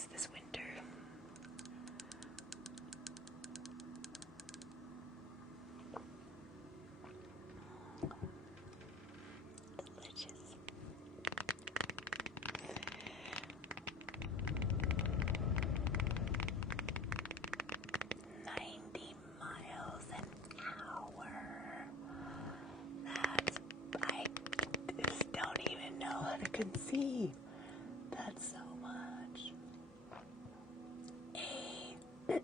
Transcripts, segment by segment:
us this winter. Delicious. 90 miles an hour. I just don't even know how to conceive. That's so much.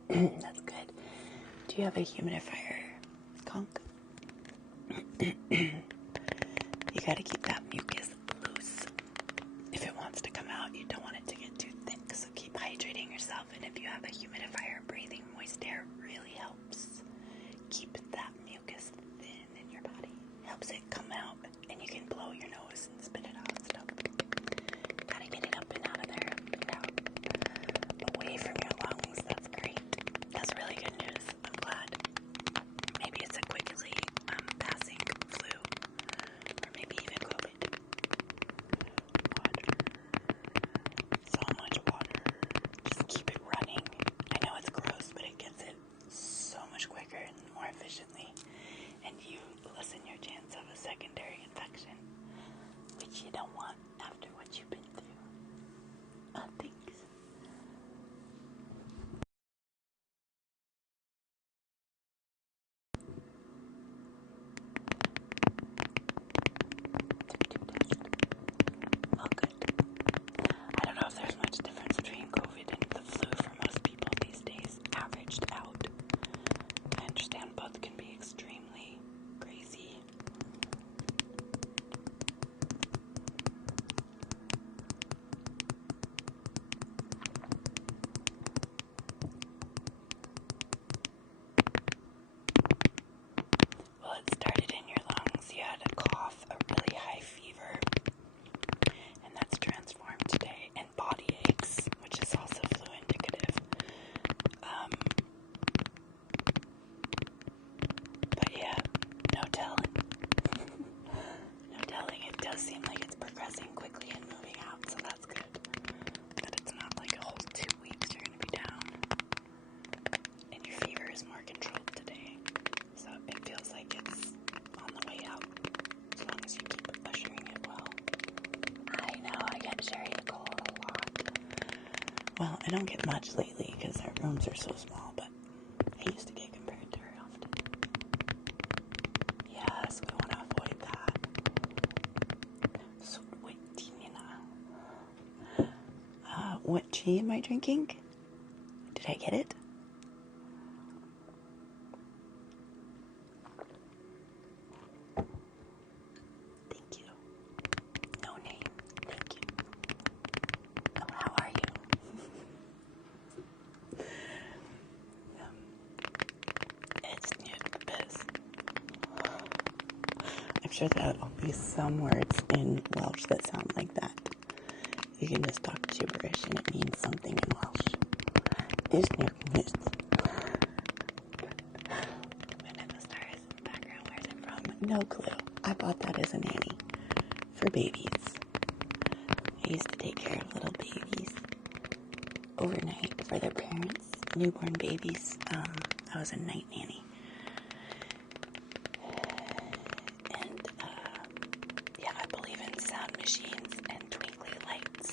That's good. Do you have a humidifier, Conk? You gotta keep that mucus loose. If it wants to come out, you don't want it to get too thick, so keep hydrating yourself. And if you have a humidifier, breathing moist air really helps keep that mucus thin in your body. Helps it come out, and you can blow your nose and spit it out and stuff. Gotta get it up and out of there, up and out. Away from your lungs. That's great. That's really good news. I'm glad. Maybe it's a quickly passing flu, or maybe even COVID. Water. So much water. Just keep it running. I know it's gross, but it gets it so much quicker and more efficiently. And you lessen your chance of a secondary infection, which you don't want after what you've been through. Thanks. Oh, good. I don't know if there's much difference between COVID and the flu for most people these days, averaged out. I understand both can be extremely crazy. Well, it started in your lungs. You had a cough, a really high fever, and that's transformed today, and body aches, which is also flu indicative. But yeah, no telling. No telling. It does seem like it's progressing quickly and moving out, so that's good. That it's not like a whole 2 weeks you're going to be down. And your fever is more controlled today, so it feels like it's on the way out, as long as you keep ushering it well. I know, I get Sherry a cold a lot. Well, I don't get much lately because our rooms are so small, but I used to get compared to her often. Yes, we want to avoid that. Sweet Nina. What tea am I drinking? Did I get it? Thank you. No name. Thank you. Oh, how are you? It's new biz. I'm sure there'll be some words in Welsh that sound like that. You can just talk gibberish and it means something in Welsh. Is new biz. NinaStarAsmr in the background. Where's it from? No clue. I bought that as a nanny for babies. I used to take care of little babies overnight for their parents, newborn babies. I was a night nanny. And, yeah, I believe in sound machines and twinkly lights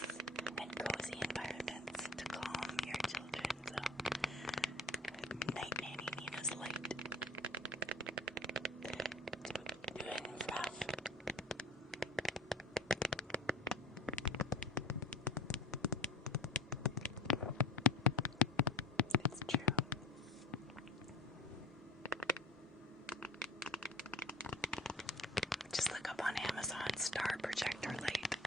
and cozy environments to calm your children. So, night nanny Nina's light. Doing rough. It's true. Just look up on Amazon, star projector light.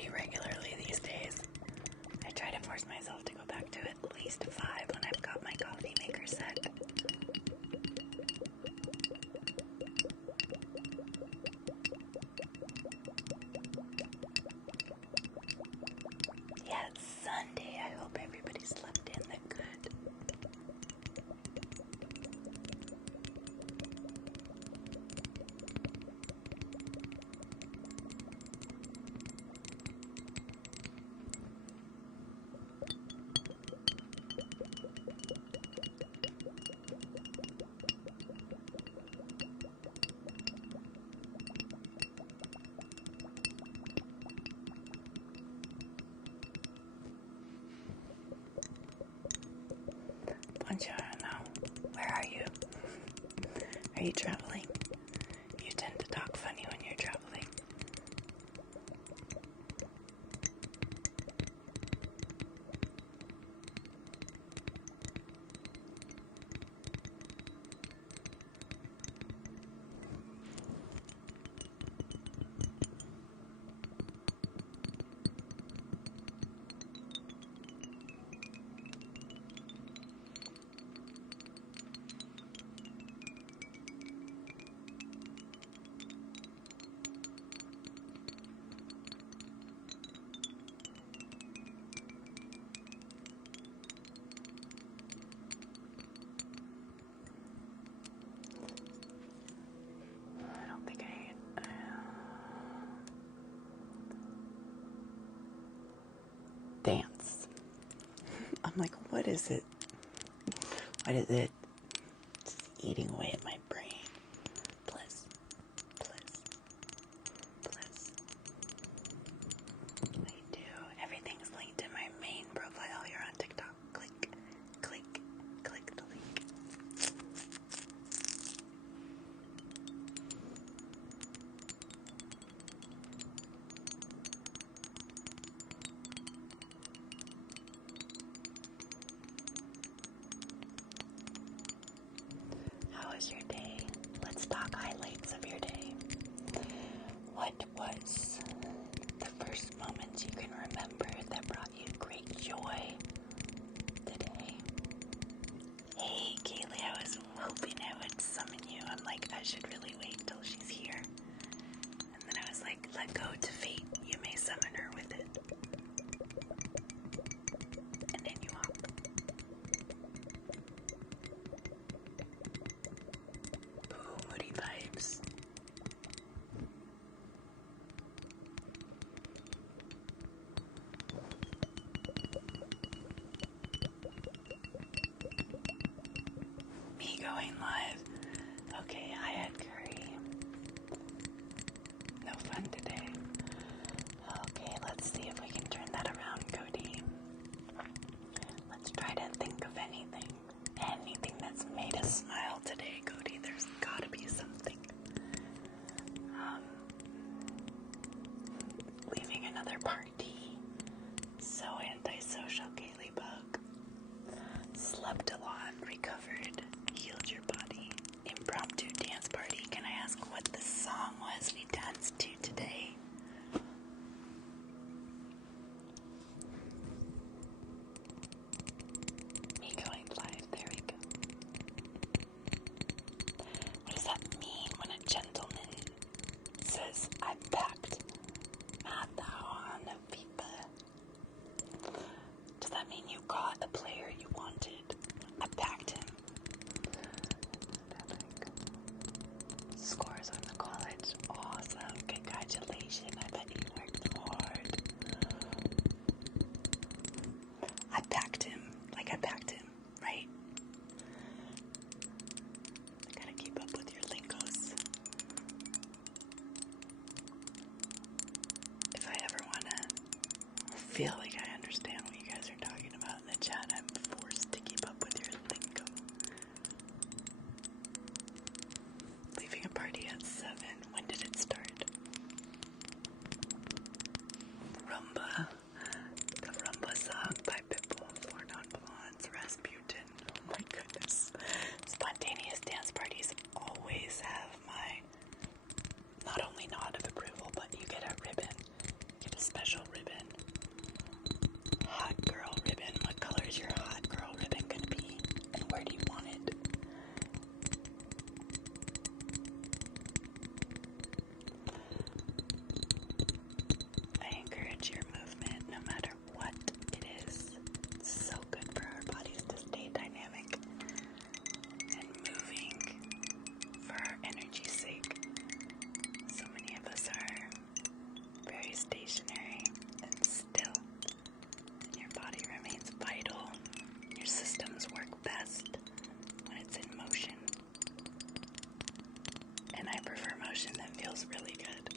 pretty regularly these days. I try to force myself to go back to at least 5 when I've got my coffee maker set. Yeah, it's Sunday. I hope everybody slept in that good. Buongiorno. Where are you? Are you traveling? You tend to talk funny when you're traveling. Dance. I'm like, what is it? What is it? It's eating away at my brain. Bliss. Bliss. Bliss. I do. Everything's linked in my main profile here on TikTok. Click, click, click the link. How was your day? Let's talk highlights of your day. What was the first moment you can remember that brought you great joy today? Hey, Kaylee, I was hoping I would summon you. I'm like, I should really wait till she's here. And then I was like, let go to fate. You may summon her with it. And then you hop. Ooh, moody vibes. Me going live. Okay, I had curry. No fun today. Okay, let's see if we can turn that around, Cody. Let's try to think of anything. Anything that's made us smile today, Cody. There's gotta be something. Leaving another party. So antisocial, Kaylee Bug. Slept a lot, recovered, healed your body. Impromptu dance party. Can I ask what the song was we danced to today? Me going live, there we go. What does that mean when a gentleman says, I'm packed? Does that mean you got a player you wanted? I packed him. Scores on the college. Awesome. Congratulations. I bet you worked hard. I packed him. Like I packed him, right? I gotta keep up with your lingos. If I ever wanna feel like I understand what you guys are talking about in the chat, I'm forced to keep up with your lingo. Leaving a party at 7. When did it start? Rumba. The Rumba song by Pitbull, Four Non-Blondes, Rasputin. Oh my goodness. Spontaneous dance parties always have my not only nod of approval, but you get a ribbon. You get a special ribbon. feels really good.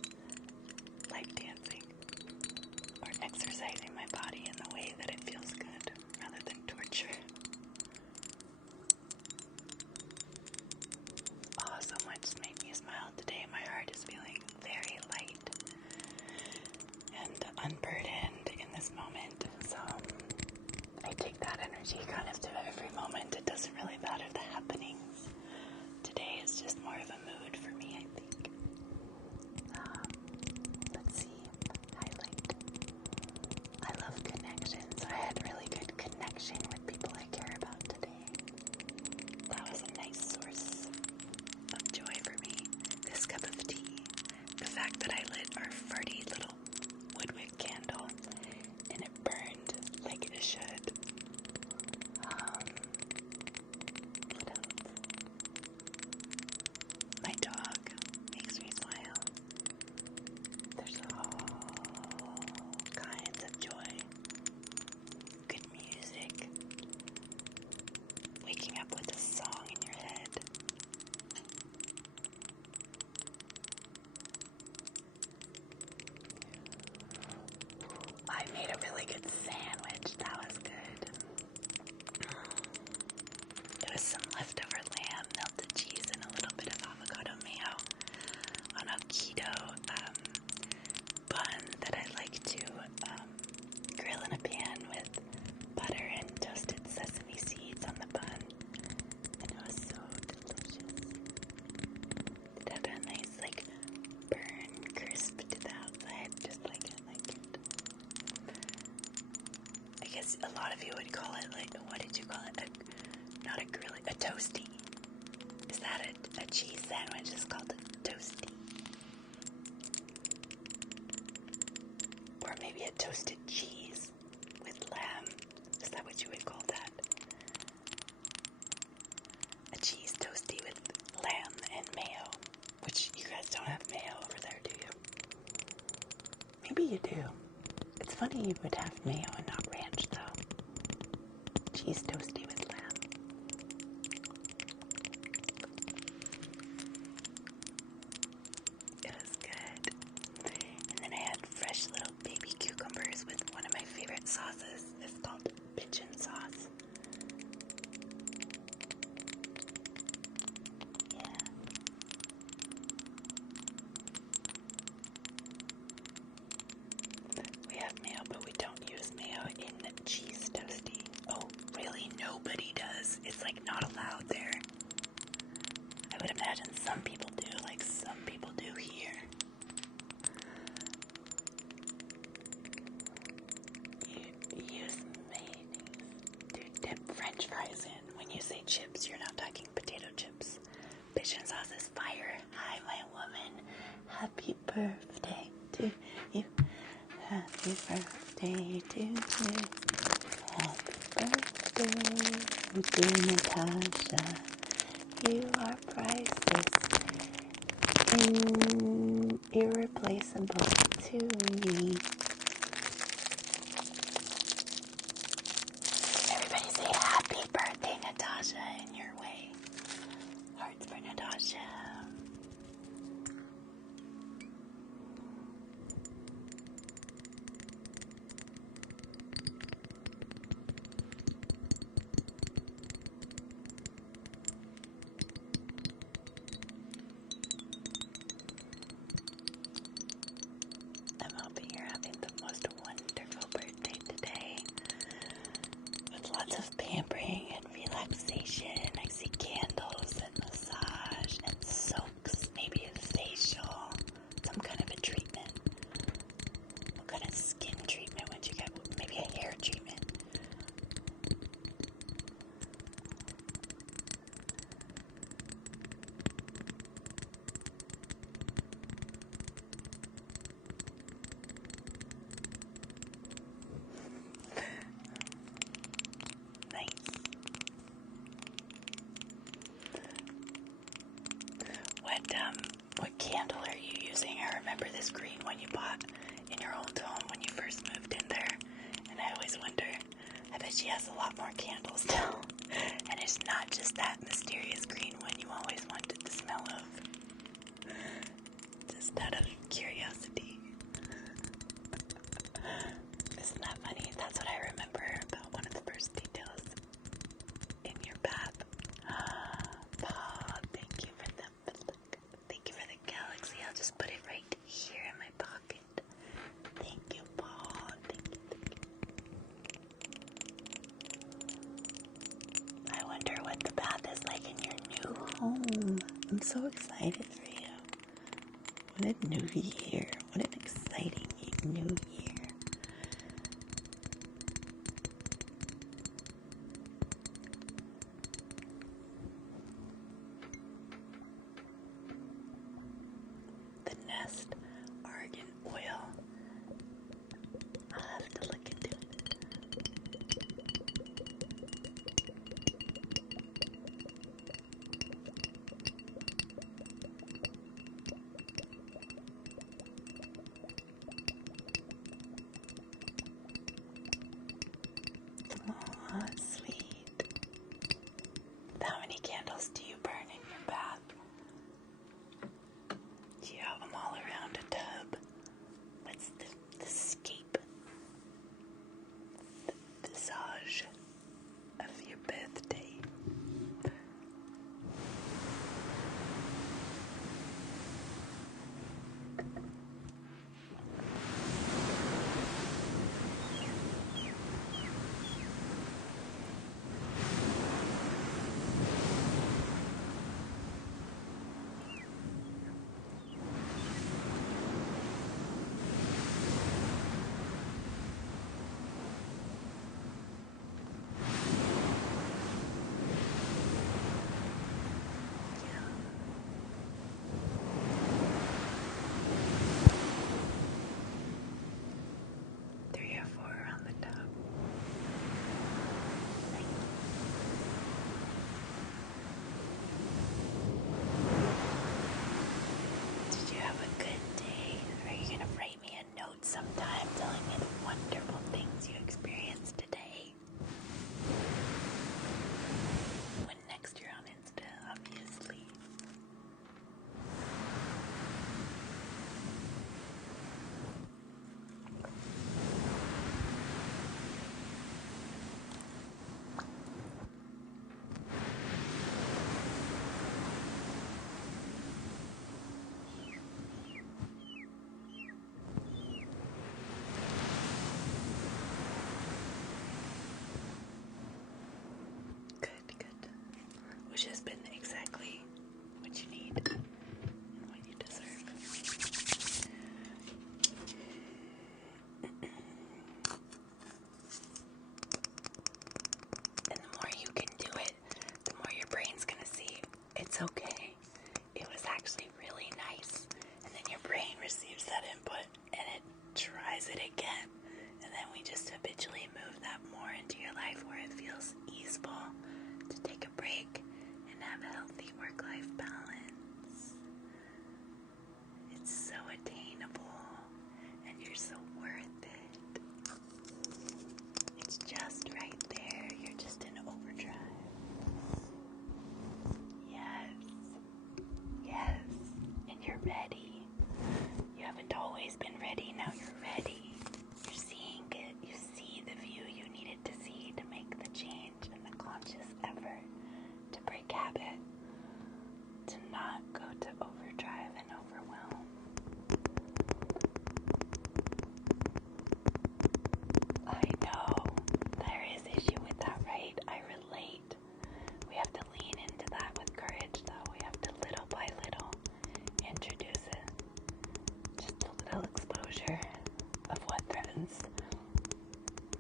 Like dancing or exercising my body in the way that it feels good rather than torture. Oh, so much made me smile today. My heart is feeling very light and unburdened in this moment. So I take that energy kind of to every moment. It doesn't really matter the happenings. Today is just more of a mood for me, I think. Let's see. Highlight. I love connections. I had really good connection with people I care about today. That was a nice source of joy for me. This cup of tea. The fact that I lit our farty little woodwick candle and it burned like it should. What else? My dog makes me smile. There's all kinds of joy. Good music. Waking up with a song in your head. I made a really good sandwich. That was good. It was some leftover lamb, melted cheese, and a little bit of avocado mayo on a keto bun that I like to grill in a pan with butter and toasted sesame seeds on the bun. And it was so delicious. It had a nice, burn crisp to the outside, just like I like it. I guess a lot of you would call it, what did you call it? Not a grill, a toasty. Is that a cheese sandwich? It's called a toasty. Or maybe a toasted cheese with lamb. Is that what you would call that? A cheese toasty with lamb and mayo. Which you guys don't have mayo over there, do you? Maybe you do. It's funny you would have mayo and not ranch, though. Cheese toasty with lamb. It was good. And then I had fresh little baby cucumbers with one of my favorite sauces. It's called pigeon sauce. Yeah. We have mayo, but we don't use mayo in cheese toasty. Oh, really? Nobody does? It's not allowed there. I would imagine some people do, like some people do here. You use mayonnaise to dip French fries in. When you say chips, you're not talking potato chips. Pigeon sauce is fire. Hi, my woman. Happy birthday to you. Happy birthday to you. Happy birthday to Natasha. You are priceless, irreplaceable to me. Everybody say happy birthday, Natasha, in your way. Hearts for Natasha. I'm hoping you're having the most wonderful birthday today. With lots of pampering and relaxation. I see candles and massage and soaks, maybe a facial, some kind of a treatment. What kind of skin treatment would you get? Maybe a hair treatment. What candle are you using? I remember this green one you bought in your old home when you first moved in there. And I always wonder, I bet she has a lot more candles now. And it's not just that mysterious green one you always wanted the smell of. Just just out of curiosity. Isn't that funny? That's what I remember about one of the first details in your bath. Paul, thank you for the thank you for the galaxy. I'll just put it right here in my pocket. Thank you, Paul. Thank you. I wonder what the bath is like in your new home. I'm so excited for you. What a new year. What an exciting new year. The Nest Argan Oil. I'll have to look into it. Aw, sweet. How many candles do you burn in your bath? Do you have them all around a tub? What's the scape? The visage of your birthday. Three or four around the top. Did you have a good day? Are you gonna write me a note sometime telling me the wonderful things you experienced today? When next you're on Insta, obviously. Good, good. Which has been exactly what you need and what you deserve. And the more you can do it, the more your brain's gonna see it's okay. It was actually really nice. And then your brain receives that input and it tries it again. And then we just habitually move that more into your life where it feels easeful to take a break and have a healthy work-life balance. It's so attainable and you're so worth it. It's just right there. You're just in overdrive. Yes. Yes. And you're ready. You haven't always been ready. Now you're ready. You're seeing it. You see the view you needed to see to make the change and the conscious effort to break habit, to not go to overdrive and overwhelm. I know there is issue with that, right? I relate. We have to lean into that with courage, though. We have to little by little introduce it. Just a little exposure of what threatens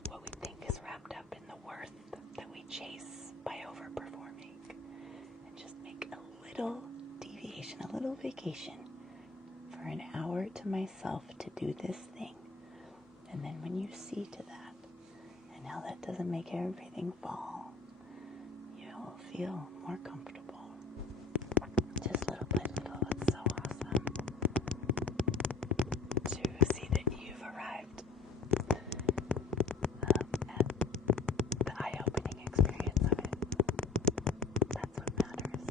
what we think is wrapped up in the worth that we chase by overperforming. And just make a little deviation, a little vacation for an hour to myself to do this thing. And then when you see to that, and how that doesn't make everything fall, you'll feel more comfortable. Just little by little. It's so awesome to see that you've arrived at the eye-opening experience of it. That's what matters.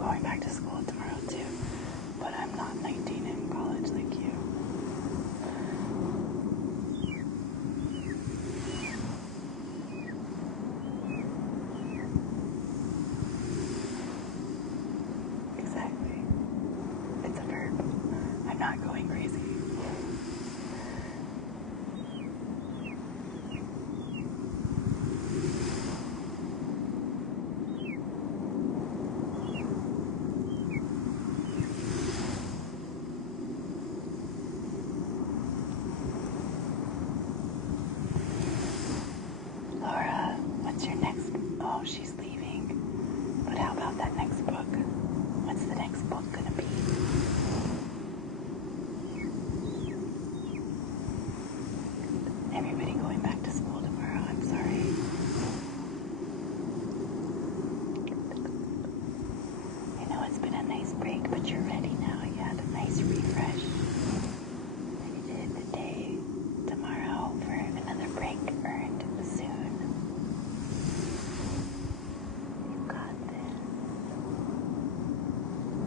going back to school tomorrow too, but I'm not 19 in college like you. Exactly. It's a verb. I'm not going crazy. Laura, what's your next? Oh, she's leaving. But how about that next book? What's the next book gonna be? Everybody going back to school tomorrow. I'm sorry. I know it's been a nice break, but you're ready now. You had a nice refresh. Ready to hit the day tomorrow for another break earned soon. You got this.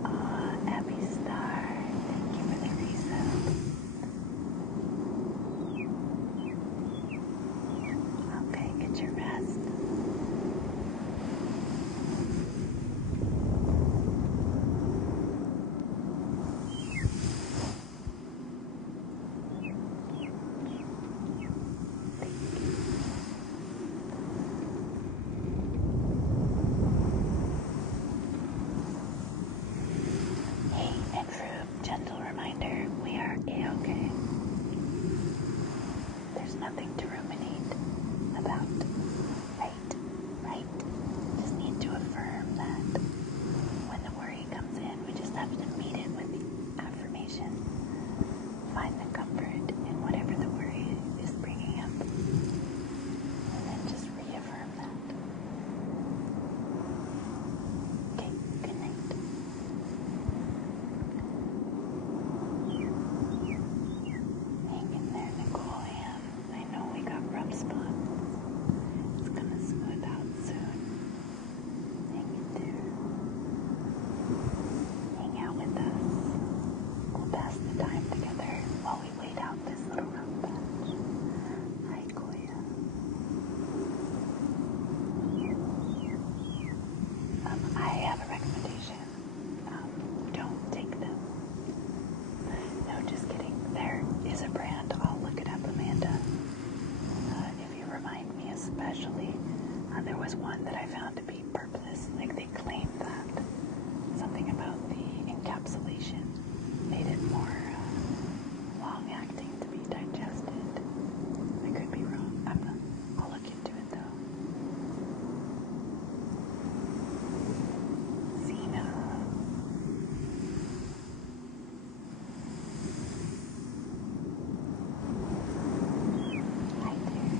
Aw, Abby Star. Thank you for the resub. Okay, get your rest. Hey, and for a gentle reminder, we are A-okay. There's nothing to ruminate about. Right. Just need to affirm that when the worry comes in, we just have to meet it with the affirmation. Find the comfort in whatever the worry is bringing up. And then just reaffirm that. Okay, good night. Hang in there, Nicole Ann. I know we got rough spots. It's gonna smooth out soon. Hang in there. Hang out with us. We'll pass the time together while we wait out this little rough patch. Hi, Koya. I have a recommendation. Don't take them. No, just kidding. There is a brand. I'll look it up, Amanda. If you remind me especially, there was one that I found to be purposeless. Like they claimed that something about the encapsulation made it more long-acting to be digested. I could be wrong. I'll look into it though. Zena. Hi, dear.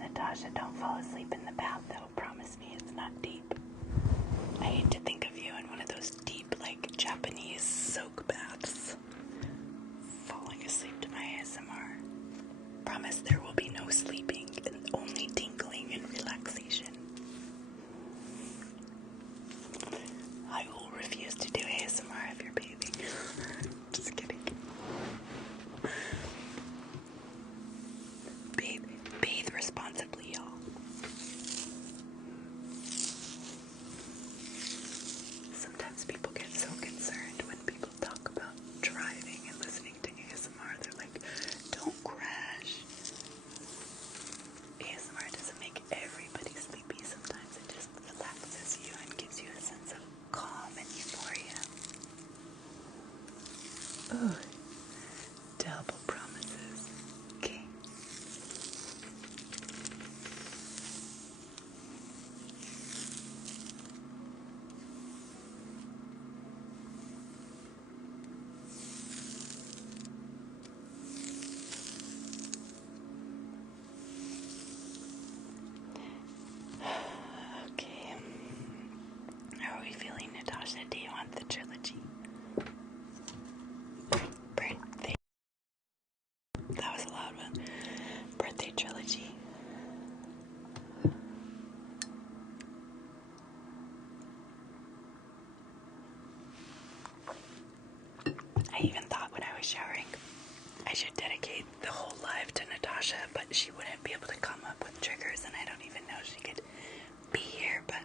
Natasha, don't fall asleep in the bath though. Promise me it's not deep. I hate to think of you in one of those deep, like, Japanese soak baths. Falling asleep to my ASMR. Promise there will be no sleeping and only tingling and relaxation. I will refuse to do ASMR if you're bathing. Just kidding. Bathe responsibly, y'all. showering. I should dedicate the whole live to Natasha, but she wouldn't be able to come up with triggers, and I don't even know she could be here, but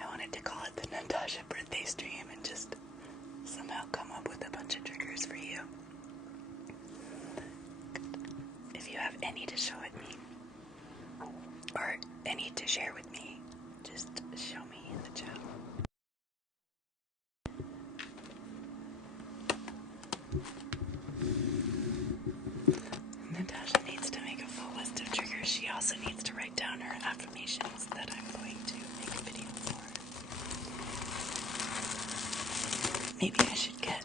I wanted to call it the Natasha birthday stream and just somehow come up with a bunch of triggers for you. If you have any to show at me, or any to share with me, just show me in the chat. Natasha needs to make a full list of triggers. She also needs to write down her affirmations that I'm going to make a video for. Maybe I should get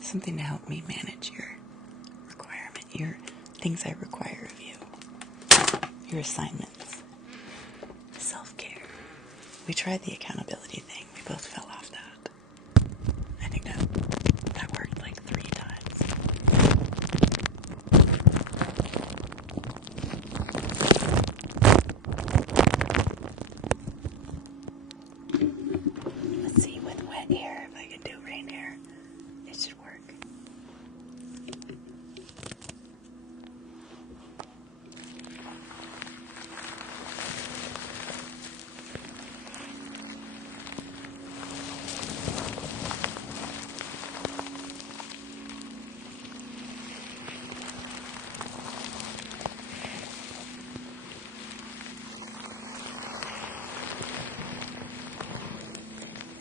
something to help me manage your your things I require of you, your assignments, self-care. We tried the accountability thing. We both fell off that. I think that worked like 3 times. Let's see, with wet hair, if I can do rain hair, it should work.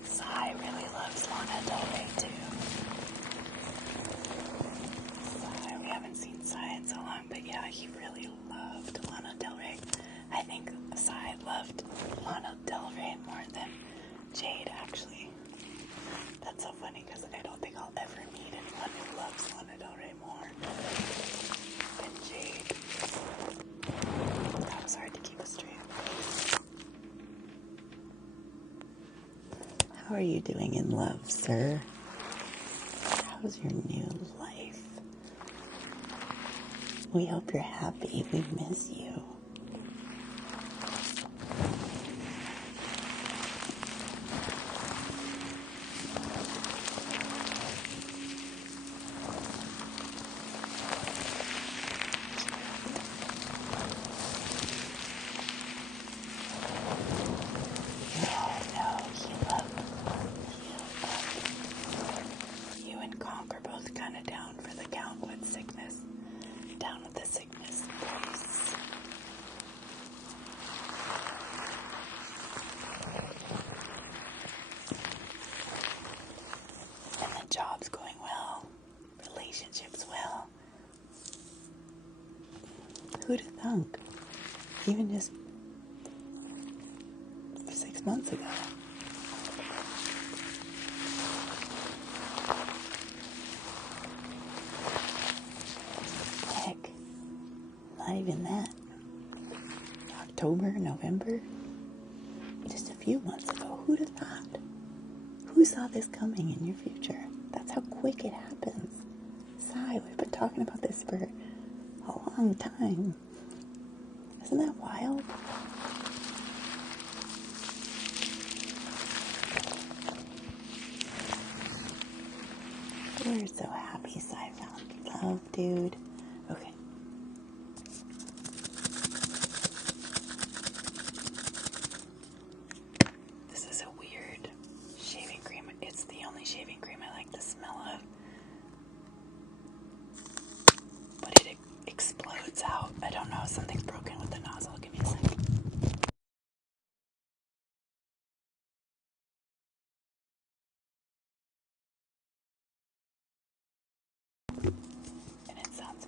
Sai really loves Lana Del Rey too. Sai, we haven't seen Sai in so long, but yeah, he really loved Lana Del Rey. I think Sai loved Lana Del Rey more than Jade, actually. That's so funny because I don't think I'll ever meet anyone who loves Lana Del Rey more than Jade. That was hard to keep a straight. How are you doing in love, sir? How's your new life? We hope you're happy. We miss you. You and Conk are both kind of down for the count with sickness. Down with the sickness, please. And the job's going well. Relationships well. Who'd have thunk? Even just 6 months ago. Heck, not even that. October, November? Just a few months ago. Who'd have thought? Who saw this coming in your future? That's how quick it happens. Sigh, we've been talking about this for a long time. Isn't that wild? We're so happy Sai found love, dude. Okay. This is a weird shaving cream. It's the only shaving cream I like the smell of. But it explodes out. I don't know, something's broken with the nozzle. Give me a second. And it sounds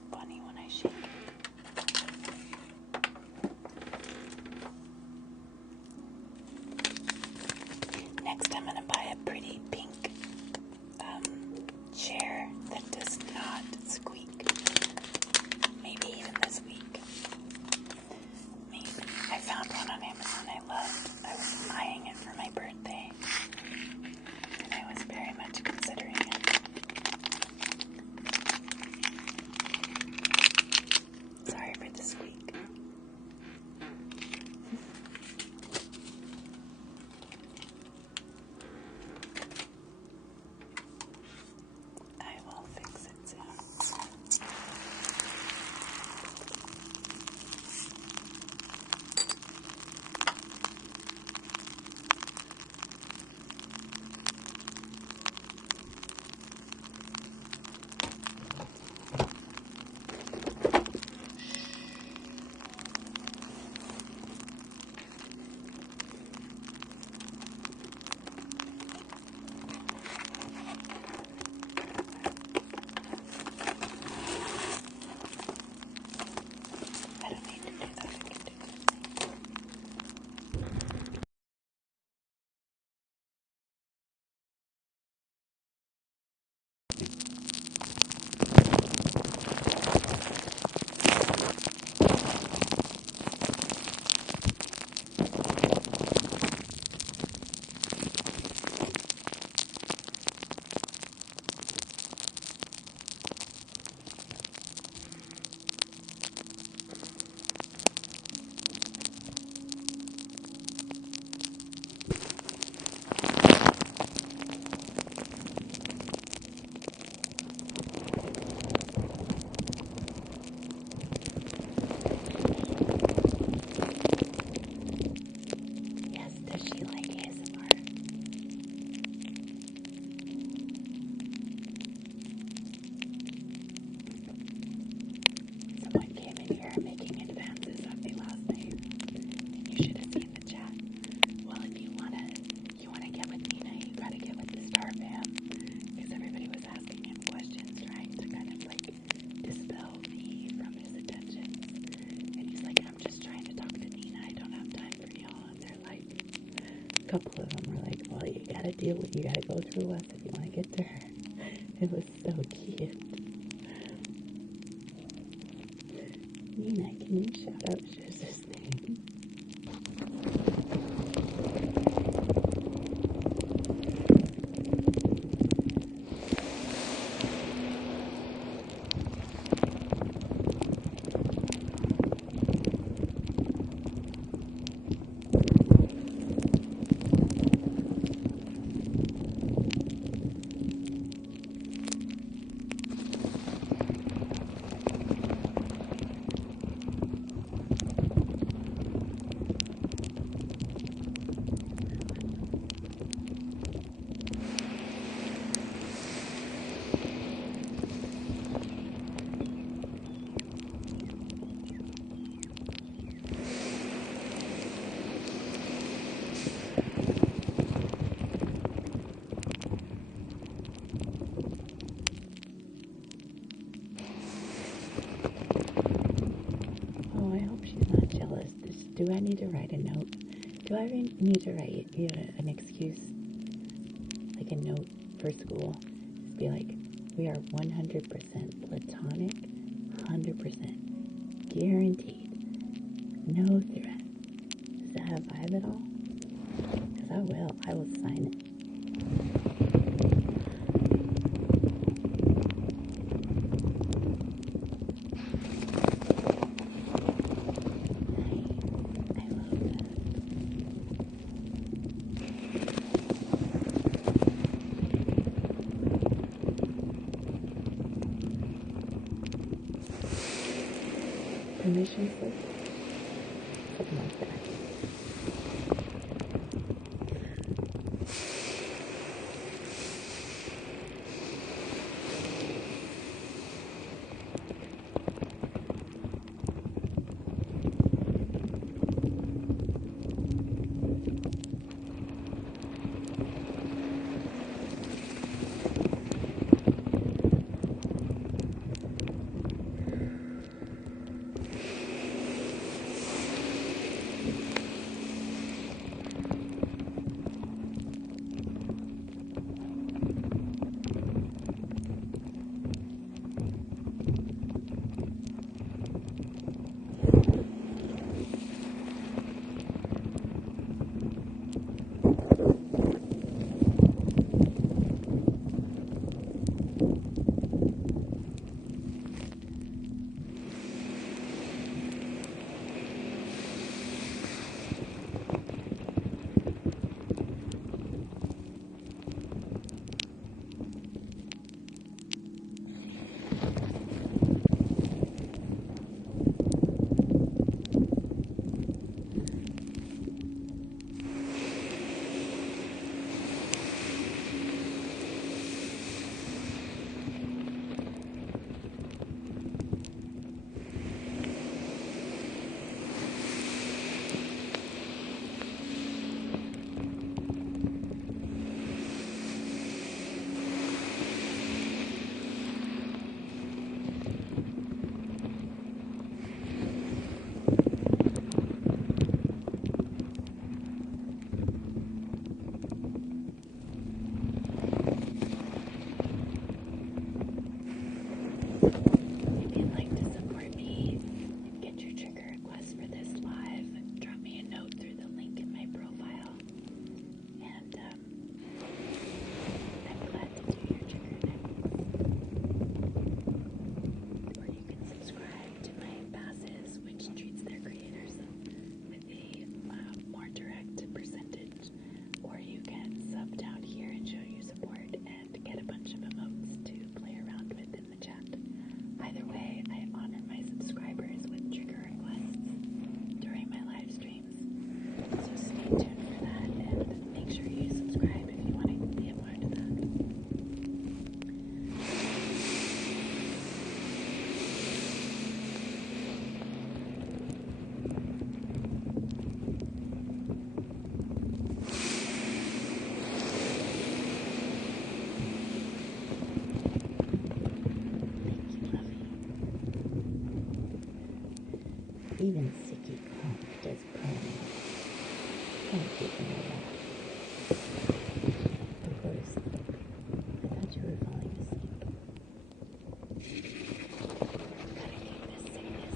here making advances of me last night. You should have seen the chat. Well, if you wanna get with Nina, you gotta get with the Star fam. Because everybody was asking him questions, trying to kind of like dispel me from his attentions. And he's like, I'm just trying to talk to Nina. I don't have time for y'all. And they're like, a couple of them were like, well, you gotta go through us if you want to get to her. It was so cute. Nina, can you shout out Shiz's name? Oh, I hope she's not jealous. Do I need to write a note? Do I need to write you an excuse, like a note for school? Just be like, we are 100% platonic, 100% guaranteed, no threat. Does that have vibe at all? Because I will sign it. Permission slip? Something like that. Even Sicky does promo. Don't give me that. Or go to sleep. I thought you were falling asleep. Gotta keep this sickness.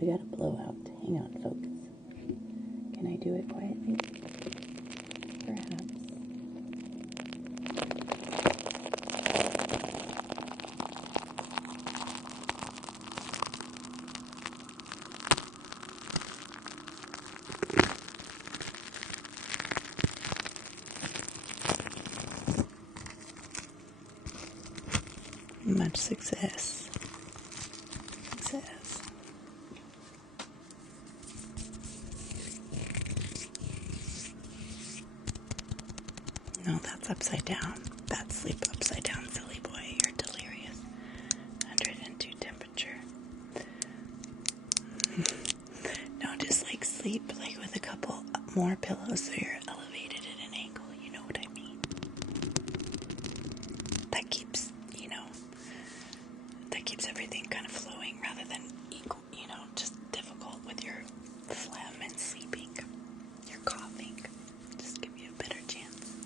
We got a blowout. Hang on, folks. Can I do it quietly? Perhaps. Much success. Success. No, that's upside down. That's sleep upside down, silly boy. You're delirious. 102 temperature. No, just like sleep like with a couple more pillows so you're elevated at an angle. You know what I mean? That keeps, that keeps everything kind of flowing rather than equal, just difficult with your phlegm and sleeping. You're coughing. Just give you a better chance.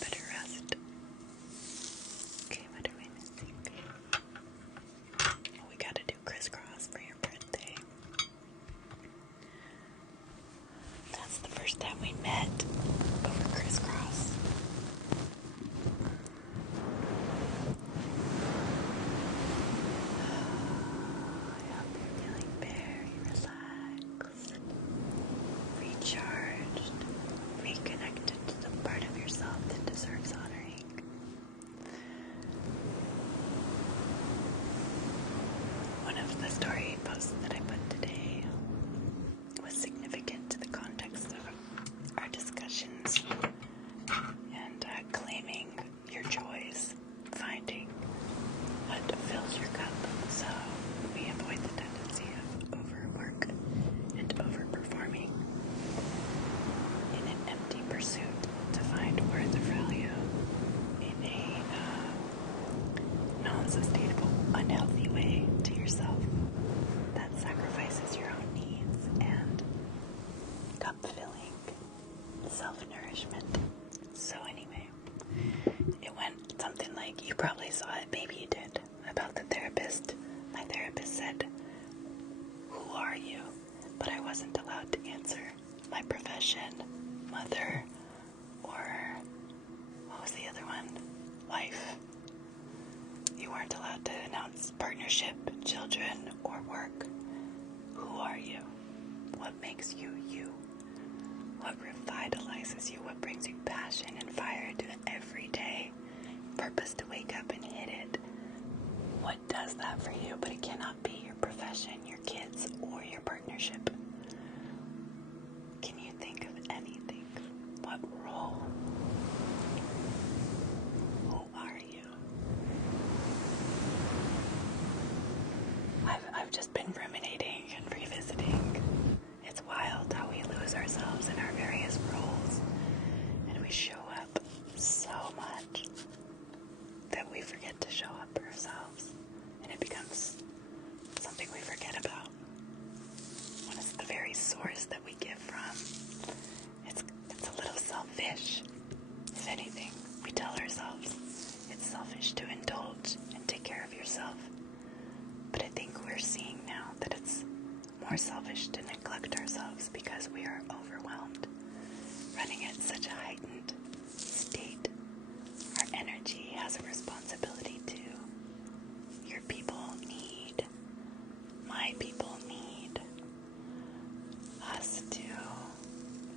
Better rest. Okay, what are we missing? Oh, we gotta do crisscross for your birthday. That's the first time we met over crisscross. I hope you're feeling very relaxed, recharged, reconnected to the part of yourself that deserves honoring. One of the story posts that I put today was significant to the context of our discussions and claiming your joys, finding what fills your cup so we avoid the tendency of overwork and overperforming in an empty pursuit to find worth or value in a non-sustainable, unhealthy way to yourself that sacrifices your own needs and cup-filling self-nourishment. So anyway, it went something like, you probably saw it, maybe you did, about the therapist. My therapist said, "Who are you?" But I wasn't allowed to answer my profession, mother, or what was the other one? Wife. You weren't allowed to announce partnership, children, or work. Who are you? What makes you you? What revitalizes you? What brings you passion and fire to every day? Purpose to wake up and hit it. What does that for you? But it cannot be your profession, your kids, or your partnership. Can you think of anything? What role? Who are you? just been ruminating and revisiting. It's wild how we lose ourselves in our various roles, and we show up so much that we forget to show up for ourselves, and it becomes something we forget about. When it's the very source that we give from, it's a little selfish. If anything, we tell ourselves it's selfish to indulge and take care of yourself. But I think we're seeing now that it's more selfish to neglect ourselves because we are overwhelmed, running at such a heightened state. Our energy has a responsibility too. Your people need, my people need us to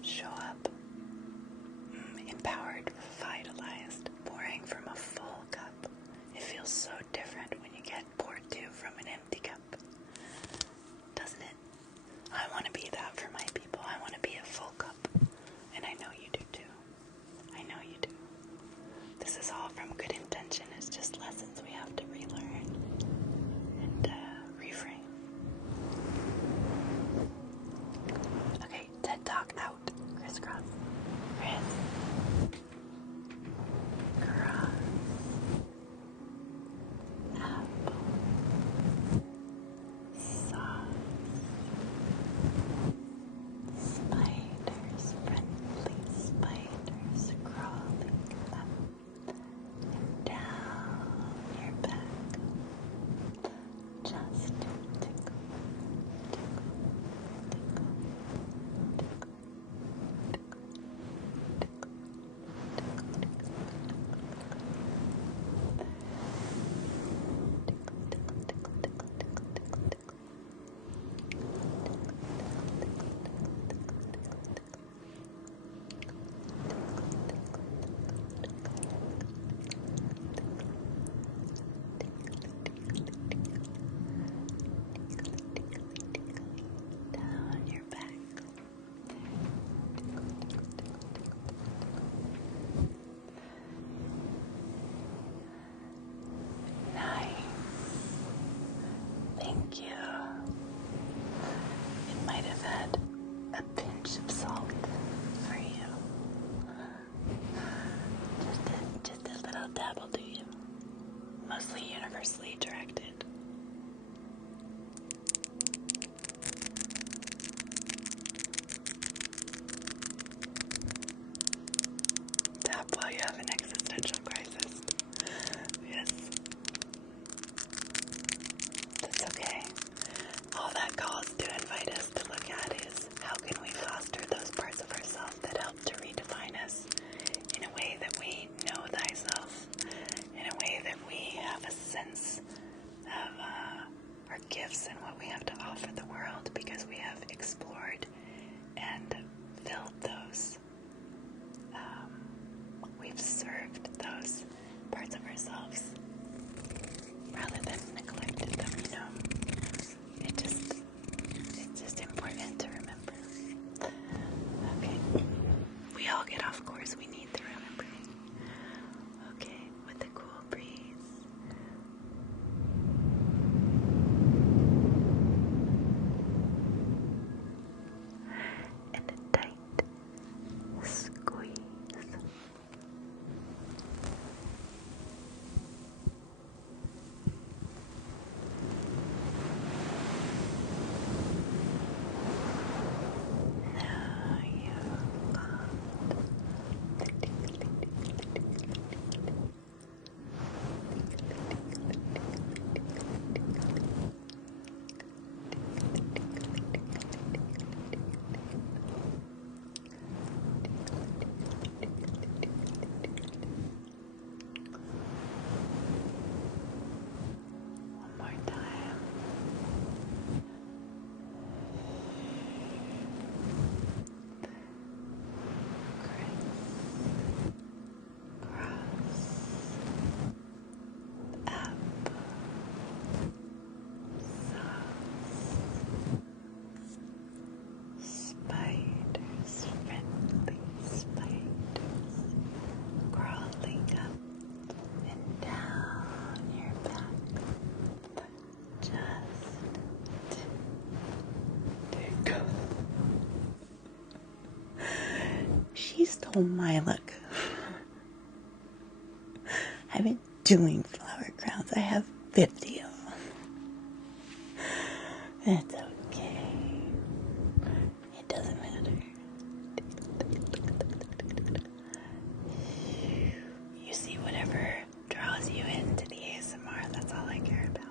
show up empowered, vitalized, pouring from a full cup. It feels so different when you get poured to from an empty cup, doesn't it? I want to be that for my people. I want to be a full cup, and I know you do too. I know you do. This is all from good intention. It's just lessons we have to relearn and reframe. Okay, TED Talk out. Crisscross. Cross. Apple. Sauce. Spiders, friendly spiders crawling up and down your back. Just tickle, tickle, tickle, tickle, down your back. Nice. Thank you. It might have had a pinch of salt for you. Just a little dabble, do you? Mostly universally directed. Tap while you have an existential crisis. Yes. That's okay. All that calls to invite us to look at is how can we foster those parts of ourselves that help to redefine us in a way that we know thyself, in a way that we have a sense Oh my, look. I've been doing flower crowns. I have 50 of them. It's okay. It doesn't matter. You see whatever draws you into the ASMR. That's all I care about.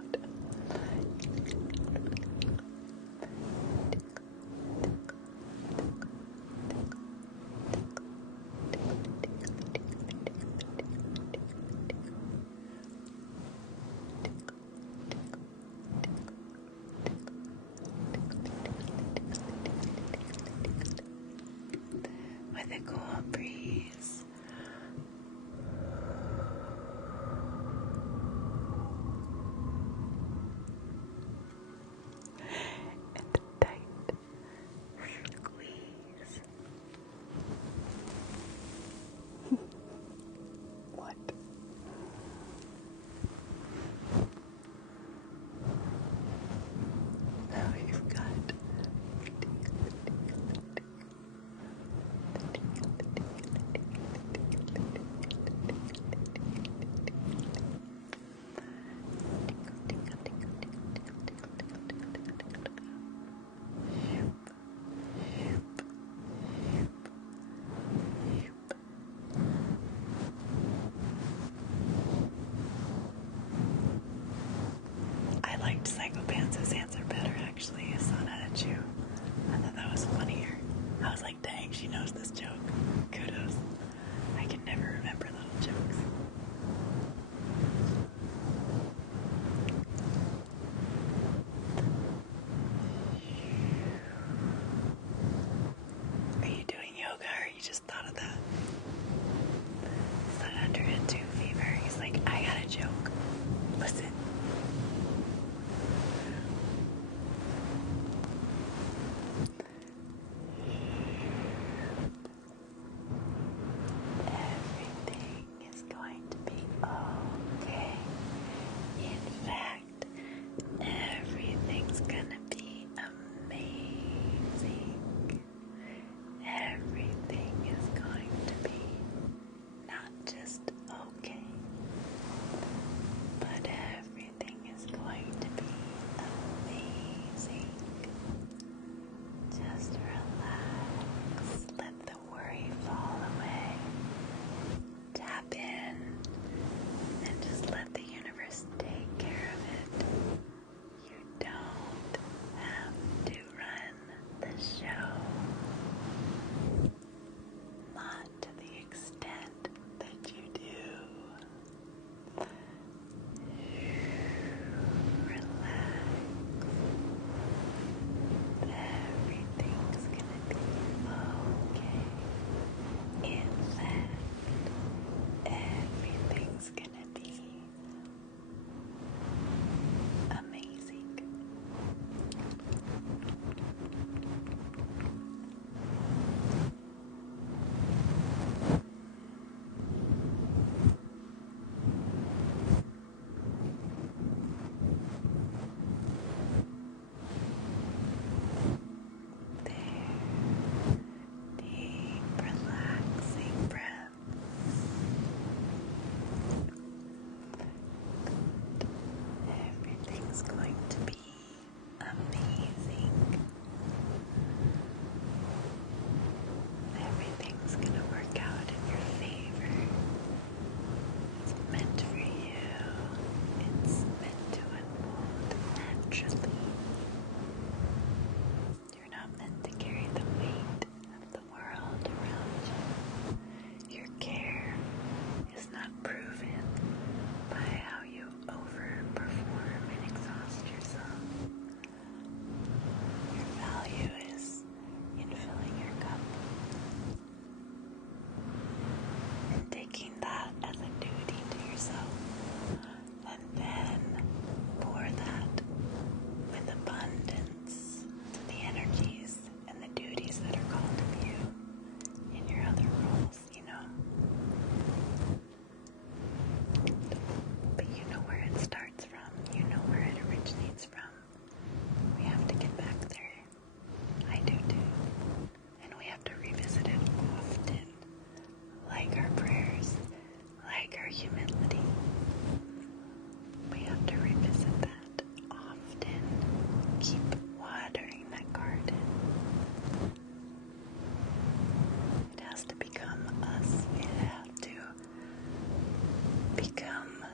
become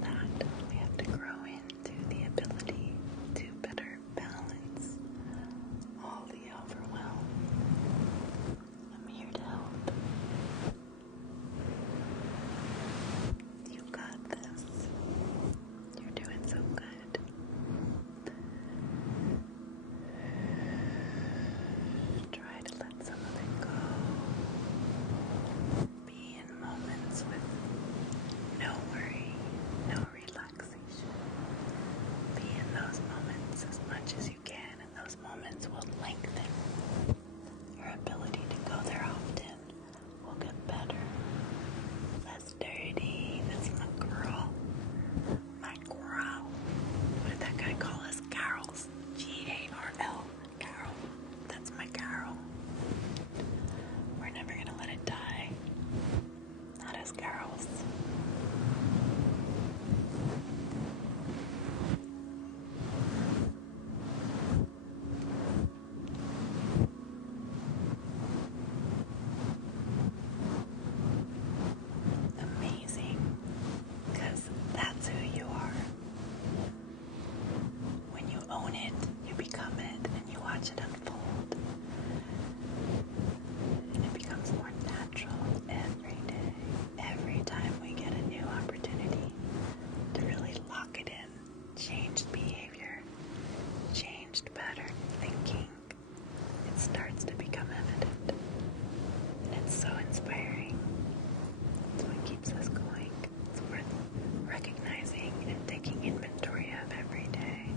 that. We have to grow into the ability to better balance all the overwhelm. I'm here to help. You got this. You're doing so good. Try to let some of it go. Be in moments with no worry, no relaxation. Be in those moments as much as you can, and those moments will lengthen. Your ability to go there often will get better. Less dirty. That's my girl. My girl. What did that guy call us? Carols. G-A-R-L. Carol. That's my Carol. We're never gonna let it die. Not as Carols. Amazing. Because that's who you are. When you own it, you become it, and you watch it unfold. And it becomes more natural every day. Every time we get a new opportunity to really lock it in. Changed behavior, changed pattern thinking. It starts to become evident. And it's so inspiring. It's what keeps us going. It's worth recognizing and taking inventory of every day.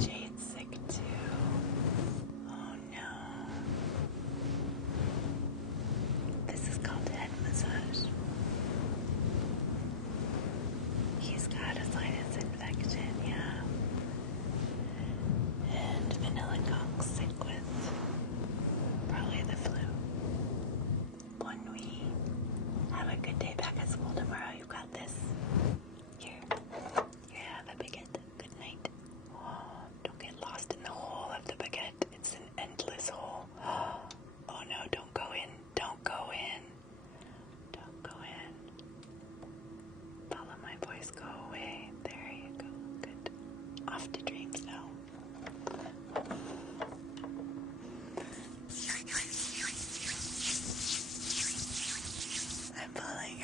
Jade's sick too. Oh no. This is called head massage. He's got a sinus infection, yeah. And Vanilla Conk's sick with probably the flu. Bonne nuit. Have a good day back at school tomorrow. You got this. Here. Have a baguette. Good night. Oh, don't get lost in the hole of the baguette. It's an endless hole. Oh no, don't go in. Don't go in. Don't go in. Follow my voice. Go away. There you go. Good. Off to dreams now. I'm falling.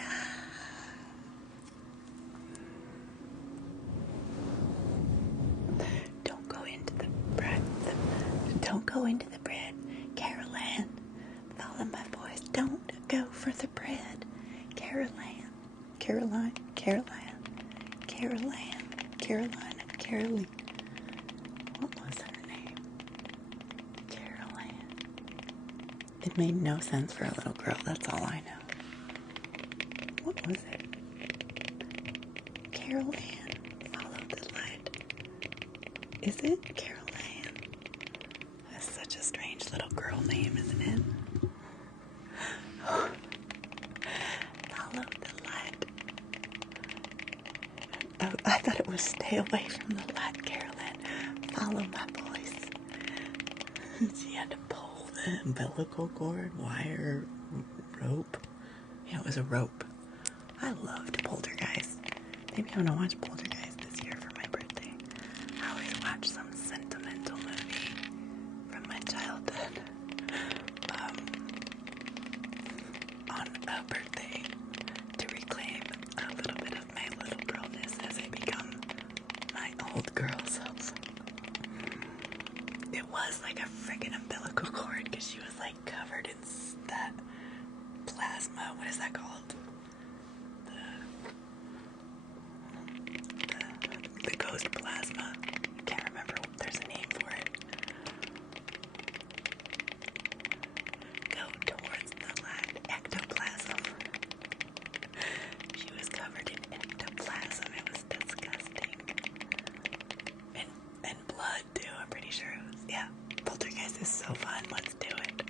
Don't go into the bread. Don't go into the bread. Carol Ann. Follow my voice. Don't go for the bread. Carol Ann. Caroline. Caroline. Caroline. Carolina. Caroline. What was her name? Carol Ann. It made no sense for a little girl. That's all I know. What was it? Carol Ann. Follow the light. Is it Carol Ann? That's such a strange little girl name, isn't it? Follow the light. Oh, I thought it was stay away from the light, Carolyn. Follow my voice. She had to pull the umbilical cord, wire, rope. Yeah, it was a rope. I loved Poltergeist. Maybe I'm gonna watch Poltergeist this year for my birthday. I always watch some sentimental movie from my childhood on a birthday to reclaim a little bit of my little girlness as I become my old girl self. It was like a friggin' umbilical cord because she was like covered in that plasma. What is that called? The ghost plasma. I can't remember. There's a name for it. Go towards the light. Ectoplasm. She was covered in ectoplasm. It was disgusting. And blood too. I'm pretty sure it was. Yeah. Poltergeist is so fun. Let's do it.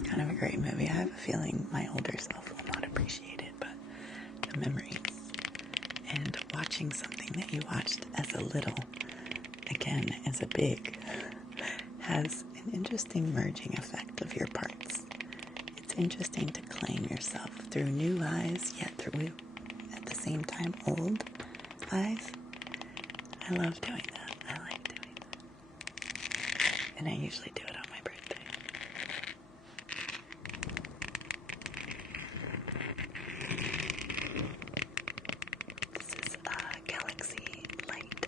was kind of a great movie. I have a feeling my older self will not appreciate it, but the memories and watching something that you watched as a little, again, as a big, has an interesting merging effect of your parts. It's interesting to claim yourself through new eyes, yet through, at the same time, old eyes. I love doing that. I like doing that. And I usually do it on my birthday. This is Galaxy Light.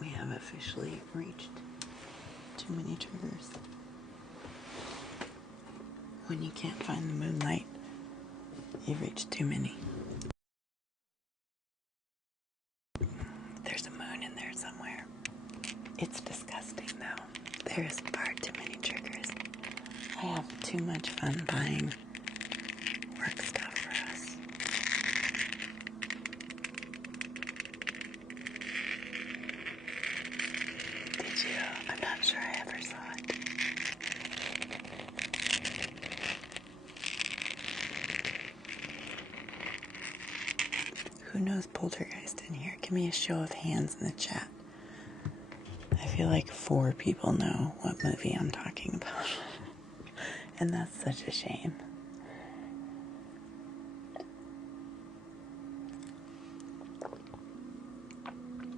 We have officially reached too many triggers. When you can't find the moonlight, you've reached too many. There's a moon in there somewhere. It's disgusting though. There's far too many triggers. I have too much fun buying work stuff for us. Did you? I'm not sure I ever saw it. Who knows Poltergeist in here? Give me a show of hands in the chat. I feel like 4 people know what movie I'm talking about. And that's such a shame.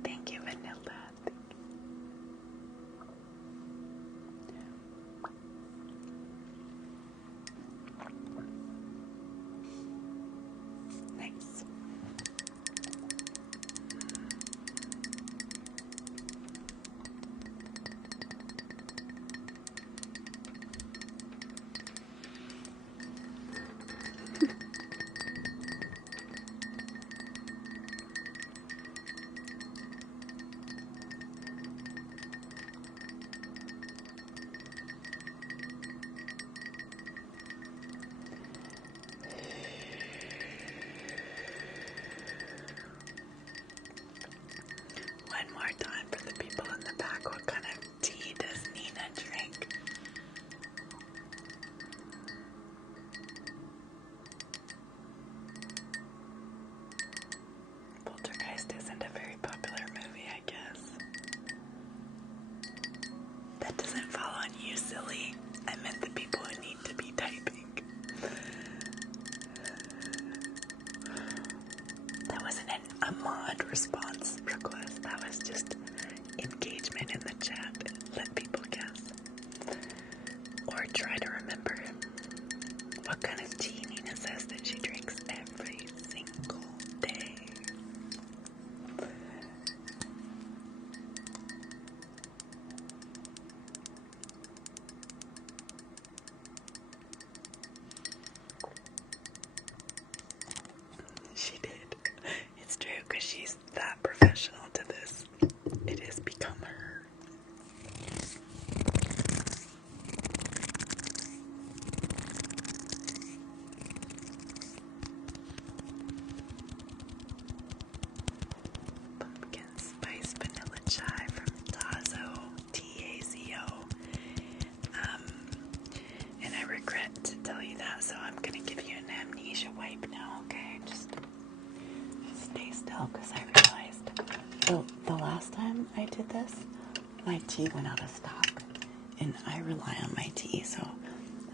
Thank you, Vanilla. Nice. One more time for the people in the back. What kind of tea does Nina drink? Poltergeist isn't a very popular movie, I guess. That doesn't fall on you, silly. I meant the people who need to be typing. That wasn't a mod response request. That was just engagement in the chat. Let people guess. Or try to remember what kind of tea Nina says that she drinks every single day. She did. It's true, because she's that professional to this. It has become her. Pumpkin spice vanilla chai from Tazo, T-A-Z-O. And I regret to tell you that, so I'm gonna give you an amnesia wipe now, okay? Just stay still, because I realized the last time I did this, my tea went out of stock, and I rely on my tea, so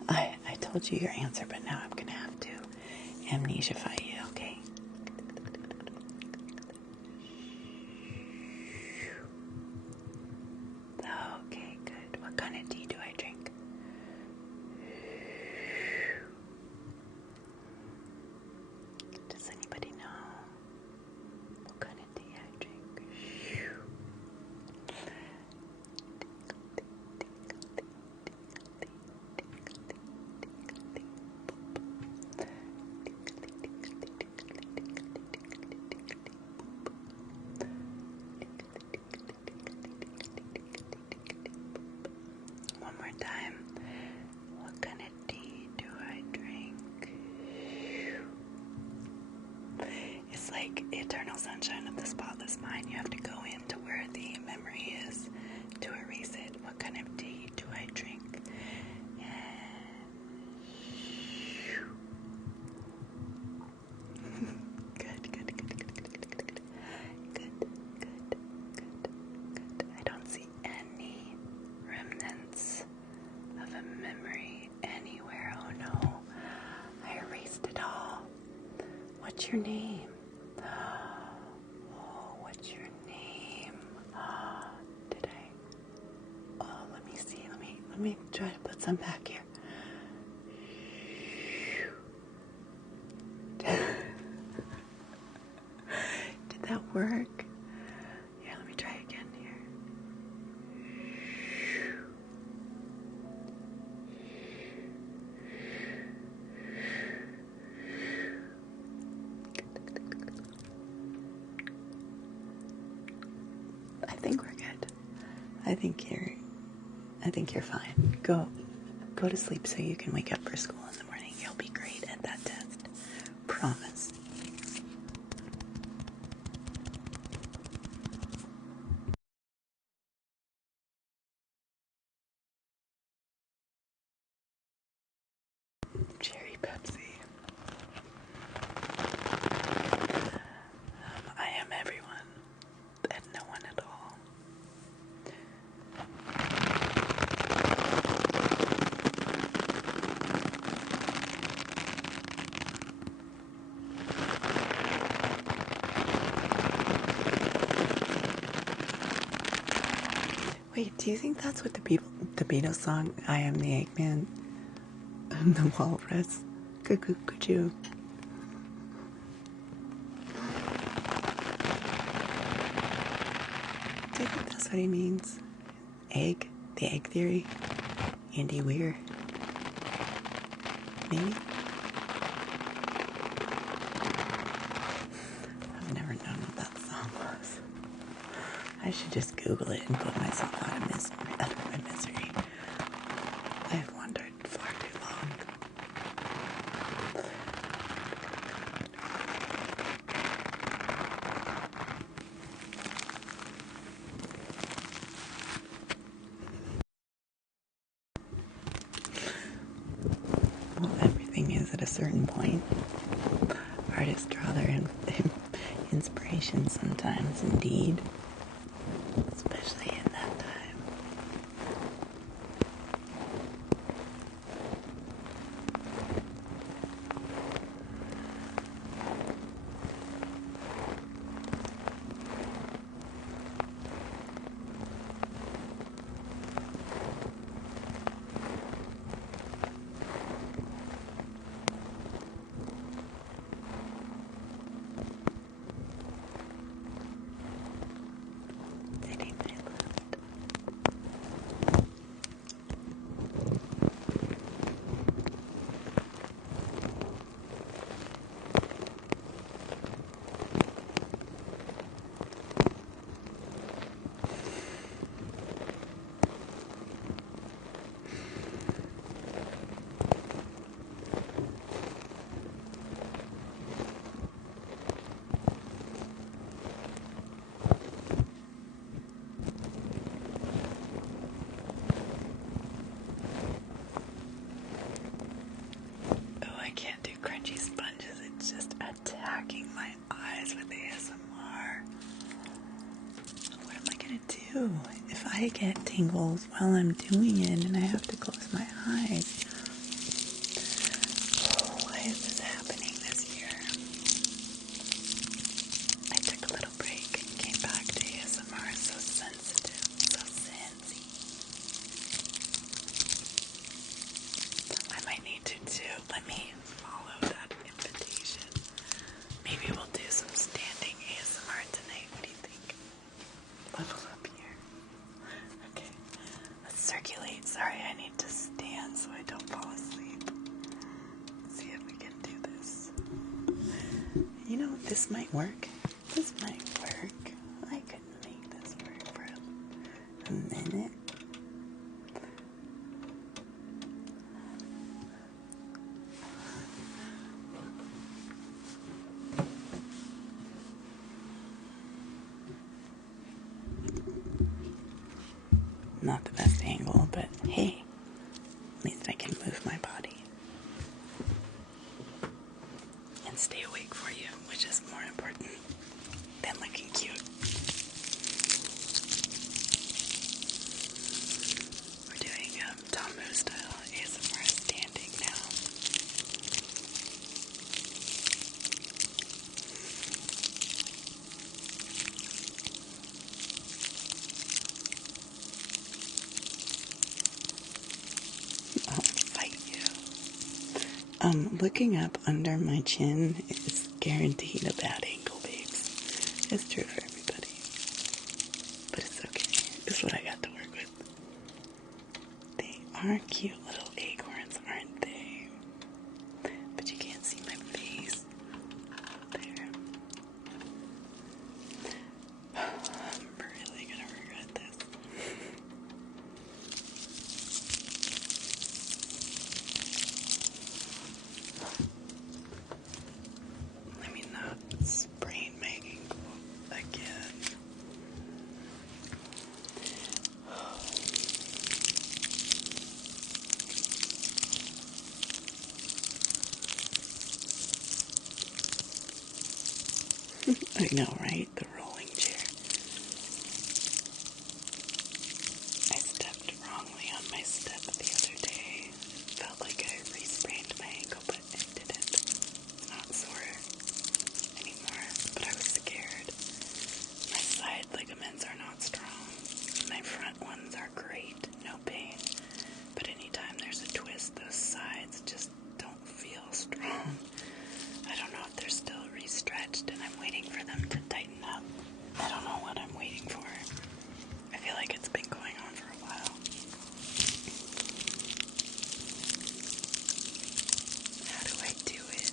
I told you your answer, but now I'm gonna have to amnesiafy you, okay? Okay, good. What kind of tea do I drink? Does anybody know what kind of tea I drink? sunshine of the spotless mind. You have to go into where the memory is to erase it. What kind of tea do I drink? Good. I don't see any remnants of a memory anywhere. Oh no, I erased it all. What's your name? Oh, what's your name? Did I? Oh, let me see. Let me try to put some back here. Did that work? Yeah, let me try again here. I think we're good. I think you're fine. Go to sleep so you can wake up for school in the morning. You'll be great at that test. Promise. Cherry Pepsi. I am everyone and no one at all. Wait, do you think that's what the Beatles song, I Am the Eggman and the Walrus? Could you? Do you think that's what he means? Egg? The egg theory? Andy Weir? Maybe? I've never known what that song was. I should just Google it and put myself out of my misery. I have wandered far too long. Well, everything is at a certain point. Artists draw their inspiration sometimes, indeed. Especially in that time. Sitting my left. Oh, I can't do crunchy sponges. It's just attacking my eyes with ASMR. What am I gonna do if I get tingles while I'm doing it and I have to close my eyes? Oh, why is this happening this year? I took a little break and came back to ASMR. So sensitive, so sensy. I might need to too. Let me follow that invitation. Maybe we'll do some standing ASMR tonight. What do you think? Level up here. Okay. Let's circulate. Sorry, I need to stand so I don't fall asleep. Let's see if we can do this. You know, this might work. This might work. I could make this work for a minute. not the best angle, but hey, at least I can move my body and stay awake for you, which is more important than looking cute. We're doing Tomo style ASMR standing now. I'll fight you. Looking up under my chin is guaranteed a bad angle, babes. It's true for everybody. But it's okay. It's what I got to work with. They are cute little acorns, aren't they? But you can't see my face. There. I'm really gonna regret this. Let me not sprain my ankle again. I know, right? The rolling chair. I stepped wrongly on my step the other day. Felt like I re-sprained my ankle, but it didn't. It's not sore anymore, but I was scared. My side ligaments are not strong. My front ones are great, no pain. But anytime there's a twist, those sides just don't feel strong. I don't know if they're still re-stretched and I'm waiting for them to tighten up. I don't know what I'm waiting for. I feel like it's been going on for a while. How do I do it?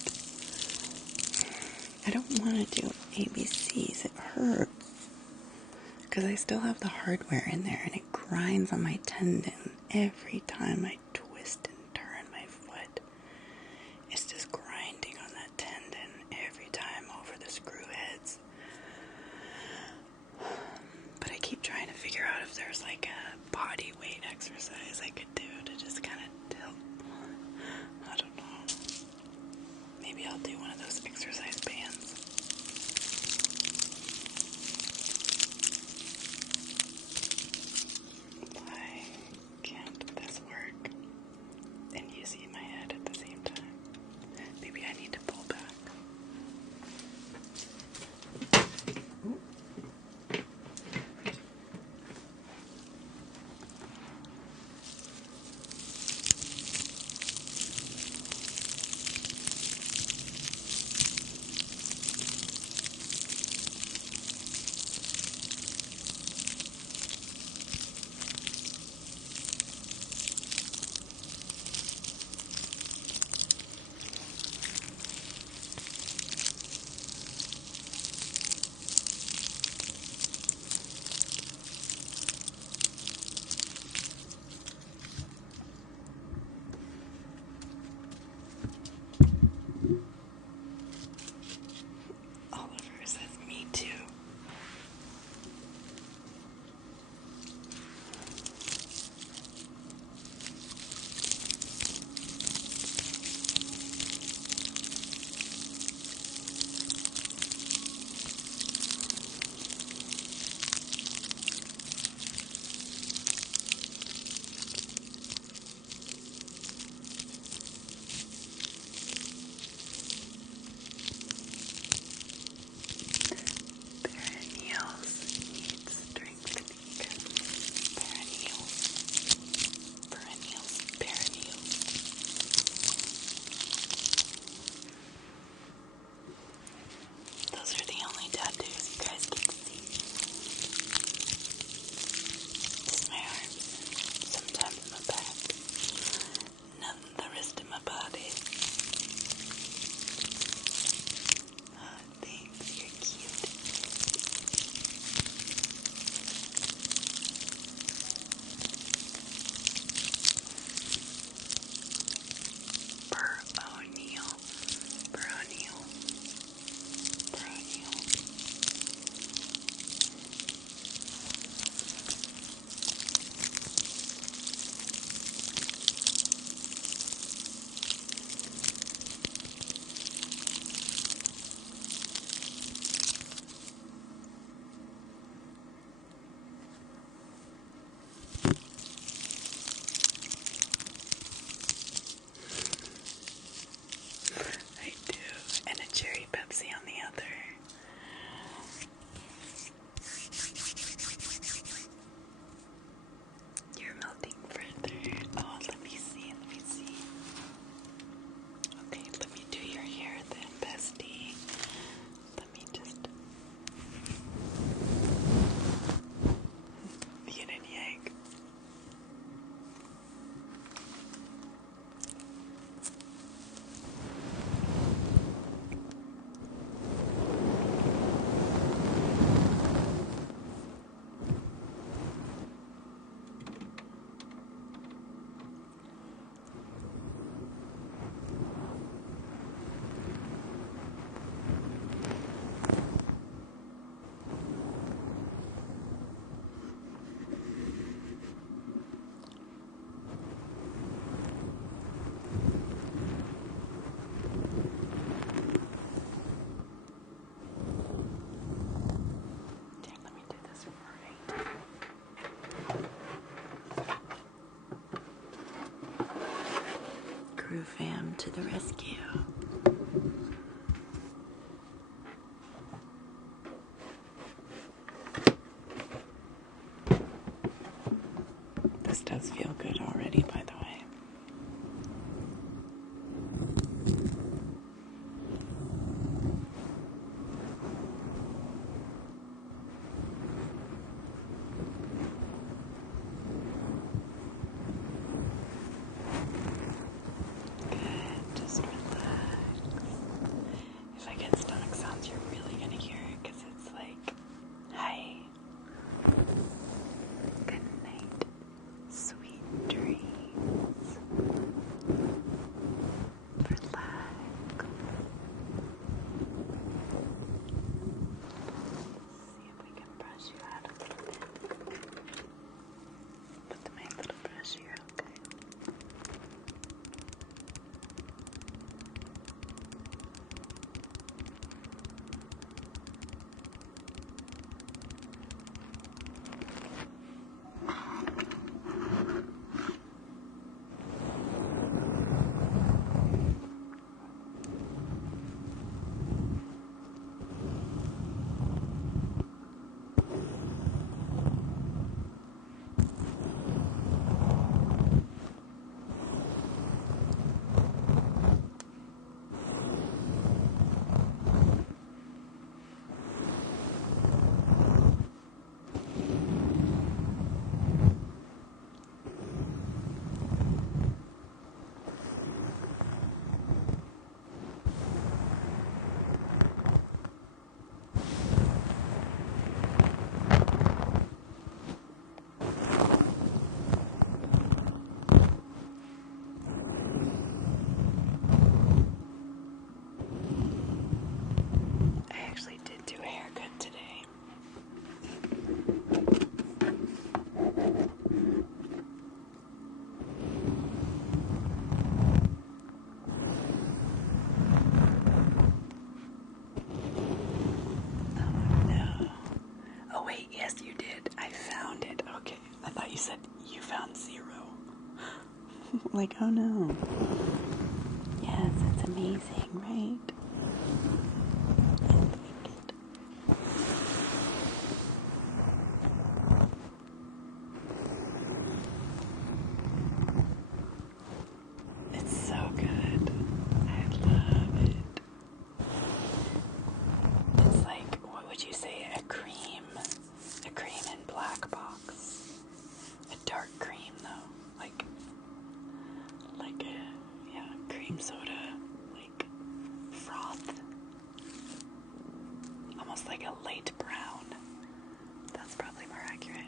I don't want to do ABCs. It hurts. Because I still have the hardware in there and it grinds on my tendon every time I twist and turn my foot. It's just grinding on that tendon every time over the screw heads. But I keep trying to figure out if there's like a body weight exercise I could do to just kind of tilt. I don't know. Maybe I'll do one of those exercise bands. Why can't this work? the rescue. This does feel good already, by the way. Good, just relax. If I get stomach sounds, you're really gonna hear it because it's like, hi. Good night. Sweet dreams. Relax. See if we can brush you out a little bit. With my little brush here, okay? I actually did do a haircut today. Oh no. Oh wait, yes you did. I found it. Okay. I thought you said you found 0. Like, oh no. Yes, it's amazing, right? I like it. It's so good. I love it. It's like, what would you say, a cream in black box. A dark cream though. Like a, yeah, cream soda, like froth. Almost like a light brown. That's probably more accurate.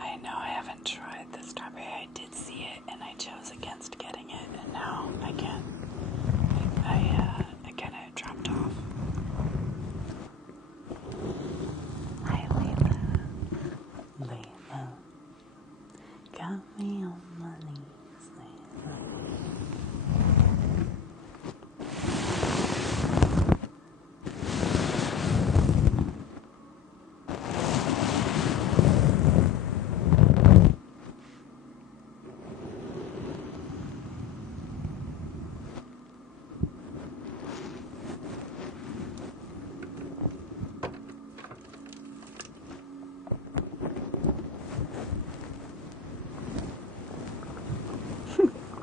I know I haven't tried the strawberry. I did see it and I chose against getting it, and now I can't. I kind of dropped off. Hi, Layla. Layla. Got me on my knees, Layla.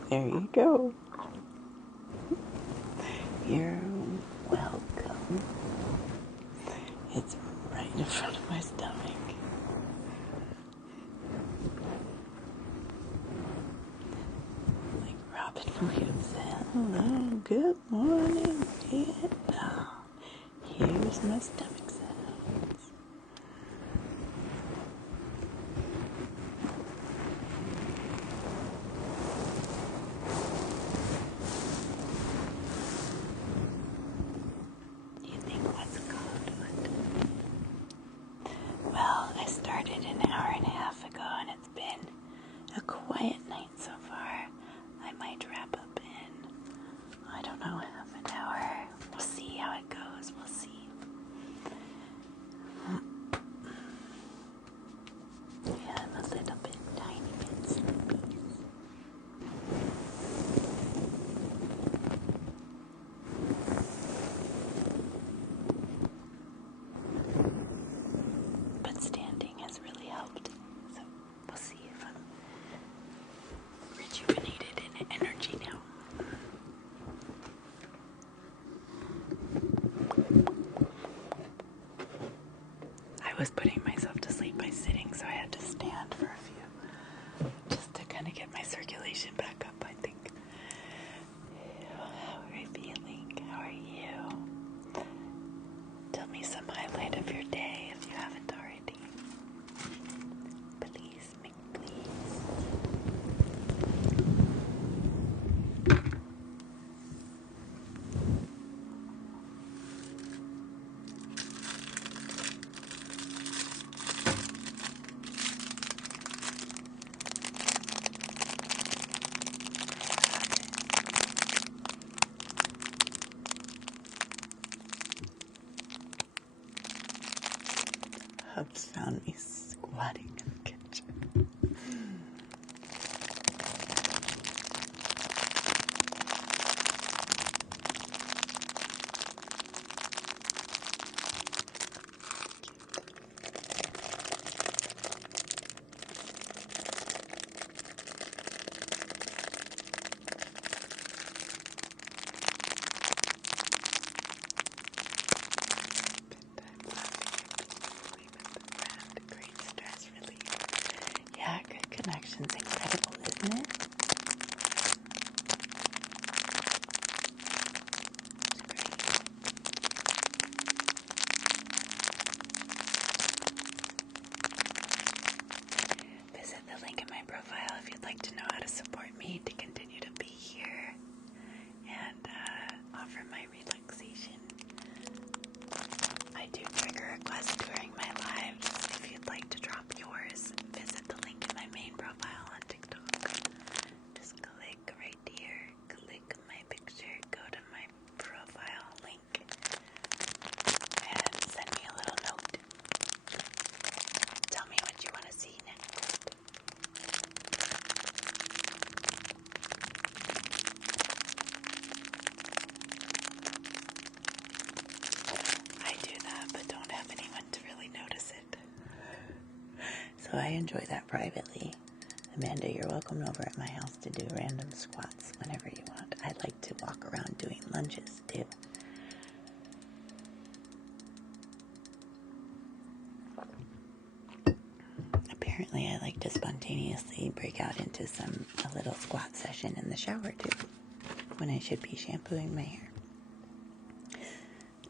There you go. You're welcome. It's right in front of my stomach. Like Robin Williams said, hello, good morning, Vietnam. Here's my stomach sounds. You think what's called what? quiet night so far. I might wrap up in, I don't know, half an hour. We'll see how it goes. We'll see. Yeah, I'm a little bit, tiny bit sleepy. But standing has really helped. So we'll see if I'm rejuvenated in energy now. I was putting myself to sleep by sitting, so I had to stand for a few, just to kind of get my circulation back up, I think. How are you feeling? How are you? Tell me some highlight of your day if you haven't already. Please, please. Hubs found me squatting in the kitchen. Great stress relief. Yeah, good connection's incredible, isn't it? Visit the link in my profile if you'd like to know how to support me to continue to be here and offer my relaxation. I do trigger requests during my lives. If you'd like to drop yours, visit the link in my main profile on TikTok. Just click right here, click my picture, go to my profile link, and send me a little note. Tell me what you want to see next. I do that, but don't have anyone to really notice it. So I enjoy that privately. Amanda, you're welcome over at my house to do random squats whenever you want. I like to walk around doing lunges too. Apparently I like to spontaneously break out into a little squat session in the shower too, when I should be shampooing my hair.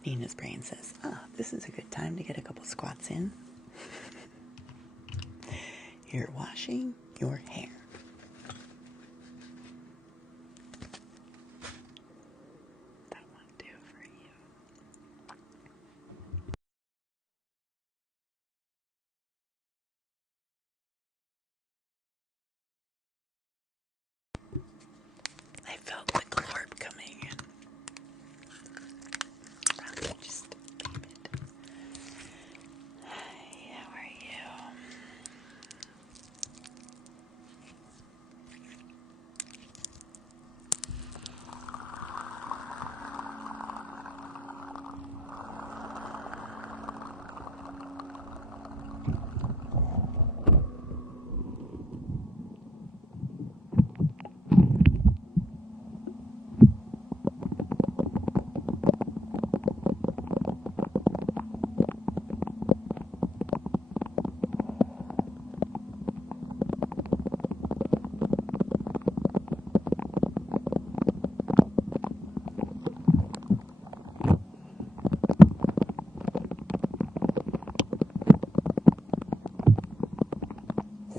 Nina's brain says, this is a good time to get a couple squats in. You're washing your hair. That won't do for you. I felt the glorp coming in. Rather just leave it. Hi, how are you?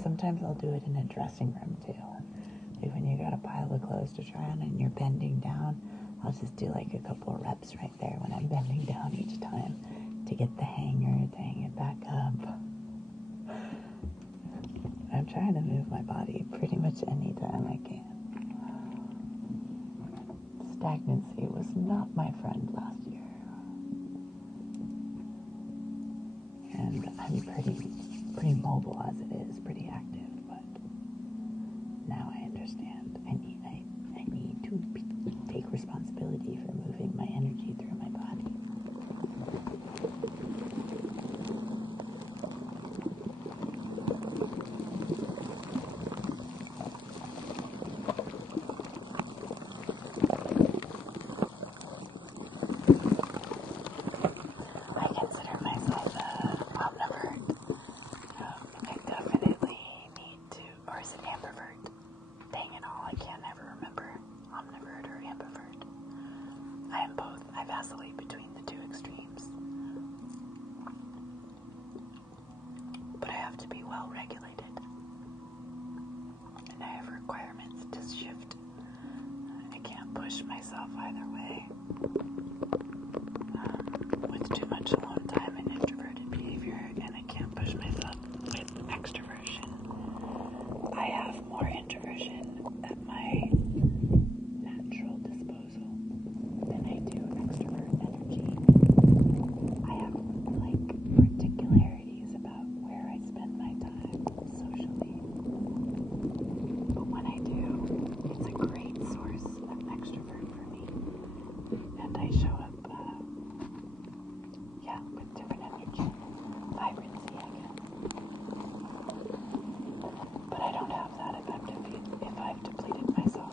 Sometimes I'll do it in a dressing room too. Like when you got a pile of clothes to try on and you're bending down, I'll just do like a couple of reps right there when I'm bending down each time to get the hanger to hang it back up. I'm try to move my body pretty much anytime I can. Stagnancy was not my friend last year. And I'm pretty mobile as it is, pretty active, but now I understand. I need to take responsibility for moving my energy through my body. I consider myself omnivore. I definitely need to, or is it ambivert? Dang it all, I can't ever remember omnivore or ambivert. I am both. I vacillate between the two extremes. But I have to be well regulated. And I have requirements to shift. I can't push myself either way. With too much alone time and introverted behavior, and I can't push myself with extroversion. I have more introversion at my natural disposal than I do extrovert energy. I have particularities about where I spend my time socially. But when I do, it's a great source of extrovert for me. And I show up with different energy, vibrancy, I guess. But I don't have that if I've depleted myself.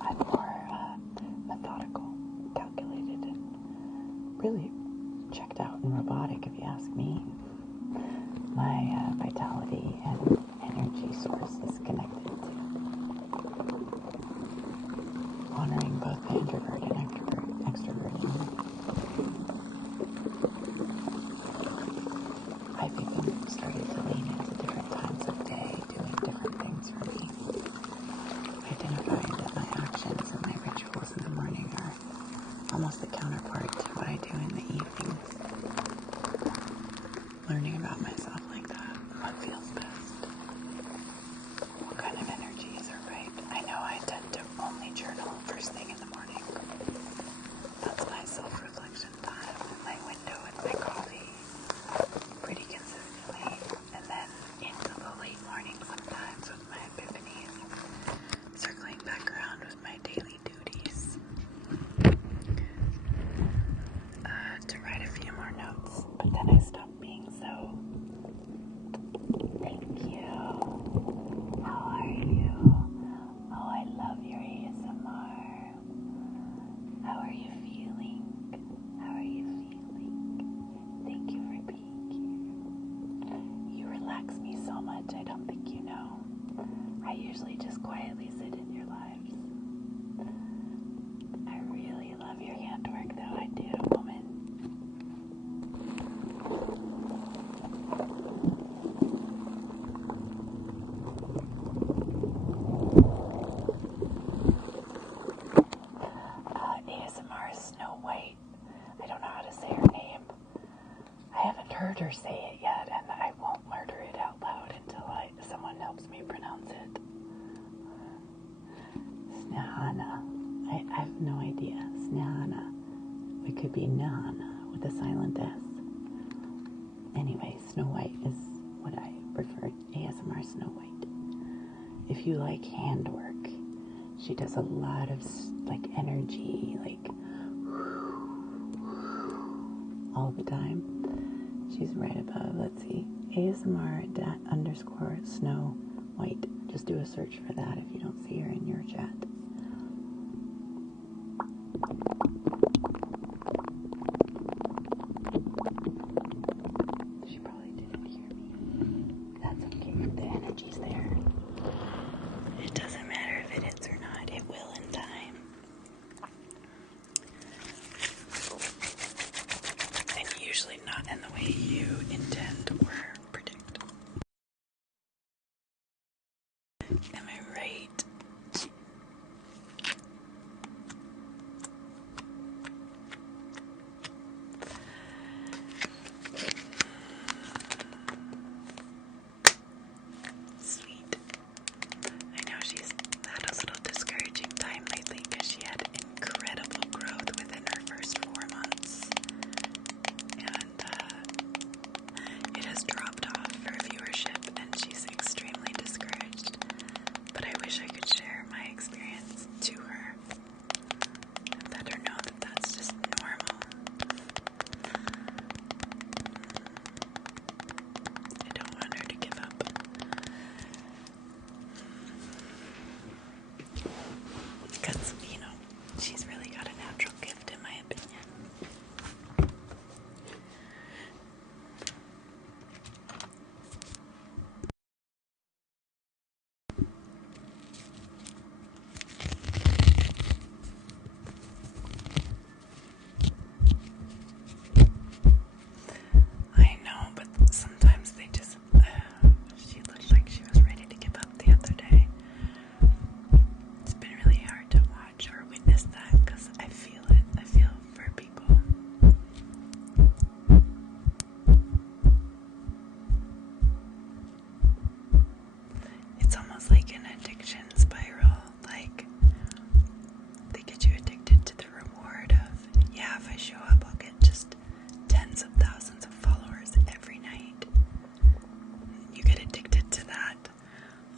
I'm more methodical, calculated, and really checked out and robotic, if you ask me. My vitality and energy source is connected to honoring both the introvert and extrovert in me. I've even started to lean into different times of day, doing different things for me. Identifying that my actions and my rituals in the morning are almost the counterpart to what I do in the evenings. Learning about myself like that, what feels best, what kind of energies are right. I know I tend to only journal first thing in the morning. That's my self-reflection time, my window with my coffee, pretty consistently, and then into the late morning sometimes with my epiphanies, circling back around with my daily duties, to write a few more notes, but then I stop being so. Thank you. How are you? Oh, I love your ASMR. How are you feeling? How are you feeling? Thank you for being here. You relax me so much, I don't think you know. I usually just quietly sit in your lives. I really love your handwork, though. I do, woman. ASMR Snow White. I don't know how to say her name. I haven't heard her say it yet, and I won't murder it out loud until someone helps me pronounce it. Snehana. I have no idea. Snehana. It could be Nahana with a silent S. Anyway, Snow White is what I prefer. ASMR Snow White. If you like handwork, she does a lot of energy, all the time. She's right above. Let's see. ASMR _ Snow White. Just do a search for that if you don't see her in your chat. She probably didn't hear me. That's okay. The energy's there. It doesn't matter if it hits or not. It will in time. And usually not in the way you intend or predict. Am I right? Sweet.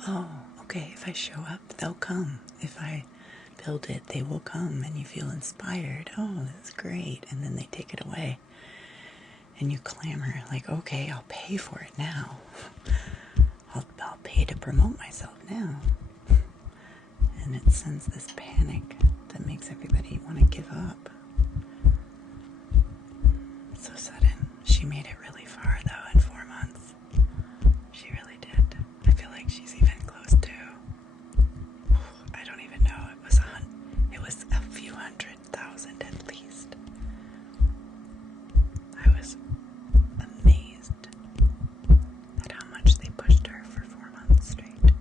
oh, okay, if I show up, they'll come. If I build it, they will come, and you feel inspired. Oh, that's great. And then they take it away. And you clamor, like, okay, I'll pay for it now. I'll pay to promote myself now. And it sends this panic that makes everybody want to give up. So sudden. She made it really far, though, in 4 months. She really did. I feel like she's even close to, I don't even know, it was a few 100,000 at least. I was amazed at how much they pushed her for 4 months straight.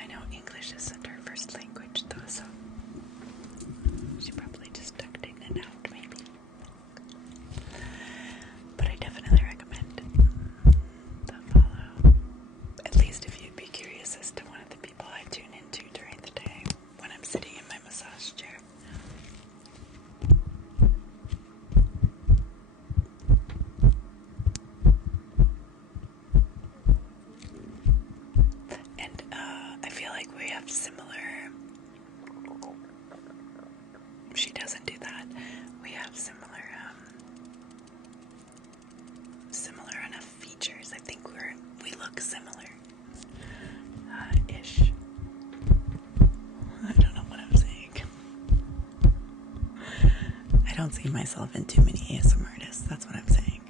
I know English isn't her first language, though, so she probably just ducked in and out, maybe. But I definitely recommend the follow. At least if you'd be curious as to one of the people I tune into during the day when I'm sitting in my massage chair. And I feel like we have similar. She doesn't do that. We have similar enough features. I think we look similar, ish. I don't know what I'm saying. I don't see myself in too many ASMR artists. That's what I'm saying.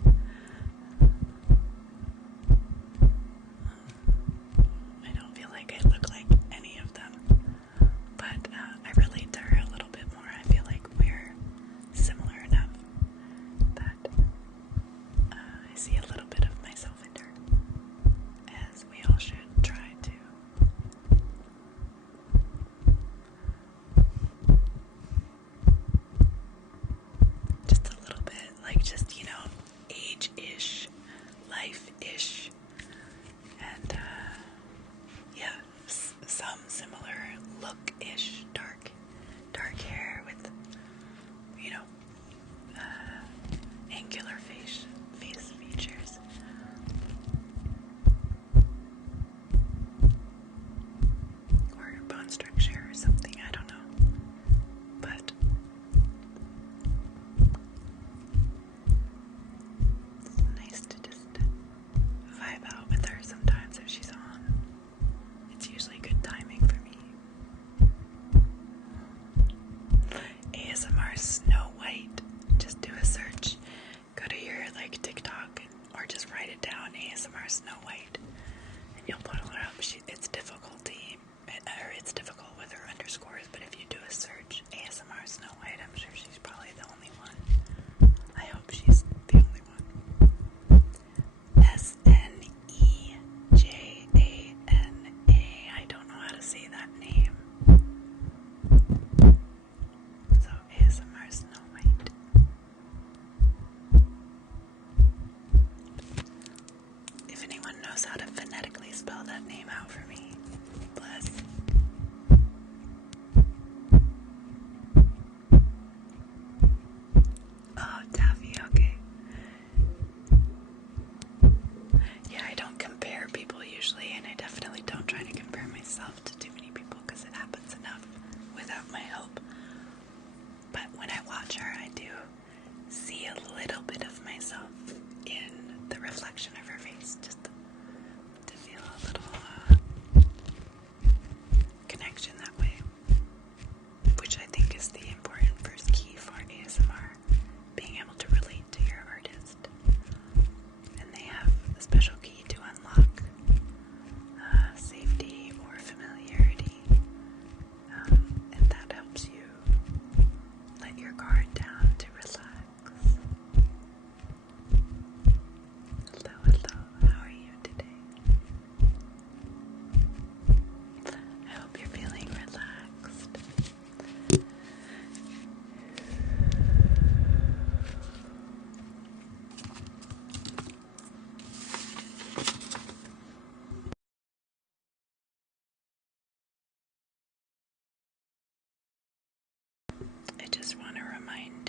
I don't feel like I look like any of them, but I relate to her a little bit more. I feel like we're similar enough that I see a little bit of myself in her, as we all should try to. Just a little bit, like just, age-ish, life-ish, and yeah, some similar look-ish, dark hair with, angular face features. Or bone structure or something, I don't know. But it's nice to just vibe out with her sometimes if she's on. It's usually good timing for me. ASMR Snow White. Just do a search. Go to your TikTok or just write it down, ASMR Snow White, and you'll pull her up. It's difficult with her underscores, but if you do a search, ASMR Snow White, I'm sure she's probably the only one. I hope she's the only one. SNEJANA. I don't know how to say that name. So ASMR Snow White. If anyone knows how to phonetically spell that name out for me, bless. Oh, Taffy, okay. Yeah, I don't compare people usually, and I definitely don't try to compare myself to too many people because it happens enough without my help. But when I watch her, I do see a little bit of myself in the reflection of her face, just to feel a little connection that way, which I think is the important first key for ASMR, being able to relate to your artist. And they have a special key to unlock safety or familiarity, and that helps you let your guard down to relax. Hello, how are you today? I hope you're feeling relaxed. I just want to remind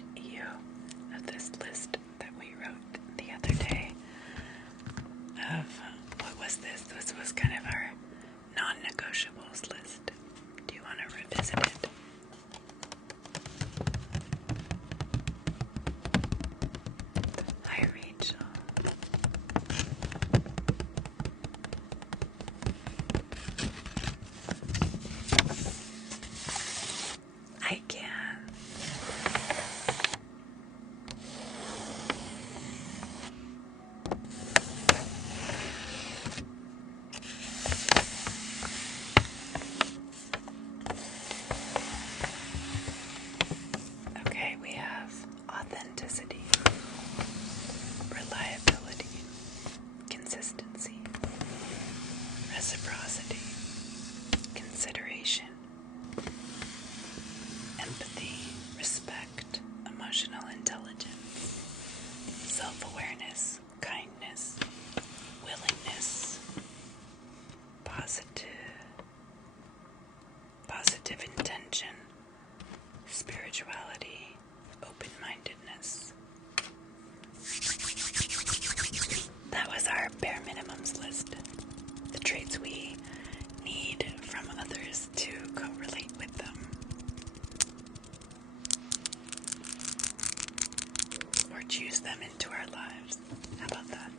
into our lives. How about that?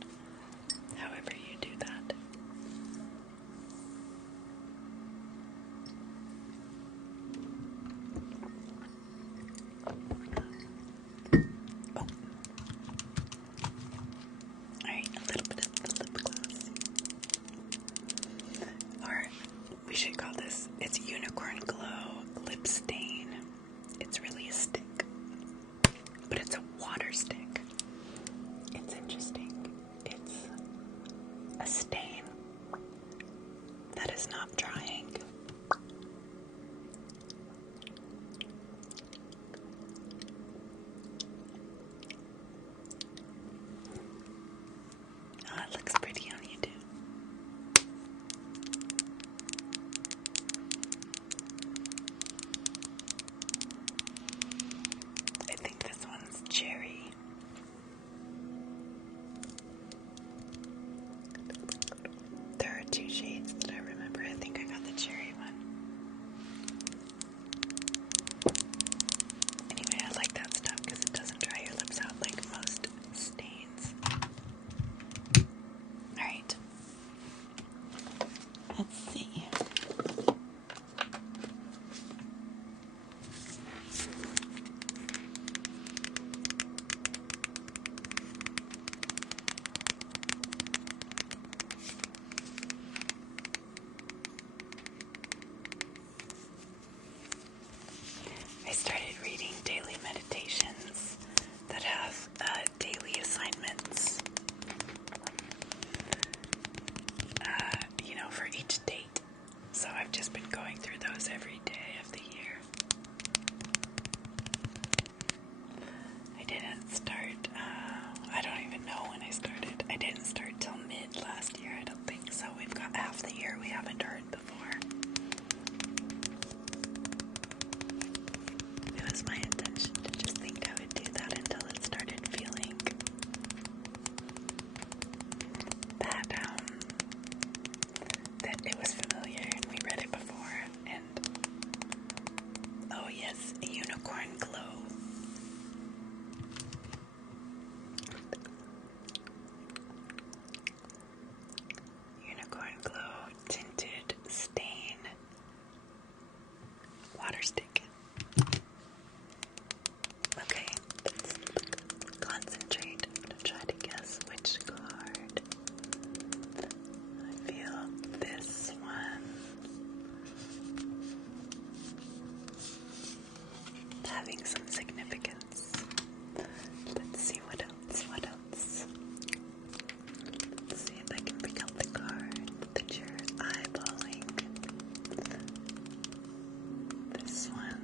However you do that. Oh. Alright, a little bit of the lip gloss. Or we should call this, it's Unicorn Glow Lip Stain. It's really a stick, but it's a water stick. It's interesting. It's a stain that is not drying. Oh, it looks pretty on you too. I think this one's cherry. There are two shades that I remember. I think I got the cherry one. Anyway, I like that stuff because it doesn't dry your lips out like most stains. Alright. Let's see. I started reading daily meditations that have daily assignments, for each date. So I've just been going through those every day of the year. I didn't start, I don't even know when I started. I didn't start till mid last year, I don't think. So we've got half the year we haven't heard before. It was my intention to just think I would do that until it started feeling that it was familiar and we read it before. And oh yes, a unicorn glow. Unicorn glow tinted stain water stick. Okay, let's concentrate. I'm gonna try to guess which card. I feel this one having some significance. Let's see what else. Let's see if I can pick up the card that you're eyeballing. This one.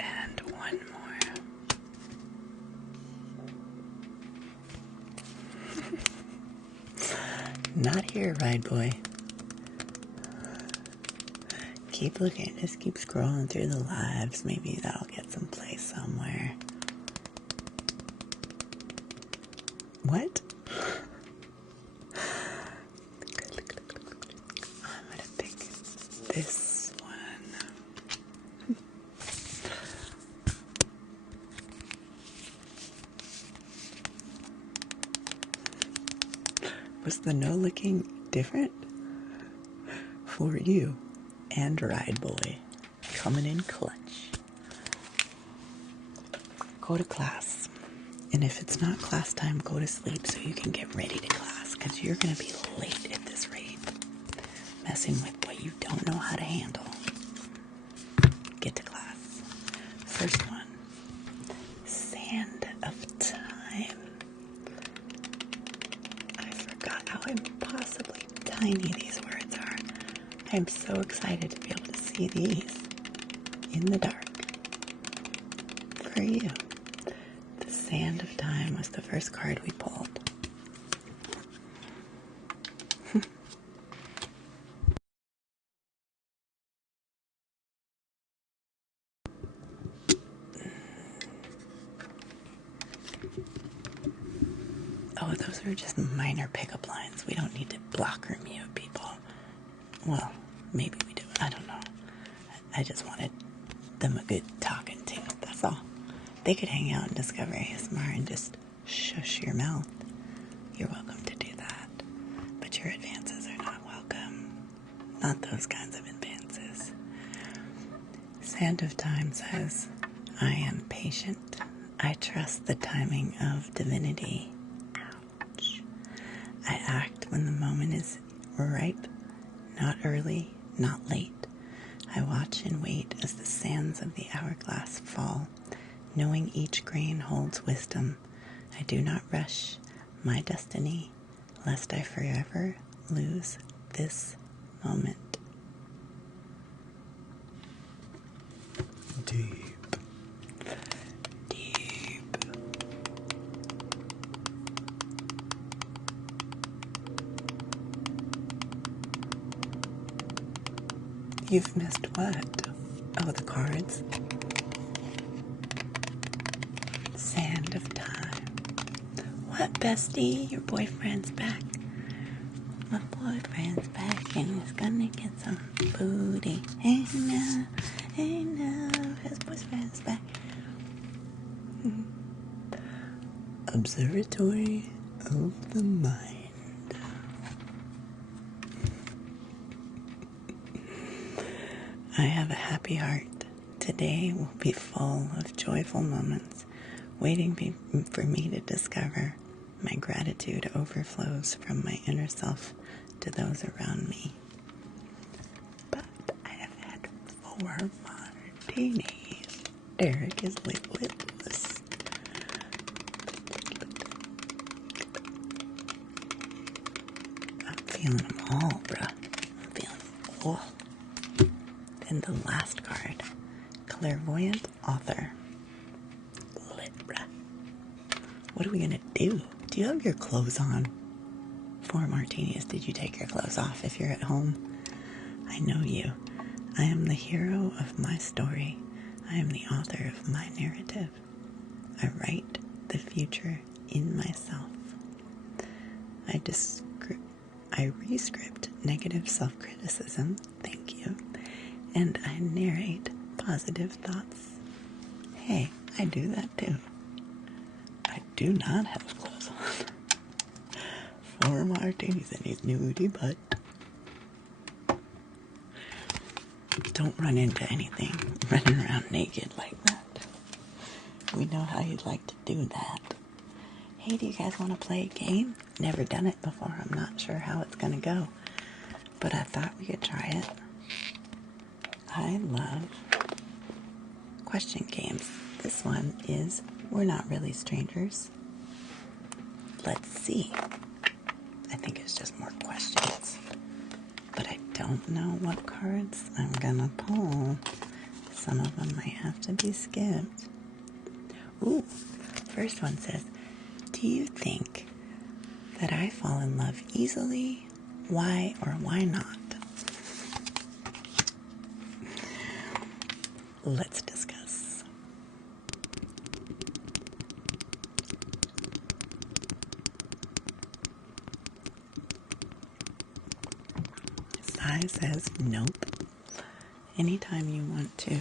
And one more. Not here, ride boy. Keep looking, just keep scrolling through the lives. Maybe that'll get someplace somewhere. What? I'm gonna pick this one. Was the no looking different? For you and ride boy coming in clutch. Go to class, and if it's not class time, go to sleep so you can get ready to class, because you're gonna be late at this rate, messing with what you don't know how to handle. Get to class. First one, sand of time. I forgot how impossibly tiny these words are. I'm so excited to be able to see these in the dark for you. The Sand of Time was the first card we pulled. Oh, those are just minor pickup lines. We don't need to block or mute people. Well, maybe we do. I don't know. I just wanted them a good talking to. That's all. They could hang out and discover ASMR and just shush your mouth. You're welcome to do that. But your advances are not welcome. Not those kinds of advances. Sand of Time says, I am patient. I trust the timing of divinity. Ouch. I act when the moment is ripe, not early, not late. I watch and wait as the sands of the hourglass fall, knowing each grain holds wisdom. I do not rush my destiny, lest I forever lose this moment. Deep. Deep. You've missed what? Oh, the cards. Sand of Time. What, bestie? Your boyfriend's back. My boyfriend's back and he's gonna get some booty. Hey now, his boyfriend's back. Observatory of the Mind. I have a happy heart. Today will be full of joyful moments, waiting for me to discover. My gratitude overflows from my inner self to those around me. But I have had 4 martinis. Derek is lipless. I'm feeling them all, bruh. I'm feeling them all. Then the last card, Clairvoyant Author. Lit, bruh. What are we gonna do? Do you have your clothes on? 4 martinis. Did you take your clothes off if you're at home? I know you. I am the hero of my story. I am the author of my narrative. I write the future in myself. I rescript negative self-criticism. Thank you. And I narrate positive thoughts. Hey, I do that too. I do not have clothes on. 4 martinis and his nudie butt. Don't run into anything running around naked like that. We know how you'd like to do that. Hey, do you guys want to play a game? Never done it before. I'm not sure how it's going to go. But I thought we could try it. I love question games. This one is We're Not Really Strangers. Let's see. I think it's just more questions. But I don't know what cards I'm gonna pull. Some of them might have to be skipped. Ooh, first one says, do you think that I fall in love easily? Why or why not? Let's discuss. Sai says, nope. Anytime you want to,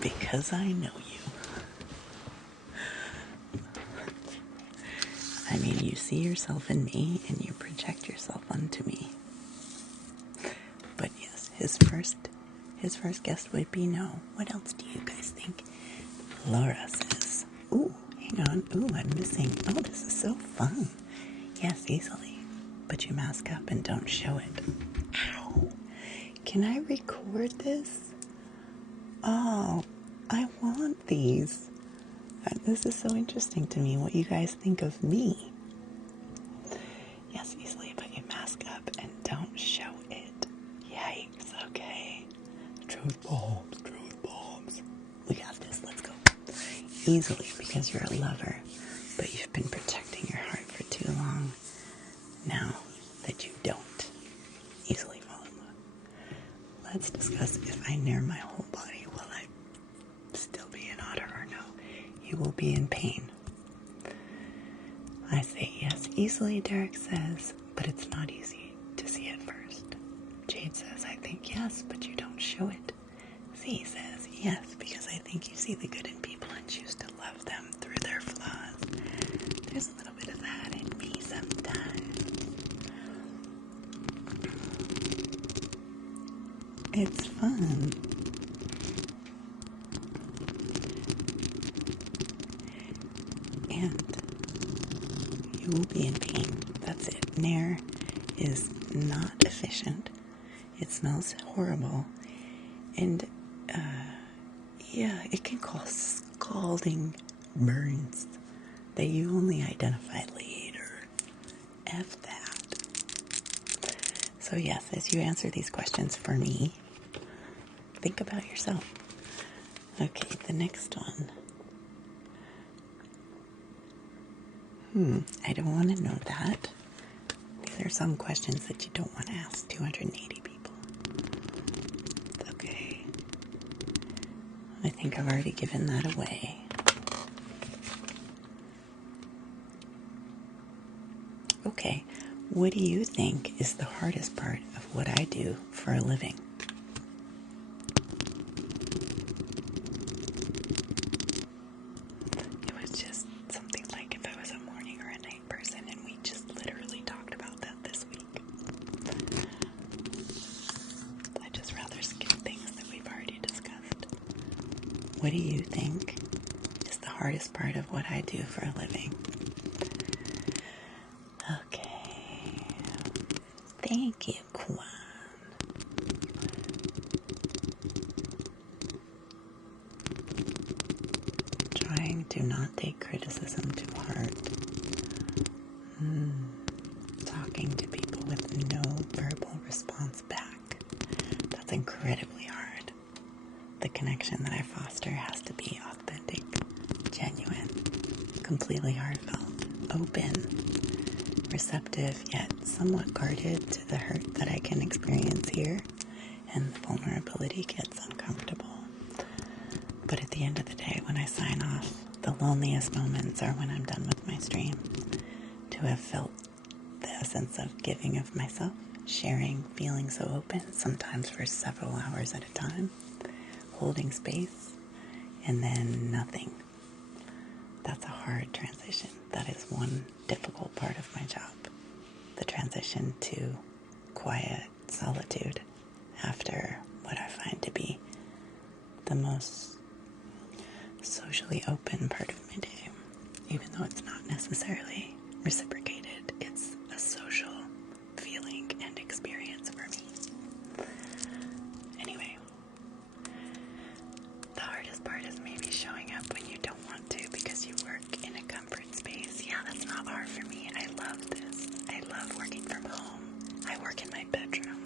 because I know you. I mean, you see yourself in me and you project yourself onto me. But yes, his first guess would be no. What else do you guys think? Laura says, ooh, hang on. Ooh, I'm missing. Oh, this is so fun. Yes, easily. But you mask up and don't show it. Ow. Can I record this? Oh, I want these. This is so interesting to me, what you guys think of me. Yes, easily, but you mask up and don't show it. Yikes, okay. Truth bombs. We got this, let's go. Easily, because you're a lover, but you've been protecting your heart for too long. Now that you don't easily fall in love. Let's discuss if I nair my whole body, will I still be an otter or no? You will be in pain. I say yes easily, Derek says, but it's not easy to see at first. Jade says, I think yes, but you don't show it. Z says, yes, because I think you see the good in people and choose to love them. It's fun. And you will be in pain. That's it. Nair is not efficient. It smells horrible. And, yeah, it can cause scalding burns that you only identify later. F that. So yes, as you answer these questions for me, think about yourself. Okay, the next one. I don't want to know that. These are some questions that you don't want to ask 280 people. Okay. I think I've already given that away. Okay, what do you think is the hardest part of what I do for a living? It was just something like if I was a morning or a night person, and we just literally talked about that this week. I'd just rather skip things that we've already discussed. What do you think is the hardest part of what I do for a living? Okay. Thank you, Kwan. Trying to not take criticism to heart. Talking to people with no verbal response back. That's incredibly hard. The connection that I foster has to be authentic, genuine, completely heartfelt, open, receptive, yet somewhat guarded to the hurt that I can experience here, and the vulnerability gets uncomfortable. But at the end of the day, when I sign off, the loneliest moments are when I'm done with my stream. To have felt the essence of giving of myself, sharing, feeling so open, sometimes for several hours at a time, holding space, and then nothing. That's a hard transition. That is one difficult part of my job. The transition to quiet solitude after what I find to be the most socially open part of my day. Even though it's not necessarily reciprocated, it's a social feeling and experience for me. Anyway, the hardest part is maybe showing up when you don't want to because you work in a comfort space. Yeah, that's not hard for me. I love this. I love working from home. I work in my bedroom.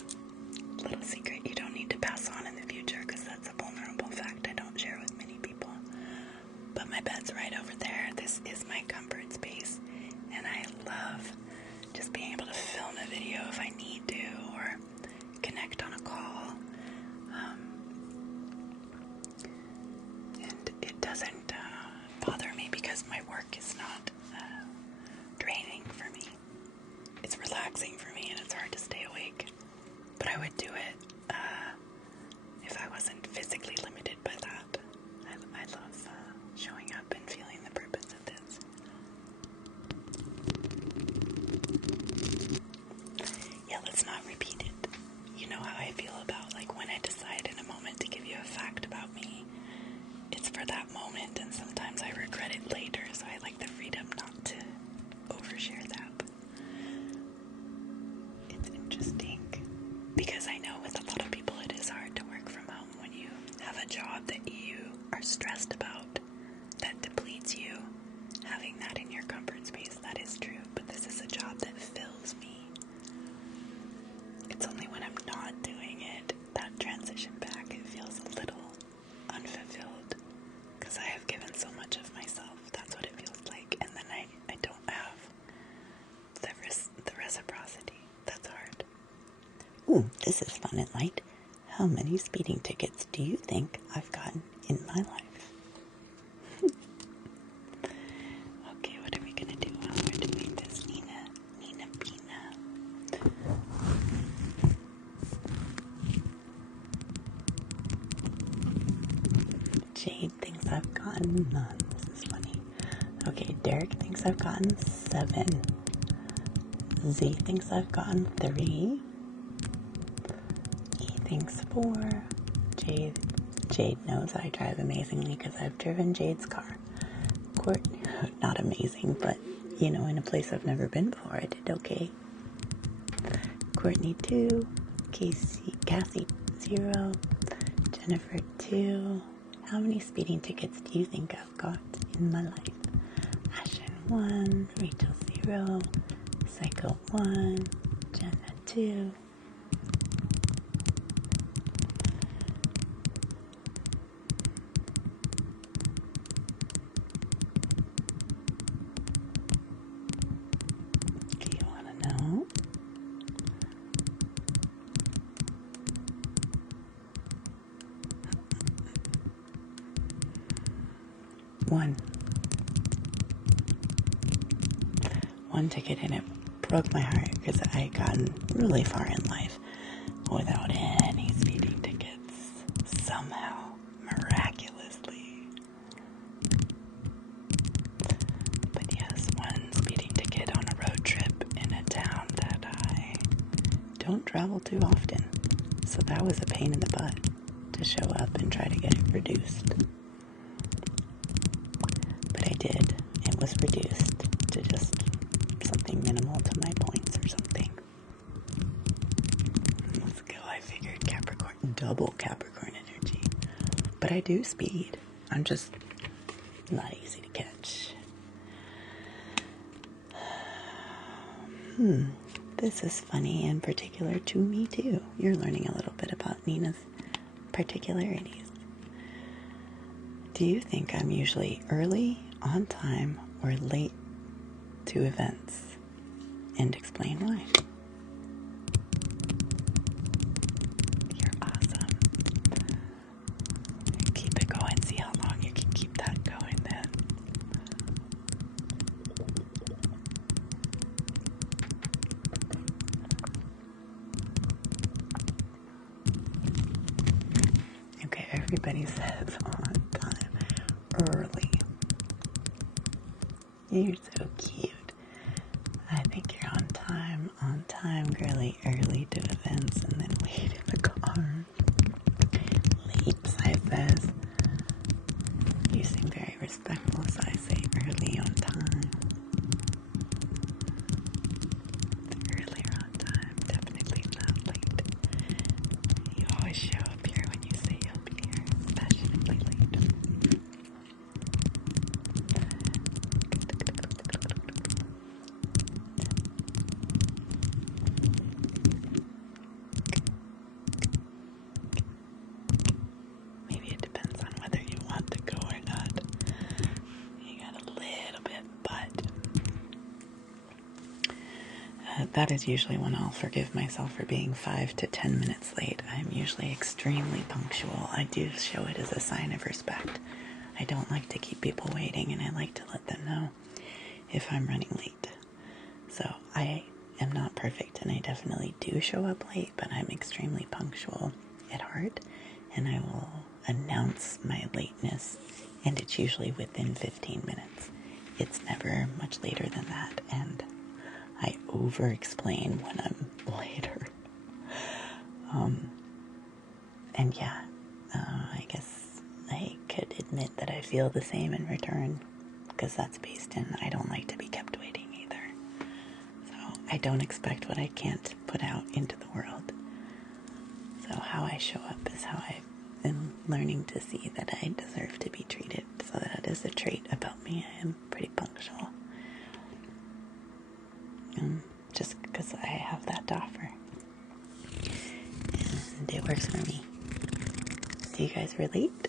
Little secret you don't need to pass on in the future because that's a vulnerable fact I don't share with many people. But my bed's right over there. This is my comfort space. And I love just being able to film a video if I need to or connect on a call. And it doesn't bother me because my work is not draining for me. It's relaxing for me and it's hard to stay awake. But I would do it if I wasn't physically limited by that. I love showing up and feeling the purpose of this. Yeah, let's not repeat it. You know how I feel about like when I decide in a moment to give you a fact about me. It's for that moment, and sometimes I regret it later, so I like the freedom not to overshare that. It's interesting, because I know with a lot of people it is hard to work from home when you have a job that you are stressed about, that depletes you. Having that in your comfort space, that is true, but this is a job that fills me. It's only when I'm not doing it, that transition back, it feels a little unfulfilled, because I have given so much of myself. That's what it feels like, and then I don't have the reciprocity. That's hard. Ooh, this is fun and light. How many speeding tickets do you think I've gotten in my life? Okay, what are we gonna do while we're doing this, Nina Pina? Jade thinks I've gotten none. This is funny. Okay, Derek thinks I've gotten 7. Z thinks I've gotten 3. E Thanks for Jade. Jade knows I drive amazingly because I've driven Jade's car. Courtney, not amazing, but you know, in a place I've never been before, I did okay. Courtney 2, Cassie 0, Jennifer 2. How many speeding tickets do you think I've got in my life? Ashen 1, Rachel 0, Psycho 1, Jenna 2. Do you want to know? One ticket, and it broke my heart because I had gotten really far in life without any speeding tickets. Somehow, miraculously. But yes, one speeding ticket on a road trip in a town that I don't travel too often. So that was a pain in the butt to show up and try to get it reduced. But I did. It was reduced to just something minimal to my points or something. Let's go. I figured Capricorn, double Capricorn energy. But I do speed. I'm just not easy to catch. This is funny and particular to me too. You're learning a little bit about Nina's particularities. Do you think I'm usually early, on time, or late to events? And explain why. You're awesome. Keep it going. See how long you can keep that going then. Okay, everybody says on time. Early. You're so cute. I think you're on time, really early to events, and then late in the car. Late, Sai says. You seem very respectful, so I say early on time. Earlier on time, definitely not late. You always show up here when you say you'll be here, passionately late. Maybe it depends on whether you want to go or not. You got a little bit, but that is usually when I'll forgive myself for being 5 to 10 minutes late. I'm usually extremely punctual. I do show it as a sign of respect. I don't like to keep people waiting, and I like to let them know if I'm running late. So I am not perfect, and I definitely do show up late, but I'm extremely punctual at heart, and I will announce my lateness, and it's usually within 15 minutes. It's never much later than that, and I over-explain when I'm later. And yeah, I guess I could admit that I feel the same in return, because that's based in I don't like to be kept waiting either. So I don't expect what I can't put out into the world. So how I show up is how I am learning to see that I deserve to be treated. So that is a trait about me. I am pretty punctual. Just because I have that to offer. And it works for me. Do you guys relate?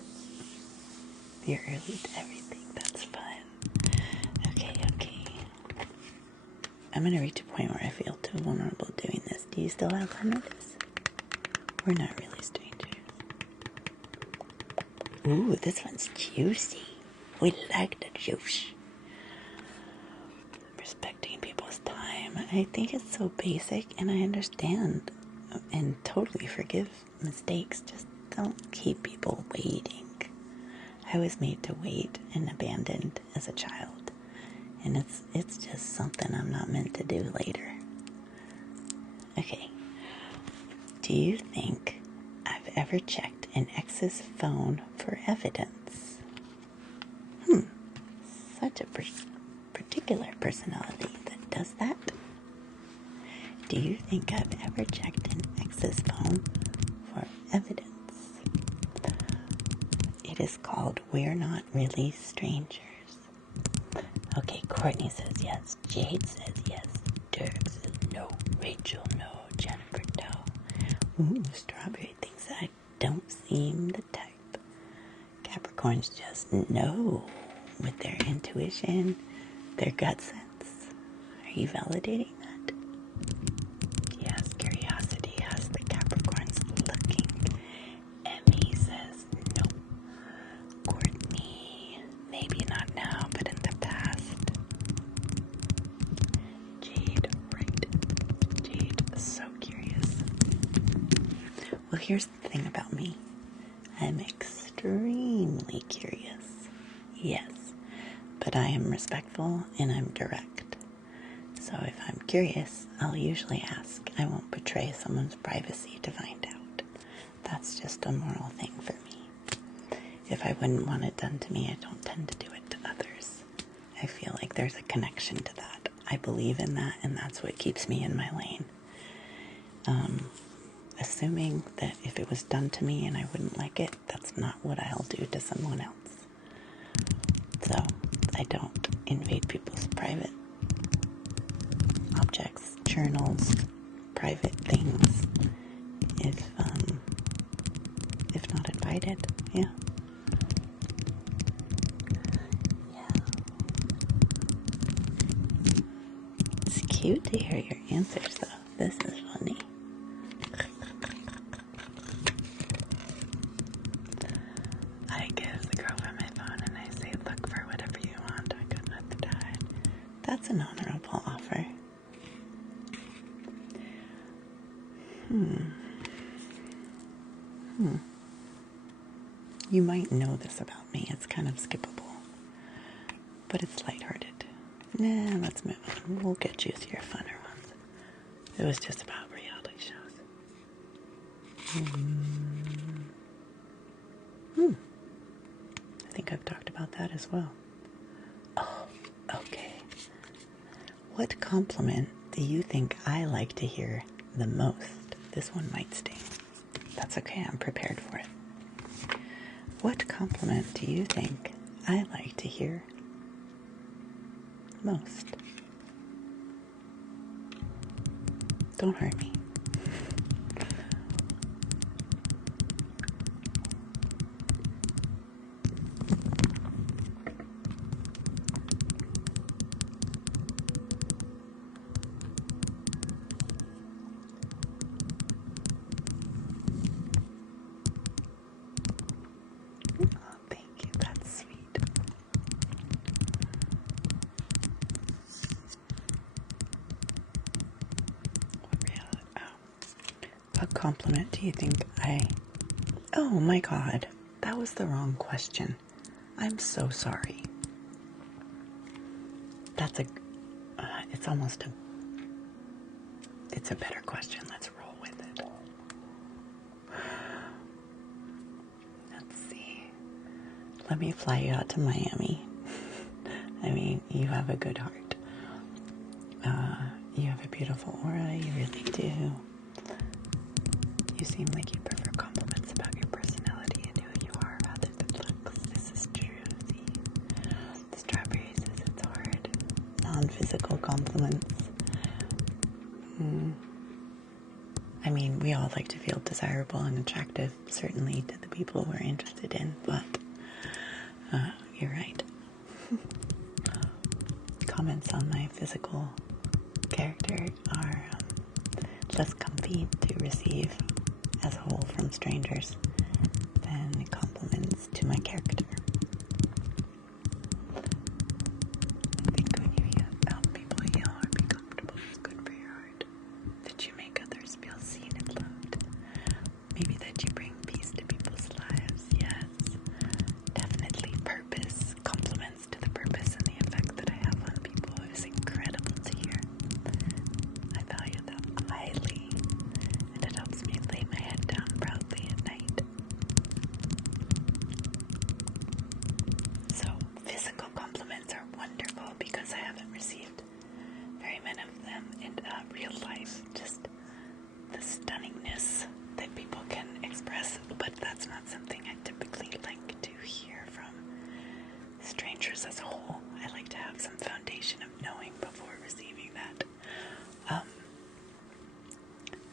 You're early to everything. That's fun. Okay. I'm going to reach a point where I feel too vulnerable doing this. Do you still have fun with this? We're not really strangers. Ooh, this one's juicy. We like the juice. Respecting people's time. I think it's so basic, and I understand and totally forgive mistakes. Just don't keep people waiting. I was made to wait and abandoned as a child, and it's just something I'm not meant to do later. Okay. Do you think ever checked an ex's phone for evidence? Such a particular personality that does that. Do you think I've ever checked an ex's phone for evidence? It is called We're Not Really Strangers. Okay, Courtney says yes. Jade says yes. Dirk says no. Rachel, no. Jennifer, no. Ooh, Strawberry thinks I don't seem the type. Capricorns just know with their intuition, their gut sense. Are you validating that? Yes, curiosity has the Capricorns looking. Emmy says no. Courtney, maybe not now, but in the past. Jade, right. Jade, so curious. Well, here's the thing about me. I'm extremely curious. Yes, but I am respectful and I'm direct. So if I'm curious, I'll usually ask. I won't betray someone's privacy to find out. That's just a moral thing for me. If I wouldn't want it done to me, I don't tend to do it to others. I feel like there's a connection to that. I believe in that, and that's what keeps me in my lane. Assuming that if it was done to me and I wouldn't like it, that's not what I'll do to someone else. So I don't invade people's private objects, journals, private things, if not invited. Yeah. It's cute to hear your answers, though. This is funny. I give the girl from my phone and I say, look for whatever you want. I got nothing to hide. That's an honorable offer. You might know this about me. It's kind of skippable. But it's lighthearted. Nah, let's move on. We'll get you through your funner ones. It was just about reality shows. I think I've talked about that as well. Oh, okay. What compliment do you think I like to hear the most? This one might sting. That's okay, I'm prepared for it. What compliment do you think I like to hear most? Don't hurt me. Oh, thank you. That's sweet. What compliment do you think I... Oh my God, that was the wrong question. I'm so sorry. That's it's almost it's a better question. Let's roll with it. Let's see. Let me fly you out to Miami. I mean, you have a good heart. You have a beautiful aura, you really do. You seem like you prefer compliments about your personality and who you are rather than looks. This is true. See? The strawberry says it's hard. Non-physical compliments. I mean, we all like to feel desirable and attractive, certainly to the people we're interested in, but you're right. Comments on my physical character are less comfy to receive as a whole from strangers than compliments to my character. I think when you help people heal or be comfortable, it's good for your heart. That you make others feel seen and loved. Maybe that you bring peace to people's lives. Yes, definitely purpose. Compliments to the purpose and the effect that I have on people is incredible to hear. I value that highly, and it helps me lay my head down proudly at night. physical compliments are wonderful because I haven't received very many of them in real life. Just the stunningness that people can express, but that's not something I typically like to hear from strangers as a whole. I like to have some foundation of knowing before receiving that.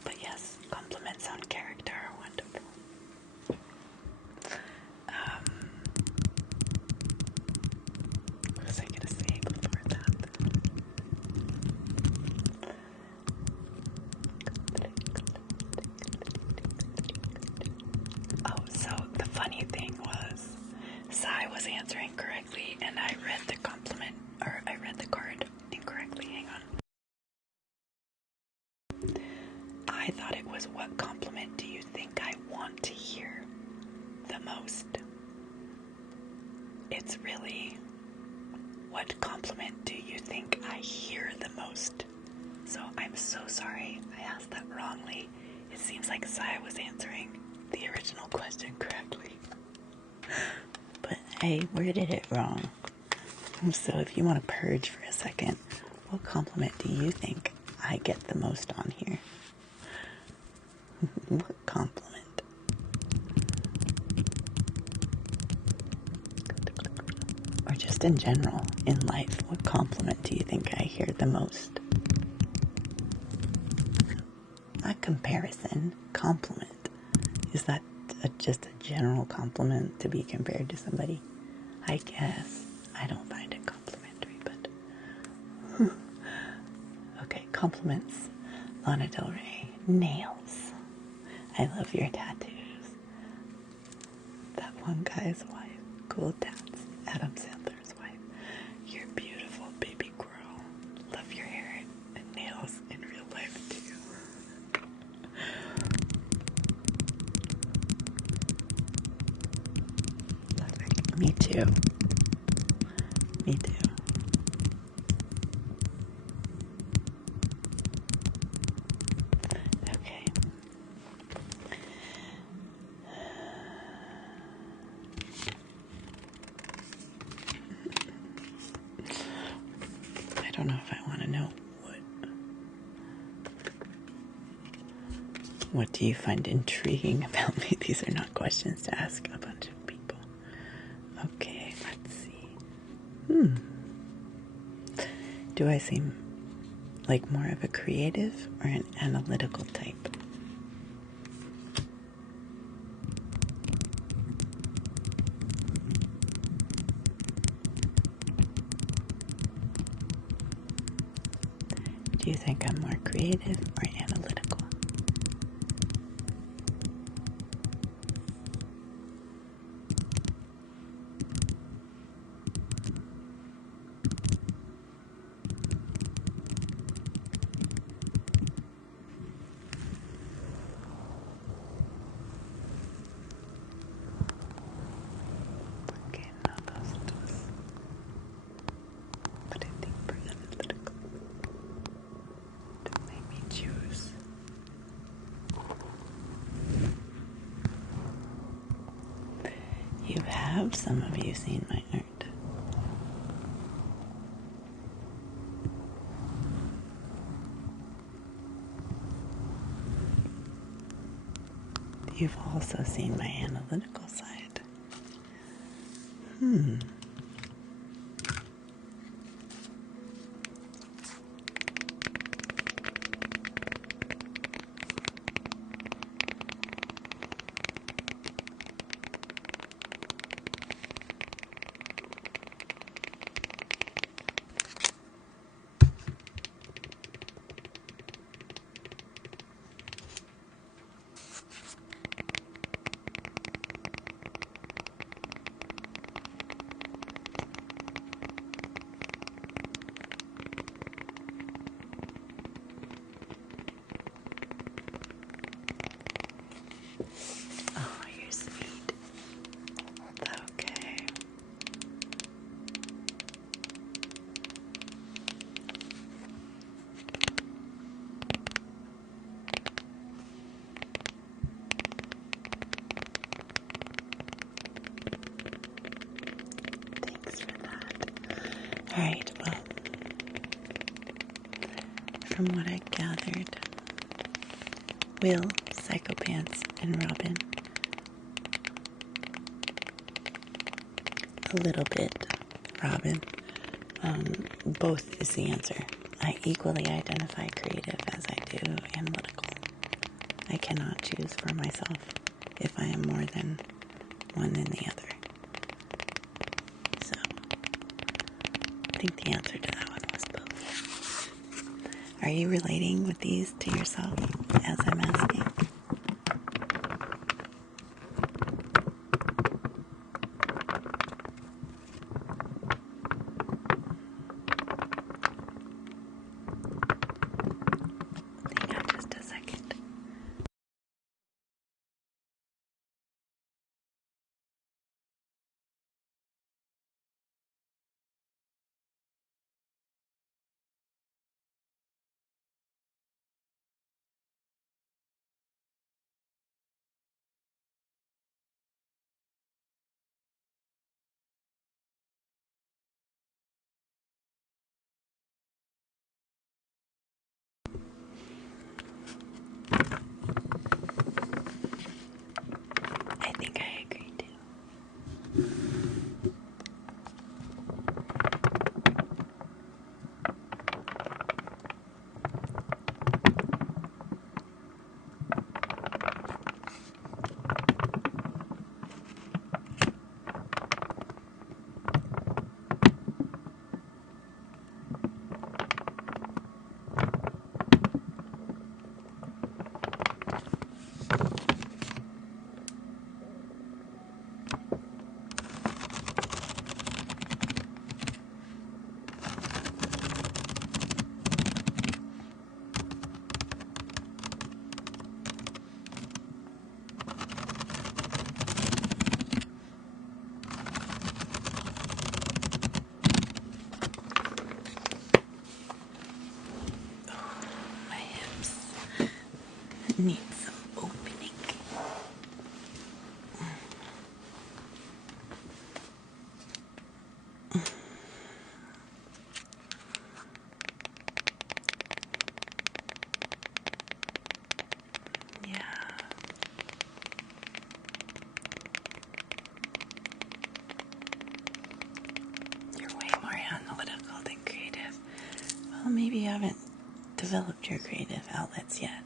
But yes, compliments on character are wonderful. What was I gonna say before that? Oh, so the funny thing was, Sai was answering correctly, and I read the compliment, or I read the card incorrectly. Hang on. I thought it was, what compliment do you think I want to hear the most? It's really, what compliment do you think I hear the most? So I'm so sorry I asked that wrongly. It seems like Sai was answering the original question correctly. But I worded it wrong. So if you want to purge for a second, what compliment do you think I get the most on here? What compliment? Or just in general, in life, what compliment do you think I hear the most? Not comparison, compliment. Is that just a general compliment to be compared to somebody? I guess. I don't find it complimentary, but... Okay, compliments. Lana Del Rey. Nails. I love your tattoos. That one guy's wife. Cool tats. Adam Sandler's wife. You're beautiful, baby girl. Love your hair and nails in real life, too. Perfect. Me too. Me too. Okay. I don't know if I want to know what do you find intriguing about me? These are not questions to ask a bunch of people. Okay, let's see. Do I seem like more of a creative or an analytical type? Do you think I'm more creative or analytical? Okay, no, those two. But I think for analytical, to make me choose. You have, some of you, seen my art. You've also seen my analytical side. Alright, well, from what I gathered, Will, Psychopants, and Robin, a little bit Robin, both is the answer. I equally identify creative as I do analytical. I cannot choose for myself if I am more than one than the other. So, I think the answer to that one was both. Are you relating with these to yourself as I'm asking? Hang on just a second. I think I agree too. My hips need some opening. Yeah. You're way more analytical than creative. Well, maybe you haven't developed your creative outlets yet.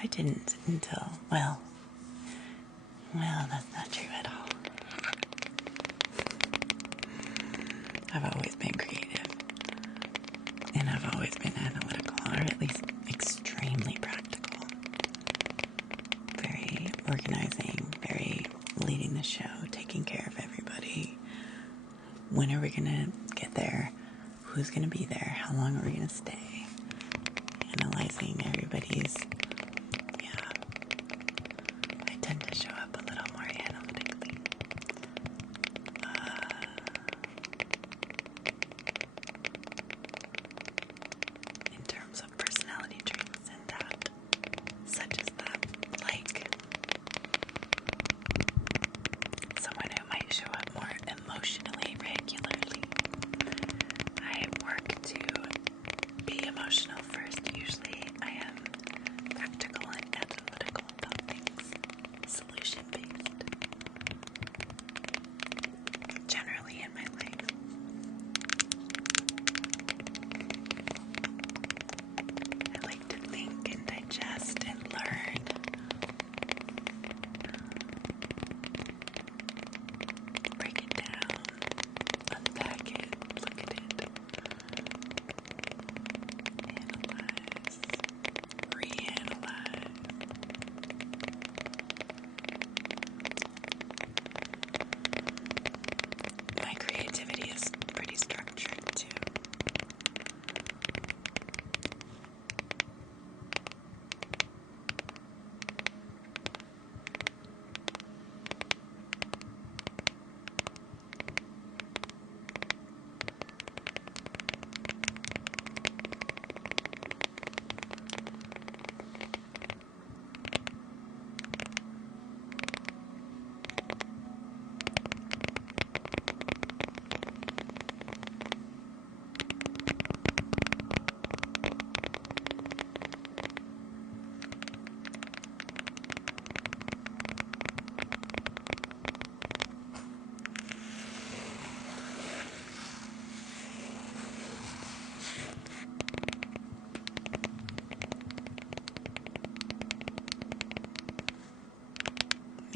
I didn't until, well, that's not true at all. I've always been creative, and I've always been analytical, or at least extremely practical. Very organizing, very leading the show, taking care of everybody. When are we gonna get there? Who's gonna be there? How long are we gonna stay? Analyzing everybody's, yeah. I tend to show up a little more analytically. In terms of personality traits and that, such as that, like someone who might show up more emotionally regularly. I work to be emotional first. Usually I am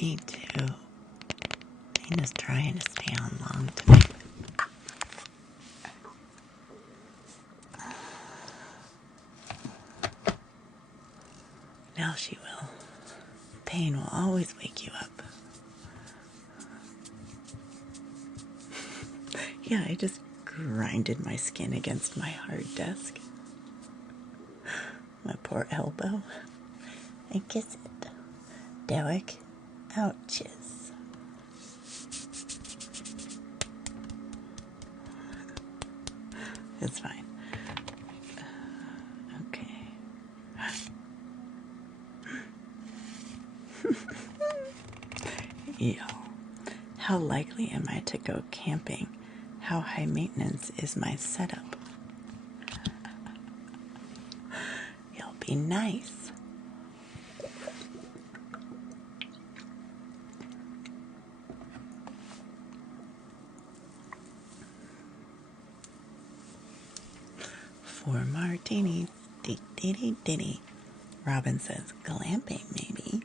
Me too. Nina's trying to stay on long tonight. Now she will. Pain will always wake you up. Yeah, I just grinded my skin against my hard desk. My poor elbow. I guess it. Derek. Ouches. It's fine. Okay. Yo. How likely am I to go camping? How high maintenance is my setup? You'll be nice. Four martinis. Dee. Robin says, glamping maybe.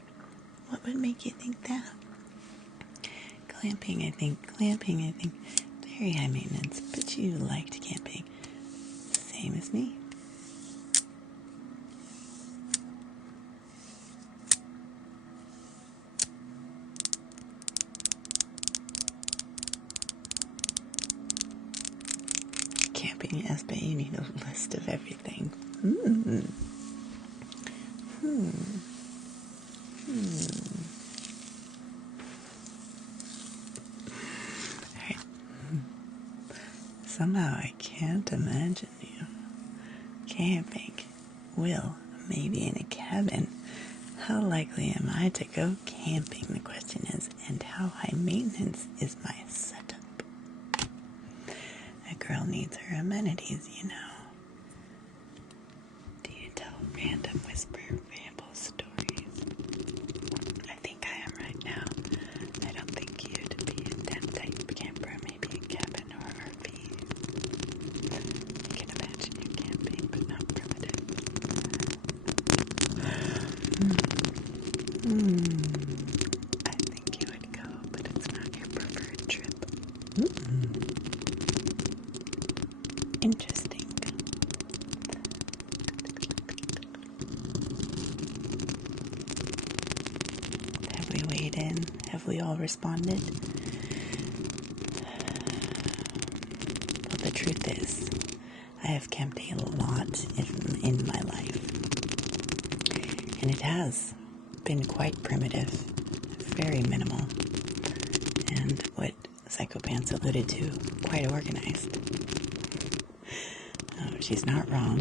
What would make you think that? Glamping, I think. Very high maintenance, but you liked camping. Same as me. Camping, yes, but you need a list of everything. Alright. Somehow I can't imagine you camping. Will, maybe in a cabin. How likely am I to go camping? The question is, and how high maintenance is my setup? A girl needs her amenities, you know. Do you tell random whisper ramble stories? I think I am right now. I don't think you'd be a tent type camper, maybe a cabin or RV. I can imagine you camping, but not primitive. I think you would go, but it's not your preferred trip. Interesting. Have we weighed in? Have we all responded? Well, the truth is, I have camped a lot in my life. And it has been quite primitive, very minimal, and what Psycho Pants alluded to, quite organized. She's not wrong.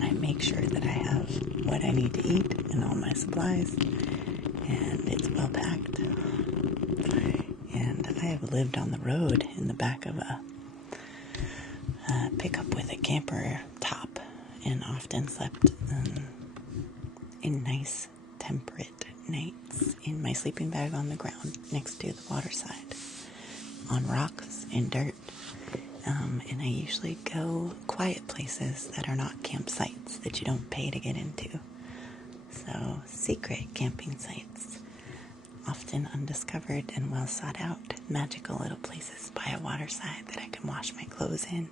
I make sure that I have what I need to eat and all my supplies, and it's well packed. And I have lived on the road in the back of a pickup with a camper top, and often slept in nice temperate nights in my sleeping bag on the ground next to the waterside, on rocks and dirt. And I usually go quiet places that are not campsites that you don't pay to get into. So secret camping sites, often undiscovered and well sought out, magical little places by a waterside that I can wash my clothes in.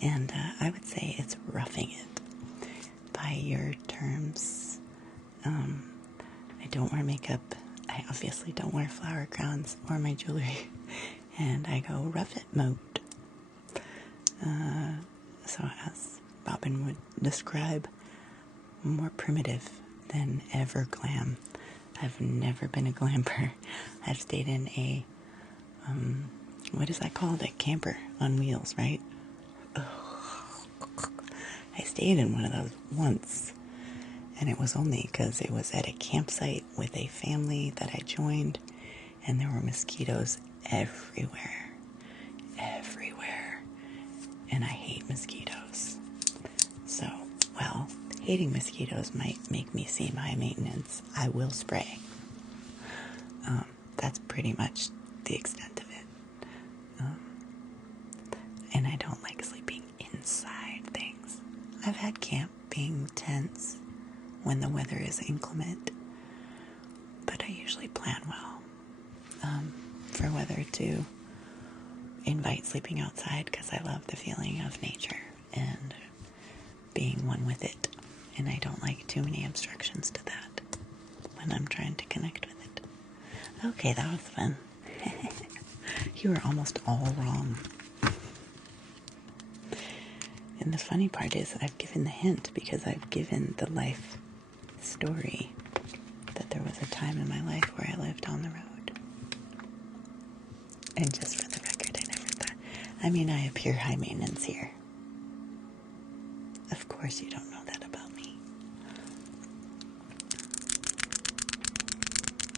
And I would say it's roughing it by your terms. I don't wear makeup. I obviously don't wear flower crowns or my jewelry. And I go rough it mode. So as Robin would describe, more primitive than ever glam. I've never been a glamper. I've stayed in a, what is that called? A camper on wheels, right? Ugh. I stayed in one of those once, and it was only because it was at a campsite with a family that I joined, and there were mosquitoes everywhere. And I hate mosquitoes. So, well, hating mosquitoes might make me seem high maintenance. I will spray. That's pretty much the extent of it. And I don't like sleeping inside things. I've had camping tents when the weather is inclement, but I usually usually plan well for whether to invite sleeping outside, because I love the feeling of nature and being one with it. And I don't like too many obstructions to that when I'm trying to connect with it. Okay, that was fun. You were almost all wrong. And the funny part is I've given the hint because I've given the life story that there was a time in my life where I lived on the road. And just for the record, I never thought. I mean, I appear high maintenance here. Of course you don't know that about me.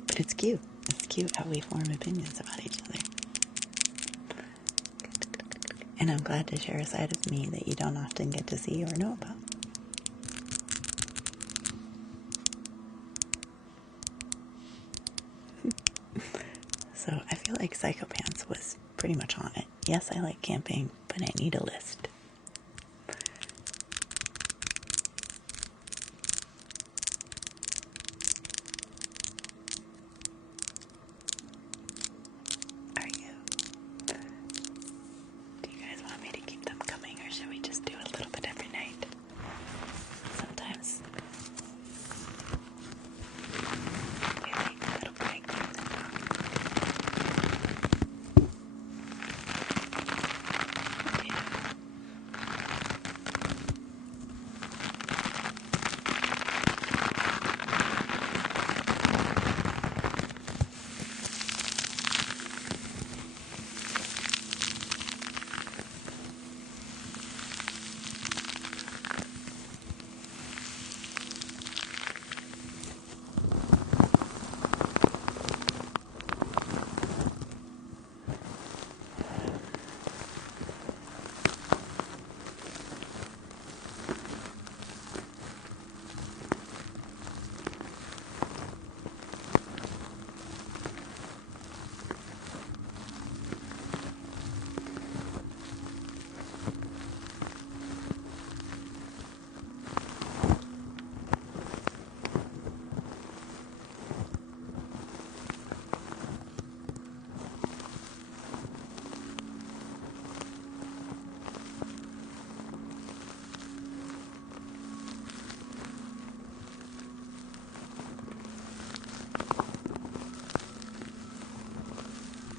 But it's cute. It's cute how we form opinions about each other. And I'm glad to share a side of me that you don't often get to see or know about. So I feel like Psychopants was pretty much on it. Yes, I like camping, but I need a list. Are you? Do you guys want me to keep them coming, or should we just do a little bit every night? Sometimes we like a little break from the talk. Yeah.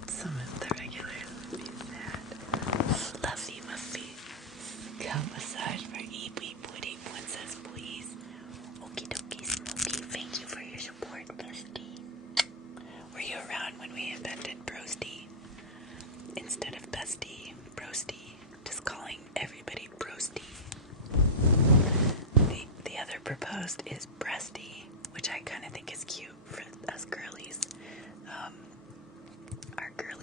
Some of the regulars would be sad. Fluffy Muffy. Come massage for Eepy Woody Princess, please. Okie dokie Smokey, thank you for your support, bestie. Were you around when we invented Brosty? Instead of bestie, Brosty. Just calling everybody Brosty. The other proposed is breasty, which I kind of think is cute for us girlies. Our girlies.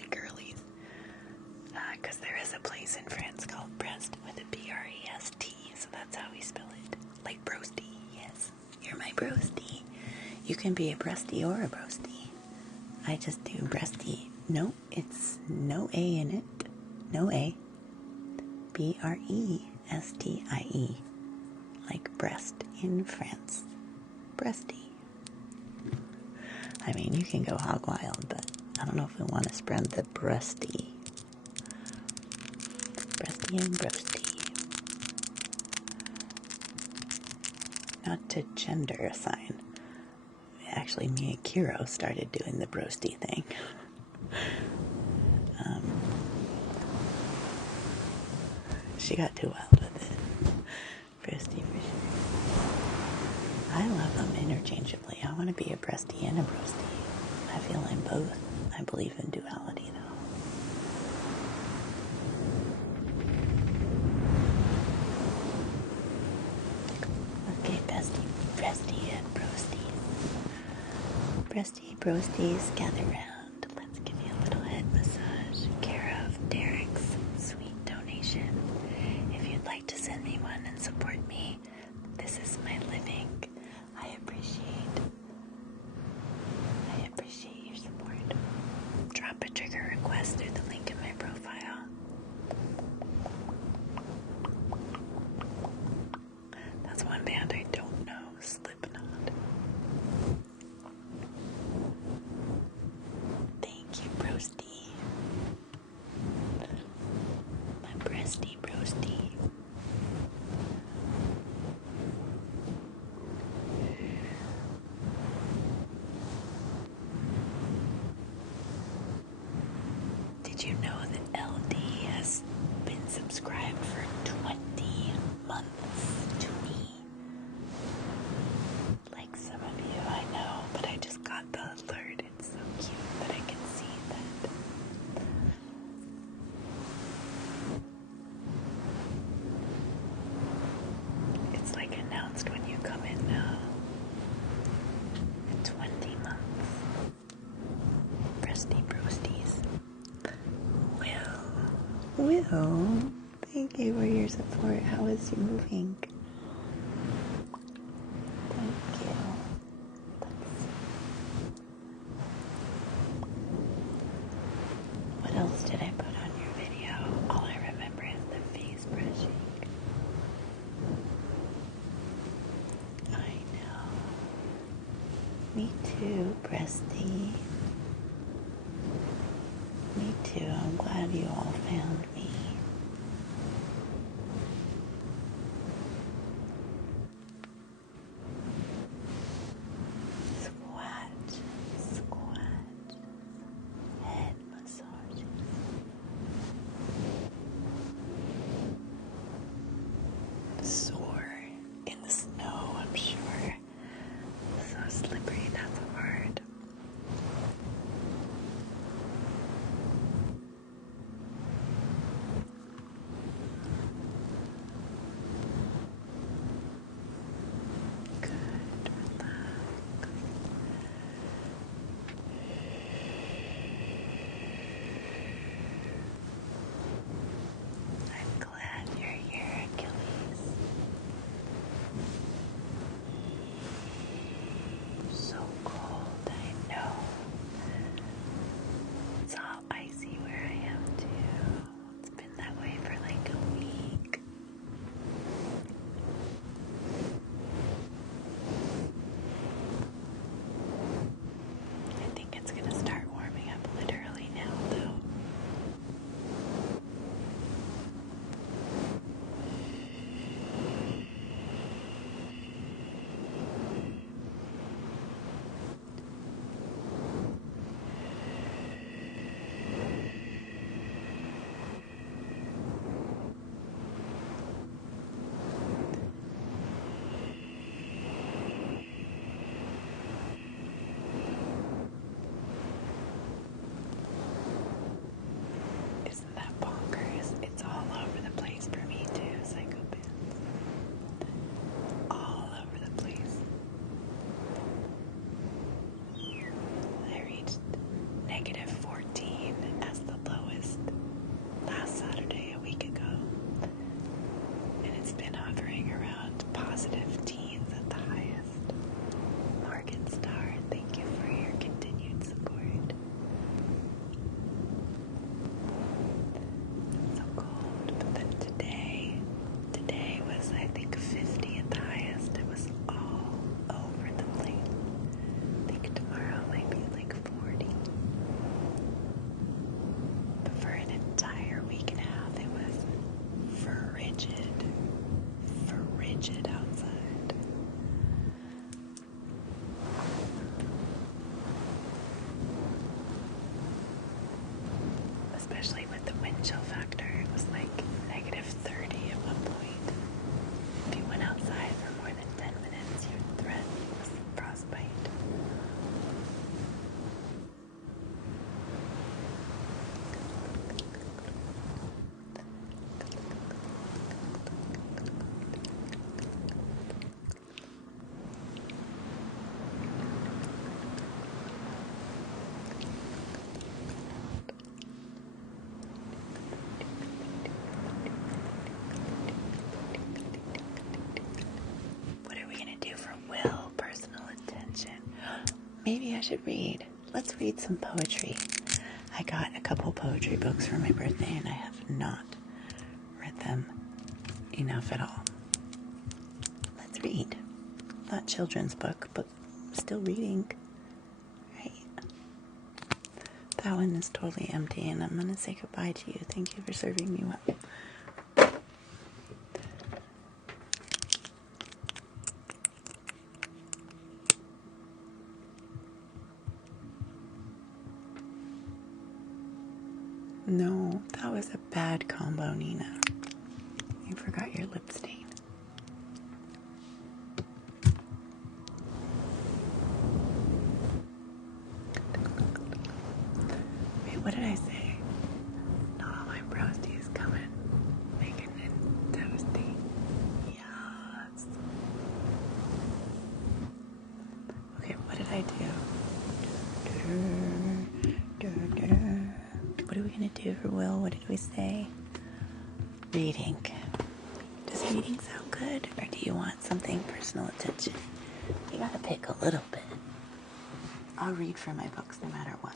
Because there is a place in France called Brest with a B-R-E-S-T, so that's how we spell it. Like Brosty, yes. You're my Brosty. You can be a Breasty or a Brosty. I just do Breasty. No, it's no A in it. No A. B-R-E-S-T-I-E. Like breast in France. Breasty. I mean, you can go hog wild, but I don't know if we want to spread the breasty. Breasty and broasty. Not to gender assign. Actually, me and Kiro started doing the broasty thing. She got too wild with it. Broasty for sure. I love them interchangeably. I want to be a breasty and a broasty. I feel I'm both. I believe in duality, though. Okay, bestie, breasty and broasties. Breasty, broasties, gather round. Let's give you a little head massage. Care of Derek's sweet donation. If you'd like to send me one and support me, this is my living. I appreciate your support. Drop a trigger request through the link in my profile. That's one band I don't know, Slipknot. breasty broasty. Did you know that LD has been subscribed for 20 months to me? Like some of you, I know, but I just got the alert. It's so cute that I can see that. It's like announced when you come in now. 20 months. Breasty broasties. Will, thank you for your support. How is you moving? Thank you. What else did I put on your video? All I remember is the face brushing. I know. Me too, breasty. Me too. I'm glad you all found me. Squat, head massages. Sore in the snow, I'm sure. So slippery, that's hard. I'm glad you're here, Achilles. So cold, I know. It's all icy where I am too. It's been that way for like a week. I think it's gonna start warming up literally now though. Isn't that bonkers? It's all over the place for me too, psychopath. All over the place. I reached negative 14 as the lowest last Saturday a week ago. And it's been hovering around positive teens at the highest. Morgan Star, thank you for your continued support. So cold, but then today was I think 50 at the highest. It was all over the place. I think tomorrow might be like 40. But for an entire week and a half it was frigid outside. Especially with the wind chill factor, it was like negative 30 at one point. If you went outside for more than 10 minutes, you're threatened with frostbite. What are we gonna do for Will? Personal attention. Maybe I should read. Let's read some poetry. I got a couple poetry books for my birthday and I have not read them enough at all. Let's read. Not children's book, but still reading. Right. That one is totally empty and I'm gonna say goodbye to you. Thank you for serving me well. was a bad combo, Nina. You forgot your lip stain. Wait, what did I say? Not all my broasty is coming. Making it toasty. Yes. Okay, what did I do? What are we gonna do for Will? What did we say? Reading. Does reading sound good? Or do you want something personal attention? You gotta pick a little bit. I'll read from my books no matter what.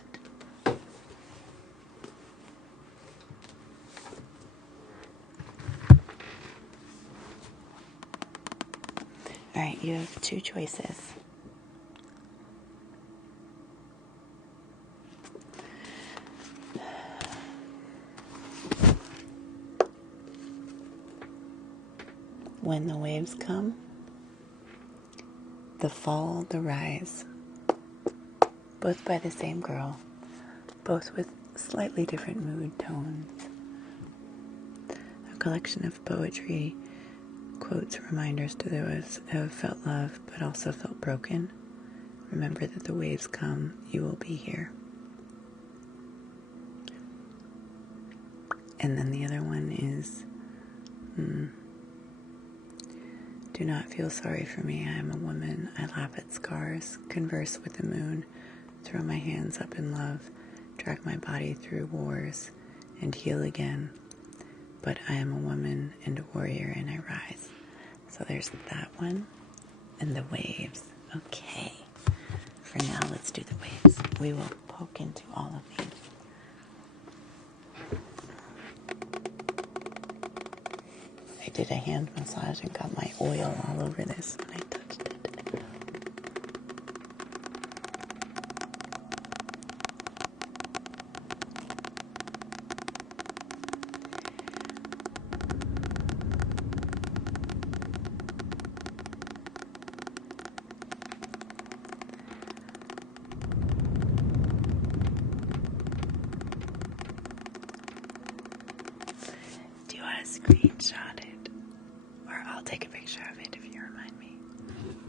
Alright, you have two choices. When the waves come, the fall, the rise. Both by the same girl, both with slightly different mood tones. A collection of poetry, quotes, reminders to those who have felt love but also felt broken. Remember that the waves come, you will be here. And then the other one is, do not feel sorry for me, I am a woman, I laugh at scars, converse with the moon, throw my hands up in love, drag my body through wars, and heal again. But I am a woman and a warrior and I rise. So there's that one, and the waves. Okay, for now let's do the waves. We will poke into all of these. I did a hand massage and got my oil all over this when I touched it. Do you want to screenshot it? Or I'll take a picture of it if you remind me.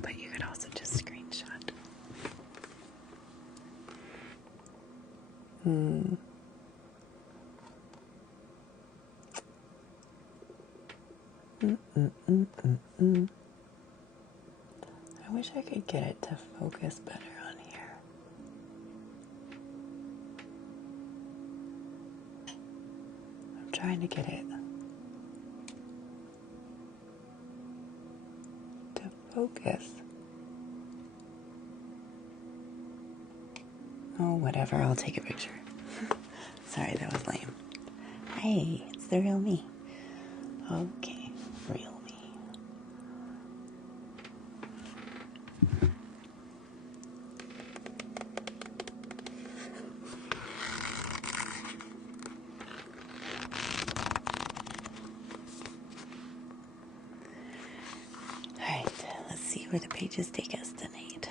But you could also just screenshot. I wish I could get it to focus better on here. I'm trying to get it to focus. Oh, whatever, I'll take a picture. Sorry, that was lame. Hey, it's the real me. Okay, real me. Alright, let's see where the pages take us tonight.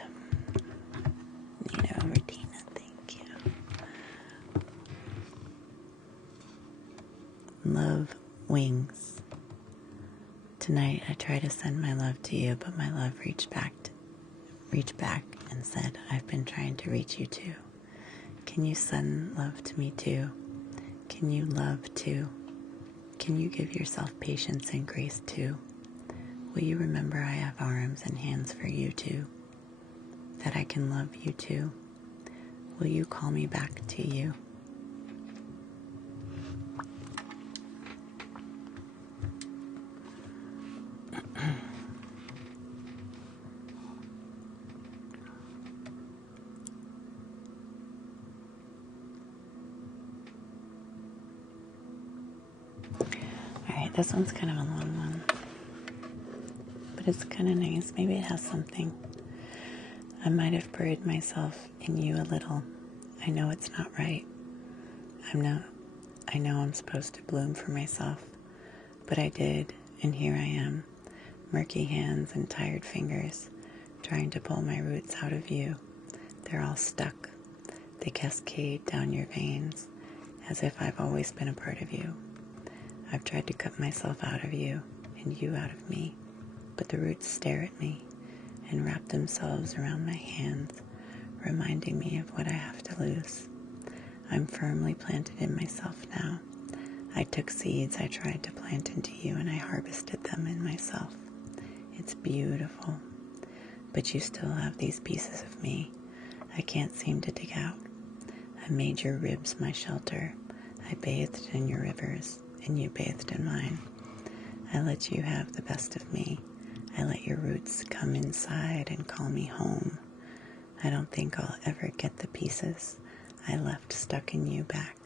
Nina over Tina, thank you. Love wings. Tonight I try to send my love to you, but my love reached back and said, I've been trying to reach you too. Can you send love to me too? Can you love too? Can you give yourself patience and grace too? Will you remember I have arms and hands for you too? That I can love you too? Will you call me back to you? Alright, this one's kind of a long one. But it's kind of nice. Maybe it has something. I might have buried myself in you a little. I know it's not right. I know I'm supposed to bloom for myself. But I did, and here I am. Murky hands and tired fingers, trying to pull my roots out of you. They're all stuck. They cascade down your veins, as if I've always been a part of you. I've tried to cut myself out of you and you out of me, but the roots stare at me and wrap themselves around my hands, reminding me of what I have to lose. I'm firmly planted in myself now. I took seeds I tried to plant into you and I harvested them in myself. It's beautiful, but you still have these pieces of me I can't seem to dig out. I made your ribs my shelter. I bathed in your rivers, and you bathed in mine. I let you have the best of me. I let your roots come inside and call me home. I don't think I'll ever get the pieces I left stuck in you back.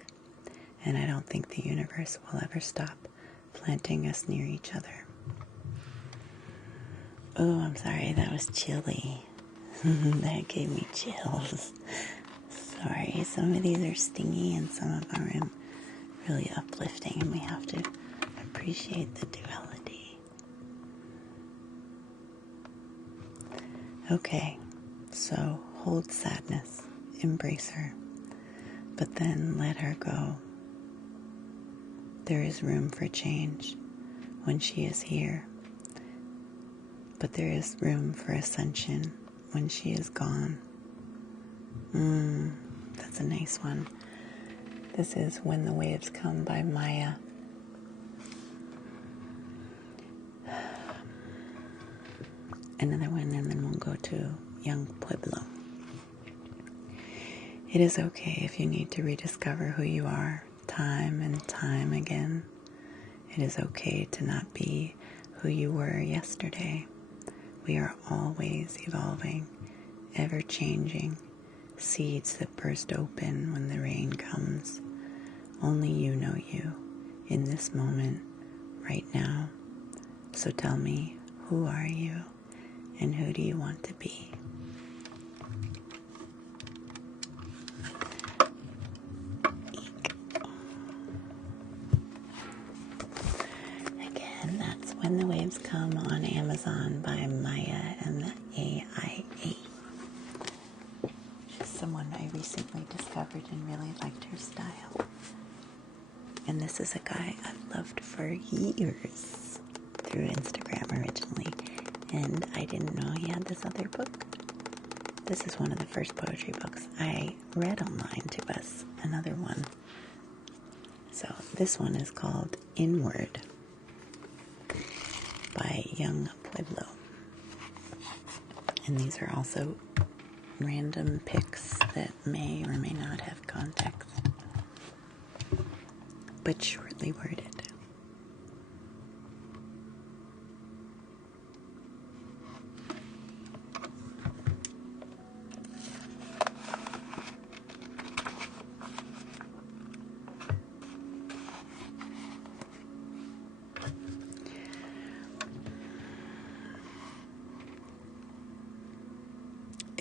And I don't think the universe will ever stop planting us near each other. Oh, I'm sorry, that was chilly. That gave me chills. Sorry, some of these are stingy and some of them are really uplifting, and we have to appreciate the duality. Okay, so hold sadness, embrace her, but then let her go. There is room for change when she is here, but there is room for ascension when she is gone. That's a nice one. This is When the Waves Come by Maya. Another one, and then we'll go to Young Pueblo. It is okay if you need to rediscover who you are time and time again. It is okay to not be who you were yesterday. We are always evolving, ever changing, seeds that burst open when the rain comes. Only you know you, in this moment, right now. So tell me, who are you, and who do you want to be? Again, that's When the Waves Come on Amazon by Maya and the AIA. She's someone I recently discovered and really liked her style. And this is a guy I've loved for years through Instagram originally, and I didn't know he had this other book. This is one of the first poetry books I read online to us, another one. So this one is called Inward by Young Pueblo. And these are also random pics that may or may not have context, but shortly worded.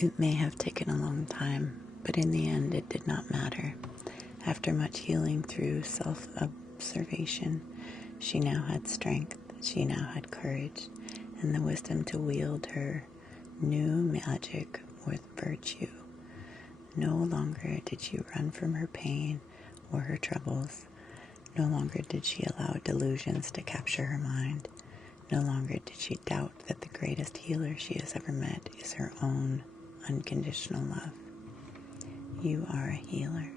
It may have taken a long time, but in the end it did not matter. After much healing through self-observation, she now had strength, she now had courage, and the wisdom to wield her new magic with virtue. No longer did she run from her pain or her troubles. No longer did she allow delusions to capture her mind. No longer did she doubt that the greatest healer she has ever met is her own unconditional love. You are a healer.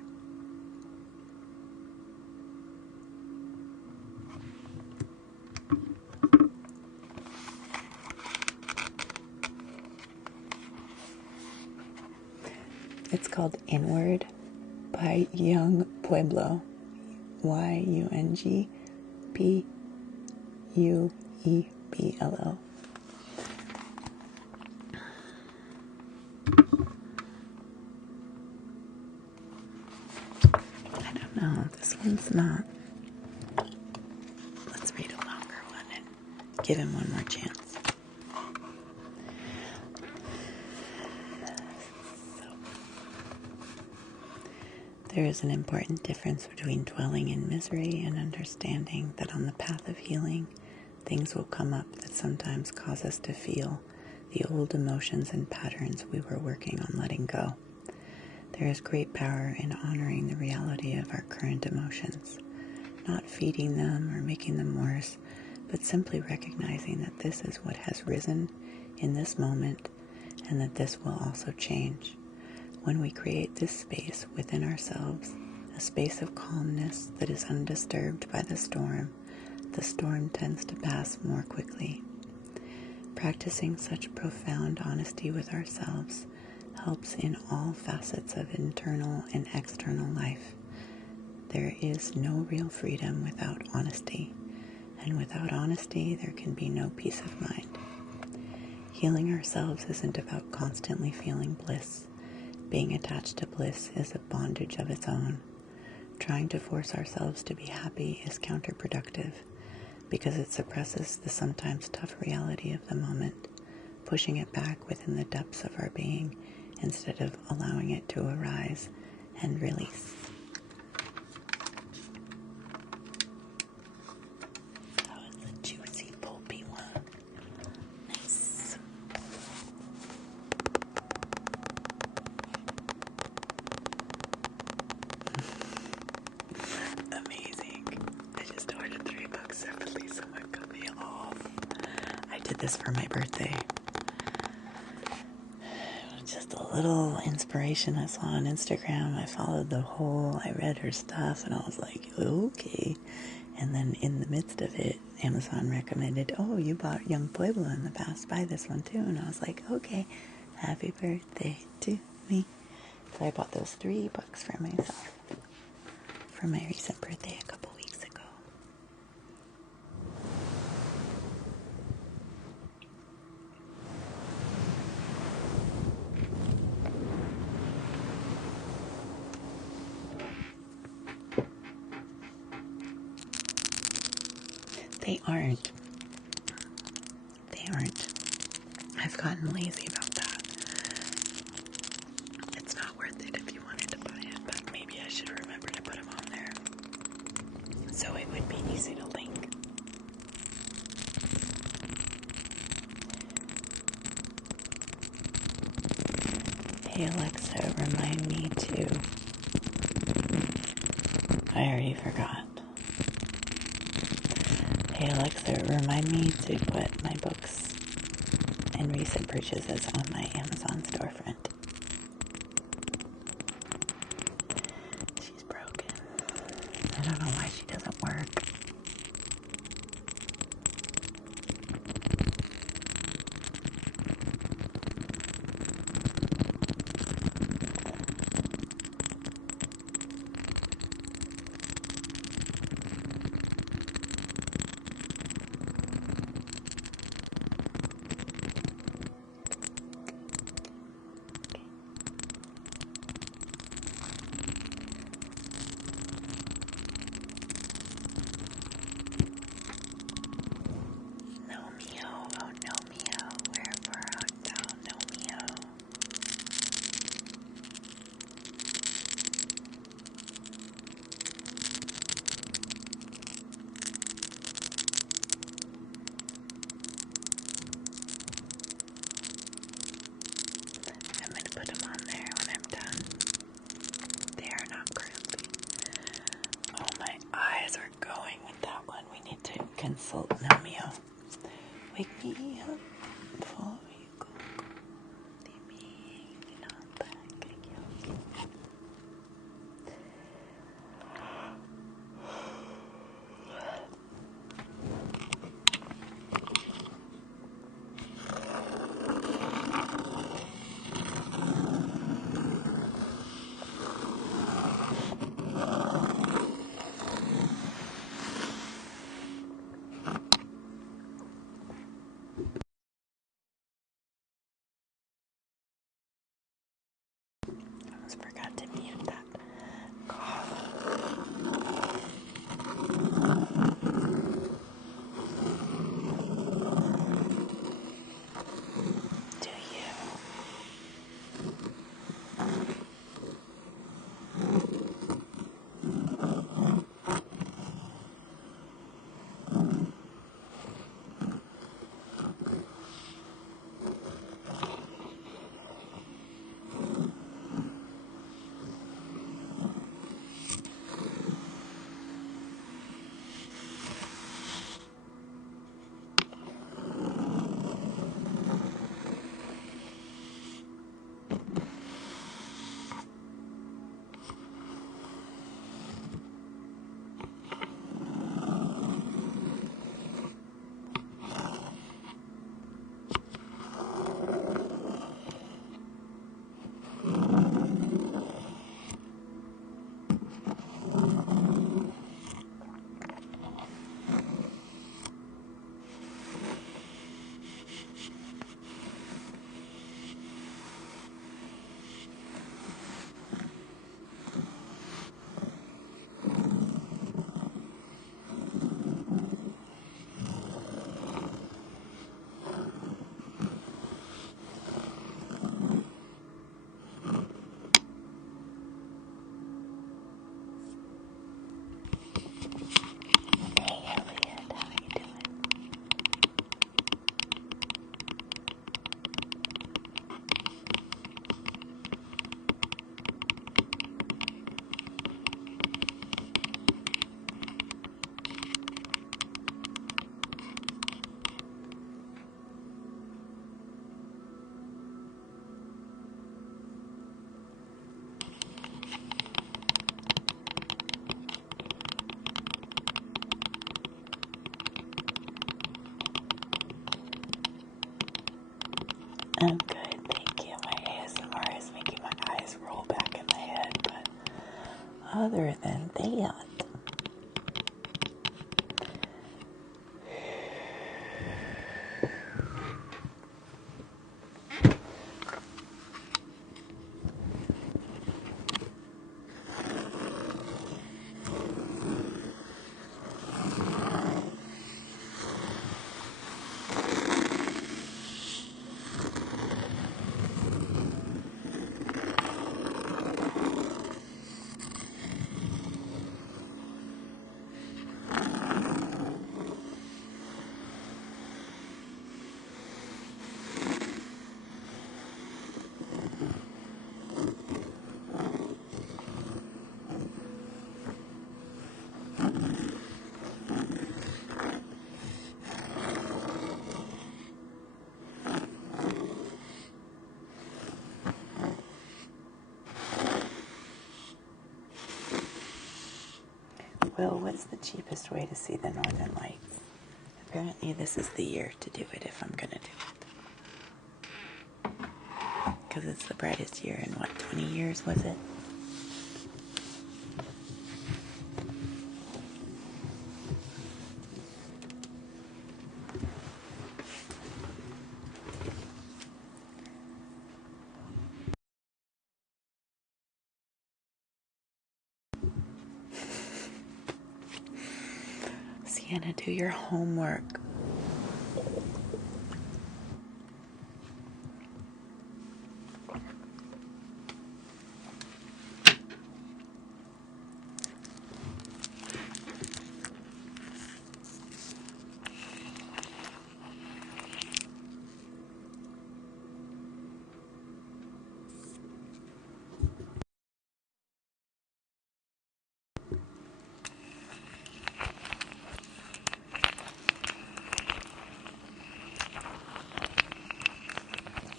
It's called Inward by Young Pueblo. YUNGPUEBLO. I don't know, this one's not. Let's read a longer one and give him one more chance. There is an important difference between dwelling in misery and understanding that on the path of healing, things will come up that sometimes cause us to feel the old emotions and patterns we were working on letting go. There is great power in honoring the reality of our current emotions, not feeding them or making them worse, but simply recognizing that this is what has risen in this moment and that this will also change. When we create this space within ourselves, a space of calmness that is undisturbed by the storm tends to pass more quickly. Practicing such profound honesty with ourselves helps in all facets of internal and external life. There is no real freedom without honesty, and without honesty, there can be no peace of mind. Healing ourselves isn't about constantly feeling bliss. Being attached to bliss is a bondage of its own. Trying to force ourselves to be happy is counterproductive because it suppresses the sometimes tough reality of the moment, pushing it back within the depths of our being instead of allowing it to arise and release. That was a juicy, pulpy one. Nice. Amazing. I just ordered 3 books separately, someone cut me off. I did this for my birthday. Just a little inspiration I saw on Instagram. I followed I read her stuff, and I was like, okay. And then in the midst of it, Amazon recommended, oh, you bought Young Pueblo in the past, buy this one too. And I was like, okay, happy birthday to me. So I bought those 3 books for myself for my recent birthday a couple weeks ago. They aren't. I've gotten lazy about that. It's not worth it if you wanted to buy it, but maybe I should remember to put them on there so it would be easy to link. Hey Alexa, remind me to... I already forgot. Hey Alexa, remind me to put my books and recent purchases on my Amazon storefront. She's broken. I don't know why she doesn't work. Put them on there when I'm done. They are not crispy. Oh, my eyes are going with that one. We need to consult Nomeo. Wake me up before you go. Leave me hanging on back. I'm good, thank you. My ASMR is making my eyes roll back in my head, but other than that, well, what's the cheapest way to see the northern lights? Apparently this is the year to do it if I'm gonna do it. Because it's the brightest year in, what, 20 years, was it? Sienna, do your homework.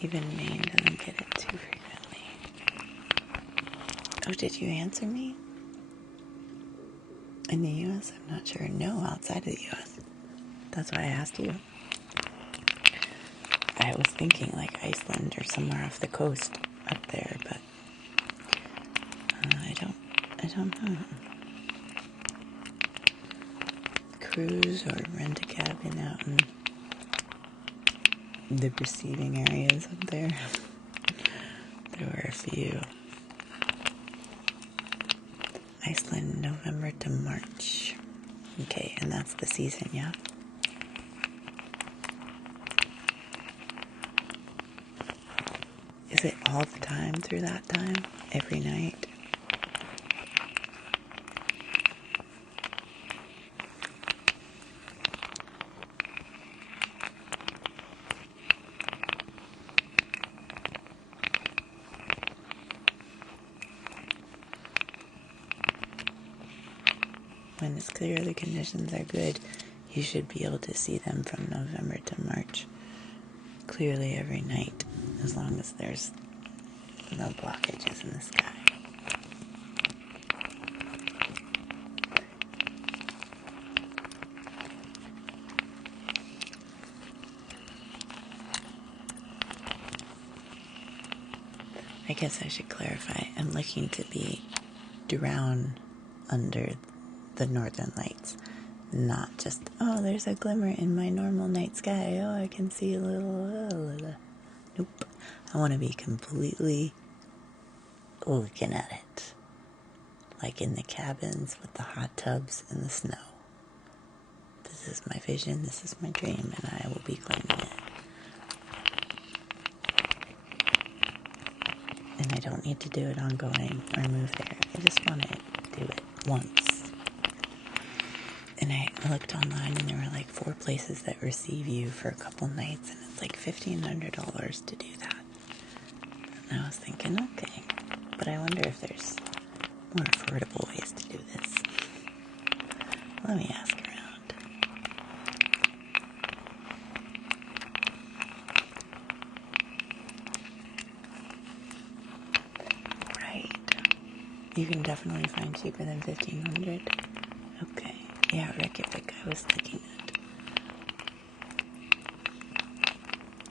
Even Maine doesn't get it too frequently. Oh, did you answer me? In the U.S.? I'm not sure. No, outside of the U.S. That's why I asked you. I was thinking like Iceland or somewhere off the coast up there, but I don't know. Cruise or rent a cabin out in the receiving areas up there. There were a few. Iceland, November to March. Okay, and that's the season, yeah? Is it all the time through that time? Every night? When it's clear the conditions are good, you should be able to see them from November to March clearly every night, as long as there's no blockages in the sky. I guess I should clarify. I'm looking to be drown under the northern lights. Not just, oh, there's a glimmer in my normal night sky. Oh, I can see a little. Nope. I want to be completely looking at it. Like in the cabins with the hot tubs and the snow. This is my vision, this is my dream, and I will be claiming it. And I don't need to do it ongoing or move there. I just want to do it once. And I looked online and there were like 4 places that receive you for a couple nights, and it's like $1,500 to do that. And I was thinking, okay, but I wonder if there's more affordable ways to do this. Let me ask around. Right. You can definitely find cheaper than $1,500. Okay. Yeah, Reykjavik I was looking at.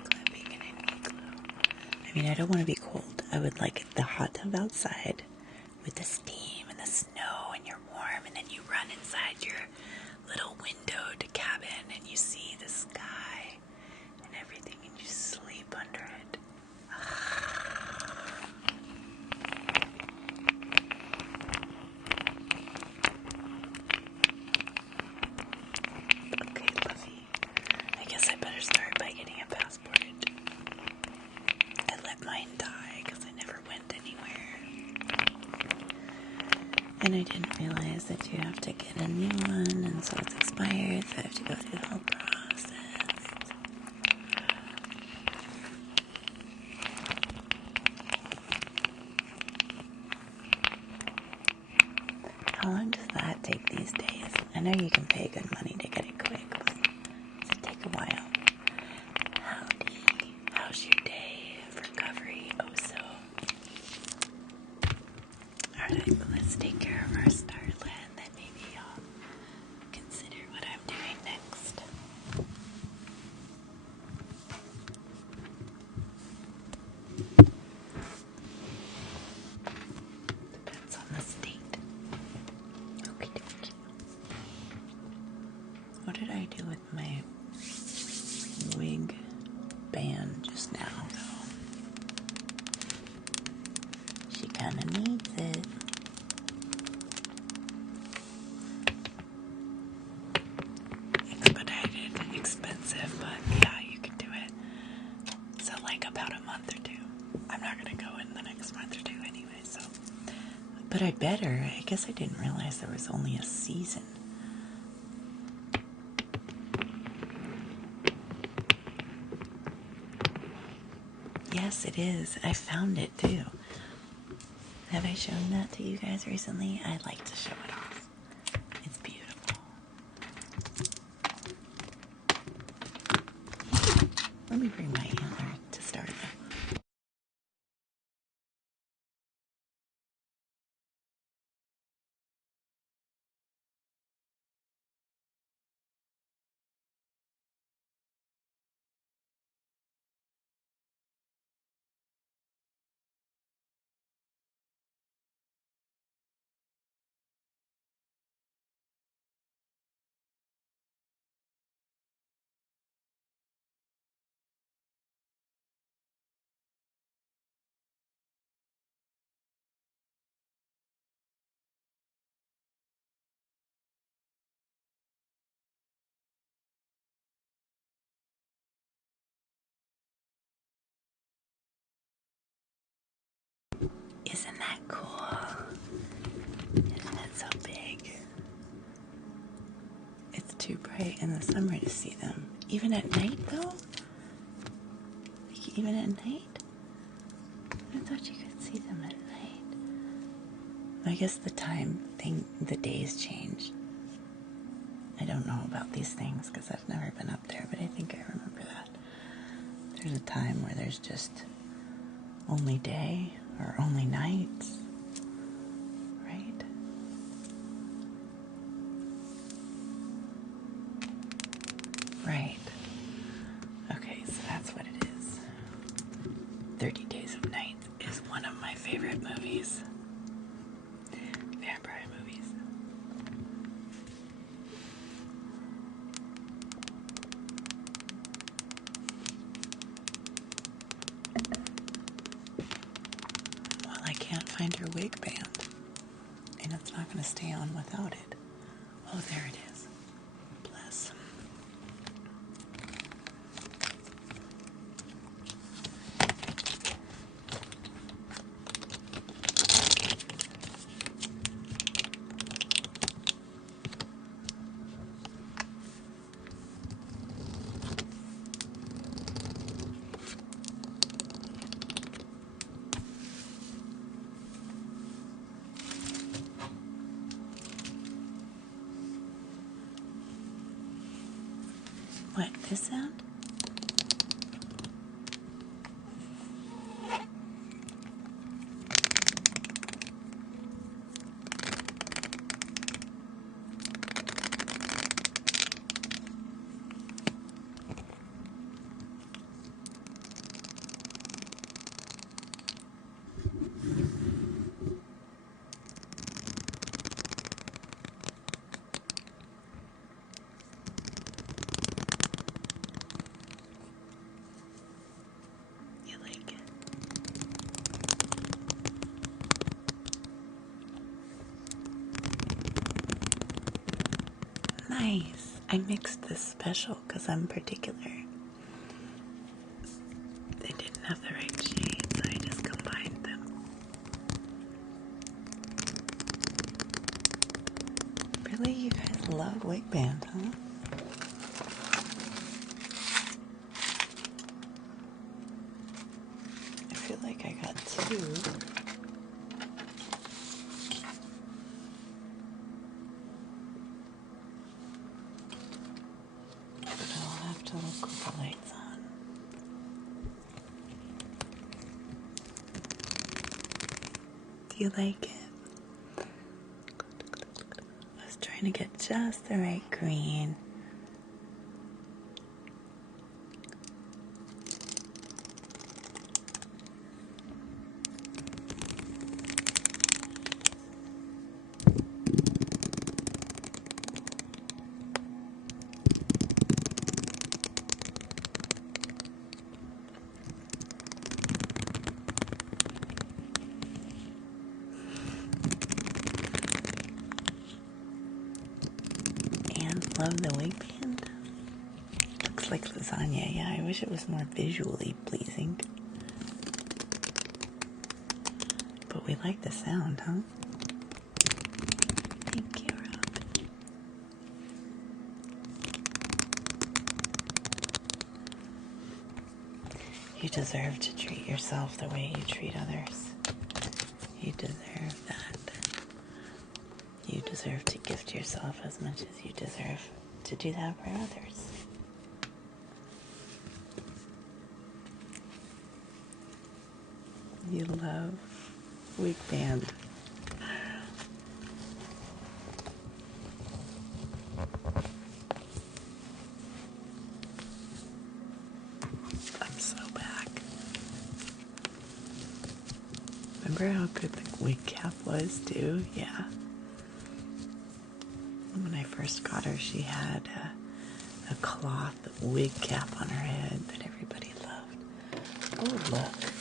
Glamping in an igloo. I mean, I don't want to be cold. I would like the hot tub outside with the steam and the snow, and you're warm, and then you run inside your little windowed cabin and you see the sky and everything, and you sleep under it. Okay, lovey. I guess I better start by getting a passport. I let mine die because I never went anywhere. And I didn't realize that you have to get a new one, and so it's expired, so I have to go through the whole process. How long does that take these days? I know you can pay good money to get it quick, but does it take a while? Howdy. How's your day of recovery? Oh, so. Alright, let's take care of our starland, then maybe I'll consider what I'm doing next. Depends on the state. Okie dokie. What did I do with my wig band just now, though? She kinda needs it. Expedited, expensive, but yeah, you can do it. So like about a month or two. I'm not gonna go in the next month or two anyway, so. But I better. I guess I didn't realize there was only a season. Yes, it is. I found it too. Have I shown that to you guys recently? I like to show it off. It's beautiful. Let me bring my antler to start though. Isn't that cool? Isn't it so big? It's too bright in the summer to see them. Even at night, though? Like, even at night? I thought you could see them at night. I guess the days change. I don't know about these things because I've never been up there, but I think I remember that. There's a time where there's just only day or only nights, right? Right. Okay, so that's what it is. 30 Days of Night is one of my favorite movies. Vampire movies. Well, I can't find her wig band, and it's not going to stay on without it. Oh, there it is. Bless. What, this sound? I mixed this special because I'm particular. They didn't have the right shade, so I just combined them. Really, you guys love wig band, huh? I feel like I got two. But I'll have to look with the lights on. Do you like it? I was trying to get just the right green. And love the wig band. Looks like lasagna. Yeah, I wish it was more visually pleasing. But we like the sound, huh? Thank you, Rob. You deserve to treat yourself the way you treat others. You deserve that. You deserve to gift yourself as much as you deserve to do that for others. You love wig band. I'm so back. Remember how good the wig cap was too? Yeah. When I first got her, she had a cloth wig cap on her head that everybody loved. Oh, look.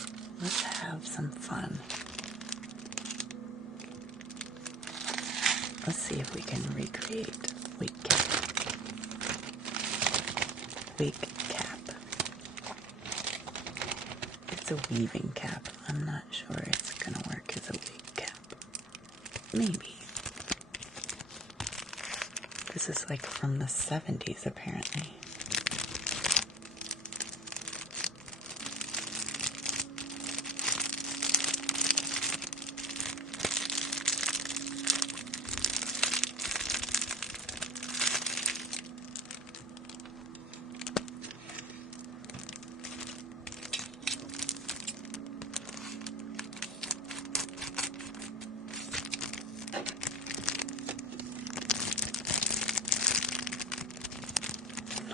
Let's have some fun. Let's see if we can recreate wig cap. Wig cap. It's a weaving cap. I'm not sure it's gonna work as a wig cap. Maybe. This is like from the 70s, apparently.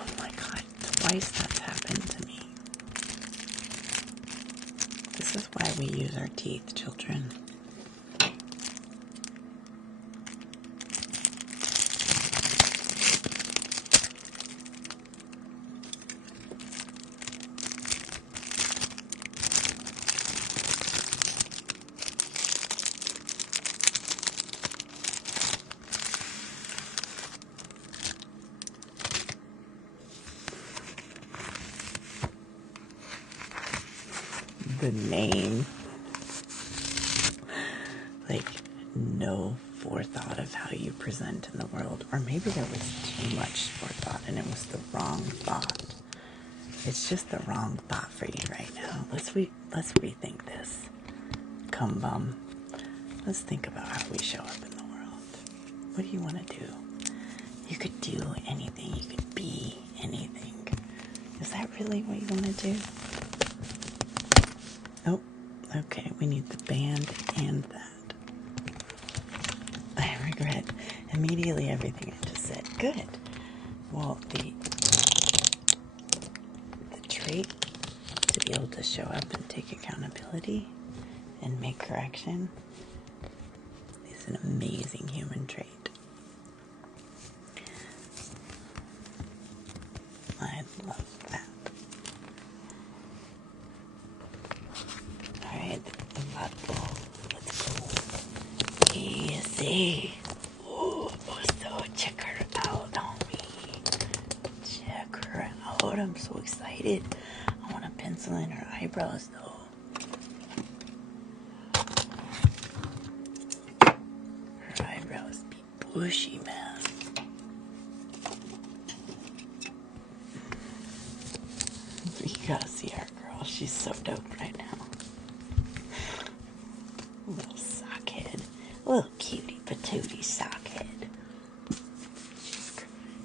Oh my god, twice that's happened to me. This is why we use our teeth, children. The name. Like, no forethought of how you present in the world. Or maybe there was too much forethought and it was the wrong thought. It's just the wrong thought for you right now. Let's rethink this. Come bum. Let's think about how we show up in the world. What do you want to do? You could do anything. You could be anything. Is that really what you want to do? Oh, okay. We need the band and that. I regret immediately everything I just said. Good. Well, the trait to be able to show up and take accountability and make correction is an amazing human trait. I love that. Alright, the blood bowl. Let's go. Easy. Ooh, so check her out on me. out. I'm so excited. I want to pencil in her eyebrows though. Her eyebrows be bushy, man. You gotta see our girl. She's so dope right now. Little sockhead. Little cutie patootie sockhead.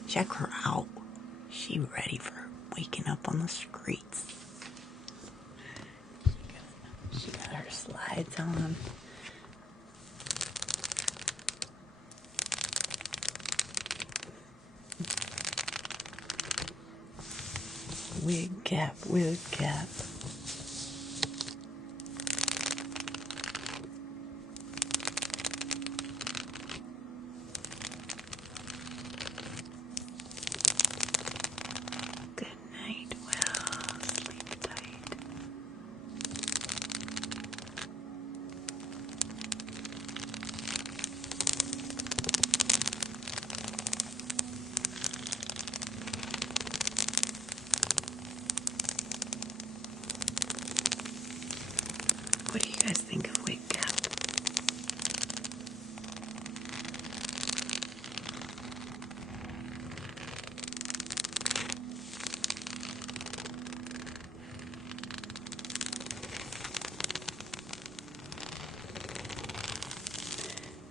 Check her out. She ready for waking up on the streets. She got her slides on. Wig cap, wig cap. Good night, well, sleep tight. What do you guys think of wig cap?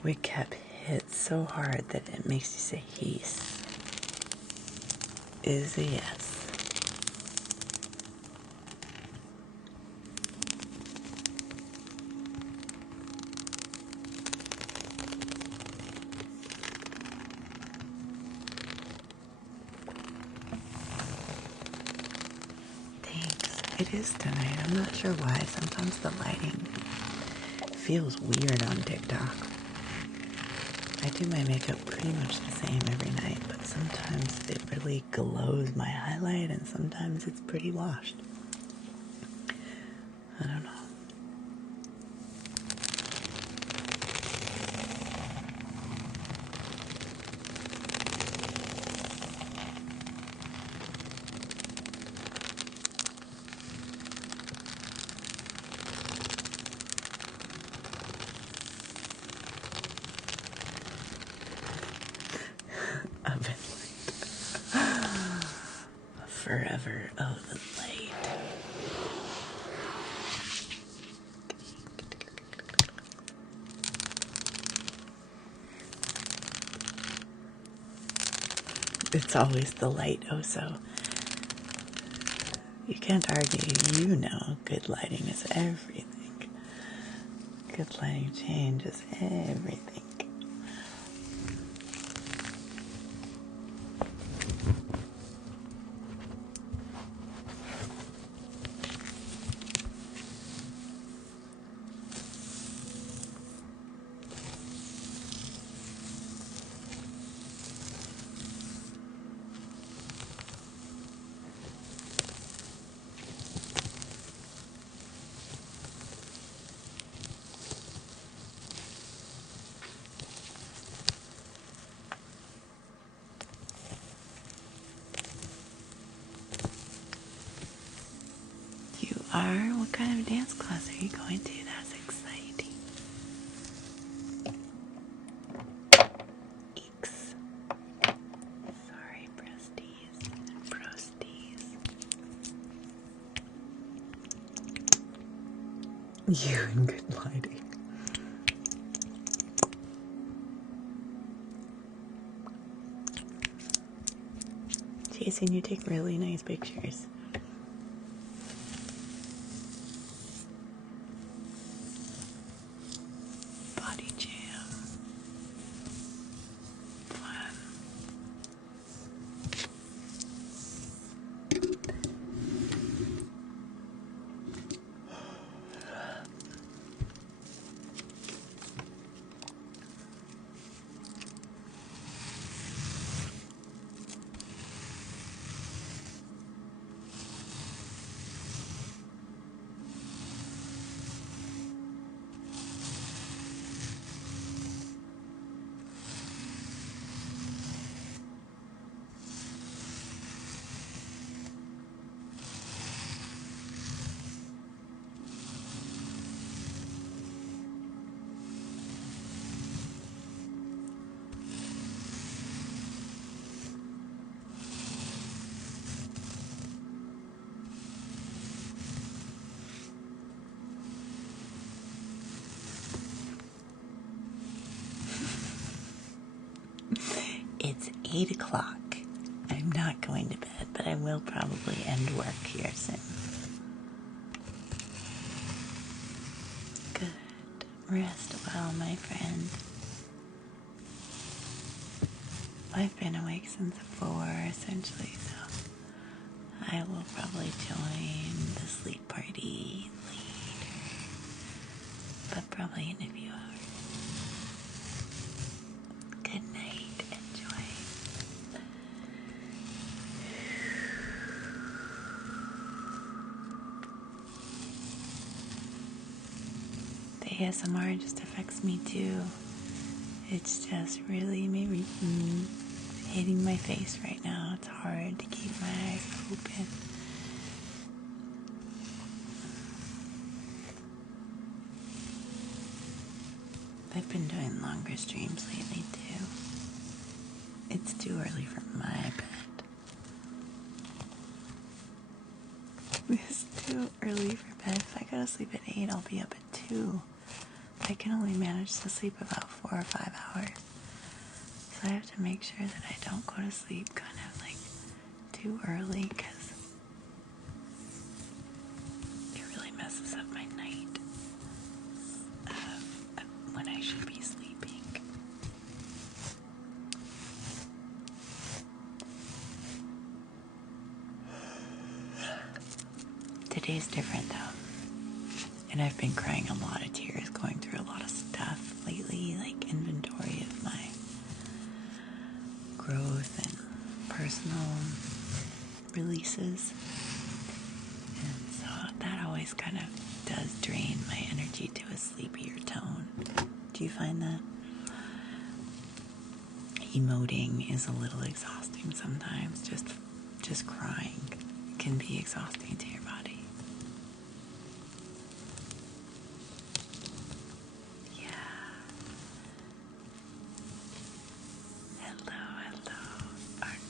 Wig cap hits so hard that it makes you say he's is a yes. Thanks. It is tonight. I'm not sure why. Sometimes the lighting feels weird on TikTok. I do my makeup pretty much the same every night, but sometimes it really glows my highlight and sometimes it's pretty washed. I don't know. I've been forever of the light. It's always the light, oh so. You can't argue, you know good lighting is everything. Good lighting changes everything. You are? What kind of dance class are you going to? That's exciting. Eeks. Sorry, breasties and brosties. You and good lighting. Jason, you take really nice pictures. Body jam. Fun. 8 o'clock. I'm not going to bed, but I will probably end work here soon. Good. Rest well, my friend. I've been awake since 4, essentially, so I will probably join the sleep party later, but probably in a few hours. Good night. Enjoy. The ASMR just affects me too. It's just really maybe hitting my face right now. It's hard to keep my eyes open. I've been doing longer streams lately too. It's too early for my bed. It's too early for bed. If I go to sleep at 8, I'll be up at 2. I can only manage to sleep about 4 or 5 hours. So I have to make sure that I don't go to sleep kind of like too early, because it really messes up my night when I should be sleeping. Today's different though. And I've been crying a lot of tears, going through a lot of stuff lately, like inventory of my growth and personal releases. And so that always kind of does drain my energy to a sleepier tone. Do you find that? Emoting is a little exhausting sometimes. Just crying can be exhausting to your body. Hello, Arnold.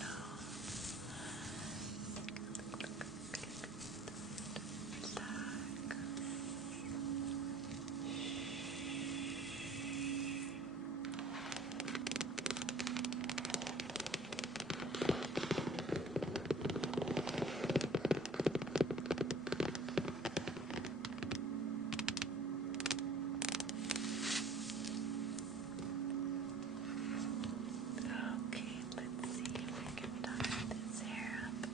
Okay, let's see if we can tie this hair up.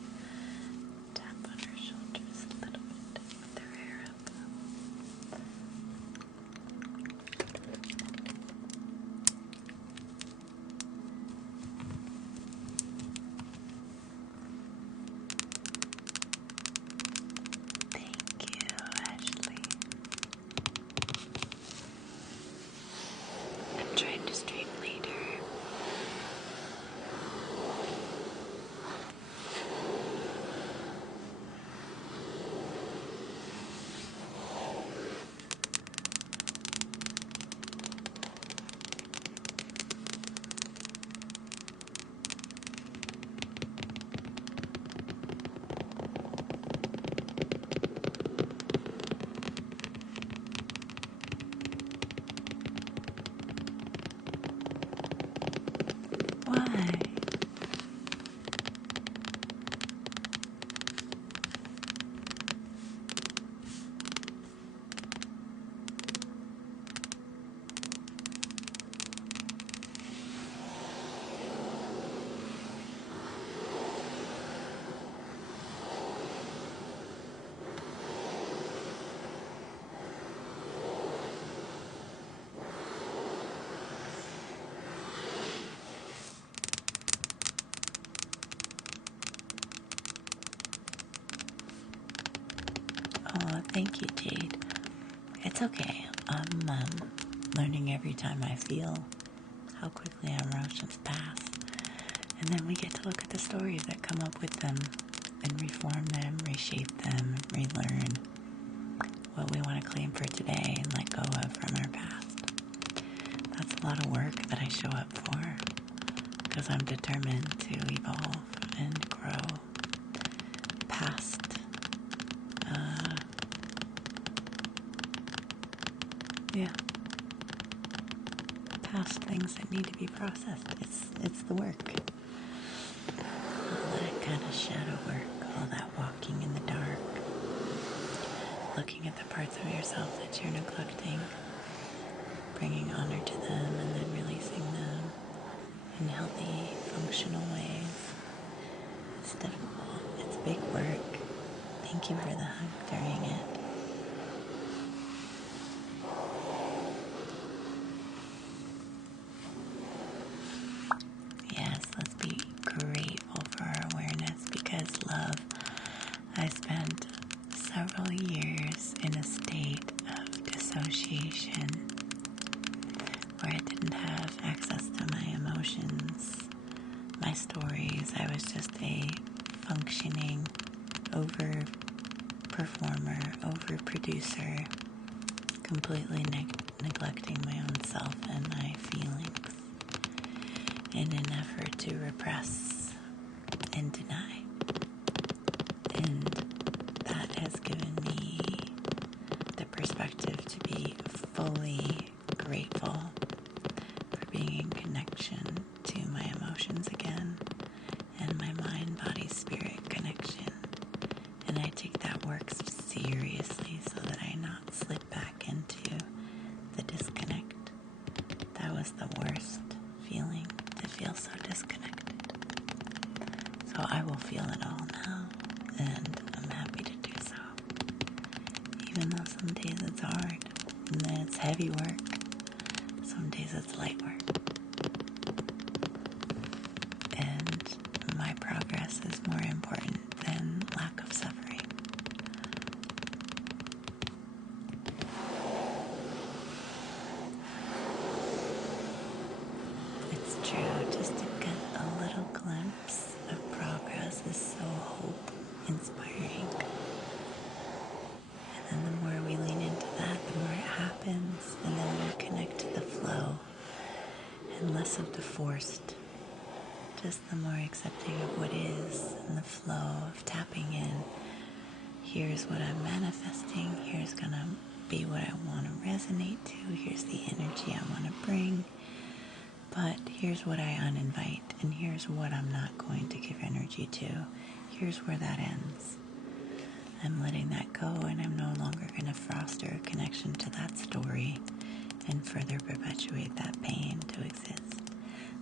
Tap on her shoulders a little bit with her hair up. Thank you, Ashley. I'm trying to stream later. Why? Oh, thank you, Jade. It's okay. I'm learning every time I feel how quickly our emotions pass. And then we get to look at the stories that come up with them and reform them, reshape them, relearn what we want to claim for today and let go of from our past. That's a lot of work that I show up for, because I'm determined to evolve and grow past past things that need to be processed. It's the work. shadow work, all that walking in the dark, looking at the parts of yourself that you're neglecting, bringing honor to them, and then releasing them in healthy, functional ways. It's difficult. It's big work. Thank you for the hug during it. Yes, let's be grateful for our awareness, because love, I spent several years in a state of dissociation where I didn't have access to my emotions, my stories. I was just a functioning over performer, over producer, completely neglecting my own self and my feelings in an effort to repress and deny. And that has given me the perspective to be fully grateful for being in connection to my emotions again and my mind, body, spirit connection. And I take that work seriously so that I not slip back into the disconnect. That was the worst feeling, to feel so disconnected. So I will feel it all now, and I'm happy to do so. Even though some days it's hard, and then it's heavy work, some days it's light work. And my progress is more important than lack of suffering. It's true, just to get a little glimpse of progress is so hope-inspiring. And then the more we lean into that, the more it happens, and then we connect to the flow and less of the forced. Just the more accepting of what is, and the flow of tapping in. Here's what I'm manifesting. Here's gonna be what I want to resonate to. Here's the energy I want to bring. But here's what I uninvite, and here's what I'm not going to give energy to. Here's where that ends. I'm letting that go, and I'm no longer going to foster a connection to that story and further perpetuate that pain to exist.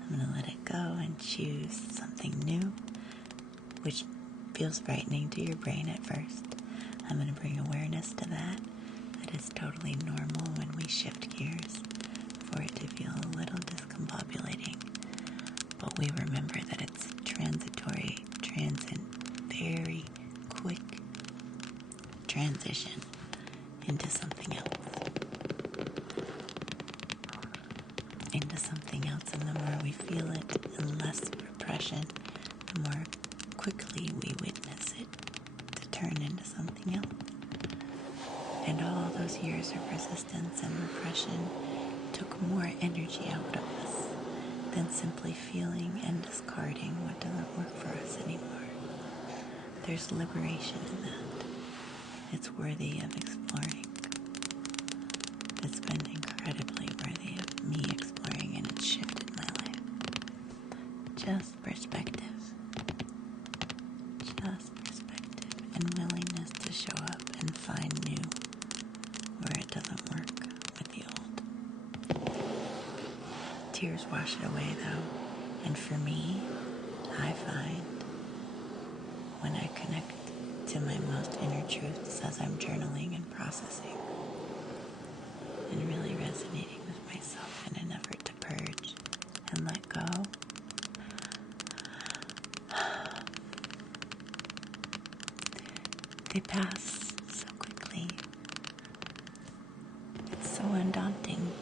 I'm going to let it go and choose something new, which feels frightening to your brain at first. I'm going to bring awareness to that. That is totally normal when we shift gears, for it to feel a little discombobulating. But we remember that it's transitory, transient, very quick transition into something else. Into something else, and the more we feel it and less repression, the more quickly we witness it to turn into something else. And all those years of resistance and repression took more energy out of us than simply feeling and discarding what doesn't work for us anymore. There's liberation in that. It's worthy of exploring. It's been incredibly worthy of me exploring, and it's shifted my life. Just perspective. Just perspective and willingness to show up and find new where it doesn't work with the old. Tears wash it away though, and for me, I find when I connect to my most inner truths as I'm journaling and processing and really resonating with myself in an effort to purge and let go, they pass so quickly. It's so undaunting.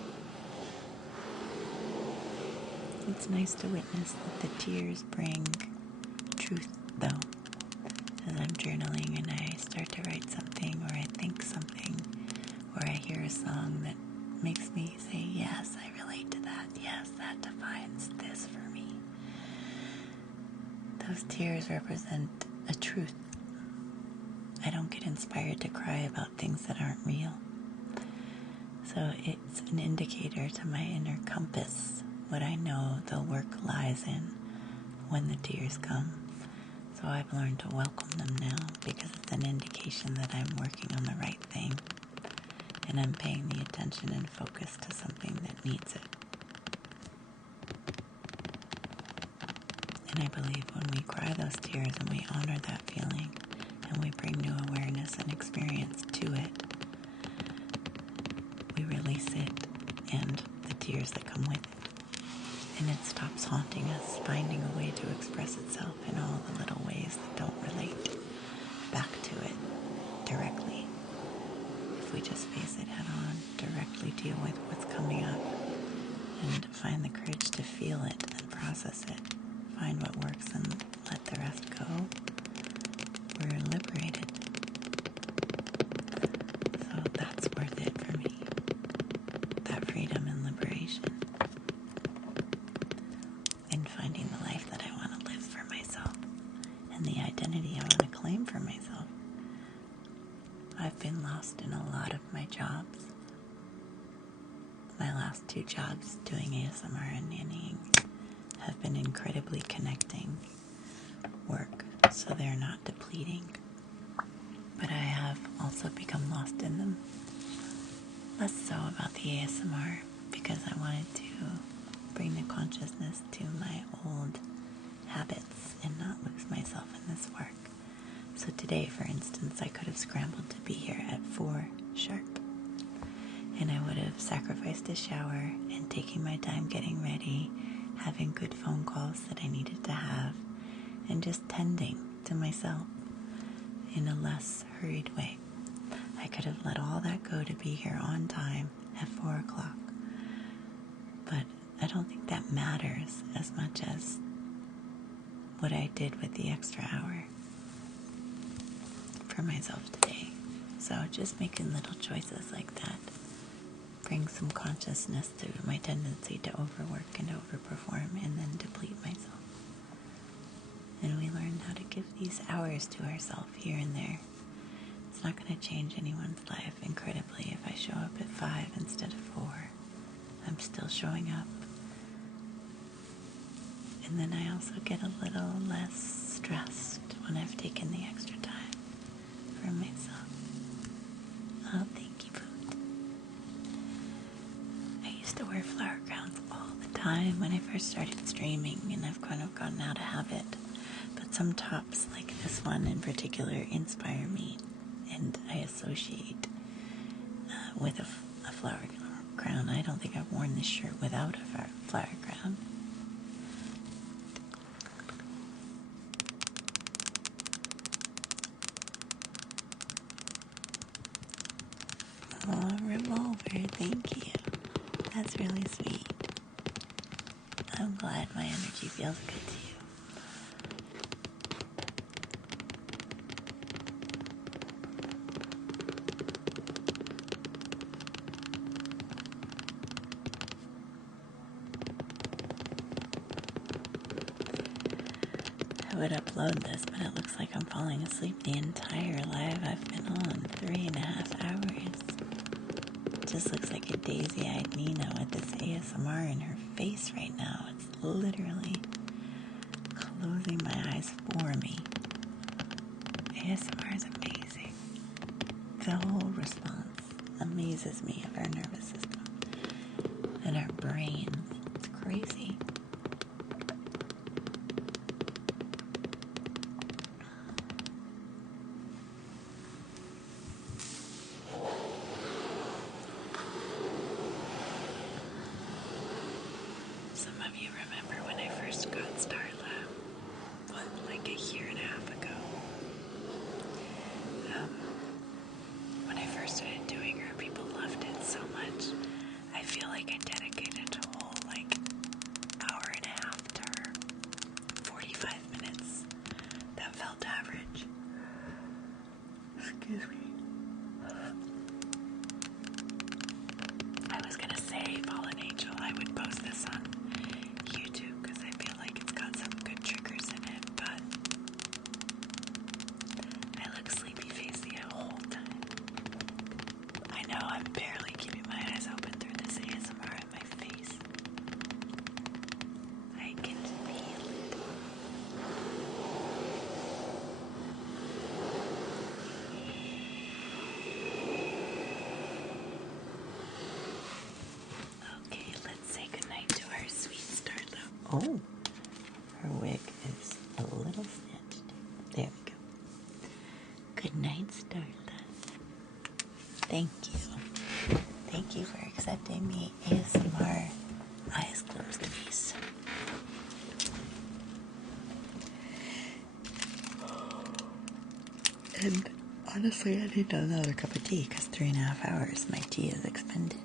It's nice to witness that the tears bring truth, though. As I'm journaling and I start to write something, or I think something, or I hear a song that makes me say, yes, I relate to that. Yes, that defines this for me. Those tears represent a truth. I don't get inspired to cry about things that aren't real. So it's an indicator to my inner compass, what I know the work lies in when the tears come. So So I've learned to welcome them now because it's an indication that I'm working on the right thing and I'm paying the attention and focus to something that needs it. And I believe when we cry those tears and we honor that feeling and we bring new awareness and experience to it, we release it and the tears that come with it. And it stops haunting us, finding a way to express itself in all the little ways that don't relate back to it directly. If we just face it head on, directly deal with what's coming up, and find the courage to feel it and process it, find what works and let the rest go, we're liberated. So that's worth it for me. That freedom and liberation. And finding the life that I want to live for myself. And the identity I want to claim for myself. I've been lost in a lot of my jobs. My last 2 jobs doing ASMR and nannying have been incredibly connecting work, so they're not depleting. But I have also become lost in them. Less so about the ASMR because I wanted to bring the consciousness to my old habits and not lose myself in this work. So today, for instance, I could have scrambled to be here at 4 sharp. And I would have sacrificed a shower and taking my time getting ready, having good phone calls that I needed to have, and just tending to myself in a less hurried way. I could have let all that go to be here on time at 4 o'clock. But I don't think that matters as much as what I did with the extra hour for myself today. So just making little choices like that brings some consciousness to my tendency to overwork and overperform and then deplete myself. And we learn how to give these hours to ourselves here and there. It's not going to change anyone's life incredibly if I show up at 5 instead of 4. I'm still showing up. And then I also get a little less stressed when I've taken the extra time for myself. Oh, thank you, food. I used to wear flower crowns all the time when I first started streaming, and I've kind of gotten out of habit. But some tops, like this one in particular, inspire me, and I associate with a flower crown. I don't think I've worn this shirt without a flower crown. Oh, revolver, thank you. That's really sweet. I'm glad my energy feels good to you. I would upload this, but it looks like I'm falling asleep the entire live I've been on, 3.5 hours. It just looks like a daisy-eyed Nina with this ASMR in her face right now. It's literally closing my eyes for me. ASMR is amazing. The whole response amazes me of our nervous system and our brains. It's crazy. Some of you remember when I first got StarLab, like a year and a half ago. When I first started doing her, people loved it so much. I feel like I dedicated a whole hour and a half to her. 45 minutes. That felt average. Excuse me. I was gonna say, Fallen Angel, I would post this on YouTube because I feel like it's got some good triggers in it, but I look sleepy faced the whole time. I know I'm barely keeping my eyes open through this ASMR in my face. I can feel it. start then. Thank you. Thank you for accepting me ASMR eyes closed face. And honestly, I need another cup of tea because 3.5 hours my tea is expended.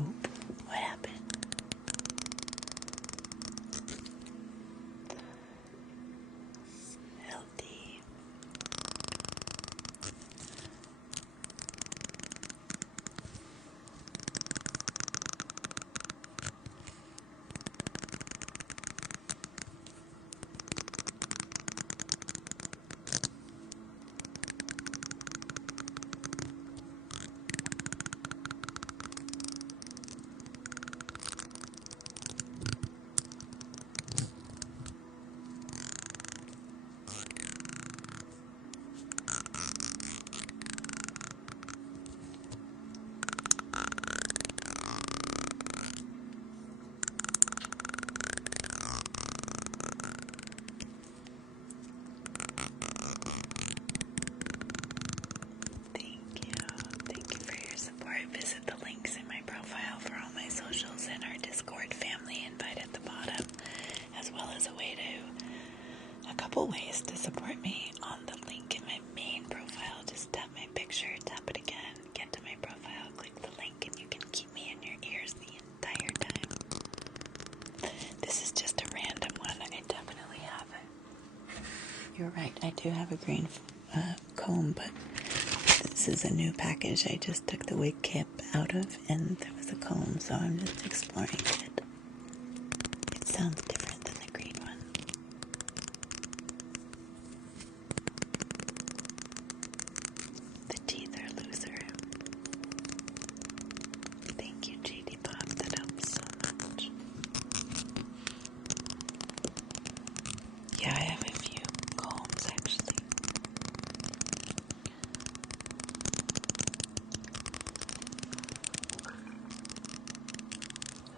Oop, what happened? Healthy. Thank you for your support. Visit the links in my profile for all my socials and our Discord family invite at the bottom, as well as a couple ways to support me on the link in my main profile. Just tap my picture, tap it again, get to my profile, click the link, and you can keep me in your ears the entire time. This is just a random one. I definitely have it. You're right, I do have a green comb, but this is a new package I just took the wig cap out of, and there was a comb, so I'm just exploring it. It sounds different than the green one. The teeth are looser. Thank you, JD Pop, that helps so much. Yeah, I have a few combs actually.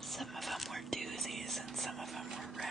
Some of them were doozies and some of them were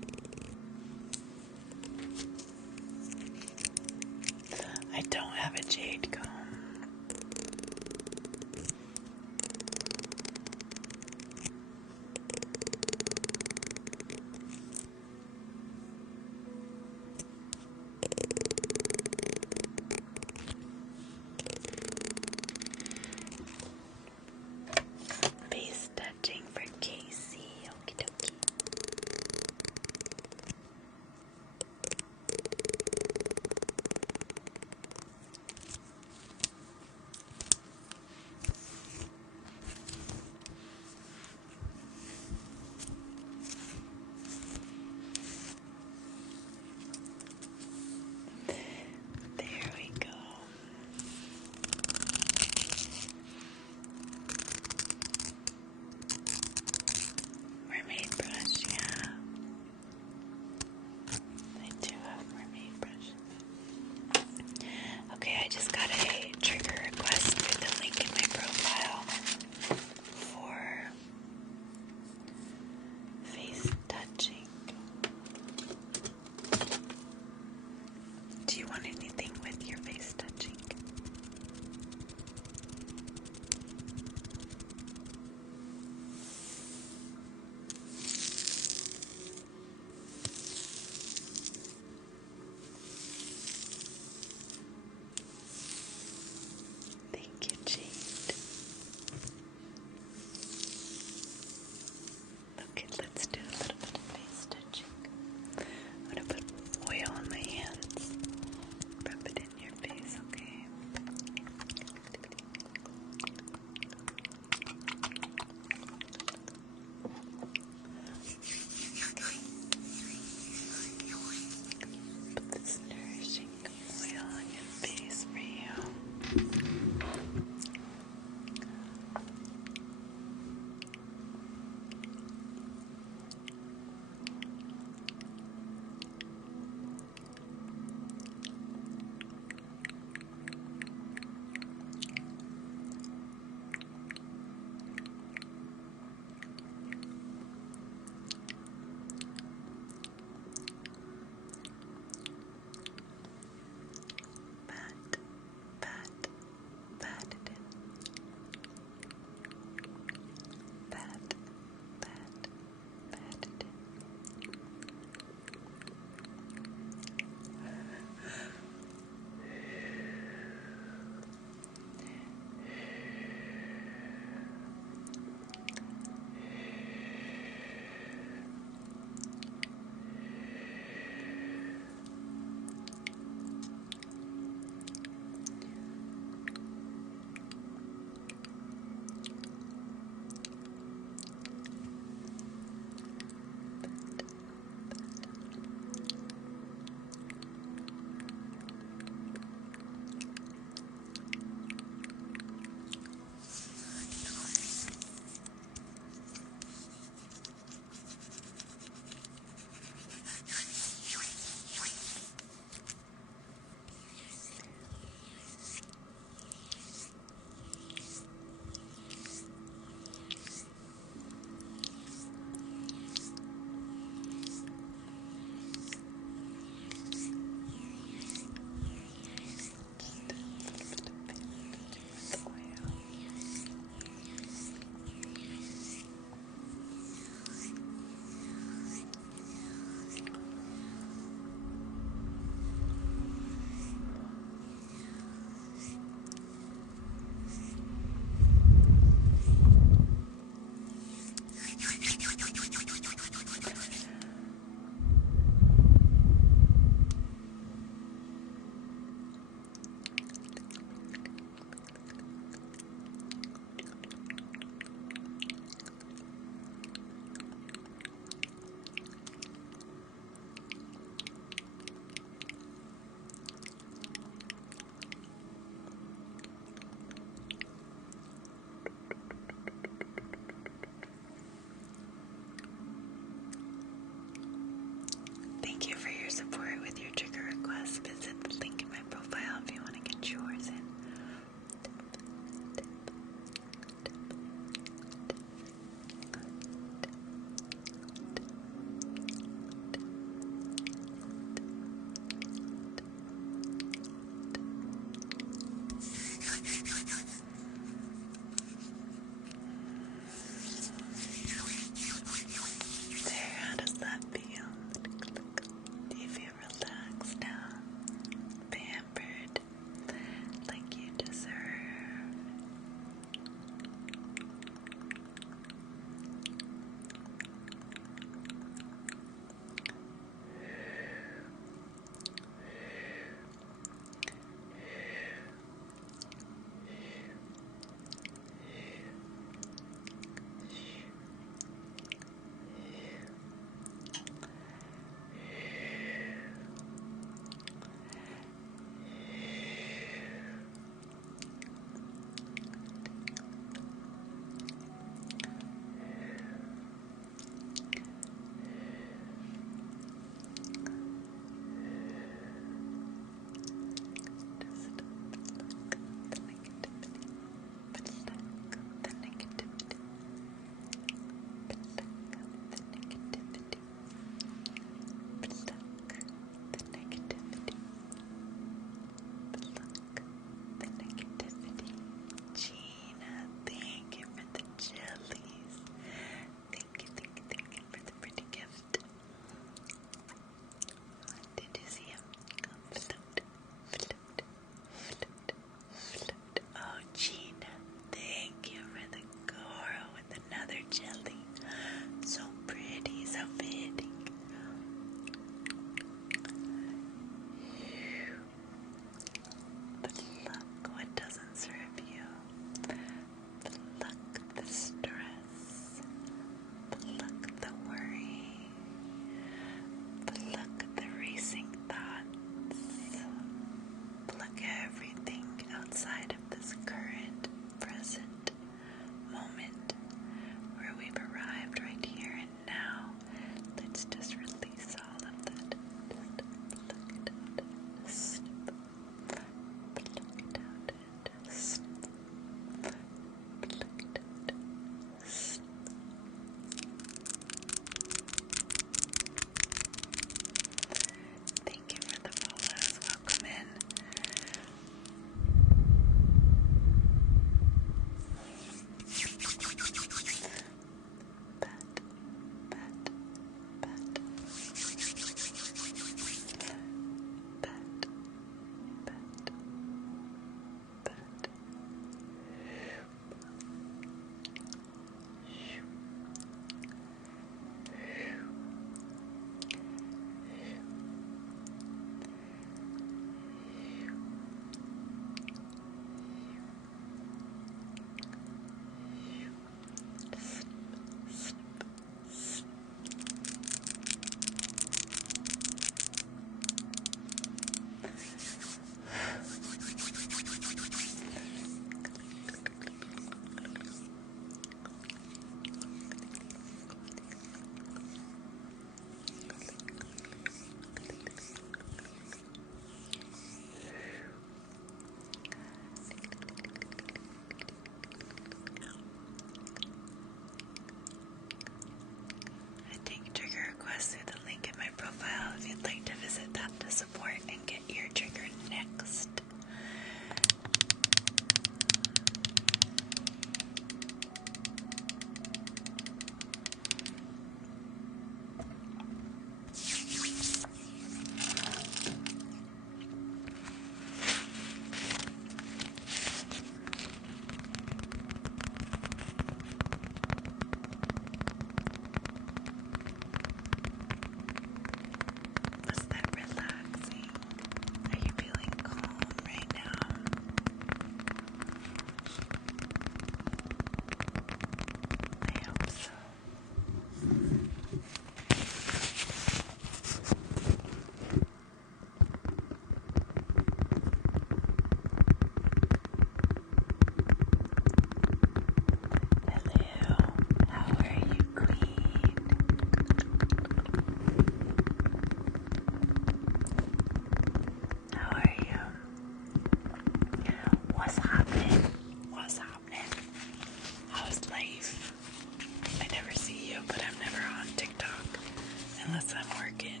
unless I'm working.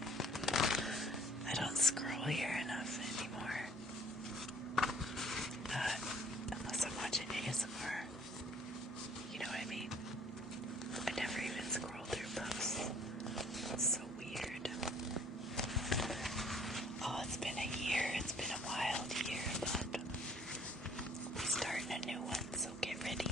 I don't scroll here enough anymore. Unless I'm watching ASMR. You know what I mean? I never even scroll through posts. It's so weird. Oh, it's been a year. It's been a wild year, but we're starting a new one, so get ready.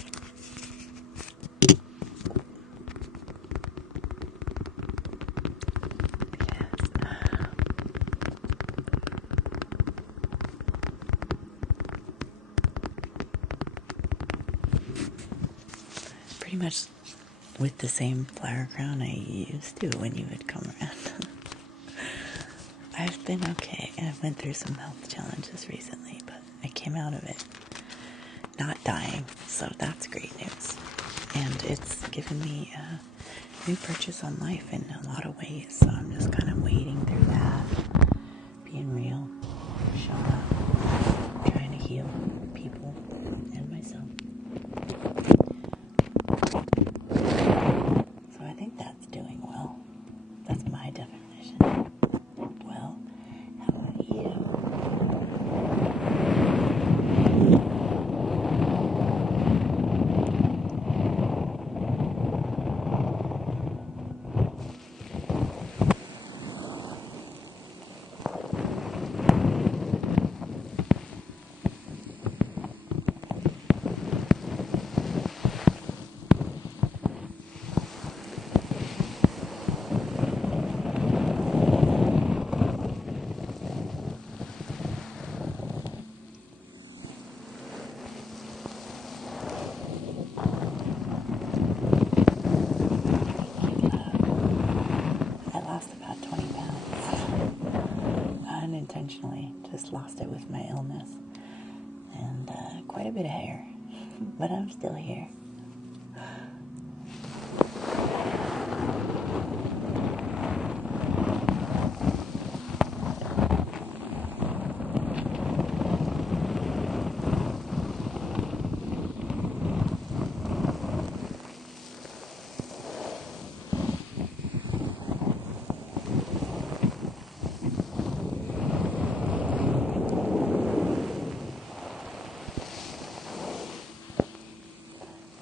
Pretty much with the same flower crown I used to when you would come around. I've been okay. I went through some health challenges recently, but I came out of it not dying, so that's great news. And it's given me a new purchase on life in a lot of ways, so I'm just kind of wading through that, being real, showing up, trying to heal people and myself. So I think that's doing well. That's my definition. Well, how about you? I lost about 20 pounds. Unintentionally, just lost it with my illness. And quite a bit of hair. But I'm still here.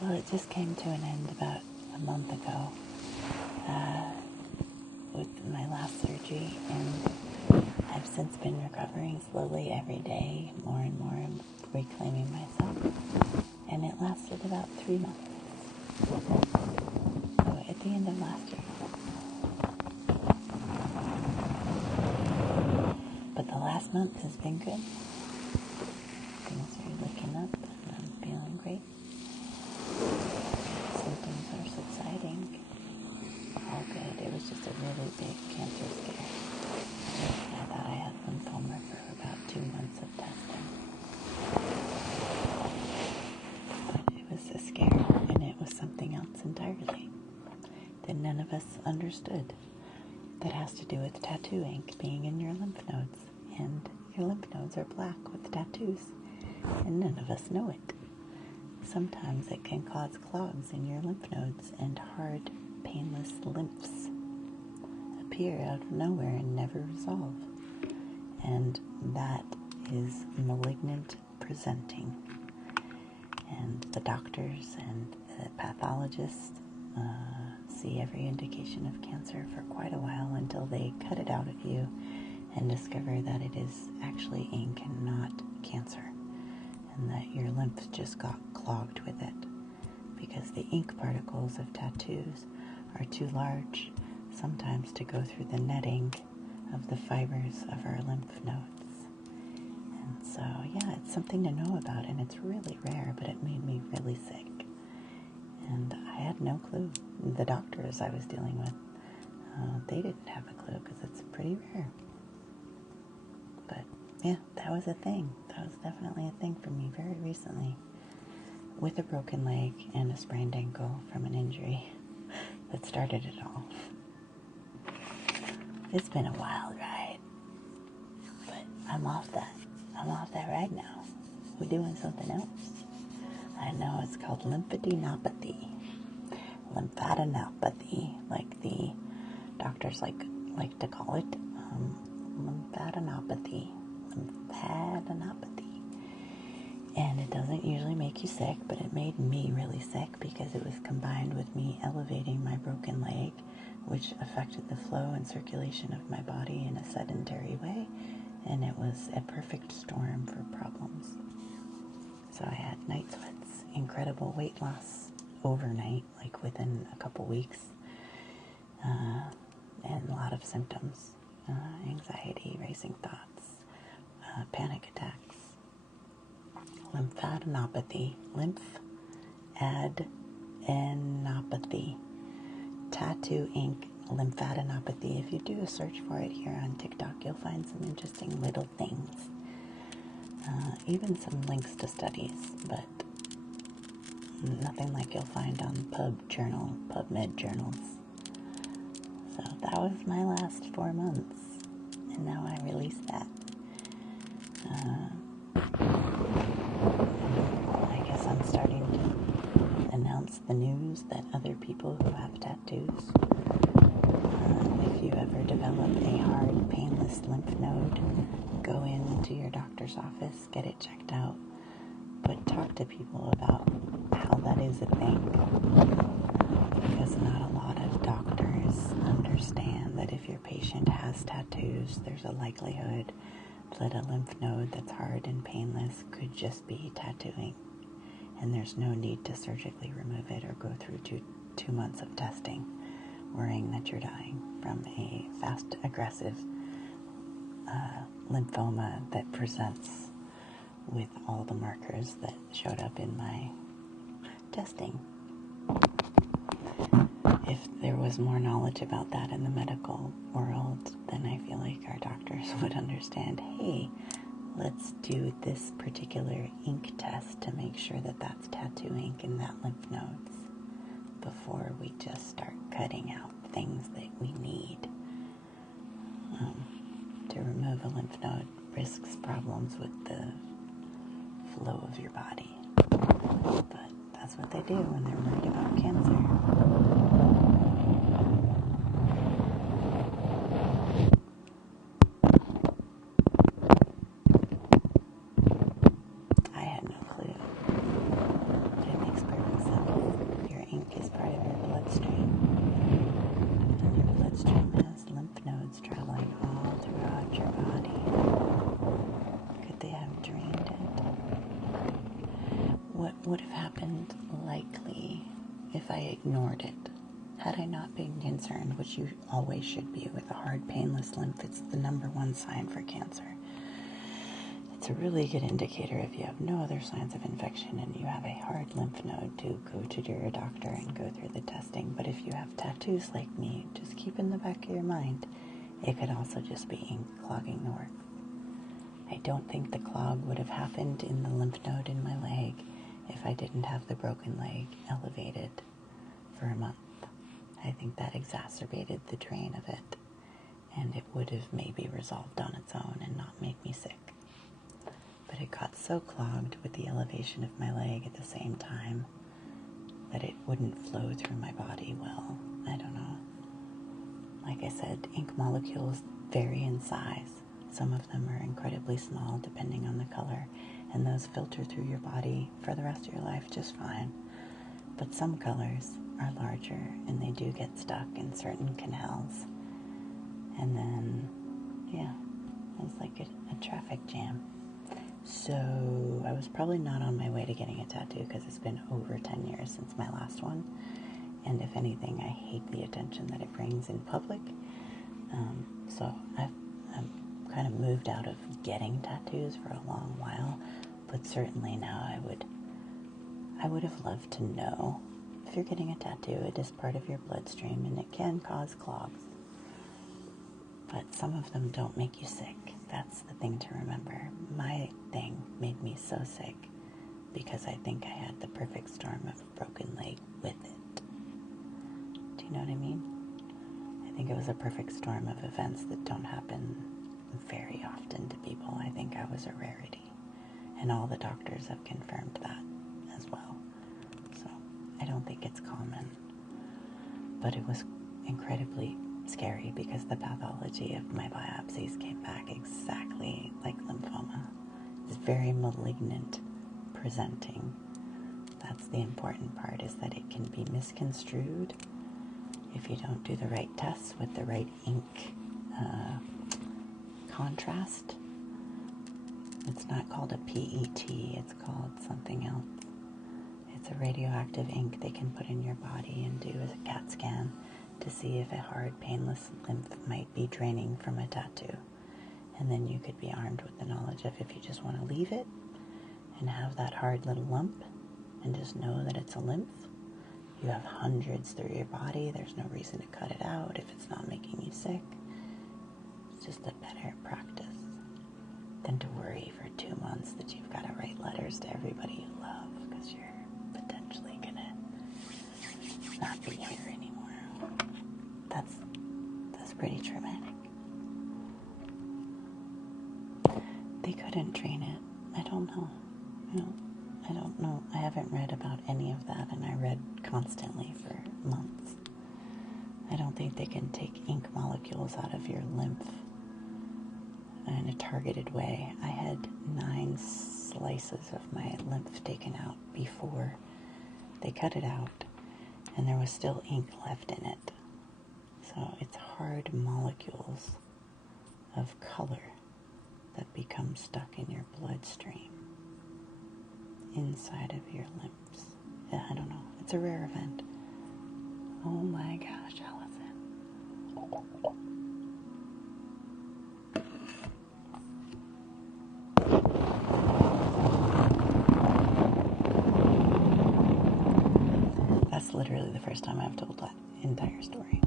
Well, it just came to an end about a month ago with my last surgery, and I've since been recovering slowly every day, more and more, and reclaiming myself. And it lasted about 3 months. So at the end of last year. But the last month has been good. Things are looking up, and I'm feeling great. Symptoms are subsiding. All good. It was just a really big cancer scare. I thought I had lymphoma for about 2 months of testing. But it was a scare, and it was something else entirely that none of us understood. That has to do with tattoo ink being in your lymph nodes. And your lymph nodes are black with tattoos. And none of us know it. Sometimes it can cause clogs in your lymph nodes, and hard, painless lymphs appear out of nowhere and never resolve. And that is malignant presenting. And the doctors and the pathologists see every indication of cancer for quite a while until they cut it out of you and discover that it is actually ink and not cancer, and that your lymph just got clogged with it because the ink particles of tattoos are too large sometimes to go through the netting of the fibers of our lymph nodes. And so, yeah, it's something to know about, and it's really rare, but it made me really sick. And I had no clue. The doctors I was dealing with, they didn't have a clue because it's pretty rare. But yeah, that was a thing. That was definitely a thing for me very recently. With a broken leg and a sprained ankle from an injury that started it all. It's been a wild ride. But I'm off that ride now. We're doing something else. I know it's called lymphadenopathy. Lymphadenopathy, like the Dr. doctors like to call it, lymphadenopathy. And it doesn't usually make you sick, but it made me really sick because it was combined with me elevating my broken leg, which affected the flow and circulation of my body in a sedentary way, and it was a perfect storm for problems. So I had night sweats, incredible weight loss overnight, like within a couple weeks, and a lot of symptoms, anxiety, racing thoughts, panic attacks, lymphadenopathy, lymphadenopathy, tattoo ink, lymphadenopathy. If you do a search for it here on TikTok, you'll find some interesting little things. Even some links to studies, but nothing like you'll find on PubMed journals. So that was my last 4 months, and now I released that. I guess I'm starting to announce the news that other people who have tattoos, if you ever develop a hard, painless lymph node, go into your doctor's office, get it checked out, but talk to people about how that is a thing, because not a lot of doctors understand that if your patient has tattoos, there's a likelihood that a lymph node that's hard and painless could just be tattooing, and there's no need to surgically remove it or go through two months of testing, worrying that you're dying from a fast, aggressive lymphoma that presents with all the markers that showed up in my testing. If there was more knowledge about that in the medical world, then I feel like our doctors would understand, hey, let's do this particular ink test to make sure that that's tattoo ink in that lymph nodes before we just start cutting out things that we need. To remove a lymph node risks problems with the flow of your body. But that's what they do when they're worried about cancer. I had no clue. But it makes perfect sense. Your ink is part of your bloodstream. And your bloodstream has lymph nodes traveling all throughout your body. Could they have drained it? What would have happened likely if I ignored it? Had I not been concerned, which you always should be with a hard, painless lymph, it's the number one sign for cancer. It's a really good indicator if you have no other signs of infection and you have a hard lymph node to go to your doctor and go through the testing. But if you have tattoos like me, just keep in the back of your mind, it could also just be ink clogging the work. I don't think the clog would have happened in the lymph node in my leg if I didn't have the broken leg elevated for a month. I think that exacerbated the drain of it, and it would have maybe resolved on its own and not make me sick. But it got so clogged with the elevation of my leg at the same time that it wouldn't flow through my body well. I don't know. Like I said, ink molecules vary in size. Some of them are incredibly small depending on the color, and those filter through your body for the rest of your life just fine. But some colors are larger and they do get stuck in certain canals. And then, yeah, it's like a traffic jam. So I was probably not on my way to getting a tattoo because it's been over 10 years since my last one. And if anything, I hate the attention that it brings in public. So I've kind of moved out of getting tattoos for a long while, but certainly now I would have loved to know. If you're getting a tattoo, it is part of your bloodstream and it can cause clogs. But some of them don't make you sick. That's the thing to remember. My thing made me so sick because I think I had the perfect storm of a broken leg with it. Do you know what I mean? I think it was a perfect storm of events that don't happen very often to people. I think I was a rarity. And all the doctors have confirmed that as well. So I don't think it's common. But it was incredibly scary because the pathology of my biopsies came back exactly like lymphoma. It's very malignant presenting. That's the important part, is that it can be misconstrued if you don't do the right tests with the right ink contrast. It's not called a PET, it's called something else. It's a radioactive ink they can put in your body and do a CAT scan to see if a hard, painless lymph might be draining from a tattoo. And then you could be armed with the knowledge of, if you just want to leave it and have that hard little lump and just know that it's a lymph, you have hundreds through your body. There's no reason to cut it out if it's not making you sick. It's just a better practice than to worry for 2 months that you've got to write letters to everybody you love because you're potentially going to not be here anymore. That's pretty traumatic. They couldn't train it. I don't know. I don't know. I haven't read about any of that, and I read constantly for months. I don't think they can take ink molecules out of your lymph in a targeted way. I had 9 slices of my lymph taken out before they cut it out, and there was still ink left in it. So it's hard molecules of color that become stuck in your bloodstream inside of your lymphs. Yeah, I don't know. It's a rare event. Oh my gosh, Allison. That's literally the first time I've told that entire story.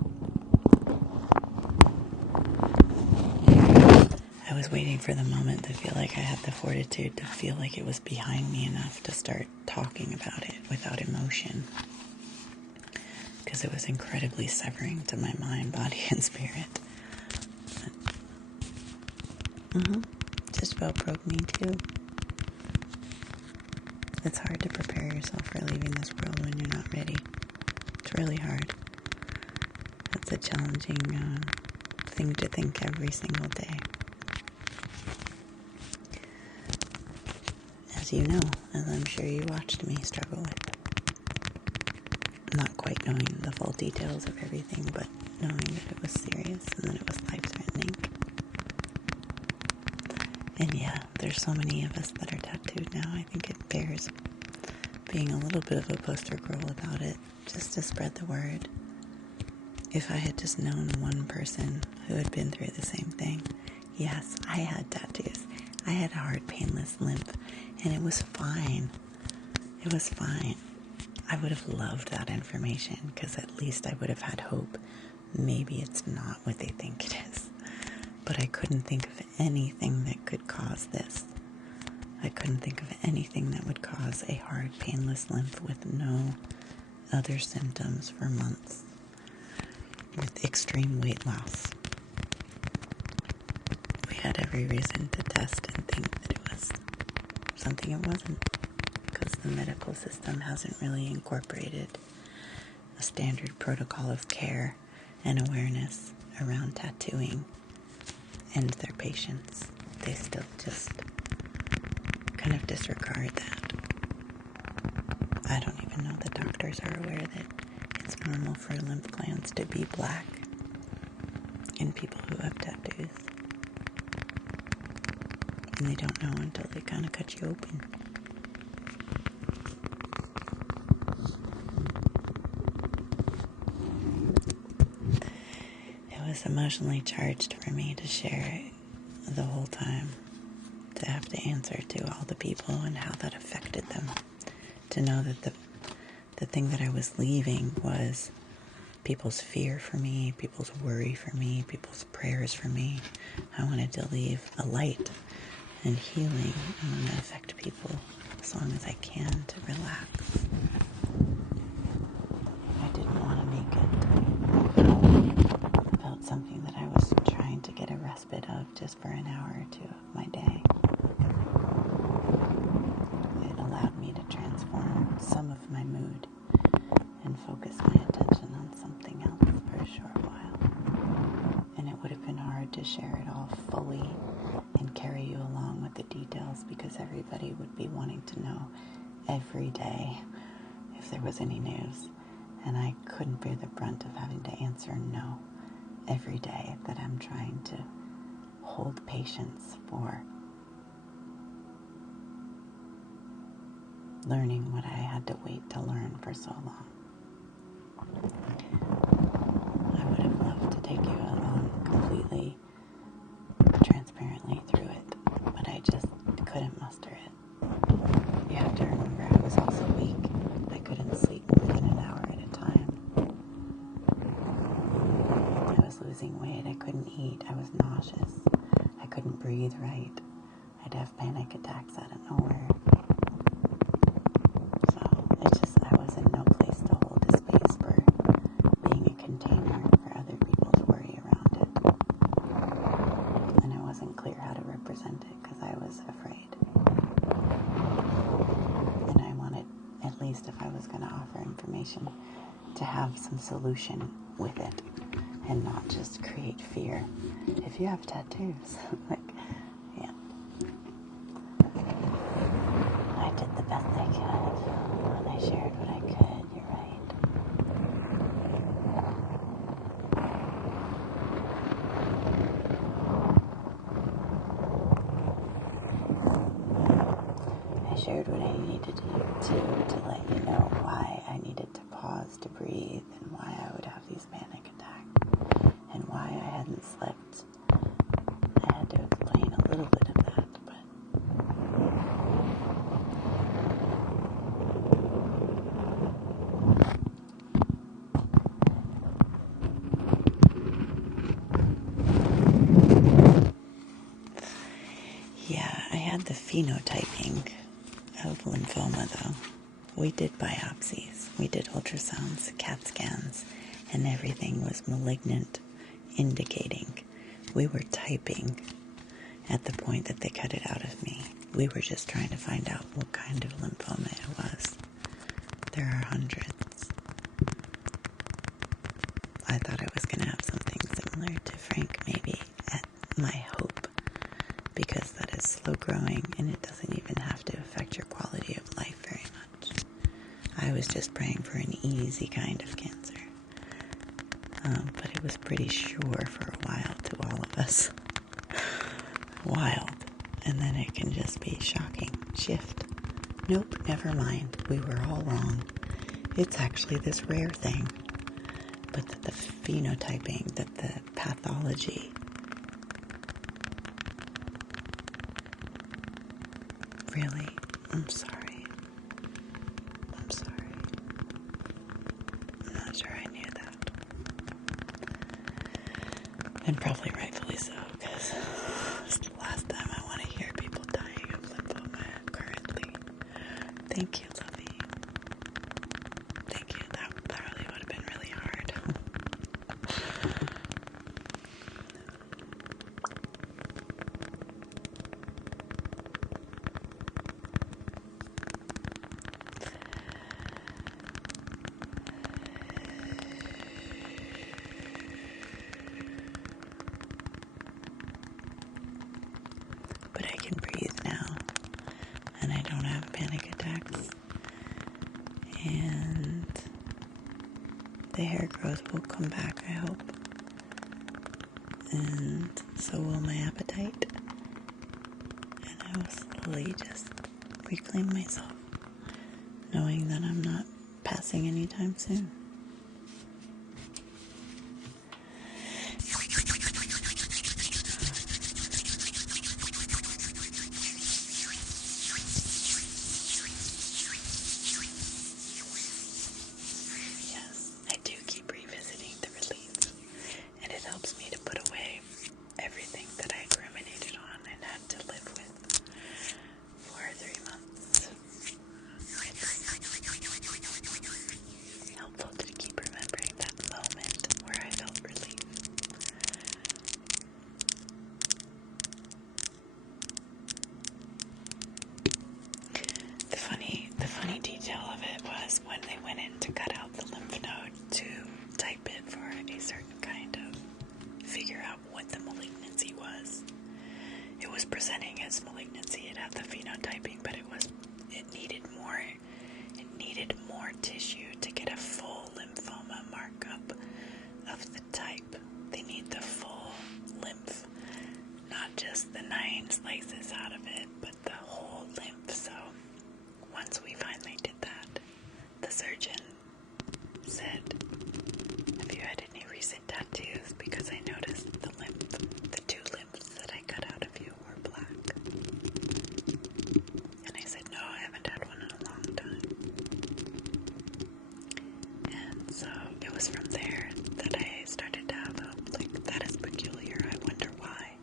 I was waiting for the moment to feel like I had the fortitude to feel like it was behind me enough to start talking about it without emotion. Because it was incredibly severing to my mind, body, and spirit. Just about broke me too. It's hard to prepare yourself for leaving this world when you're not ready. It's really hard. It's a challenging thing to think every single day. As you know, as I'm sure you watched me struggle with. Not quite knowing the full details of everything, but knowing that it was serious and that it was life-threatening. And yeah, there's so many of us that are tattooed now. I think it bears being a little bit of a poster girl about it, just to spread the word. If I had just known one person who had been through the same thing. Yes, I had tattoos. I had a hard, painless lymph, and it was fine. It was fine. I would have loved that information, because at least I would have had hope. Maybe it's not what they think it is. But I couldn't think of anything that could cause this. I couldn't think of anything that would cause a hard, painless lymph with no other symptoms for months, with extreme weight loss. We had every reason to test and think that it was something it wasn't, because the medical system hasn't really incorporated a standard protocol of care and awareness around tattooing and their patients. They still just kind of disregard that. I don't even know that doctors are aware that it's normal for lymph glands to be black in people who have tattoos. And they don't know until they kind of cut you open. It was emotionally charged for me to share the whole time, to have to answer to all the people and how that affected them, to know that the thing that I was leaving was people's fear for me, people's worry for me, people's prayers for me. I wanted to leave a light and healing. I want to affect people as long as I can to relax. I didn't want to make it about something that I was trying to get a respite of just for an hour or two of my day. It allowed me to transform some of my mood and focus my attention on something else for a short while. share it all fully and carry you along with the details, because everybody would be wanting to know every day if there was any news. And I couldn't bear the brunt of having to answer no every day that I'm trying to hold patience for learning what I had to wait to learn for so long. I would have loved to take you along completely transparently through it, but I just couldn't muster it. You have to remember, I was also weak. I couldn't sleep more than an hour at a time. I was losing weight. I couldn't eat. I was nauseous. I couldn't breathe right. I'd have panic attacks out of nowhere. So I was in no place to hold a space for being a container for other people to worry around it. And I wasn't clear how to represent it because I was afraid. And I wanted, at least if I was going to offer information, to have some solution with it and not just create fear. If you have tattoos, yeah. I did the best I could, and I shared what I could, you're right. I shared what I needed to let you know why I needed to pause to breathe, and why I would have these panic attacks, and why I hadn't slept. I had to explain a little bit of that, but yeah, I had the phenotyping of lymphoma though. We did biopsies, we did ultrasounds, CAT scans, and everything was malignant, indicating. We were typing at the point that they cut it out of me. We were just trying to find out what kind of lymphoma it was. There are hundreds. I thought I was going to have something similar to Frank, maybe, at my hope, because that is slow growing and it doesn't even have to affect your quality of life very much. I was just praying for an easy kind of cancer. But it was pretty sure for a while to all of us. Wild. And then it can just be shocking. Shift. Nope, never mind. We were all wrong. It's actually this rare thing. But that the phenotyping, that the pathology really, I'm sorry. I'm sorry. I'm not sure I knew that. And probably rightfully so, because it's the last time I want to hear people dying of lymphoma currently. Thank you, Lovey. Thank you. That really would have been really hard. But I can breathe now, and I don't have panic attacks, and the hair growth will come back, I hope, and so will my appetite, and I will slowly just reclaim myself, knowing that I'm not passing anytime soon. I do keep revisiting the release, and it helps me to put away everything that I ruminated on and had to live with for 3 months. It's helpful to as malignancy. It had the phenotyping, but it needed more tissue to get a full lymphoma markup of the type. They need the full lymph, not just the 9 slices out of it, but the whole lymph. So once we finally did that, the surgeon said, "Have you had any recent tattoos? Because I noticed the 2 lymphs that I cut out of you were black." And I said, "No, I haven't had one in a long time." And so it was from there that I started to have hope. Like, that is peculiar. I wonder why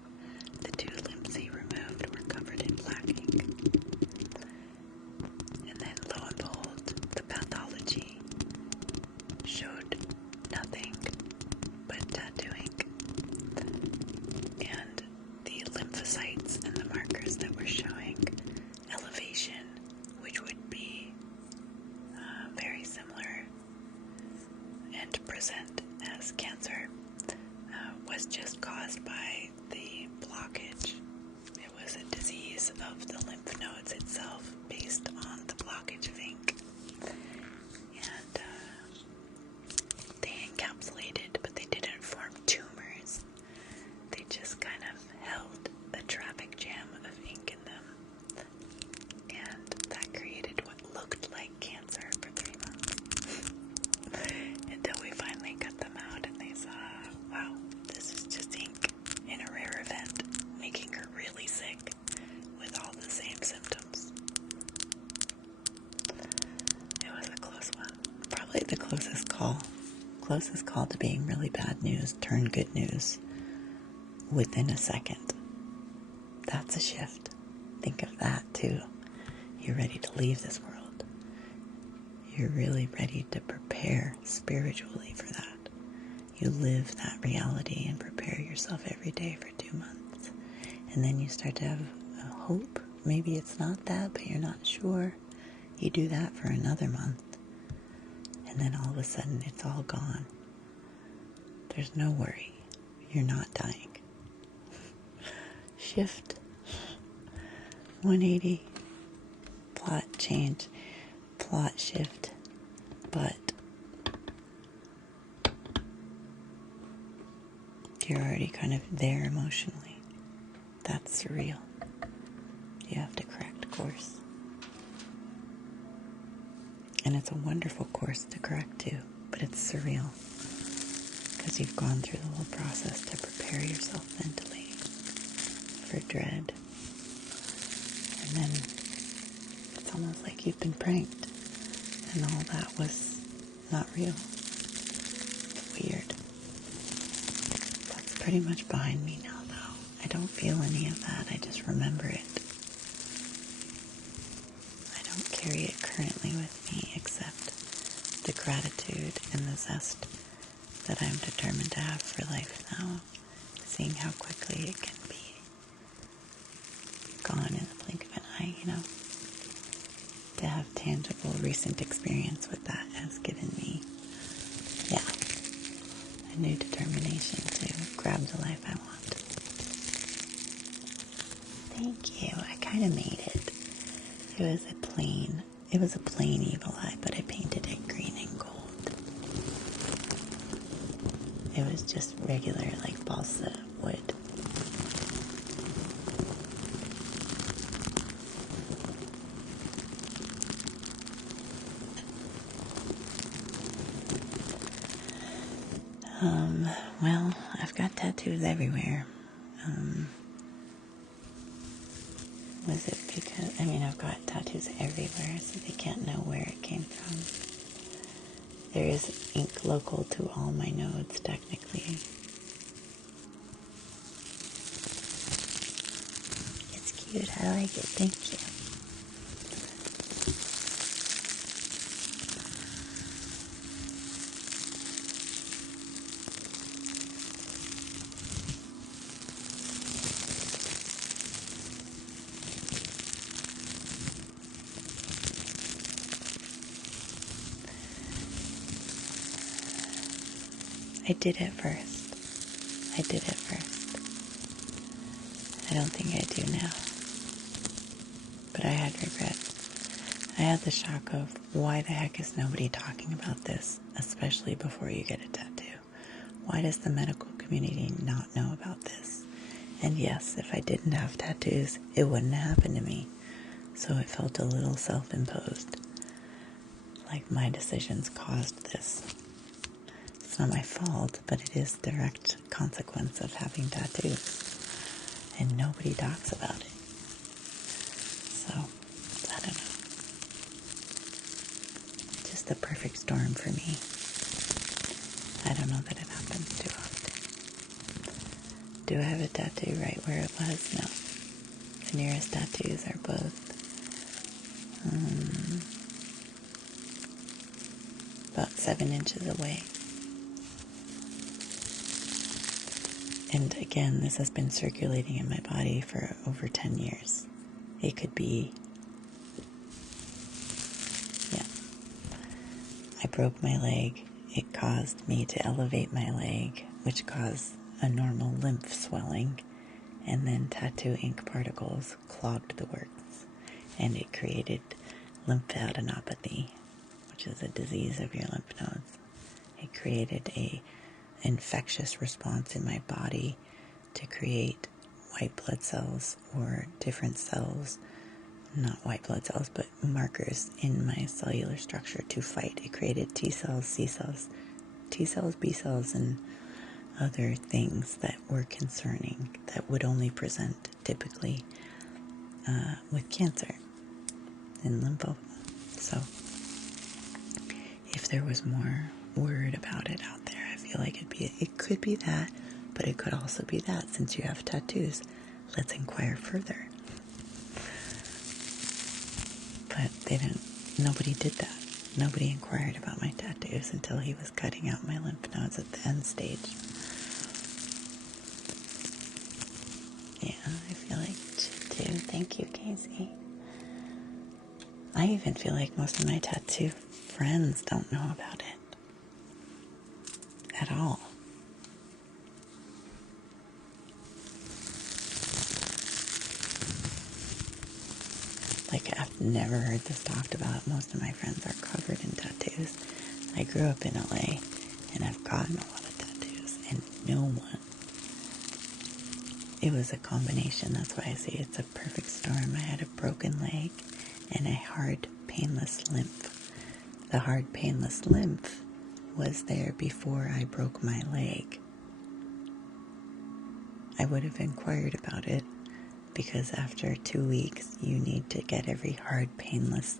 the 2 lymphs he removed were covered in black ink. And then, lo and behold, the pathology showed nothing but tattooing. And the lymphocytes and the markers that were showing elevation, which would be very similar and present as cancer, was just caused by the blockage. It was a disease of the lymph nodes itself based on the blockage of ink. And they encapsulated, but they didn't form tumors. They just kind of held a traffic jam of ink in them. And that created what looked like cancer for 3 months. Until we finally cut them out and they saw, wow, this is just ink in a rare event, making her really sick with all the same symptoms. It was a close one. Probably the closest call to being really bad news turned good news within a second. That's a shift. Think of that too. You're ready to leave this world. You're really ready to prepare spiritually for that. You live that reality and prepare yourself every day for 2 months. And then you start to have a hope. Maybe it's not that, but you're not sure. You do that for another month. And then all of a sudden it's all gone. There's no worry. You're not dying. Shift. 180. Plot change. Plot shift. But you're already kind of there emotionally. That's surreal. You have to correct course. And it's a wonderful course to correct too, but it's surreal. Because you've gone through the whole process to prepare yourself mentally for dread. And then it's almost like you've been pranked. And all that was not real. Weird. That's pretty much behind me now, though. I don't feel any of that. I just remember it. I don't carry it currently with me except the gratitude and the zest that I'm determined to have for life now. Seeing how quickly it can be gone in the blink of an eye, To have tangible recent experience with that has given me, a new determination to grab the life I want. Thank you. I kind of made it. It was a plain evil eye, but I painted it green and gold. It was just regular, like balsa wood. Well, I've got tattoos everywhere. Was it because, I've got tattoos everywhere, so they can't know where it came from. There is ink local to all my nodes, technically. It's cute, I like it, thank you. I did it first. I don't think I do now. but I had regret. I had the shock of, why the heck is nobody talking about this, especially before you get a tattoo? Why does the medical community not know about this? And yes, if I didn't have tattoos, it wouldn't happen to me. So it felt a little self-imposed. Like my decisions caused this. It's not my fault, but it is direct consequence of having tattoos. And nobody talks about it. So, I don't know. Just the perfect storm for me. I don't know that it happens too often. Do I have a tattoo right where it was? No. The nearest tattoos are both about 7 inches away. And again, this has been circulating in my body for over 10 years. It could be, yeah. I broke my leg. It caused me to elevate my leg, which caused a normal lymph swelling. And then tattoo ink particles clogged the works. And it created lymphadenopathy, which is a disease of your lymph nodes. It created a infectious response in my body to create white blood cells or different cells, not white blood cells, but markers in my cellular structure to fight. It created T cells, C cells, T cells, B cells, and other things that were concerning that would only present typically with cancer and lymphoma. So if there was more word about it out there, I feel like it could be that, but it could also be that. Since you have tattoos, let's inquire further. But nobody did that. Nobody inquired about my tattoos until he was cutting out my lymph nodes at the end stage. Yeah, I feel like too. Thank you, Casey. I even feel like most of my tattoo friends don't know about it at all. Like, I've never heard this talked about. Most of my friends are covered in tattoos. I grew up in LA, and I've gotten a lot of tattoos, and no one. It was a combination. That's why I say it's a perfect storm. I had a broken leg and a hard, painless lymph. The hard, painless lymph was there before I broke my leg. I would have inquired about it because after 2 weeks, you need to get every hard, painless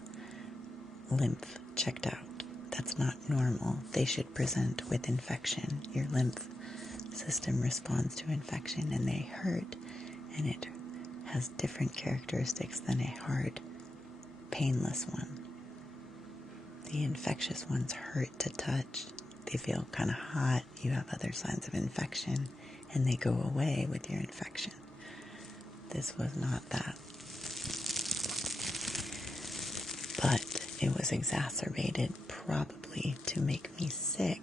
lymph checked out. That's not normal. They should present with infection. Your lymph system responds to infection and they hurt, and it has different characteristics than a hard, painless one. The infectious ones hurt to touch. They feel kind of hot. You have other signs of infection, and they go away with your infection. This was not that. But it was exacerbated probably to make me sick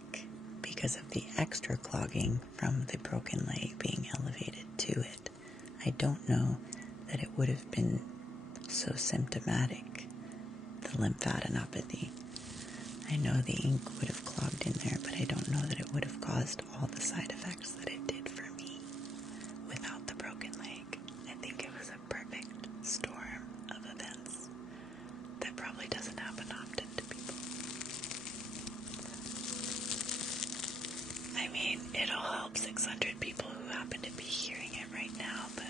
because of the extra clogging from the broken leg being elevated to it. I don't know that it would have been so symptomatic, the lymphadenopathy. I know the ink would have clogged in there, but I don't know that it would have caused all the side effects that it did for me without the broken leg. I think it was a perfect storm of events that probably doesn't happen often to people. I mean, it'll help 600 people who happen to be hearing it right now, but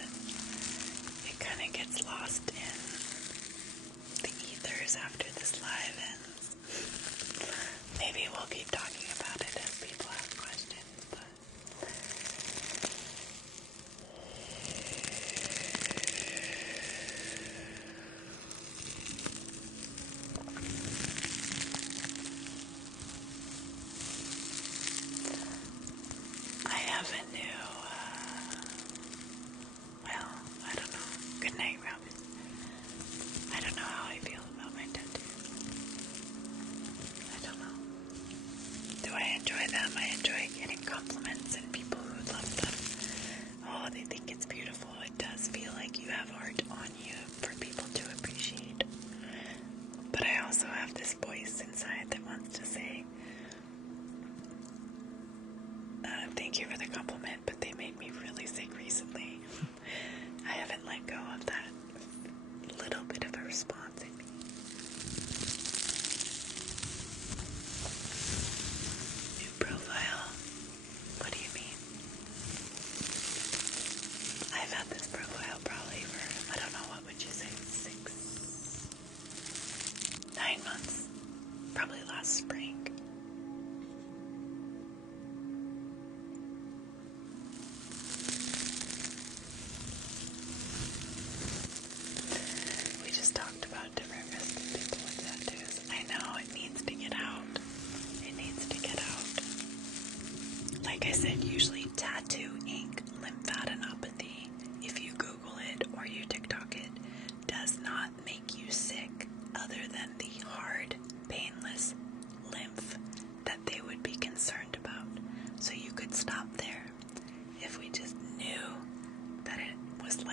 it kind of gets lost in the ethers after this live ends. Maybe we'll keep talking about it as people have questions, but I have a new, I don't know. Good night, Robin. I don't know how I feel about my tattoos. I don't know. Do I enjoy them? I enjoy getting compliments and people who love them. Oh, they think it's beautiful. It does feel like you have art on you for people to appreciate.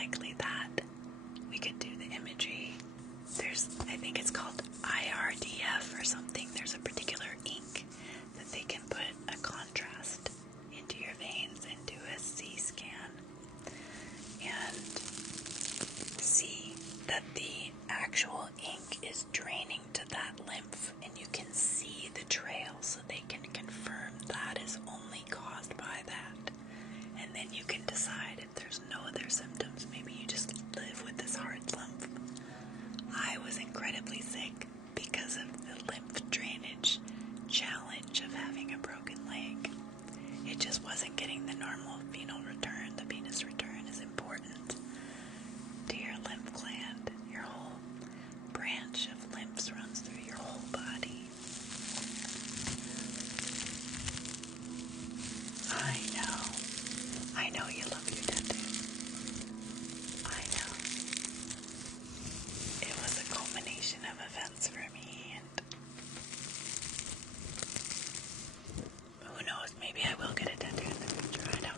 likely that we could do the imagery. I think it's called IRDF or something. There's a particular ink that they can put a contrast into your veins and do a C scan and see that the actual ink is draining to that lymph, and you can see the trail, so they can confirm that is only caused by that. And then you can decide if there's no other symptoms. Maybe you just live with this hard lymph. I was incredibly sick because of the lymph drainage challenge of having a broken leg. It just wasn't getting the normal venal return. The venous return is important to your lymph gland. Your whole branch of lymphs runs through your whole body. I know you love your tattoo. I know. It was a culmination of events for me, and who knows, maybe I will get a tattoo in the future, I don't know.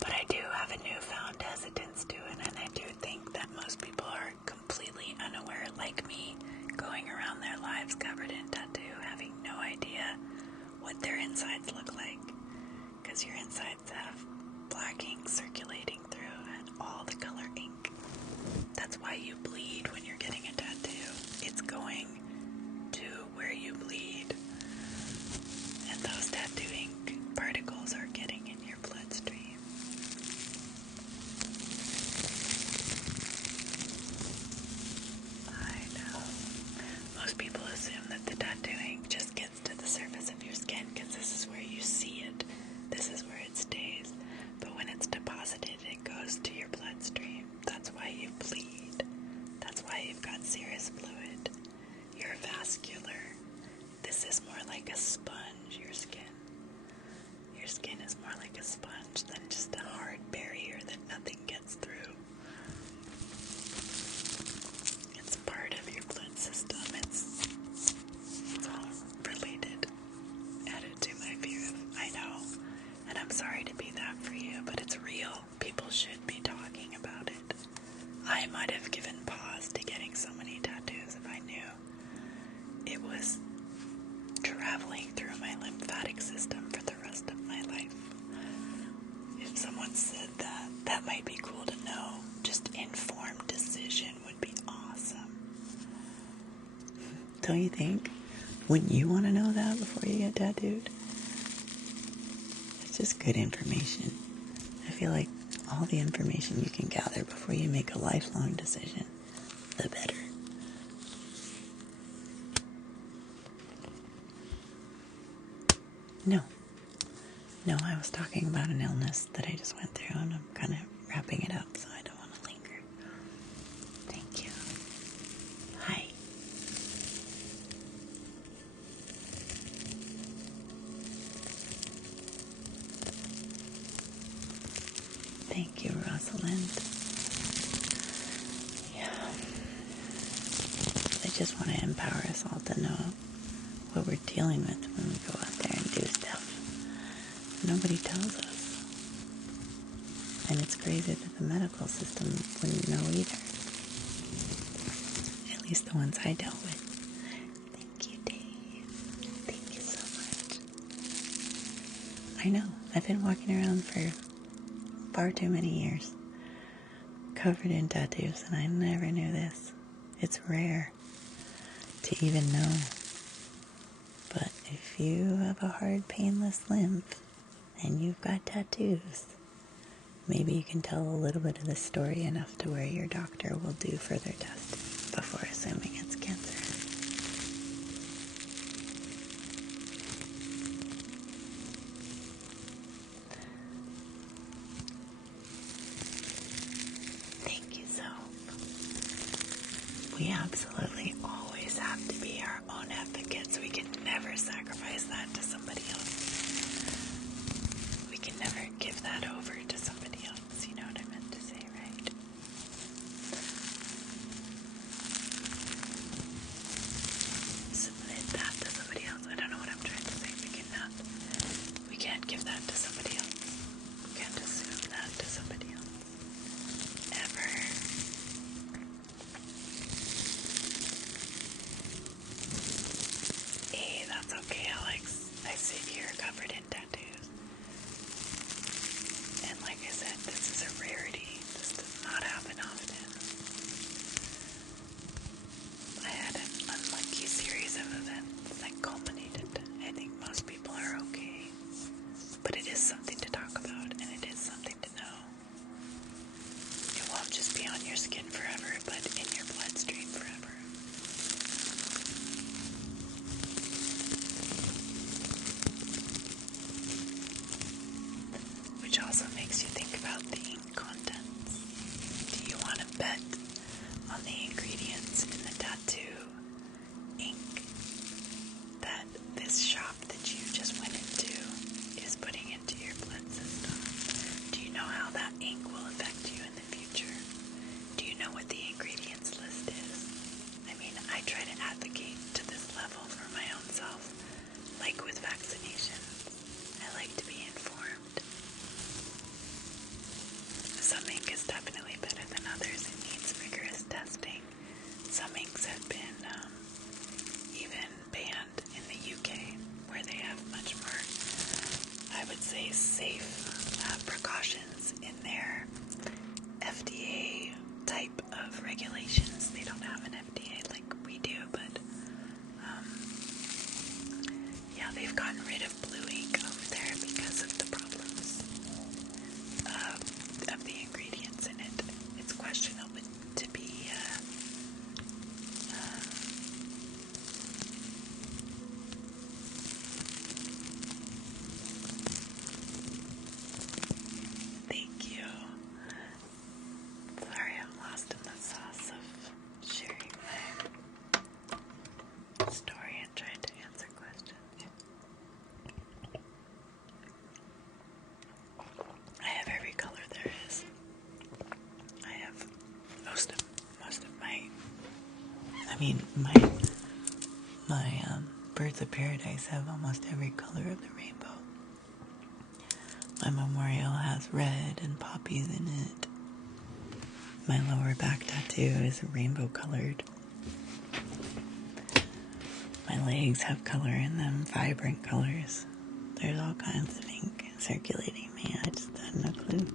But I do have a newfound hesitance to it, and I do think that most people are completely unaware, like me, going around their lives covered in tattoo, having no idea what their insides look like. Because your insides have black ink circulating through and all the color ink. That's why you bleed when you're getting a tattoo. It's going to where you bleed. And those tattoo ink particles are getting in your bloodstream. I know. Most people assume that the tattoo ink just gets to the surface of your skin because this is where you see it. This is where it stays. But when it's deposited, it goes to your bloodstream. That's why you bleed. That's why you've got serous fluid. You're vascular. This is more like a sponge, your skin. Your skin is more like a sponge than just a hard barrier that nothing gets through. It's part of your blood system. It's all related. Added to my fear of, I know. And I'm sorry to be that for you, but it's real. People should be talking about it. I might have given pause to getting so many tattoos if I knew it was traveling through my lymphatic system for the rest of my life. If someone said that, that might be cool to know. Just informed decision would be awesome. Don't you think? Wouldn't you want to know that before you get tattooed? It's just good information. I feel like all the information you can gather before you make a lifelong decision, the better. No, I was talking about an illness that I just went through, and I'm kind of wrapping it up, so I don't want to linger. Thank you. Hi. Thank you, Rosalind. Yeah. I just want to empower us all to know what we're dealing with when we go out there and do stuff. Nobody tells us. And it's crazy that the medical system wouldn't know either. At least the ones I dealt with. Thank you, Dave. Thank you so much. I know. I've been walking around for far too many years, covered in tattoos, and I never knew this. It's rare to even know. But if you have a hard, painless lymph, and you've got tattoos, maybe you can tell a little bit of the story enough to where your doctor will do further testing before assuming it's cancer. Thank you, so. We absolutely always have to be our own advocates. We can never sacrifice that to somebody else. We can never give that over to somebody else. You know what I meant to say, right? Submit that to somebody else. I don't know what I'm trying to say. We can't give that to somebody else. We can't assume that to somebody else. also makes you think about the ink contents. Do you want to bet on the ingredients in the tattoo ink that this shop that you just went into is putting into your blood system? Do you know how that ink will affect you in the future? Do you know what the ingredients list is? I mean, I try to advocate to this level for my own self, like with vaccinations. I like to be informed. Some ink is definitely better than others. It needs rigorous testing. Some inks have been even banned in the UK, where they have much more, I would say, safe precautions in their FDA type of regulations. They don't have an FDA like we do, but yeah, they've gotten rid of blue ink over there because of the problems of the ingredients in it. It's questionable to be thank you. Sorry, I'm lost in the sauce of sharing my story and trying to answer questions. I have every color there is. I have most of my. I mean, my birds of paradise have almost every color of the rainbow. My memorial has red and poppies in it. My lower back tattoo is rainbow colored. My legs have color in them, vibrant colors. There's all kinds of ink circulating me. I just had no clue.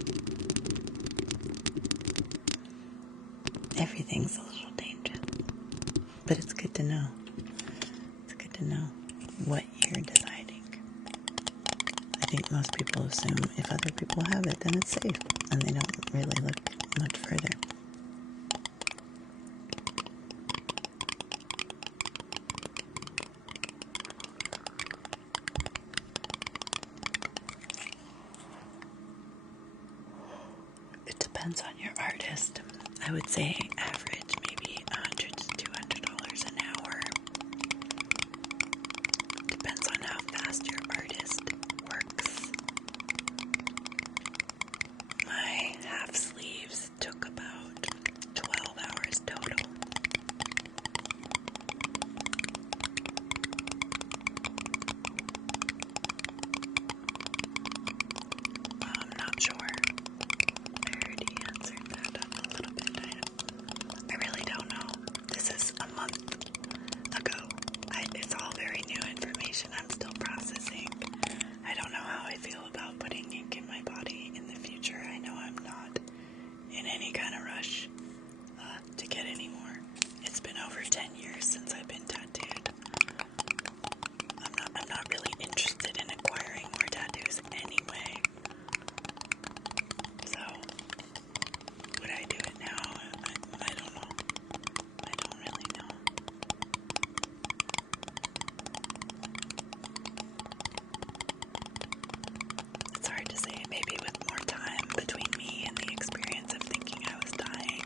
Everything's a little dangerous. But it's good to know. It's good to know what you're deciding. I think most people assume if other people have it, then it's safe. And they don't really look much further. It depends on your artist. I would say average, maybe $100 to $200 an hour. Depends on how fast your artist works. My half sleeves took about 12 hours total. I'm not sure. I already answered that a little bit. I really don't know. This is a month ago. It's all very new information. I'm still processing. I don't know how I feel about putting ink in my body in the future. I know I'm not in any kind of rush to get any more. It's been over 10 years since I've been tattooed. I'm not really interested in acquiring more tattoos anyway. So, would I do it now? I don't know. I don't really know. It's hard to say. Maybe with more time between me and the experience of thinking I was dying,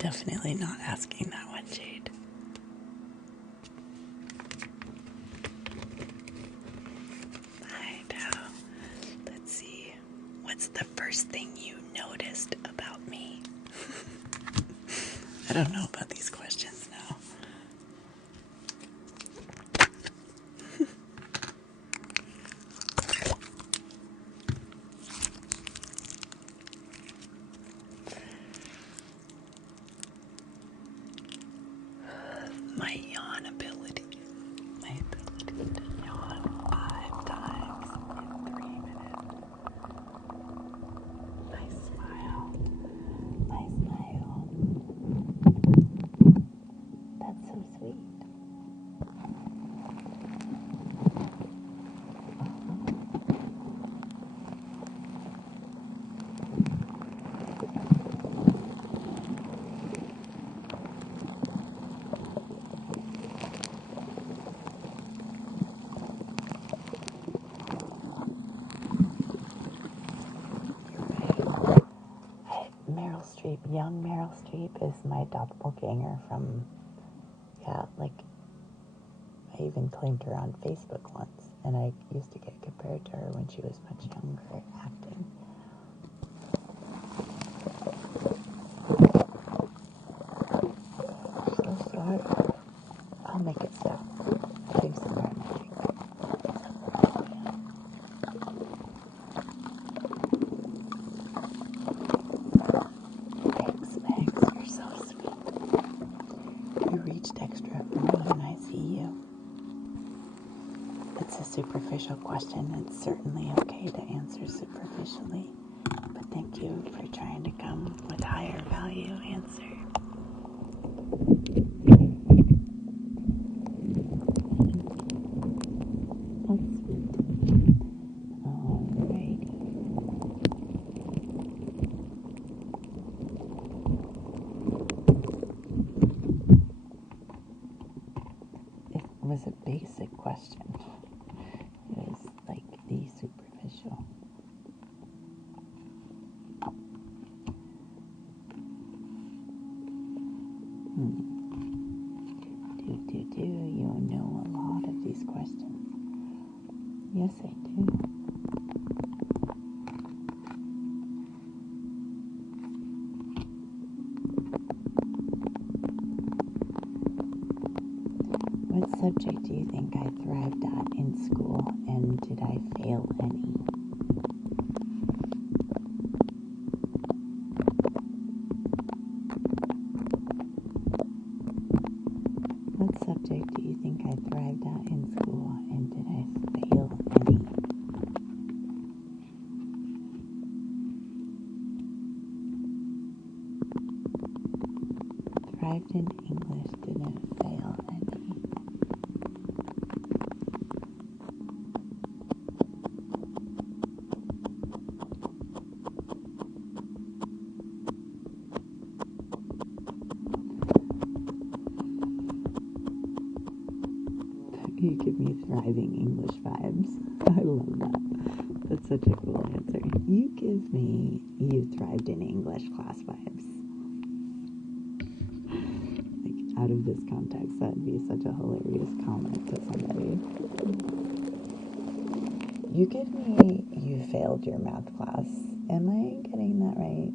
definitely not asking that one, Jade. Hi, Tao. Let's see. What's the first thing you noticed about me? I don't know about these questions now. My yawn ability. My ability to yawn 5 times in 3 minutes. My smile. My smile. That's so sweet. Meryl Streep, young Meryl Streep is my doppelganger from, like, I even claimed her on Facebook once, and I used to get compared to her when she was much younger acting. So sorry. I'll make it stop. Drink some more in my drink. Thanks, you're so sweet. You reached extra for me and I see you. It's a superficial question. It's certainly okay to answer superficially, but thank you for trying to come with higher value answer. That's sweet. Alrighty. It was a basic question. It was like the superficial. Do you know a lot of these questions? Yes, I do. What subject do you think I thrived at in school, and did I fail any? What subject do you think I thrived at in school, and did I fail any? Thrived in English, didn't fail any. You give me thriving English vibes. I love that. That's such a cool answer. You give me you thrived in English class vibes. Like, out of this context, that'd be such a hilarious comment to somebody. You give me you failed your math class. Am I getting that right?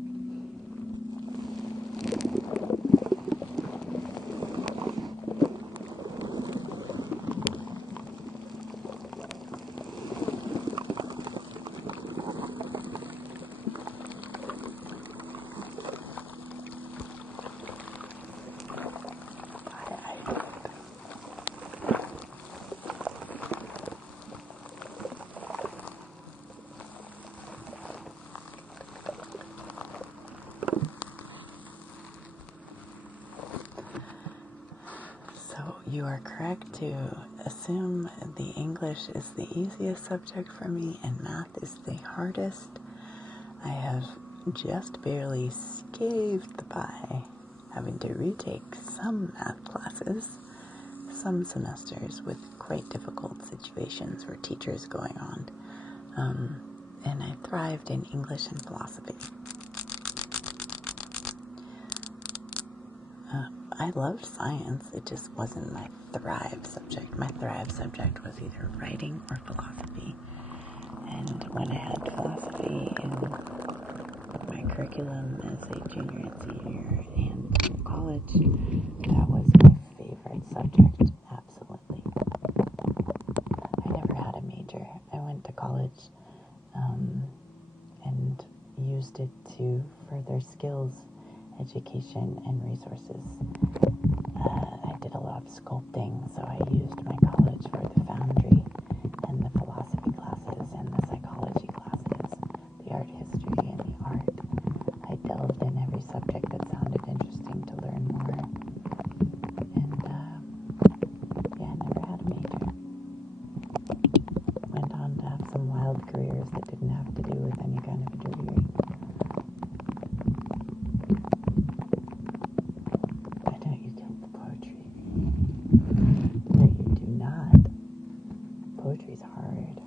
So you are correct to assume the English is the easiest subject for me and math is the hardest. I have just barely scathed by having to retake some math classes, some semesters with quite difficult situations where teachers going on. And I thrived in English and philosophy. I loved science. It just wasn't my thrive subject. My thrive subject was either writing or philosophy. And when I had philosophy in my curriculum as a junior and senior and college, that was my favorite subject, absolutely. I never had a major. I went to college and used it to further skills, education, and resources. I did a lot of sculpting, so I used my college for the foundry and the philosophy classes and the psychology classes, the art history and the art. I delved in every subject that sounded interesting to learn more. And yeah, I never had a major. Went on to have some wild careers that didn't have to do with any kind of a degree. Why don't you kill the poetry? No, you do not. Poetry's hard.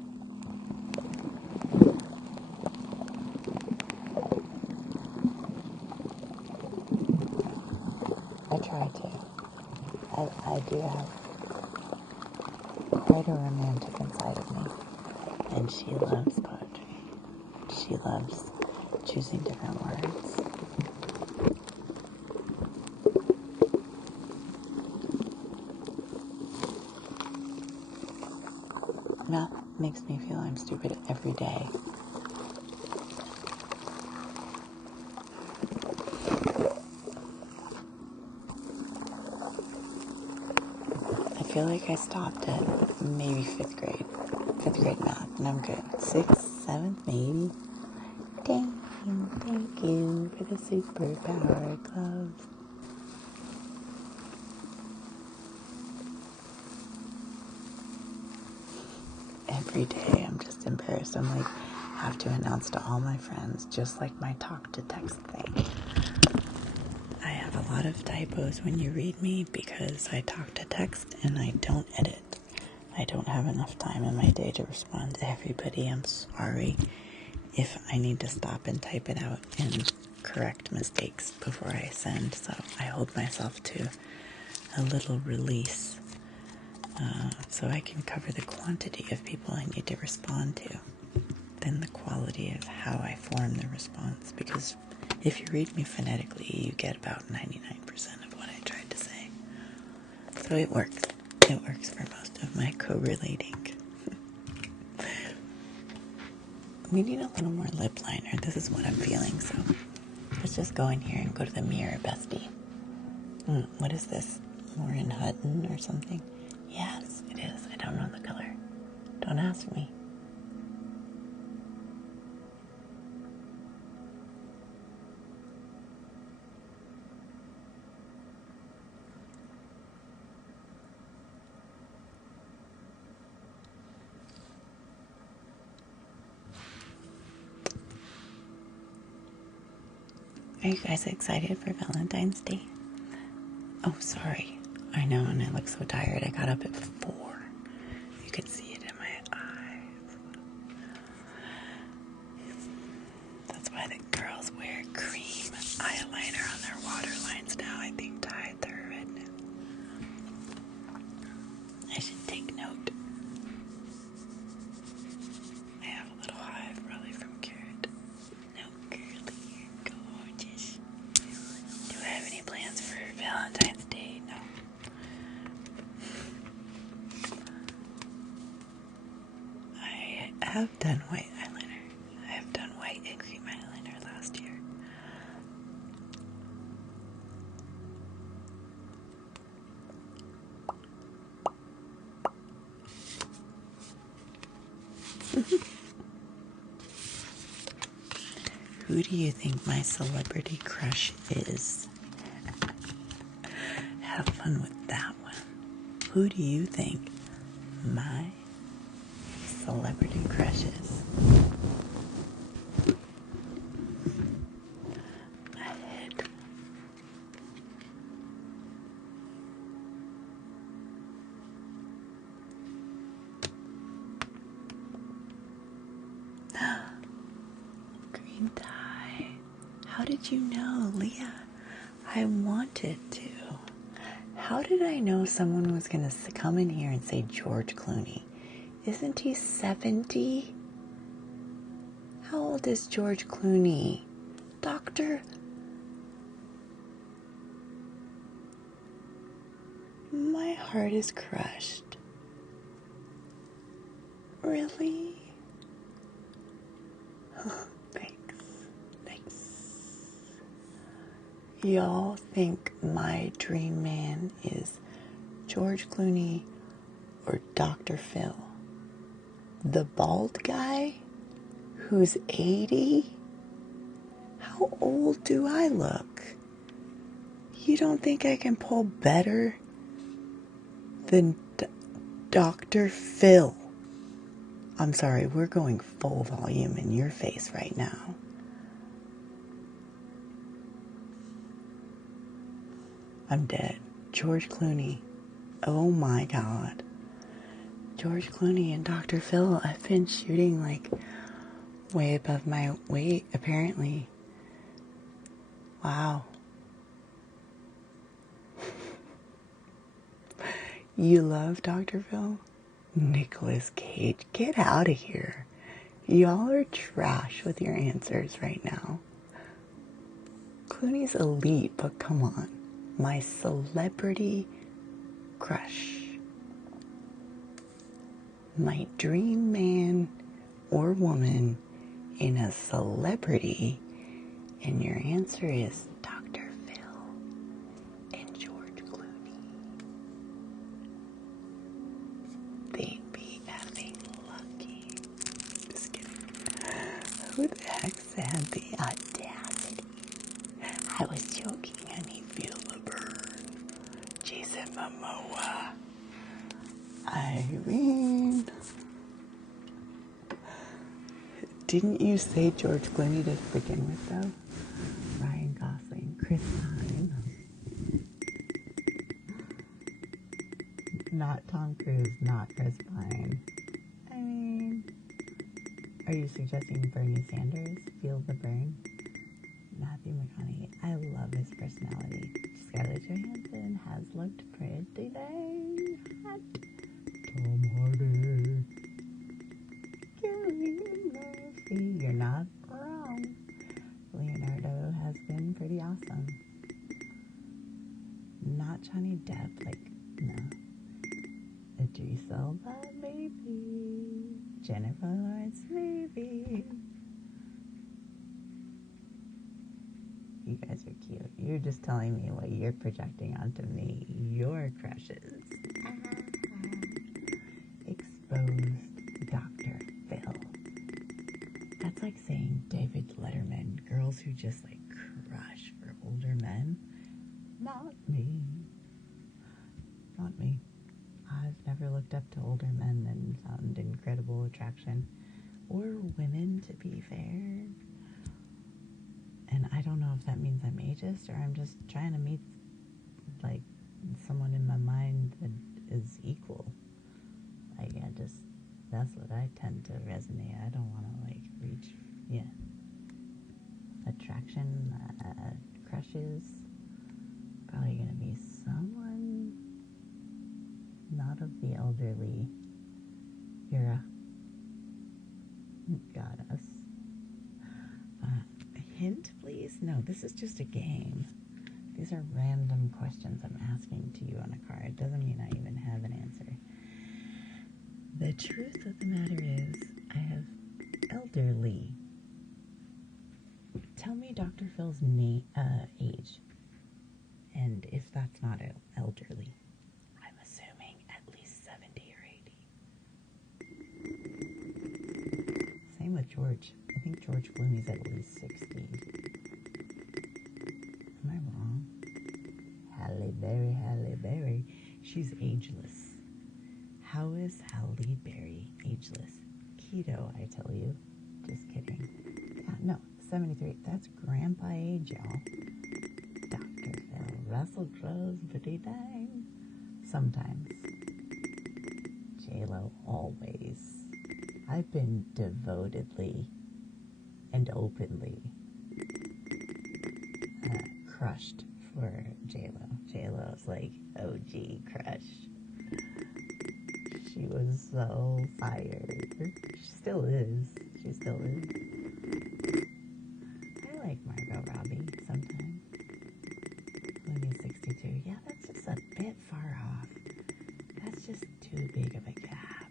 I try to. I do have quite a romantic inside of me. And she loves poetry. She loves choosing different words. Math makes me feel I'm stupid every day. I feel like I stopped at maybe 5th grade. 5th grade math, and I'm good. 6th, 7th, maybe. Thank you for the superpower gloves. Every day I'm just embarrassed. I'm like, have to announce to all my friends, just like my talk to text thing. I have a lot of typos when you read me because I talk to text and I don't edit. I don't have enough time in my day to respond to everybody. I'm sorry if I need to stop and type it out and correct mistakes before I send. So I hold myself to a little release so I can cover the quantity of people I need to respond to than the quality of how I form the response. Because if you read me phonetically, you get about 99% of what I tried to say. So it works. It works for most of my co-relating. We need a little more lip liner. This is what I'm feeling, so let's just go in here and go to the mirror, bestie. What is this? Lauren Hutton or something? Yes, it is. I don't know the color. Don't ask me. Are you guys excited for Valentine's Day? Oh, sorry. I know, and I look so tired. I got up at 4. You can see it in my eyes. That's why the girls wear cream eyeliner on their waterlines now, I think, to hide their redness. I should take note. I have a little hive, probably from Carrot. No, girly, you're gorgeous. Do I have any plans for Valentine's Day? No. I have done white eyeliner. I have done white and cream eyeliner last year. Who do you think my celebrity crush is? Have fun with that one. Who do you think my celebrity crush is? Ahead. Green tie. How did you know, Leah? I wanted to. How did I know someone was going to come in here and say George Clooney? Isn't he 70? How old is George Clooney? Doctor? My heart is crushed. Really? Thanks. Y'all think my dream man is George Clooney or Dr. Phil? The bald guy who's 80? How old do I look? You don't think I can pull better than Dr. Phil? I'm sorry, we're going full volume in your face right now. I'm dead. George Clooney. Oh my God. George Clooney and Dr. Phil. I've been shooting like way above my weight, apparently. Wow. You love Dr. Phil? Nicolas Cage, get out of here. Y'all are trash with your answers right now. Clooney's elite, but come on. My celebrity crush. My dream man or woman in a celebrity, and your answer is Dr. Phil and George Clooney. They'd be effing lucky. Just kidding. Who the heck said the audacity? I was joking, honey. Feel the burn. Jason Momoa. Irene. Didn't you say George Clooney to begin with, though? Ryan Gosling, Chris Pine. Not Tom Cruise, not Chris Pine. I mean, are you suggesting Bernie Sanders? Feel the burn? Matthew McConaughey. I love his personality. Scarlett Johansson has looked pretty dang hot. Tom Hardy. Cillian Murphy. You're not wrong. Leonardo has been pretty awesome. Not Johnny Depp, like, no. Idris Elba, maybe. Jennifer Lawrence, maybe. You guys are cute. You're just telling me what you're projecting onto me. Your crushes. Exposed Dr. Phil. That's like saying David Letterman. Girls who just like crush for older men. Not me. Not me. I've never looked up to older men and found incredible attraction. Or women, to be fair. And I don't know if that means I'm ageist or I'm just trying to meet, like, someone in my mind that is equal. Like, that's what I tend to resonate. I don't want to, like, reach, attraction, crushes. Probably going to be someone not of the elderly era. Got us. Hint, please? No, this is just a game. These are random questions I'm asking to you on a card. Doesn't mean I even have an answer. The truth of the matter is, I have elderly. Tell me Dr. Phil's age. And if that's not elderly, I'm assuming at least 70 or 80. Same with George. I think George Clooney's at least 60. Am I wrong? Halle Berry. She's ageless. How is Halle Berry ageless? Keto, I tell you. Just kidding. No, 73. That's grandpa age, y'all. Dr. Phil. Russell Crowe's pretty dang. Sometimes. J-Lo, always. I've been devotedly and openly crushed for J-Lo. J-Lo's like OG crush. She was so fired. She still is. She still is. I like Margot Robbie sometimes. When he's 62. Yeah, that's just a bit far off. That's just too big of a gap.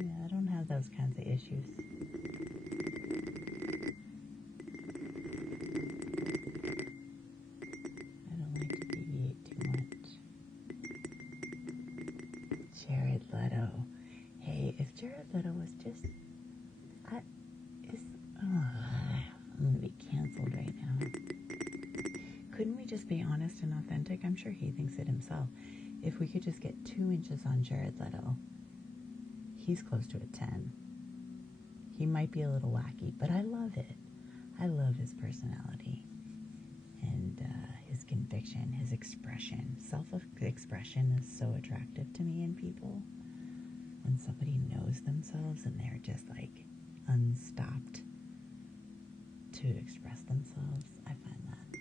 Yeah, I don't have those kinds of issues. I don't like to deviate too much. Jared Leto. Hey, if Jared Leto was just... I'm going to be canceled right now. Couldn't we just be honest and authentic? I'm sure he thinks it himself. If we could just get 2 inches on Jared Leto, he's close to a 10. He might be a little wacky, but I love it. I love his personality and his conviction, his expression. Self-expression is so attractive to me in people. When somebody knows themselves and they're just like unstopped to express themselves, I find that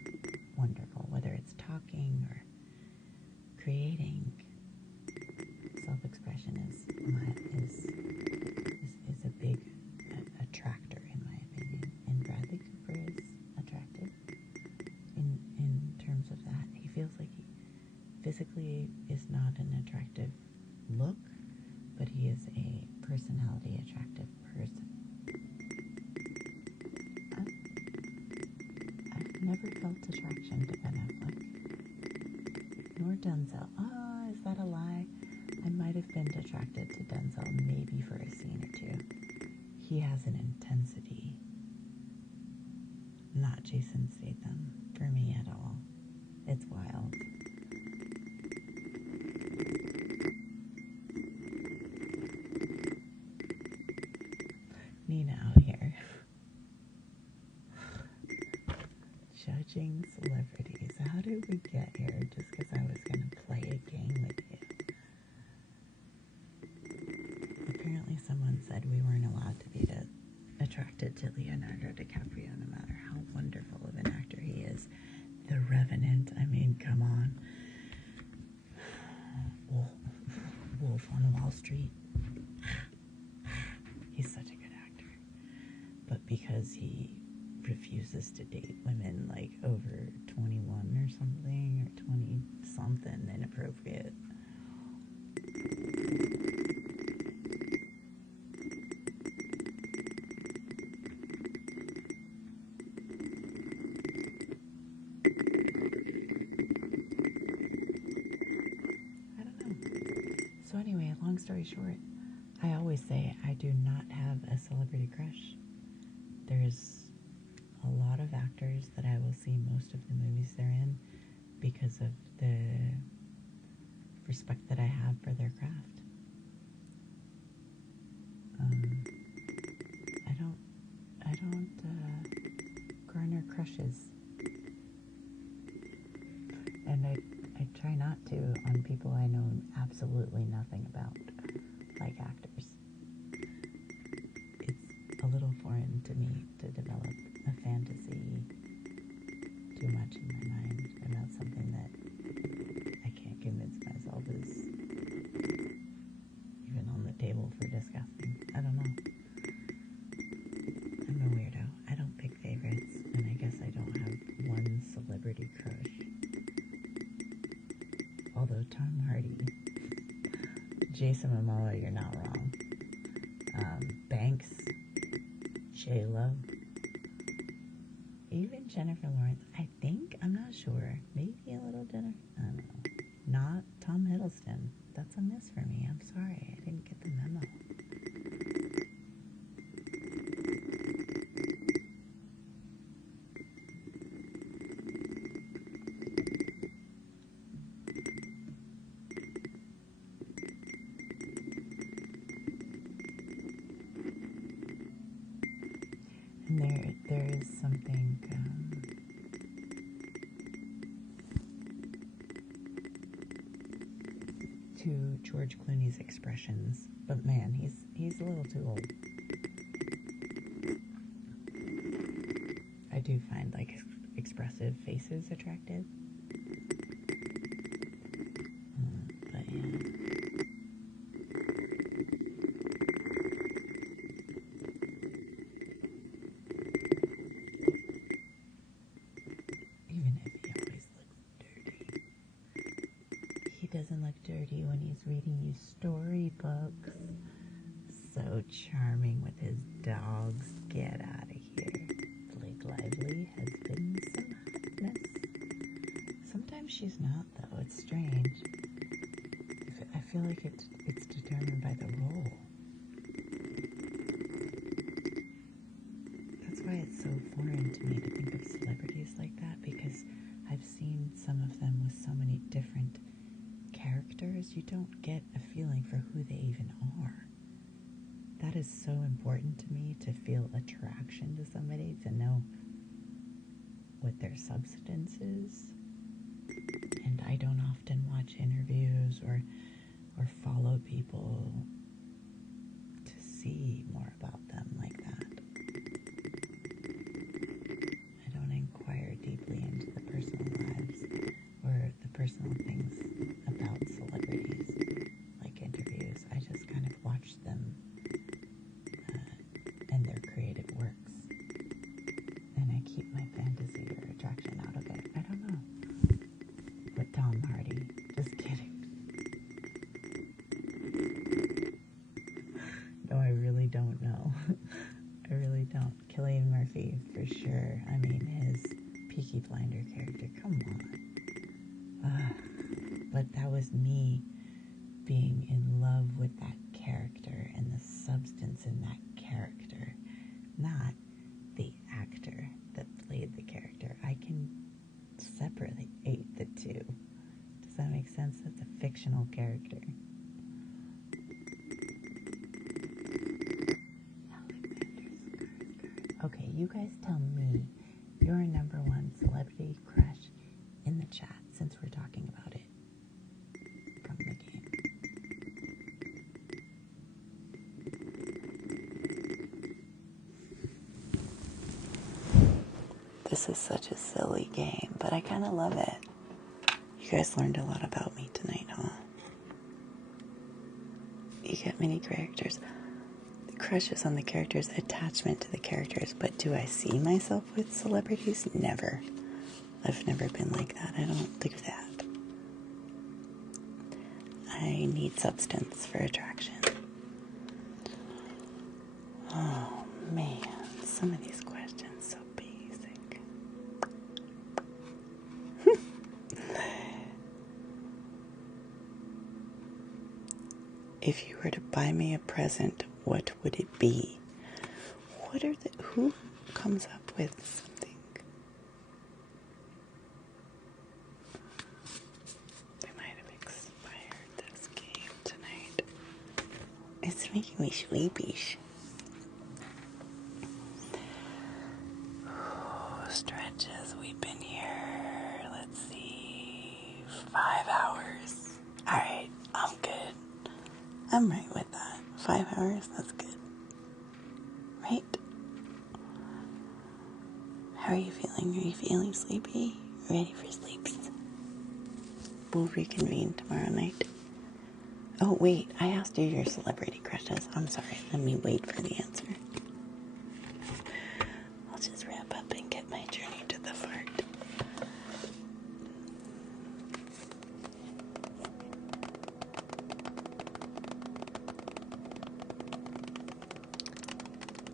wonderful. Whether it's talking or creating, self-expression is a big attractor in my opinion. And Bradley Cooper is attractive in terms of that. He feels like he physically is not an attractive look, but he is a personality attractive person. I've never felt attraction to Ben Affleck, nor Denzel. Oh, is that a lie? I might have been attracted to Denzel maybe for a scene or two. He has an intensity. Not Jason Statham for me at all. It's wild. Nina out here. Judging celebrities. How did we get here? Just because I was going to play a game with you. Apparently someone said we weren't allowed to be attracted to Leonardo DiCaprio no matter how wonderful of an actor he is. The Revenant, I mean, come on. Wolf on Wall Street. He's such a good actor. But because he refuses to date women like over 21 or something, or 20 something inappropriate. I don't know. So anyway, long story short, I always say I do not have a celebrity crush. There's a lot of actors that I will see most of the movies they're in because of the respect that I have for their craft. I don't garner crushes, and I try not to on people I know absolutely nothing about, like actors. It's a little foreign to me to develop a fantasy too much in my mind about something that I can't convince myself is even on the table for discussing. I don't know. I'm a weirdo. I don't pick favorites, and I guess I don't have one celebrity crush. Although Tom Hardy, Jason Momoa, you're not wrong. Banks, J-Lo, even Jennifer Lawrence, I think, I'm not sure, maybe a little Jennifer, I don't know, not Tom Hiddleston. That's a miss for me. I'm sorry, I didn't get the memo. And there is something to George Clooney's expressions, but man, he's a little too old. I do find like expressive faces attractive. But yeah. Even if he always looks dirty. He doesn't look dirty when he's reading you storybooks. So charming with his dogs. Get out of here. Blake Lively has been some hotness. Sometimes she's not, though. It's strange. I feel like it's determined by the role. That's why it's so foreign to me to think of celebrities like that, because I've seen some of them with so many different characters. You don't get a feeling for who they even are. That is so important to me, to feel attraction to somebody, to know what their substance is. And I don't often watch interviews or follow people to see more about them like that. I don't inquire deeply into the personal lives or the personal things about celebrities, like interviews. I just kind of watch them and their creative works, and I keep my fantasy or attraction out of it. I don't know. But Tom Hardy, just kidding. No, I really don't know. I really don't. Cillian Murphy, for sure. I mean, his Peaky Blinder character, come on. But that was me being in love with that character and the substance in that character, not the actor that played the character. I can separate the two. Does that make sense? That's a fictional character. Okay, you guys tell me your number one celebrity crush in the chat, since we're talking about it from the game. This is such a silly game, but I kind of love it. You guys learned a lot about me tonight, huh? You get many characters. Crushes on the characters, attachment to the characters, but do I see myself with celebrities? Never. I've never been like that. I don't do that. I need substance for attraction. Oh man, some of these questions so basic. If you were to buy me a present, what would it be? Who comes up with something? We might have expired this game tonight. It's making me sleepy. Stretches, we've been here, let's see, 5 hours. Alright, I'm good. I'm right with that. 5 hours, that's good. Right? How are you feeling? Are you feeling sleepy? Ready for sleep? We'll reconvene tomorrow night. Oh, wait, I asked you your celebrity crushes. I'm sorry, let me wait for the answer. I'll just wrap up and get my journey to the fart.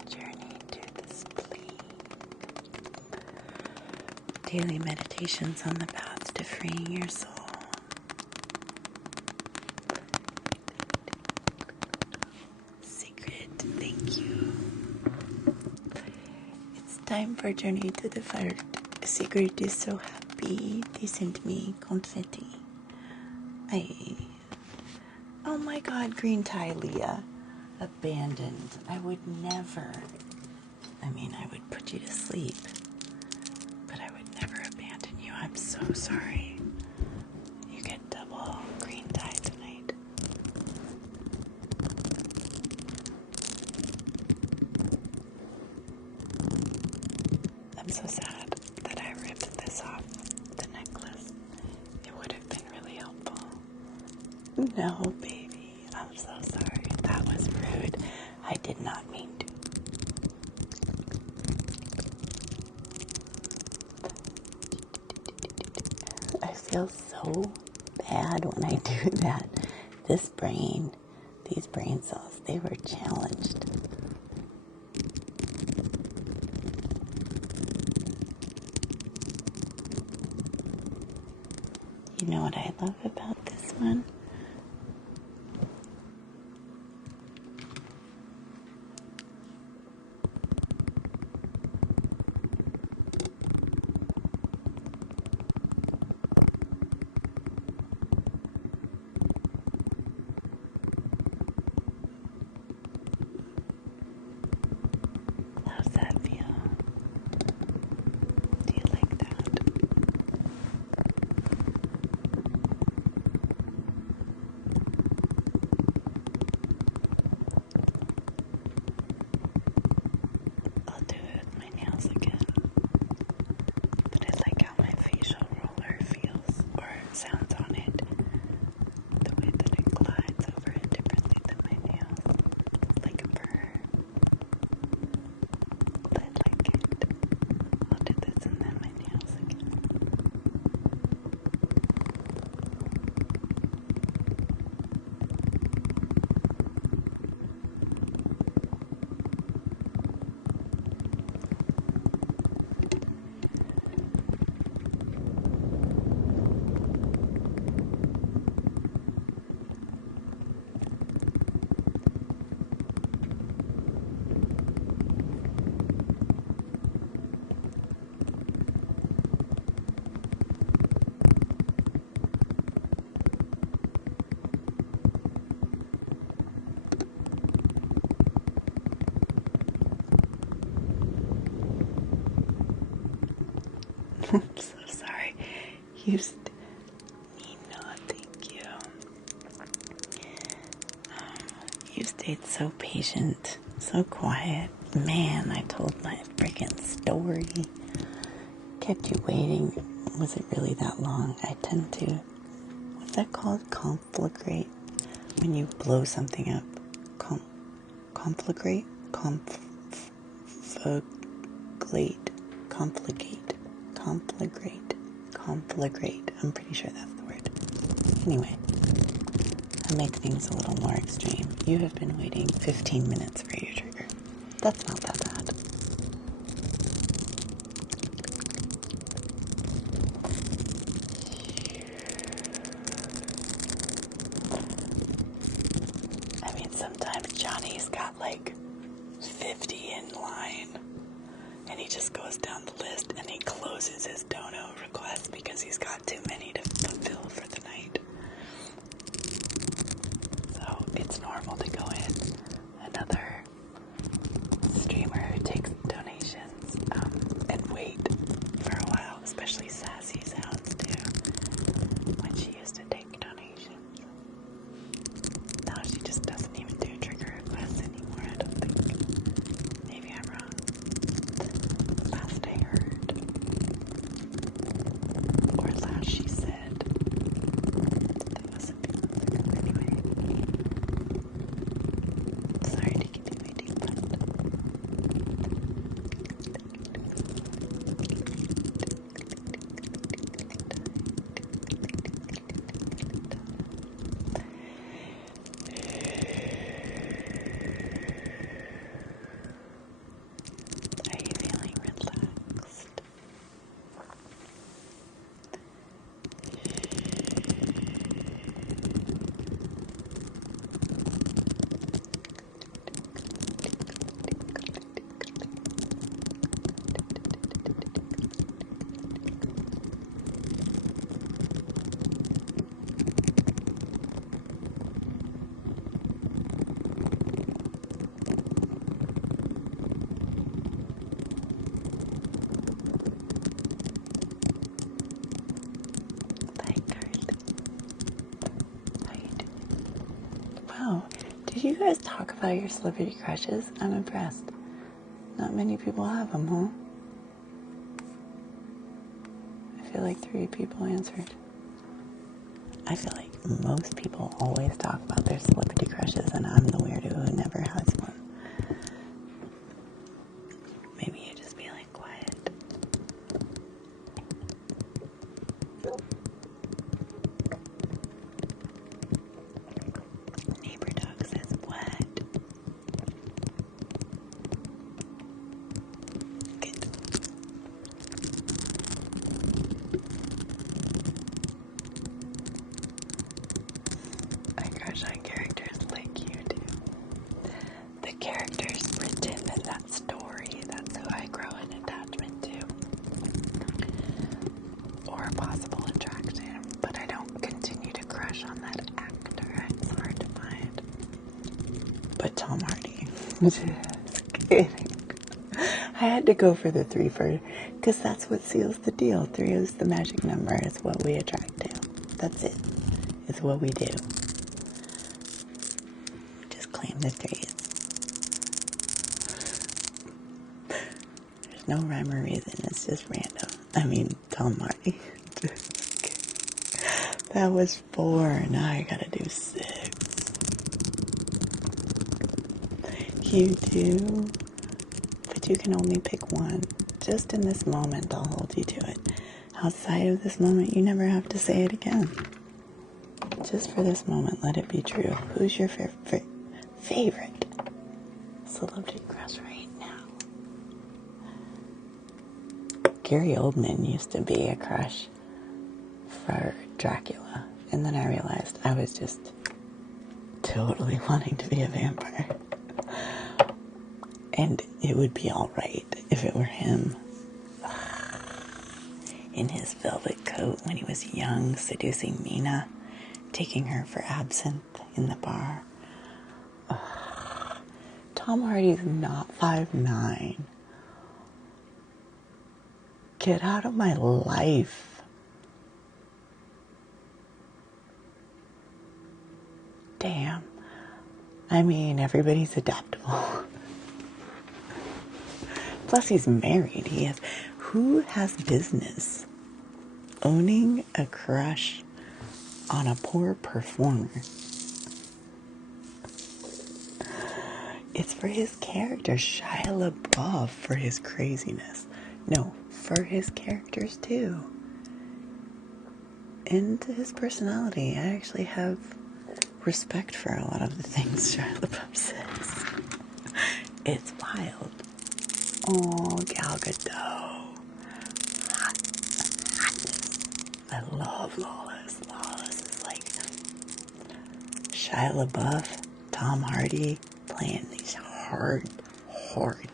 Journey to the spleen. Daily meditations on the path to freeing your soul. Secret, thank you. It's time for Journey to the Fart. Secret is so happy. They sent me confetti. Oh my god, green tie Leah. Abandoned. I would never. I would put you to sleep. But I would never abandon you. I'm so sorry. You get double green tie tonight. I'm so sad that I ripped this off the necklace. It would have been really helpful. No, baby. I'm so sorry. That was rude. I did not mean to. I feel so bad when I do that. These brain cells, they were challenged. You know what I love about this one? How's that feel? Do you like that? I'll do it with my nails again. But I like how my facial roller feels or sounds on it. The way that it glides over it differently than my nails. Like a burr. I like it. I'll do this and then my nails again. I'm so sorry. You thank you. You stayed so patient, so quiet. Man, I told my freaking story. Kept you waiting. Was it really that long? I tend to, what's that called? Conflagrate? When you blow something up. Conflagrate? Conflagrate. I'm pretty sure that's the word. Anyway, I make things a little more extreme. You have been waiting 15 minutes for your trigger. That's not that bad. I mean, sometimes Johnny's got like 50 in line, and he just goes down the list and he closes his dono requests because he's got too many to fulfill for the night. So it's normal to go in. Another streamer who takes donations and wait for a while, especially Sassy Sounds too, when she used to take donations. Now she just doesn't even do trigger requests anymore, I don't think. Maybe I'm wrong. Last I heard. Or last she said. That was a few months ago anyway. Sorry to keep you waiting, but are you feeling relaxed? Hi, Carly. How you doing? Wow. Did you guys talk about your celebrity crushes? I'm impressed. Not many people have them, huh? feel like 3 people answered. I feel like most people always talk about their celebrity crushes, and I'm the weirdo who never has one. Maybe you're just feeling quiet. Neighbor dog says, what? Good. I crush on characters like you do. The characters written in that story, that's who I grow an attachment to. Or a possible attraction, but I don't continue to crush on that actor. It's hard to find. But Tom Hardy. Just kidding. I had to go for the 3 first, because that's what seals the deal. 3 is the magic number. It's what we attract to. That's it. It's what we do. Just claim the 3s. There's no rhyme or reason. It's just random. I mean, Tom Hardy. That was 4. Now I gotta do 6. You do. But you can only pick one. Just in this moment, I'll hold you to it. Outside of this moment, you never have to say it again. Just for this moment, let it be true. Who's your favorite celebrity crush right now? Gary Oldman used to be a crush for Dracula. And then I realized I was just totally wanting to be a vampire. And it would be alright if it were him. In his velvet coat when he was young, seducing Nina, taking her for absinthe in the bar. Tom Hardy's not 5'9". Get out of my life. Damn. I mean, everybody's adaptable. Plus, he's married. Who has business owning a crush on a poor performer? It's for his character. Shia LaBeouf for his craziness. No, for his characters too. And his personality. I actually have respect for a lot of the things Shia LaBeouf says. It's wild. Oh, Gal Gadot. I love Lawless. Lawless is like Shia LaBeouf, Tom Hardy playing these hard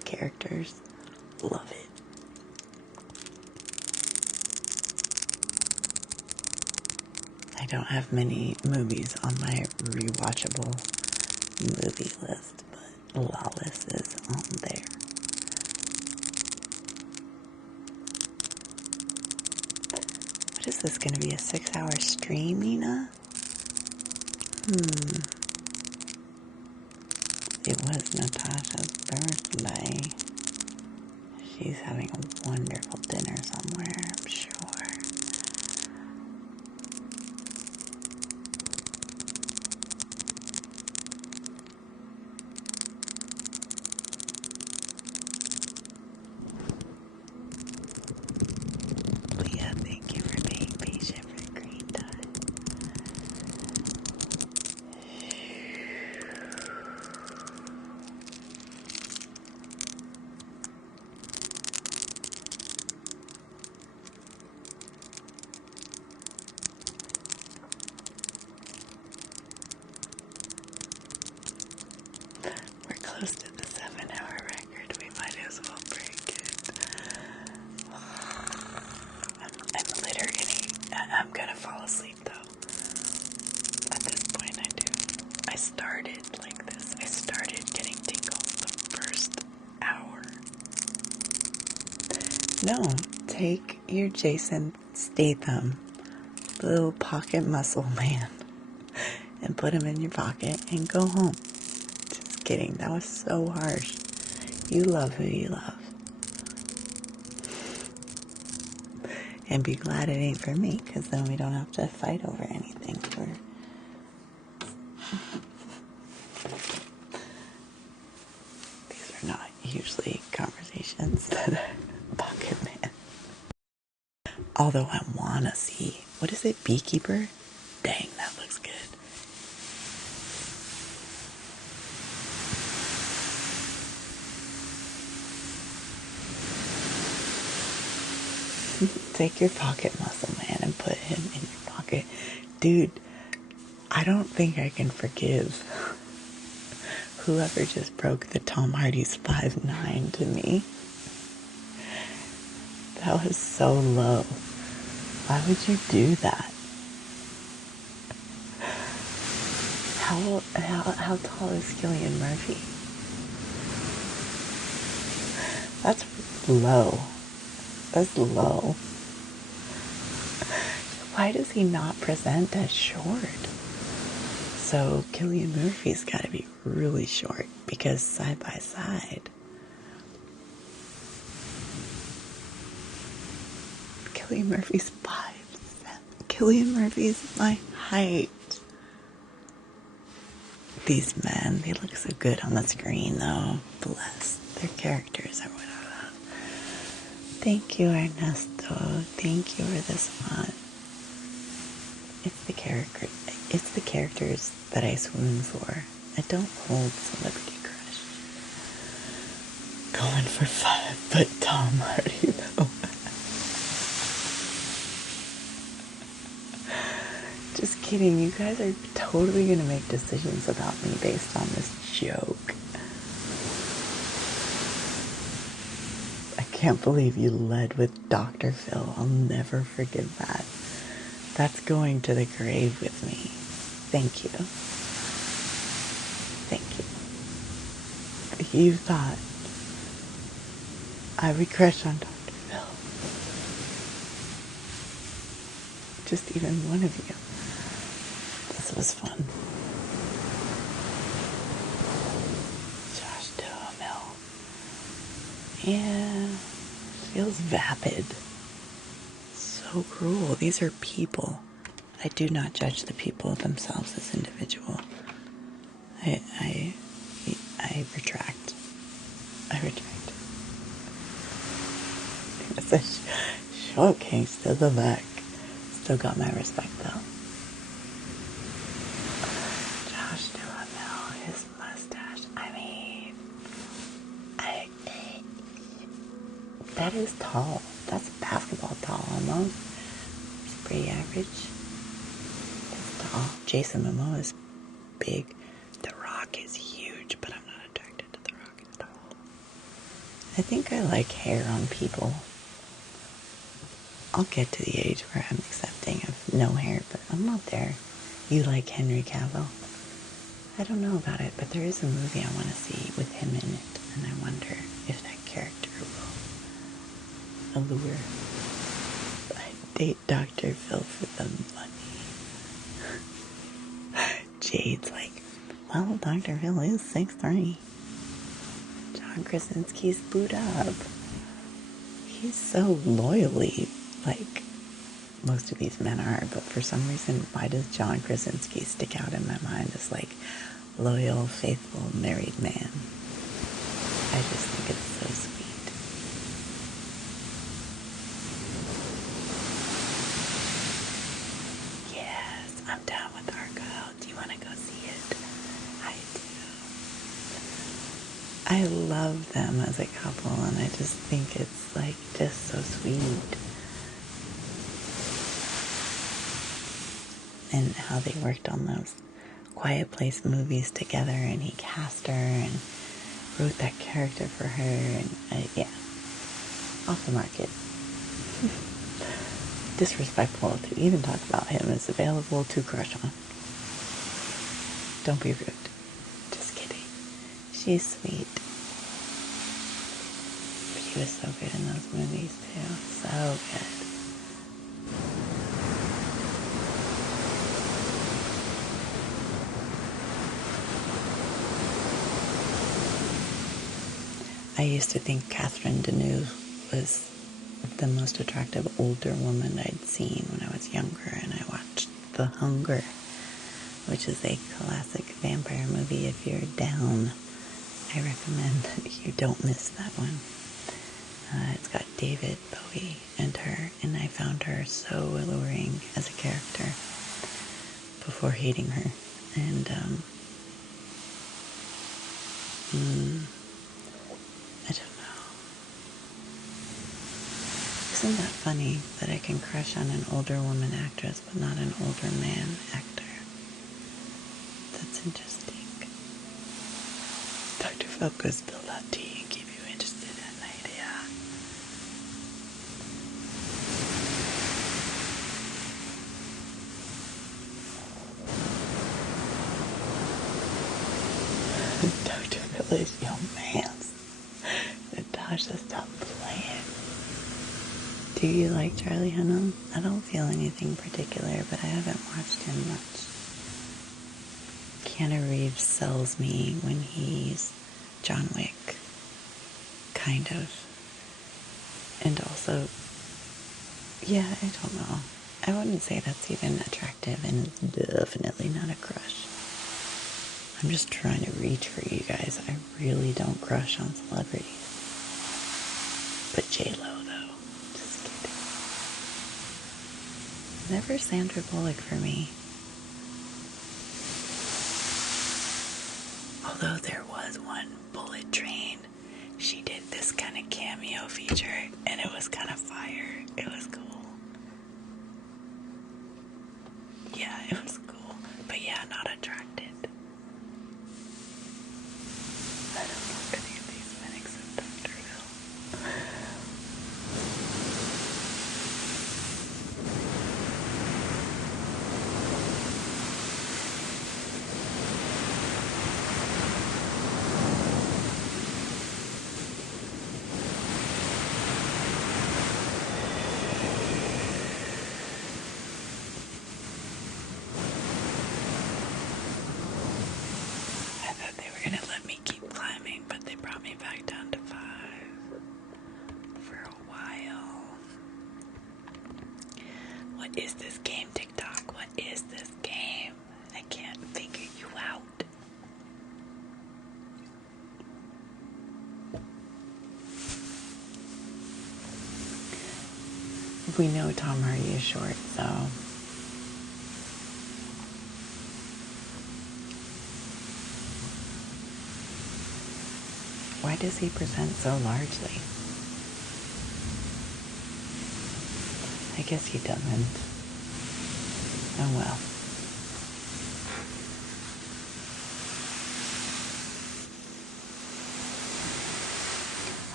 characters. Love it. I don't have many movies on my rewatchable movie list, but Lawless is on there. What is this going to be, a 6-hour stream, Nina? It was Natasha's birthday. She's having a wonderful dinner somewhere, I'm sure. Leah, thank you for being patient for the green time. We're close to the 7-hour record. We might as well break it. I'm literally, I'm gonna fall asleep though. At this point I do. I started like this. I started getting tingles the first hour. No, take your Jason Statham, little pocket muscle man, and put him in your pocket and go home. Just kidding, that was so harsh. You love who you love. And be glad it ain't for me, because then we don't have to fight over anything. These are not usually conversations that a pocket man. Although I want to see, what is it, beekeeper? Dang, that looks good. Take your pocket muscle man and put him in your pocket. Dude, I don't think I can forgive whoever just broke the Tom Hardy's 5'9" to me. That was so low. Why would you do that? How tall is Cillian Murphy? That's low. That's low. Why does he not present as short? So Cillian Murphy's got to be really short, because side by side, Cillian Murphy's 5'7". Cillian Murphy's my height. These men, they look so good on the screen though. Bless their characters or whatever. Thank you, Ernesto. Thank you for this one. It's the characters that I swoon for. I don't hold celebrity crush. Going for 5', Tom Hardy though. Just kidding. You guys are totally gonna make decisions about me based on this joke. I can't believe you led with Dr. Phil. I'll never forgive that. That's going to the grave with me. Thank you. Thank you. You thought I would crush on Dr. Phil. Just even one of you. This was fun. Josh Duhamel. Yeah. Feels vapid. So cruel. These are people. I do not judge the people themselves as individual. I retract. I retract. It's a showcase to the back. Still got my respect though. Josh Duhamel, his mustache. I mean, that is tall. That's basketball tall almost. It's pretty average. It's tall. Jason Momoa is big. The Rock is huge, but I'm not attracted to The Rock at all. I think I like hair on people. I'll get to the age where I'm accepting of no hair, but I'm not there. You like Henry Cavill? I don't know about it, but there is a movie I want to see with him in it, and I wonder if that character will allure. I'd date Dr. Phil for the money. Jade's like, well, Dr. Phil is 6'3". John Krasinski's booed up. He's so loyally, like most of these men are, but for some reason, why does John Krasinski stick out in my mind as like loyal, faithful, married man? I just think it's so sweet. Yes, I'm down with Argo. Do you want to go see it? I do. I love them as a couple, and I just think it's like just so sweet. And how they worked on those Quiet Place movies together, and he cast her and wrote that character for her, and yeah, off the market. Disrespectful to even talk about him as available to crush on. Don't be rude. Just kidding. She's sweet. She was so good in those movies too. So good. I used to think Catherine Deneuve was the most attractive older woman I'd seen when I was younger, and I watched The Hunger, which is a classic vampire movie. If you're down, I recommend that you don't miss that one. It's got David Bowie and her, and I found her so alluring as a character before hating her. And I don't know. Isn't that funny that I can crush on an older woman actress but not an older man actor? That's interesting. Dr. Falco spilled out tea and keep you interested at night, yeah. Dr. Phil's young man's. Natasha, stop playing. Do you like Charlie Hunnam? I don't feel anything particular, but I haven't watched him much. Keanu Reeves sells me when he's John Wick, kind of. And also, yeah, I don't know. I wouldn't say that's even attractive, and it's definitely not a crush. I'm just trying to reach for you guys. I really don't crush on celebrities. But J-Lo, though. Just kidding. Never Sandra Bullock for me. Although there was one Bullet Train, she did this kind of cameo feature, and it was kind of fire. It was cool. Yeah, it was cool. But yeah, not attracted. I don't know any of these men except Dr. Phil. I thought they were gonna let me keep climbing, but they brought me back down to 5 for a while. What is this game, TikTok? What is this game? I can't figure you out. We know Tom Hardy is short, so why does he present so largely? I guess he doesn't. Oh well.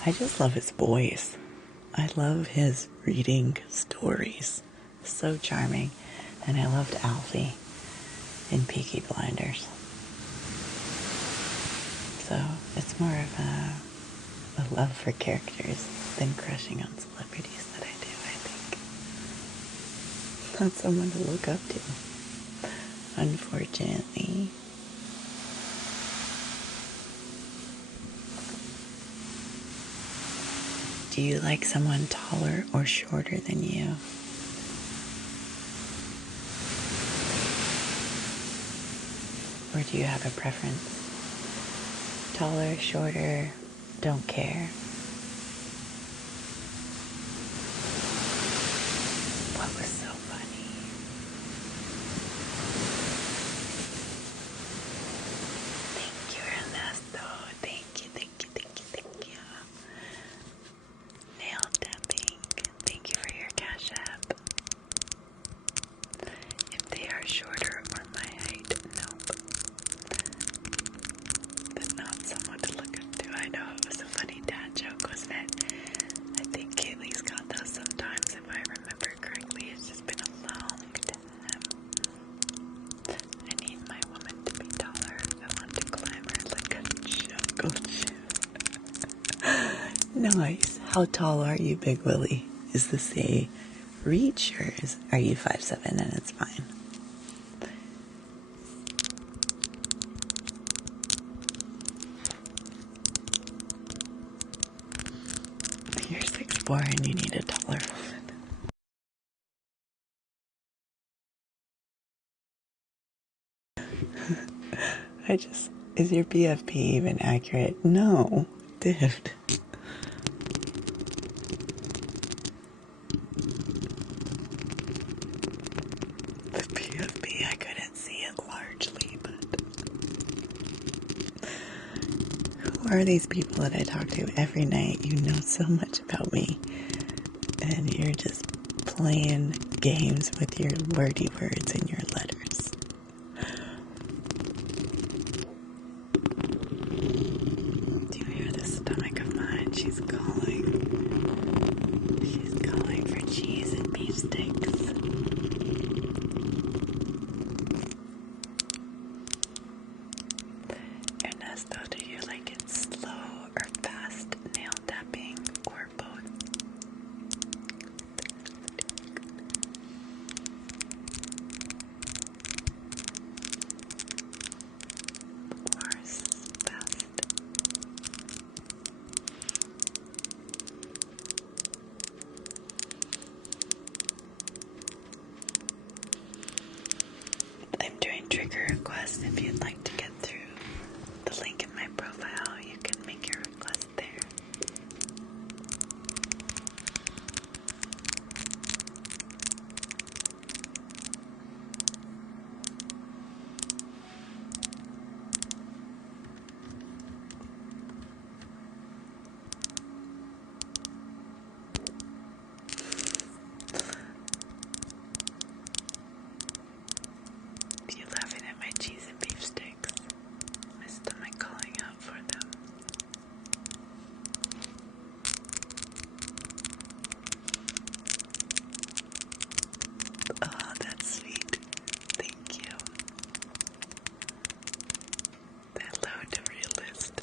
I just love his voice. I love his reading stories. So charming. And I loved Alfie in Peaky Blinders. So it's more of a love for characters than crushing on celebrities that I do, I think. Not someone to look up to, unfortunately. Do you like someone taller or shorter than you? Or do you have a preference? Taller, shorter, don't care. What was so funny? Thank you, Ernesto. Thank you, thank you, thank you, thank you. Nail tapping. Thank you for your Cash App. If they are shorter or my height, nope. But not someone to look up to. I know it was a funny dad joke, wasn't it? I think Kaylee's got those sometimes, if I remember correctly. It's just been a long time. I need my woman to be taller. I want to climb her like a jungle gym. Nice. How tall are you, Big Willie? Is this a reach, or are you 5'7" and it's fine? You're 6'4". before and you need a taller one. Is your BFP even accurate? No, dude. The BFP, I couldn't see it largely, but who are these people that I talk to every night? You know so much about me, and you're just playing games with your wordy words and your letters. Do you hear the stomach of mine? She's calling. She's calling for cheese and beef sticks. Ernesto, do you like it slow or fast nail tapping or both? Or fast? I'm doing trigger requests. If you'd like to get through the link in my profile, you can make your request there. You laughing at my cheese and beef sticks? My stomach calling out for them. Oh, that's sweet. Thank you. Hello to realist.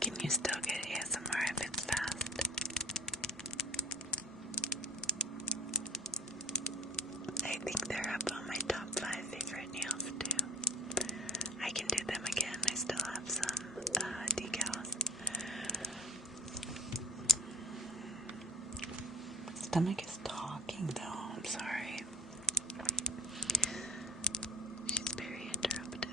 Can you still get ASMR if it's fast? I think they're up on my top 5 favorite nails too. I can do them again. I still have some decals. Stomach is talking though. I'm sorry. She's very interruptive.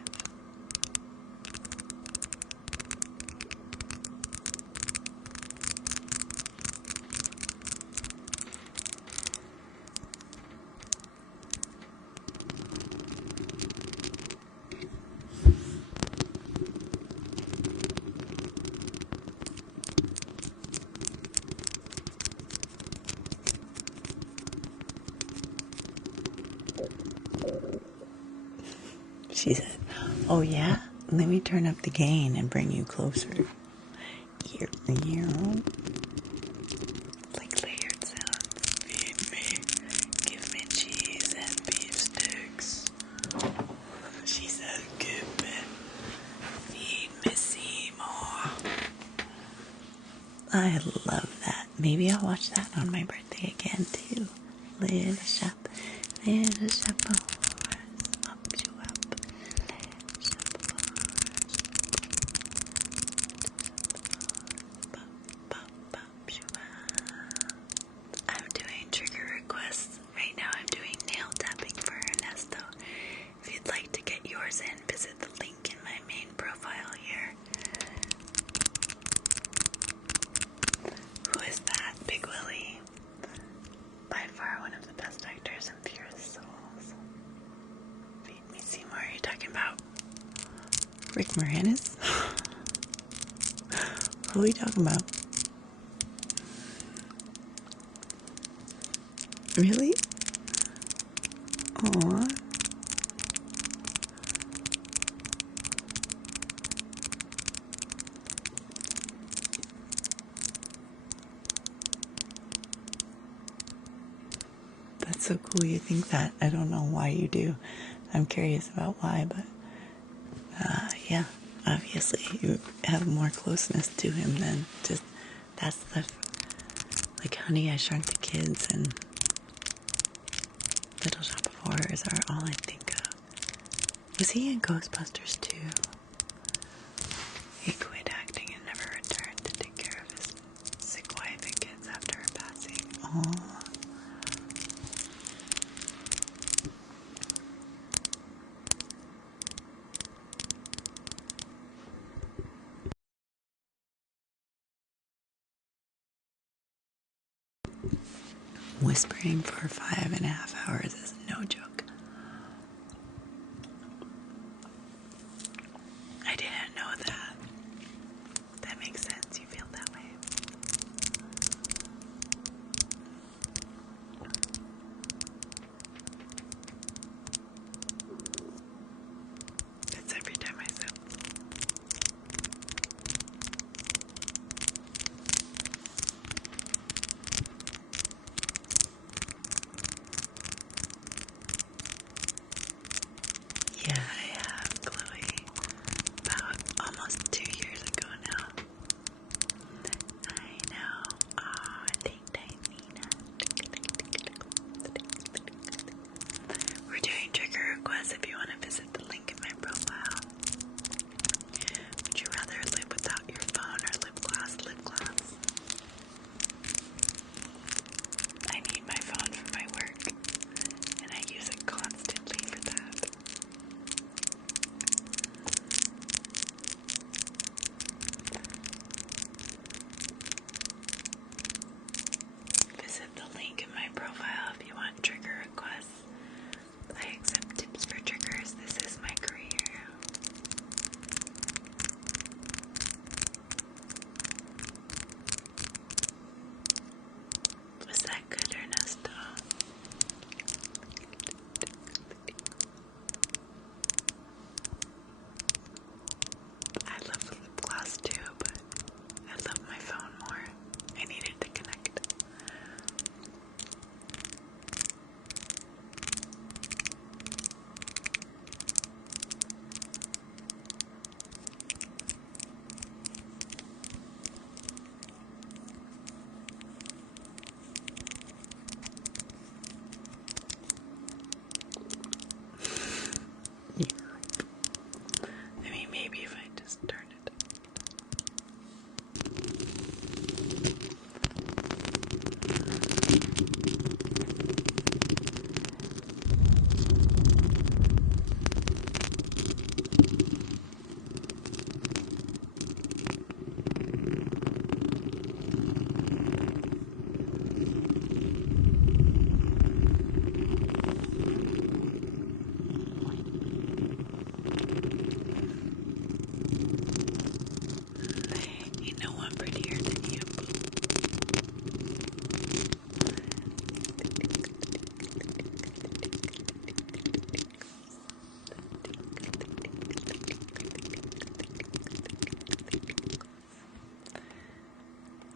She said, "Oh yeah? Let me turn up the gain and bring you closer." Like layered sounds. Feed me. Give me cheese and beef sticks. She said, "Give me. Feed me Seymour." I love that. Maybe I'll watch that on my birthday again too. Little shop of horrors, up you up. Little shop of horrors, pop you up. I'm doing trigger requests right now. I'm doing nail tapping for Ernesto. If you'd like to get yours in, visit the link in my main profile here. Who is that? Big Willie. By far one of the best actors and purest souls. Feed me Seymour. Are you talking about Rick Moranis? Who are we talking about? Really? Aww. That's so cool you think that. I don't know why you do. I'm curious about why, but yeah, obviously you have more closeness to him than just, that's the, like Honey, I Shrunk the Kids and Little Shop of Horrors are all I think of. Was he in Ghostbusters too? He quit acting and never returned to take care of his sick wife and kids after her passing. Aww. Whispering for 5.5 hours is no joke. I didn't know that. That makes sense. You feel that way. It's every time I sip. Yeah, I have, Chloe. About almost 2 years ago now. I know. Aw, thank Nina. We're doing trigger requests if you want to visit the link in my profile. Would you rather live without your phone or lip gloss? Lip gloss. I need my phone for my work, and I use it constantly for that. Visit the link in my profile if you want trigger requests. I accept tips for triggers. This is my career. Was that good, Ernesto? I love lip gloss too, but I love my phone more. I needed to connect. I mean, maybe if I just turn it. Ain't no one prettier than you.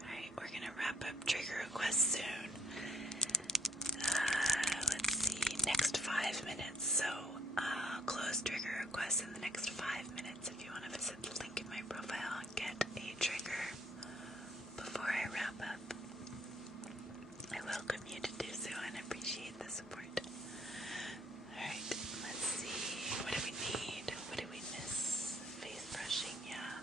Alright, we're gonna wrap up trigger requests soon. Let's see, next 5 minutes. So, close trigger requests in the next 5 minutes if you want to visit the link in my profile and get a trigger before I wrap up. I welcome you to do so and appreciate the support. Alright, let's see. What do we need? What do we miss? Face brushing, yeah.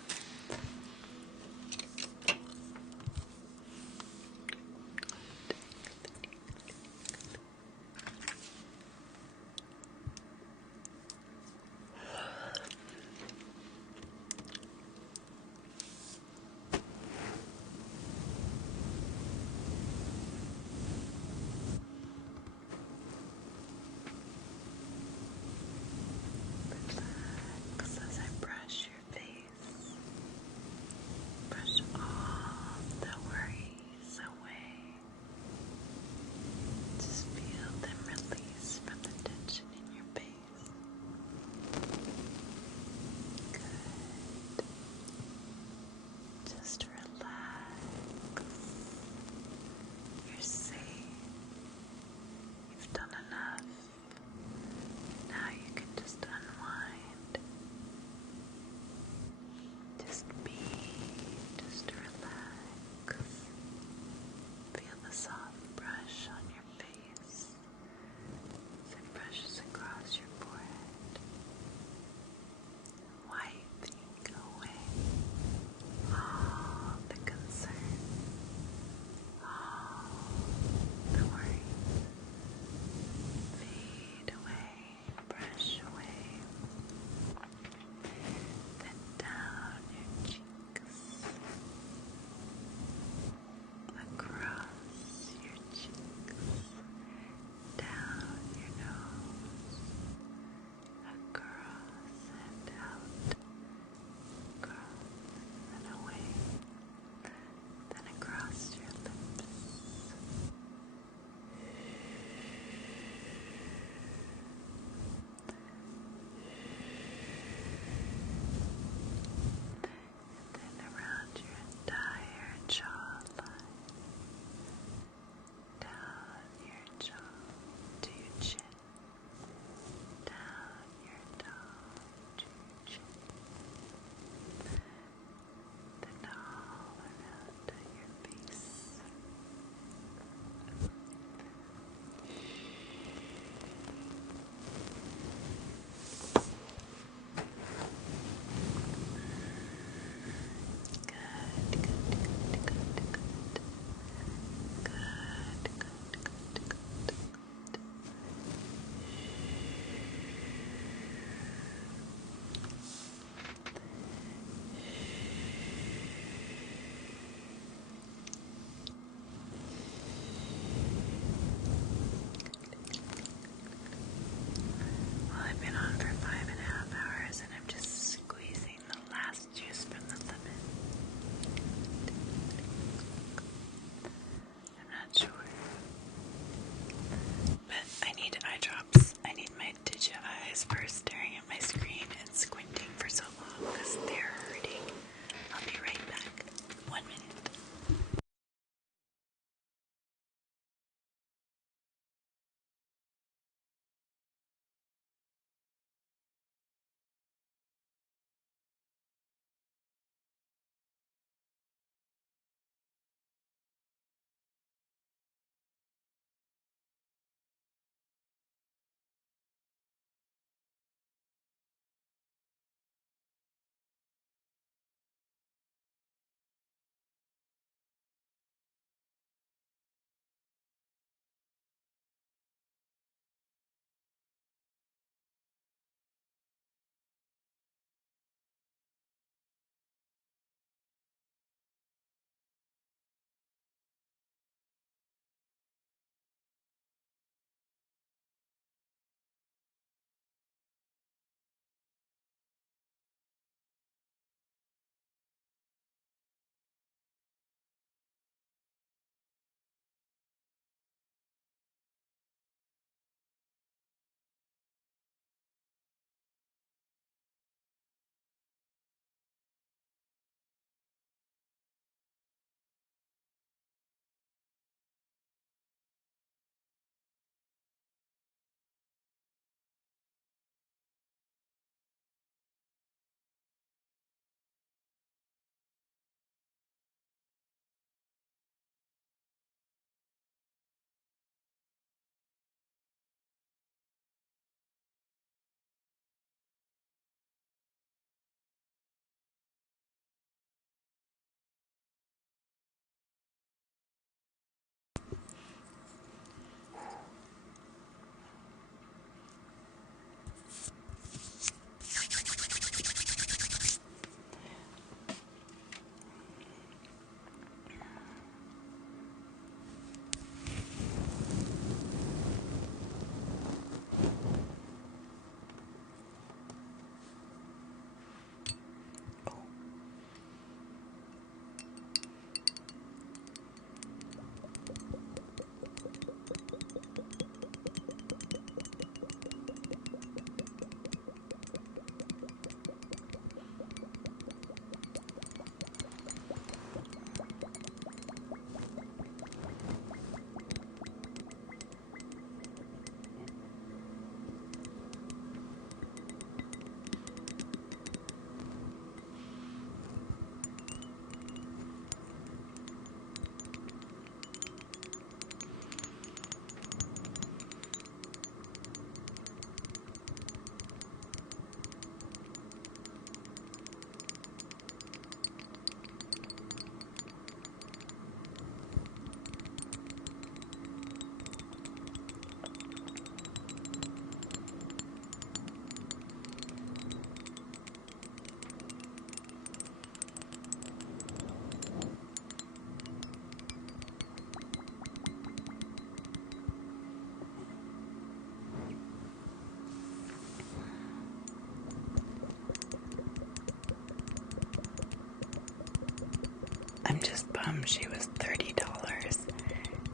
I'm just bummed she was $30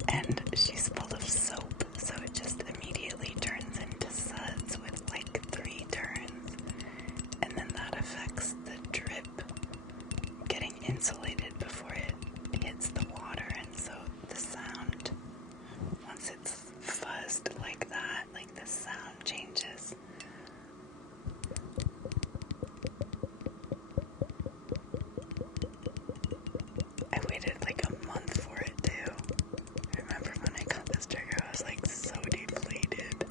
and she's full of soap, so it just immediately turns into suds with like 3 turns, and then that affects the drip getting insulated before it hits the water, and so the sound, once it's fuzzed like that, like the sound changes. I waited like a month for it too. I remember when I got this trigger, I was like so deflated.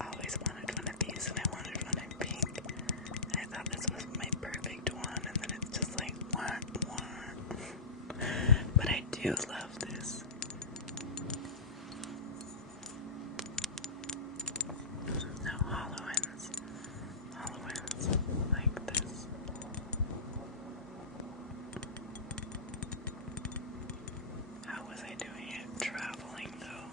I always wanted one of these, and I wanted one in pink. And I thought this was my perfect one, and then it's just like, what? But I do love this. No, Halloween's like this. How was I doing it? Traveling though.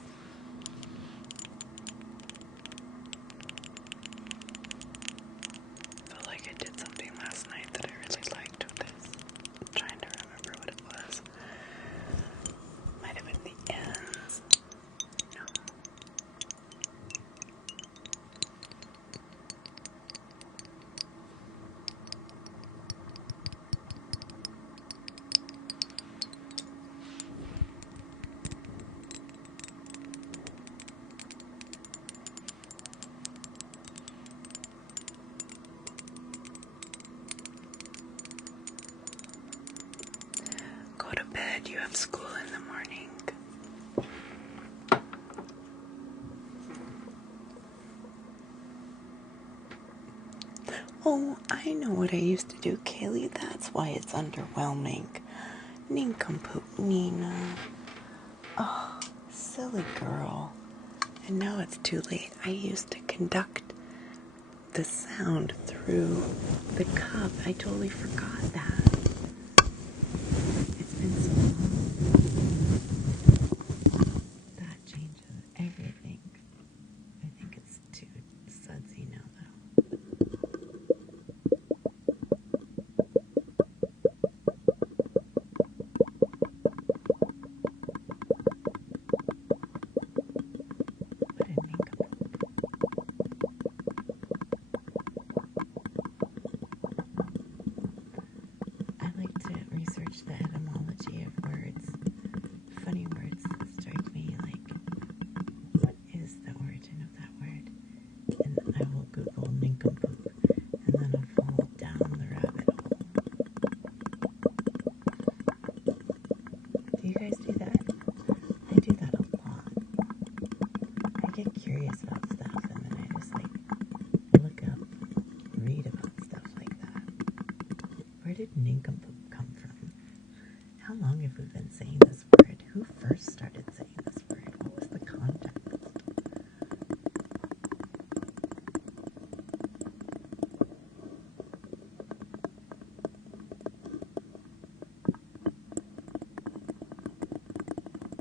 Felt like I did something last night that I really liked with this. I'm trying to remember what it was. Might have been the ends. No. Go to bed, you have school in the morning. Oh, I know what I used to do, Kaylee. That's why it's underwhelming. Nincompoop, Nina. Oh, silly girl. And now it's too late. I used to conduct the sound through the cup. I totally forgot that. It's been so long. That changes everything. I think it's too sudsy now, though. What a nincompoop. I like to research the etymology of words. Funny words strike me like, what is the origin of that word? And I will Google nincompoop, and then I'll fall down the rabbit hole. Do you guys do that? I do that a lot. I get curious about stuff, and then I just like look up, read about stuff like that. Where did nincompoop come from? How long have we been saying this word? Who first started saying this word? What was the context?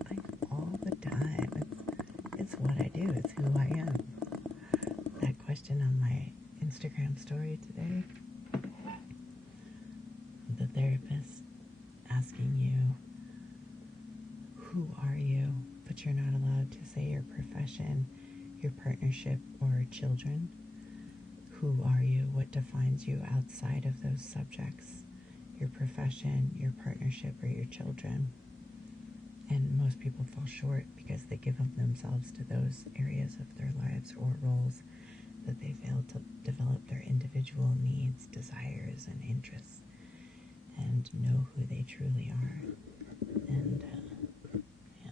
Like all the time. It's what I do. It's who I am. That question on my Instagram story today. The therapist asking you, who are you? But you're not allowed to say your profession, your partnership, or children. Who are you? What defines you outside of those subjects? Your profession, your partnership, or your children? And most people fall short because they give up themselves to those areas of their lives or roles that they fail to develop their individual needs, desires, and interests, and know who they truly are. And yeah.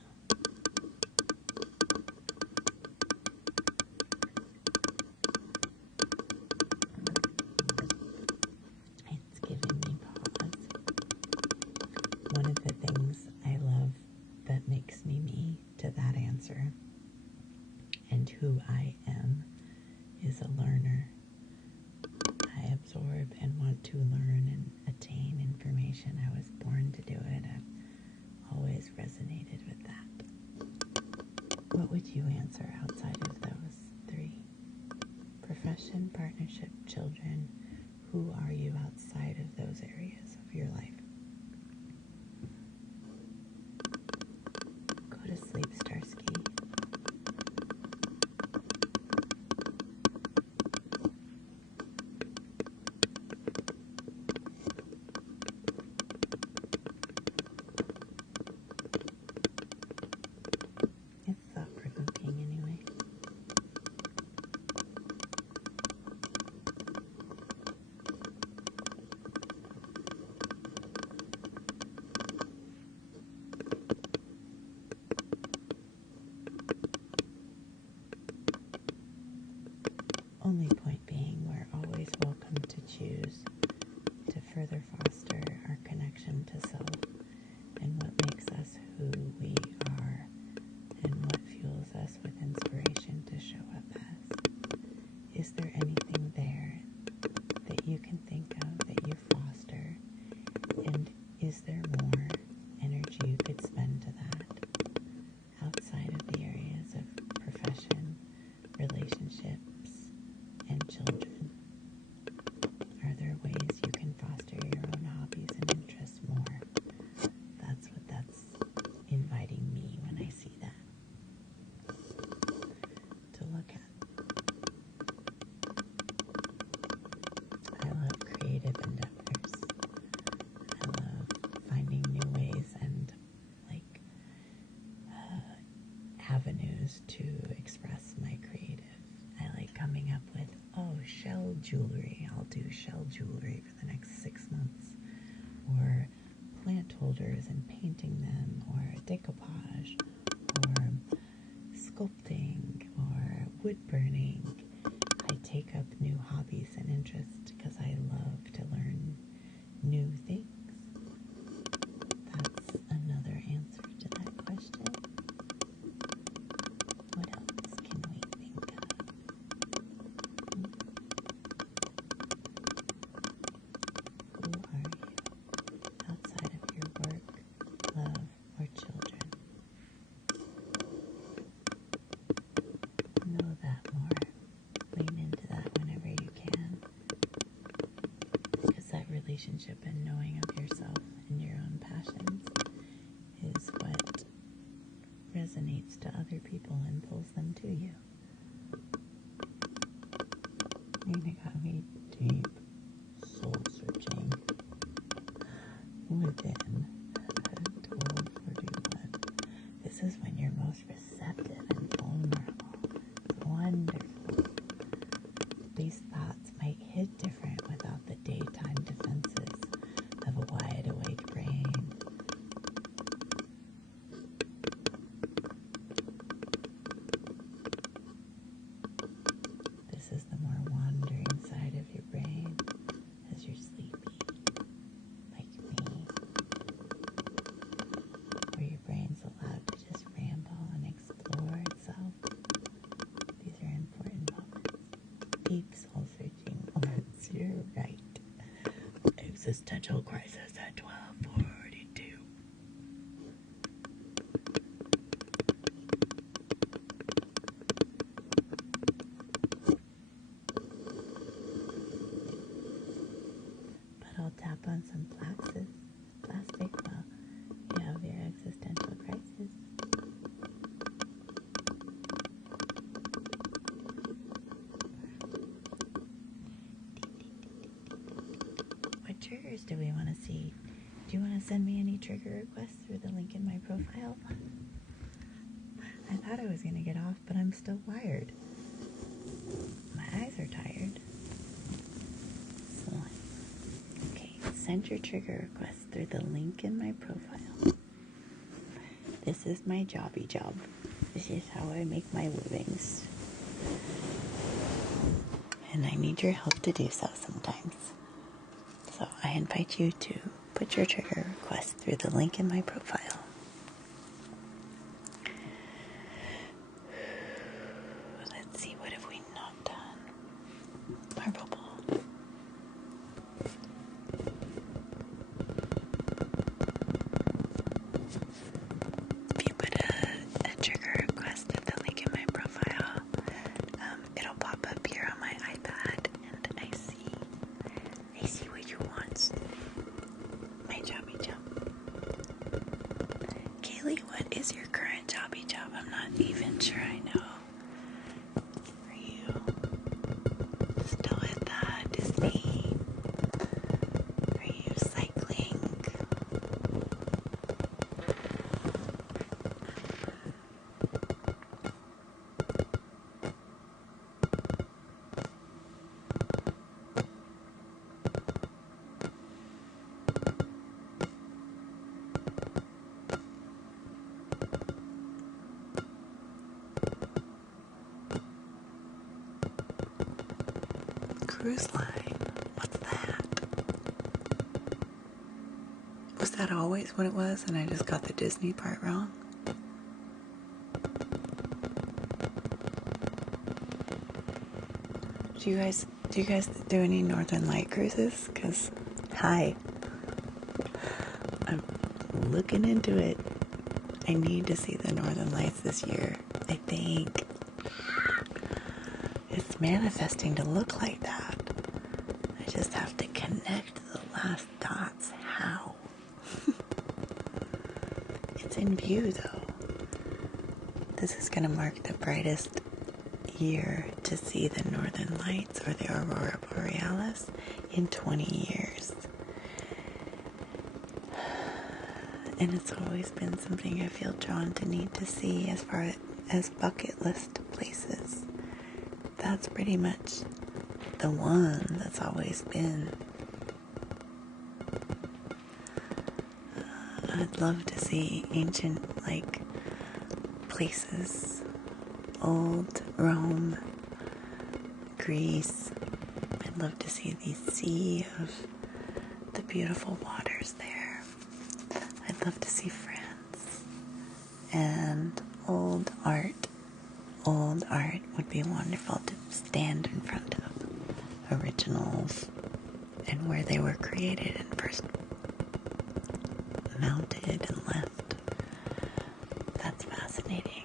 It's giving me pause. One of the things I love that makes me me to that answer and who I am is a learner. I absorb and want to learn and attain information. I was born to do it. I've always resonated with that. What would you answer outside of those 3? Profession, partnership, children. Who are you outside of those areas of your life? Go to sleep, Starsky. It's thought-provoking anyway. Only point being, we're always welcome to choose to further foster our connection to self and what makes us who we are and what fuels us with inspiration to show up as. Is there anything there that you can think of that you foster? And is there more energy you could spend to that outside of the areas of profession, relationships, and children? Are there ways you can foster your own hobbies and interests more? That's inviting me when I see that to look at. I love creative endeavors. I love finding new ways and avenues to express my creative. I like coming up with, shell jewelry. I'll do shell jewelry for the next 6 months. Or plant holders and painting them, or decoupage, or sculpting, or wood burning. I take up new hobbies and interests because I love to learn new things. That's another answer to that question. What else can we think of? Who are you outside of your work, love, or children? Know that more. Lean into that whenever you can. Because that relationship and knowing of yourself and your own passions is what resonates to other people and pulls them to you. Nina got me deep soul-searching within 1241. This is when you're most receptive and vulnerable. It's wonderful. These thoughts might hit different without the daytime defenses of a wide-awake brain. This is the more wandering side of your brain as you're sleepy, like me, where your brain's allowed to just ramble and explore itself. These are important moments. Deep soul-searching moments, you're right. Existential crisis at 12:42. But I'll tap on some plastic while you have your existential crisis. What triggers do we want to see? Do you want to send me any trigger requests through the link in my profile? I thought I was going to get off, but I'm still wired. My eyes are tired. Okay, send your trigger requests through the link in my profile. This is my jobby job. This is how I make my livings. And I need your help to do so sometimes. So I invite you to put your trigger request through the link in my profile. Let's see, what have we not done? Marble ball. If you put a trigger request at the link in my profile, it'll pop up here on my iPad, and I see Cruise Line. What's that? Was that always what it was and I just got the Disney part wrong? Do you guys do any Northern Light cruises? Because, hi, I'm looking into it. I need to see the Northern Lights this year. I think it's manifesting to look like that. I just have to connect the last dots. How? It's in view, though. This is going to mark the brightest year to see the Northern Lights or the Aurora Borealis in 20 years. And it's always been something I feel drawn to need to see as far as bucket list places. That's pretty much the one that's always been. I'd love to see ancient, places. Old Rome, Greece. I'd love to see the sea of the beautiful waters there. I'd love to see France. And old art. Old art would be wonderful to stand in front of. Originals and where they were created and first mounted and left. That's fascinating.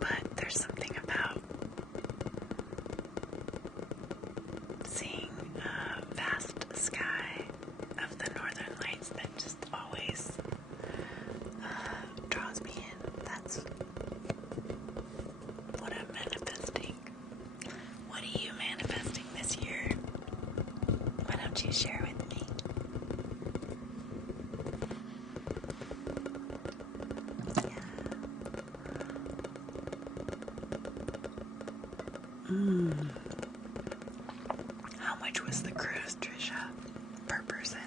But there's something about seeing a vast sky of the Northern Lights that just always draws me in. That's what I'm manifesting. What are you manifesting this year? Why don't you share with me? How much was the cruise, Trisha, per person?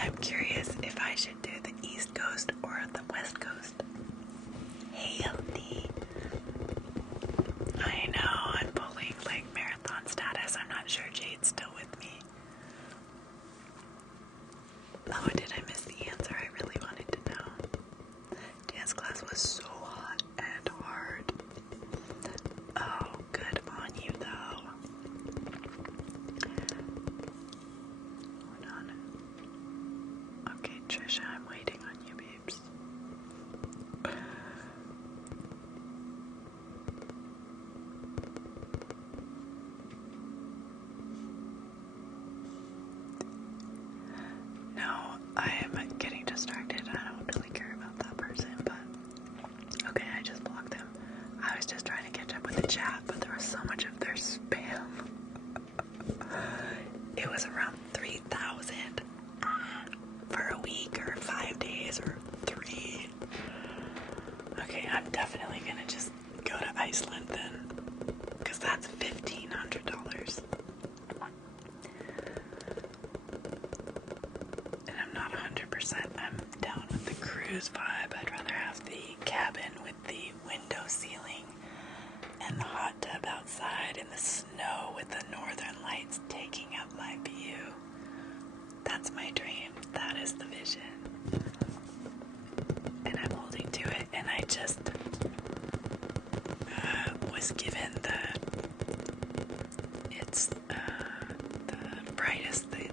I'm curious if I should do the East Coast or the West Coast. Hey, LD. I know, I'm pulling marathon status. I'm not sure Jade's still with me. Oh, did I miss the answer? I really wanted to know. Dance class was so hot and hard. Oh, good on you, though. Hold on. Okay, Trisha, I'm waiting on you, babes. No, I am getting distracted. I don't really care about that person, but okay, I just blocked them. I was just trying to catch up with the chat, but there was so much of their spam. It was around 3,000 for a week or 5 days or 3. Okay, I'm definitely gonna just go to Iceland then, because that's $1,500. And I'm not 100%. I'm down with the cruise vibe. I'd rather have the cabin with the window ceiling and the hot tub outside in the snow with the Northern Lights taking up my view. That's my dream. That is the vision. And I'm holding to it. And I just was given it's the brightest the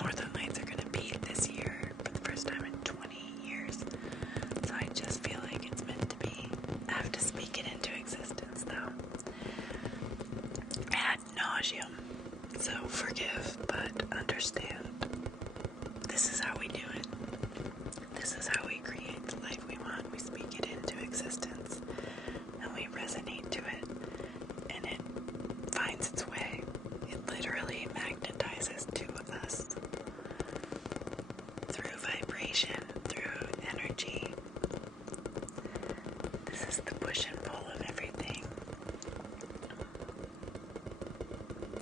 Northern Lights are going to be this year for the first time in 20 years. So I just feel like it's meant to be. I have to speak it into existence, though. Ad nauseum. So forgive, but understand. This is how we do it. This is how we create the life we want. We speak it into existence. And we resonate to it. And it finds its way. It literally magnetizes two of us. Through vibration, through energy. This is the push and pull of everything.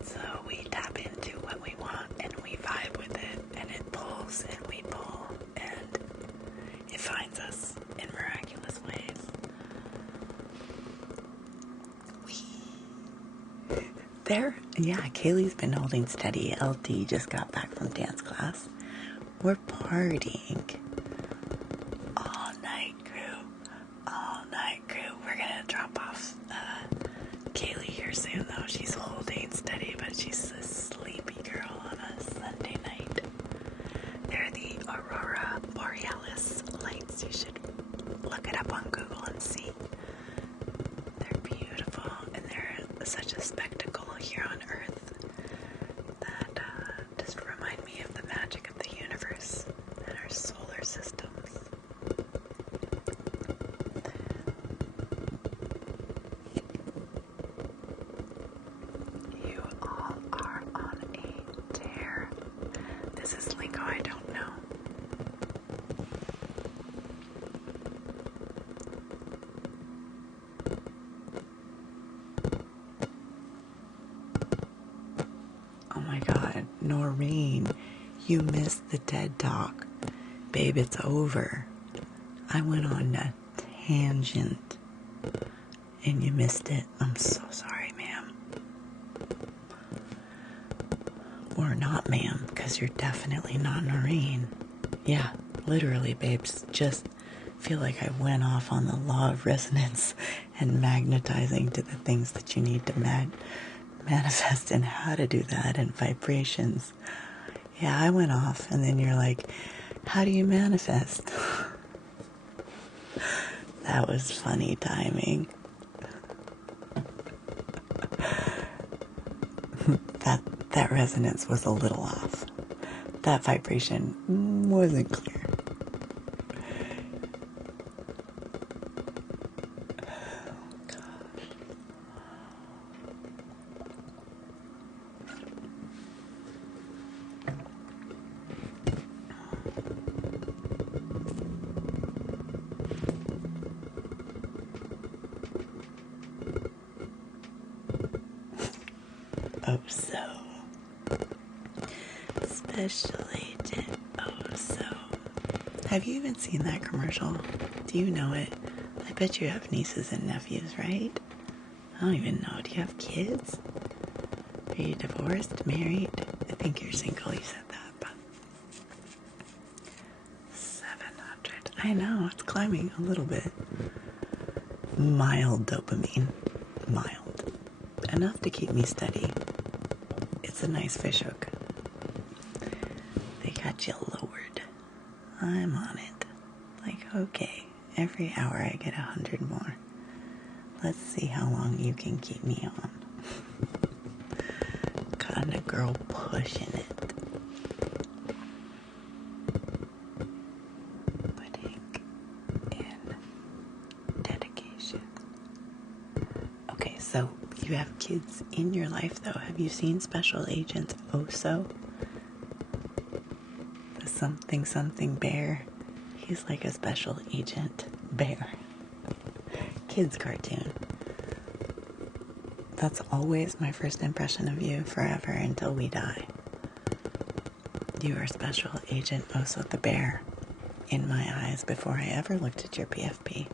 So we tap into what we want and we vibe with it, and it pulls and we pull, and it finds us in miraculous ways. Yeah, Kaylee's been holding steady. LD just got back from dance class. We're partying. All night crew. All night crew. We're gonna drop off Kaylee here soon, though. She's holding steady, but she's a sleepy girl on a Sunday night. They're the Aurora Borealis lights. You should look it up on Google and see. They're beautiful, and they're such a spectacle here on Earth that just remind me of the magic of the universe and our solar systems. You all are on a tear. This is lingo I don't know. Oh my God, Noreen, you missed the TED Talk. Babe, it's over. I went on a tangent and you missed it. I'm so sorry, ma'am. Or not, ma'am, because you're definitely not Noreen. Yeah, literally, babes. Just feel like I went off on the law of resonance and magnetizing to the things that you need to manifest and how to do that and vibrations. Yeah, I went off, and then you're like, how do you manifest? That was funny timing. That resonance was a little off. That vibration wasn't clear. Oh, so special agent. Oh, so. Have you even seen that commercial? Do you know it? I bet you have nieces and nephews, right? I don't even know. Do you have kids? Are you divorced? Married? I think you're single. You said that, but 700. I know, it's climbing a little bit. Mild dopamine. Mild. Enough to keep me steady. It's a nice fish hook. They got you lowered. I'm on it. Like, okay, every hour I get 100 more. Let's see how long you can keep me on. Kind of girl pushing it. Putting in dedication. Okay, so you have kids in your life, though. Have you seen Special Agent Oso? The something bear. He's like a special agent bear. Kids cartoon. That's always my first impression of you forever until we die. You are Special Agent Oso the bear in my eyes before I ever looked at your PFP.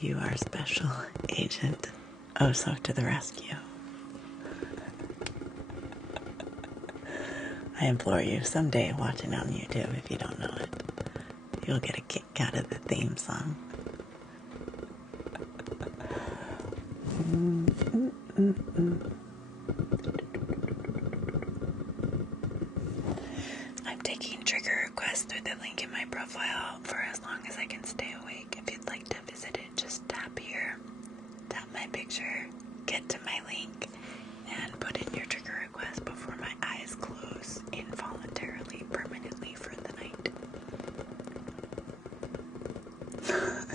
You are Special Agent Oso to the rescue. I implore you, someday watch it on YouTube if you don't know it. You'll get a kick out of the theme song. I'm taking trigger requests through the link in my profile for as long as I can stay awake. If you'd like to visit it, just tap here, tap my picture, get to my link, and put in your trigger request before my eyes close involuntarily, permanently for the night.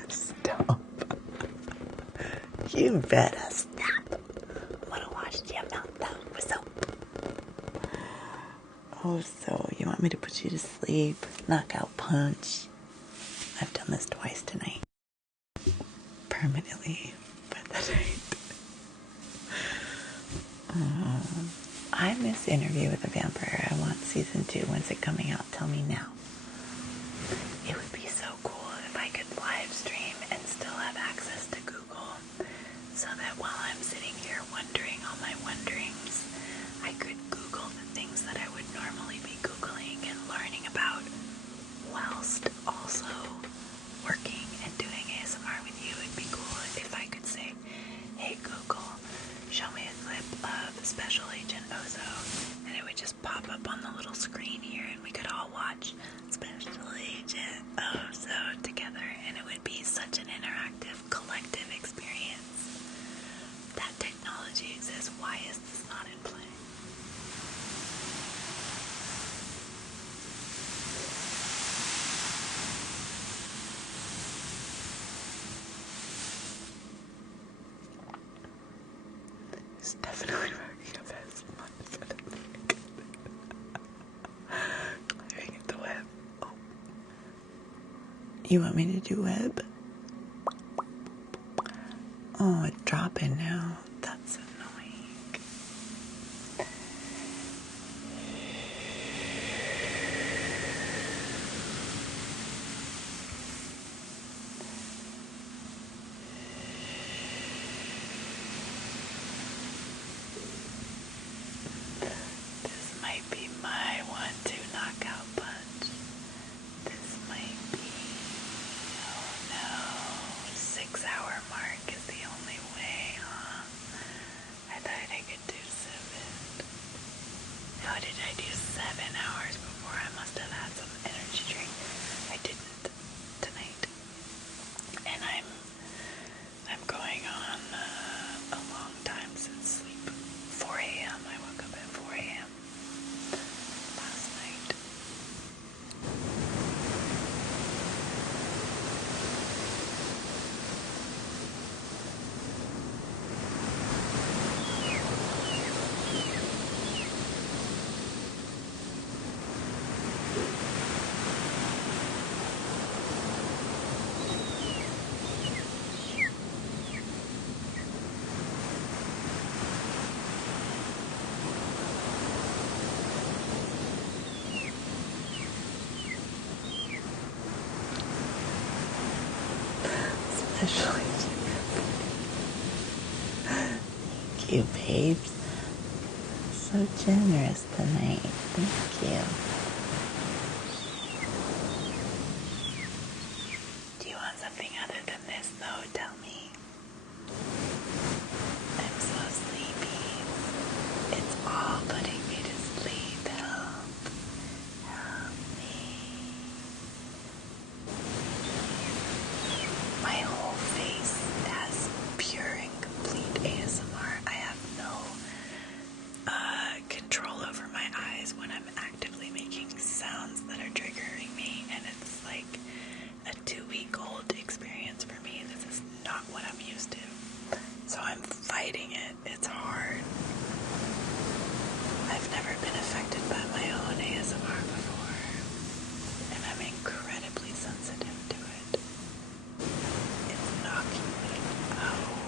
Stop. You better stop. I'm gonna wash your mouth out with soap. Oh, so you want me to put you to sleep? Knockout punch. I've done this twice tonight. Permanently for the night. I miss Interview with a Vampire. I want season 2. When's it coming out? Tell me now. It would be so cool if I could live stream and still have access to Google, so that while I'm sitting here one It's definitely working a bit much better. Clearing the web. Oh. You want me to do web? Oh, it's dropping now. That's annoying. This might be my 1-2 knockout punch. This might be, oh no, 6-hour mark is the only way, huh? I thought I could do 7. How did I do 7 hours before? I must have had some energy drink. I didn't tonight. And I'm going on a long time since sleep. 4 a.m. I woke up at 4 a.m. last night. Especially thank you, babes. So generous tonight. Thank you. Do you want something other than this, though? Tell me. I'm so sleepy. It's all putting me to sleep. Help. Help me. My whole face has pure and complete ASMR. I have no control over my eyes when I'm actively making sounds that are triggering me, and it's like a 2-week-old experience for me. This is not what I'm used to. So I'm fighting it. It's hard. I've never been affected by my own ASMR before, and I'm incredibly sensitive to it. It's knocking me out.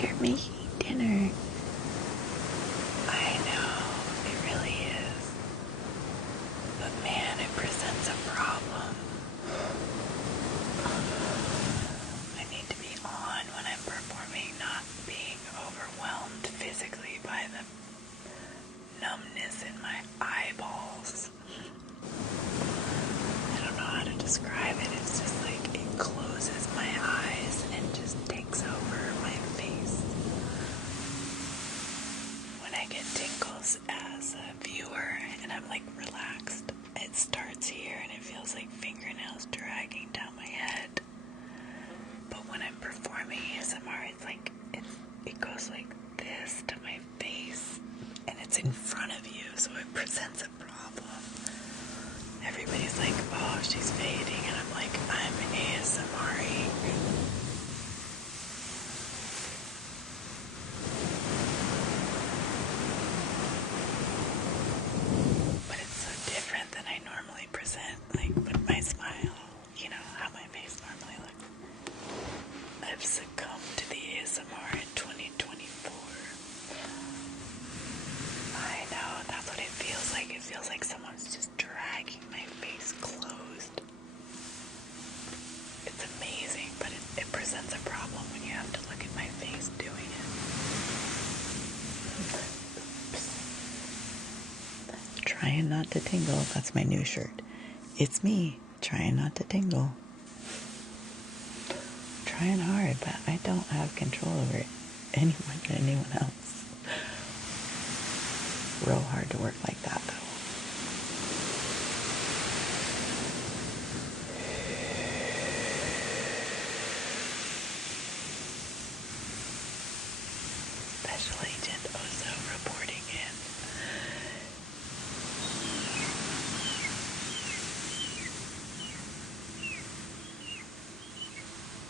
You're making dinner. I know, it really is. But man, it presents a problem. I need to be on when I'm performing, not being overwhelmed physically by the numbness in my eyeballs. I don't know how to describe it. It's just like it closes my eyes and just takes over my face. When I get tingles as a viewer and I'm like relaxed, it starts here and it feels like fingernails dragging down my head. But when I'm performing ASMR, it's like it goes like this to my face, and it's in front of you, so it presents a problem. Everybody's like, oh, she's fading, and I'm like, I'm ASMR-ing. But it's so different than I normally present, like with my smile, you know, how my face normally looks. I've succumbed to the ASMR in 2024. I know, that's what it feels like. It feels like someone's just dragging my face closed. It's amazing, but it presents a problem when you have to look at my face doing it. Trying not to tingle, that's my new shirt. It's me, trying not to tingle. Trying hard, but I don't have control over it any more than anyone else. Real hard to work like that, though. Special Agent Ozo reporting in.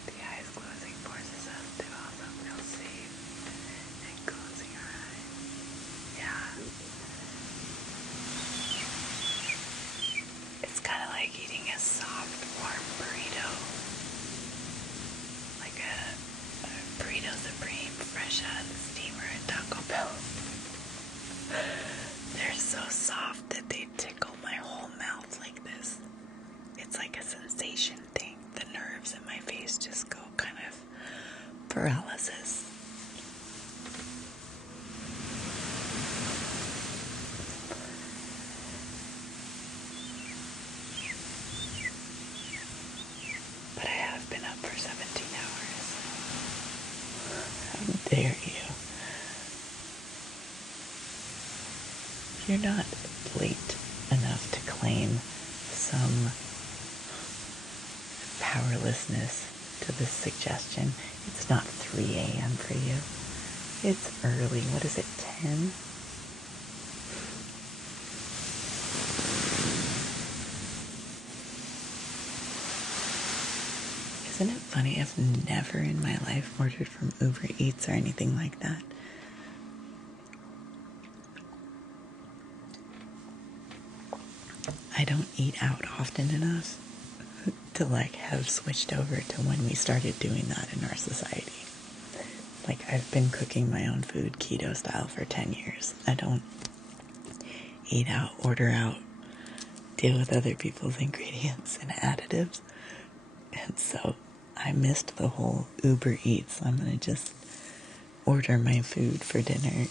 The eyes closing forces us to also feel dare you? You're not late enough to claim some powerlessness to this suggestion. It's not 3 a.m. for you. It's early. What is it, 10? Isn't it funny? I've never in my life ordered from Uber Eats or anything like that. I don't eat out often enough to have switched over to when we started doing that in our society. I've been cooking my own food keto style for 10 years. I don't eat out, order out, deal with other people's ingredients and additives. And so I missed the whole Uber Eats. I'm going to just order my food for dinner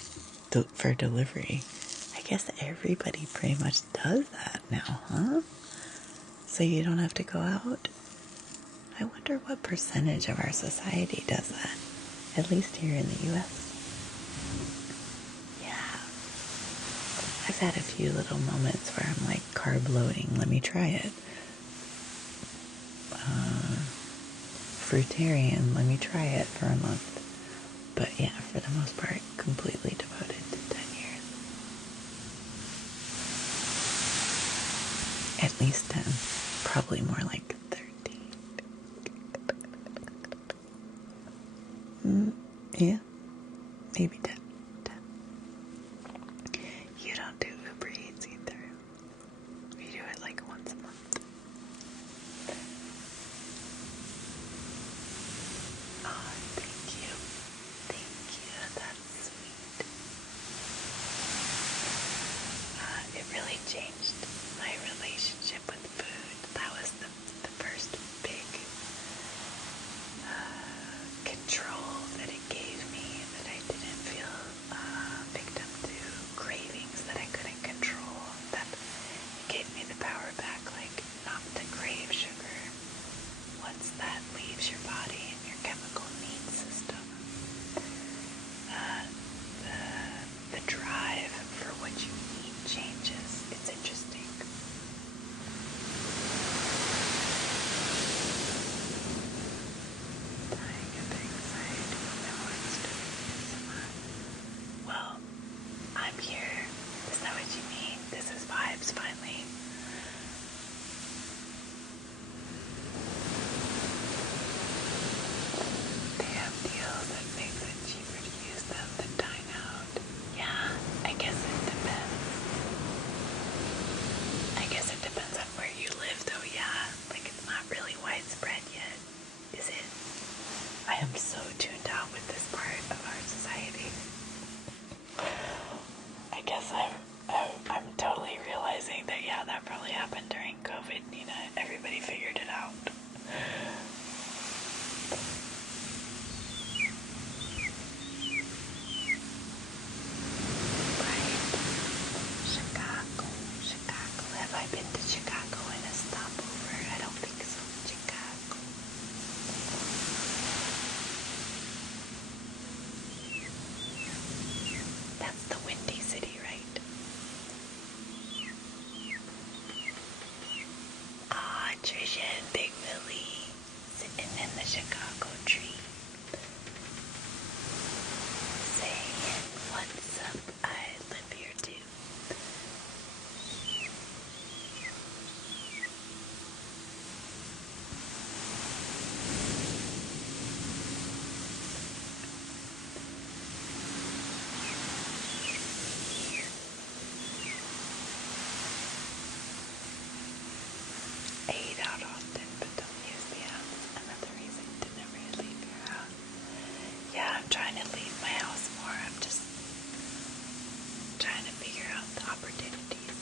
for delivery. I guess everybody pretty much does that now, huh? So you don't have to go out? I wonder what percentage of our society does that, at least here in the US. Yeah. I've had a few little moments where I'm like, carb loading, let me try it. Fruitarian, let me try it for a month. But yeah, for the most part, completely devoted to 10 years. At least 10. Probably more like 13. Yeah, maybe 10. You don't do Uber Eats either. We do it once a month. Oh, thank you. Thank you. That's sweet. It really changed my relationship with food. That was the first big control that it gave me, that I didn't feel victim to cravings that I couldn't control. That gave me the power back, not to crave sugar once that leaves your body and your chemical needs system. The drive for what you eat changes. It's interesting. Dying of anxiety. No one's doing ASMR. Well, I'm here. Is that what you mean? This is vibes finally. They have deals that makes it cheaper to use them than dine out. Yeah, I guess it depends. I guess it depends on where you live though, yeah. It's not really widespread yet, is it? I am so tuned out with this part of our society. I guess I'm totally realizing that, yeah, that probably happened during COVID, Nina. Everybody figured it out. Right. Chicago. Have I been to Chicago in a stopover? I don't think so. Chicago. That's the Windy City, right? Ah, Trisha and Big Willie sitting in the Chicago tree. Saying, what's up? I live here too. I eat out often, but don't use the house. Another reason to never leave your house. Yeah, I'm trying to leave my house more. I'm just trying to figure out the opportunities.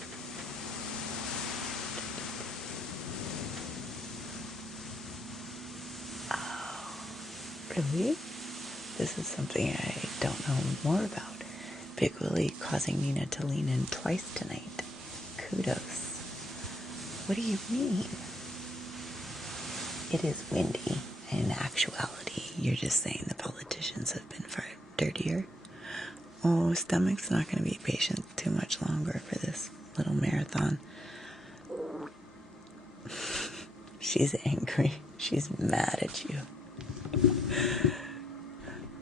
Oh, really? This is something I don't know more about. Big Willie causing Nina to lean in twice tonight. Kudos. What do you mean? It is windy. In actuality, you're just saying the politicians have been dirtier. Oh, stomach's not going to be patient too much longer for this little marathon. She's angry. She's mad at you.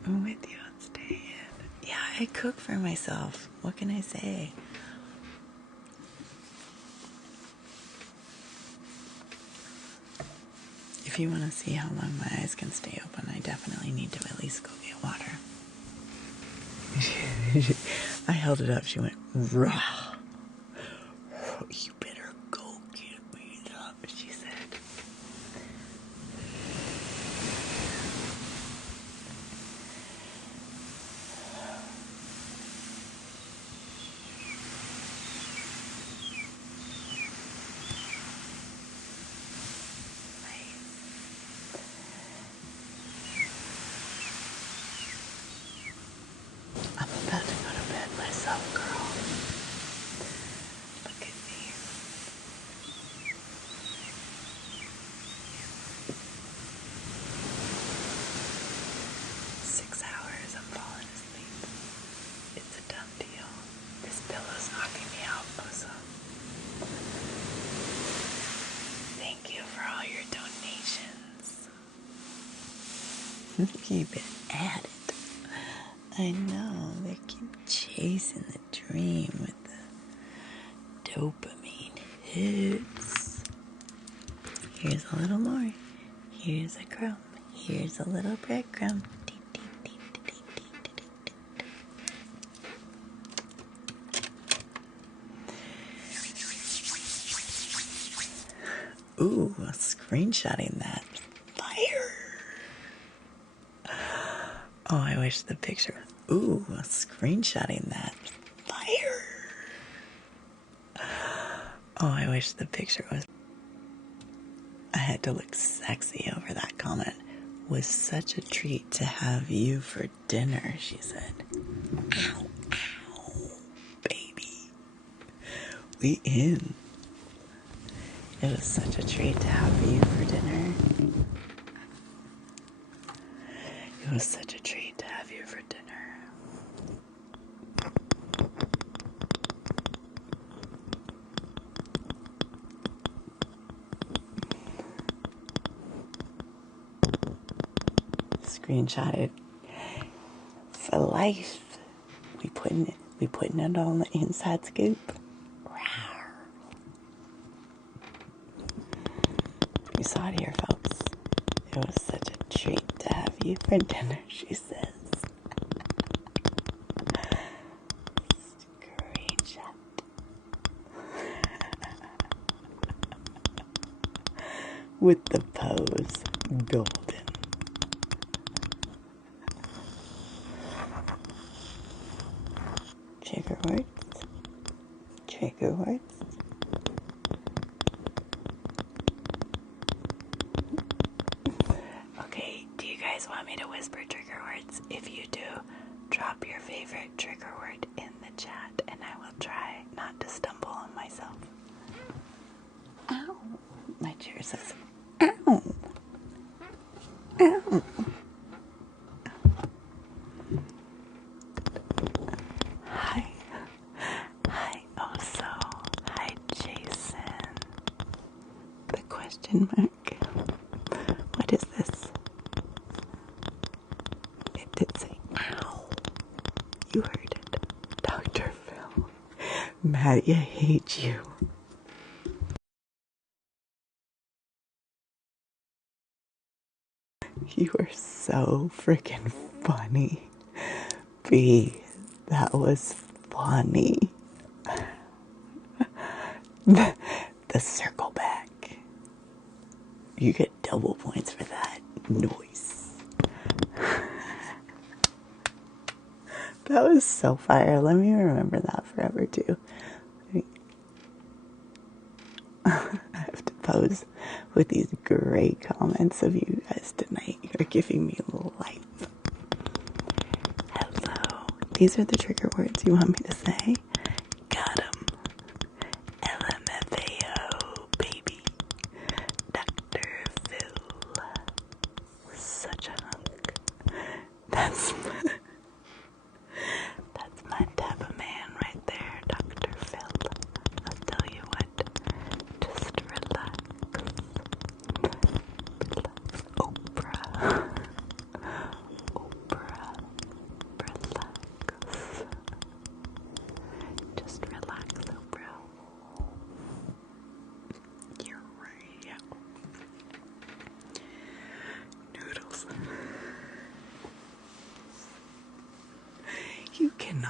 I'm with you on staying. Yeah, I cook for myself. What can I say? If you want to see how long my eyes can stay open, I definitely need to at least go get water. I held it up. She went, rah. You better go get me up, she said. I'm about to go to bed myself, girl. Look at me. 6 hours, I'm falling asleep. It's a done deal. This pillow's knocking me out, Bosa. Thank you for all your donations. Keep it at it. I know, they keep chasing the dream with the dopamine hits. Here's a little more. Here's a crumb. Here's a little breadcrumb. Ooh, screenshotting that. Fire! Oh, I wish the picture. Ooh, screenshotting that. Fire! Oh, I wish the picture was. I had to look sexy over that comment. Was such a treat to have you for dinner, she said. Ow, ow, baby. We in. It was such a treat to have you for dinner. It was such a treat to have you for dinner. Screenshotted for life. We putting it on the inside scoop. Rawr. You saw it here, folks. It was such a treat to have you for dinner, she says. Screenshot. With the pose golden. Trigger words. Trigger words. Okay, do you guys want me to whisper trigger words? If you do, drop your favorite trigger word in the chat and I will try not to stumble on myself. Ow! My chair says, ow! Ow! Hi. Hi, Oso. Hi, Jason. The question mark. What is this? It did say, ow. You heard it. Dr. Phil. Maddie, I hate you. You are so freaking funny. B, that was funny. The circle back. You get double points for that. Noise. That was so fire. Let me remember that forever too. I have to pose with these great comments of you guys tonight. You're giving me life. Hello. These are the trigger words you want me to say? Got 'em. LMFAO, baby. Dr. Phil. Such a hunk. That's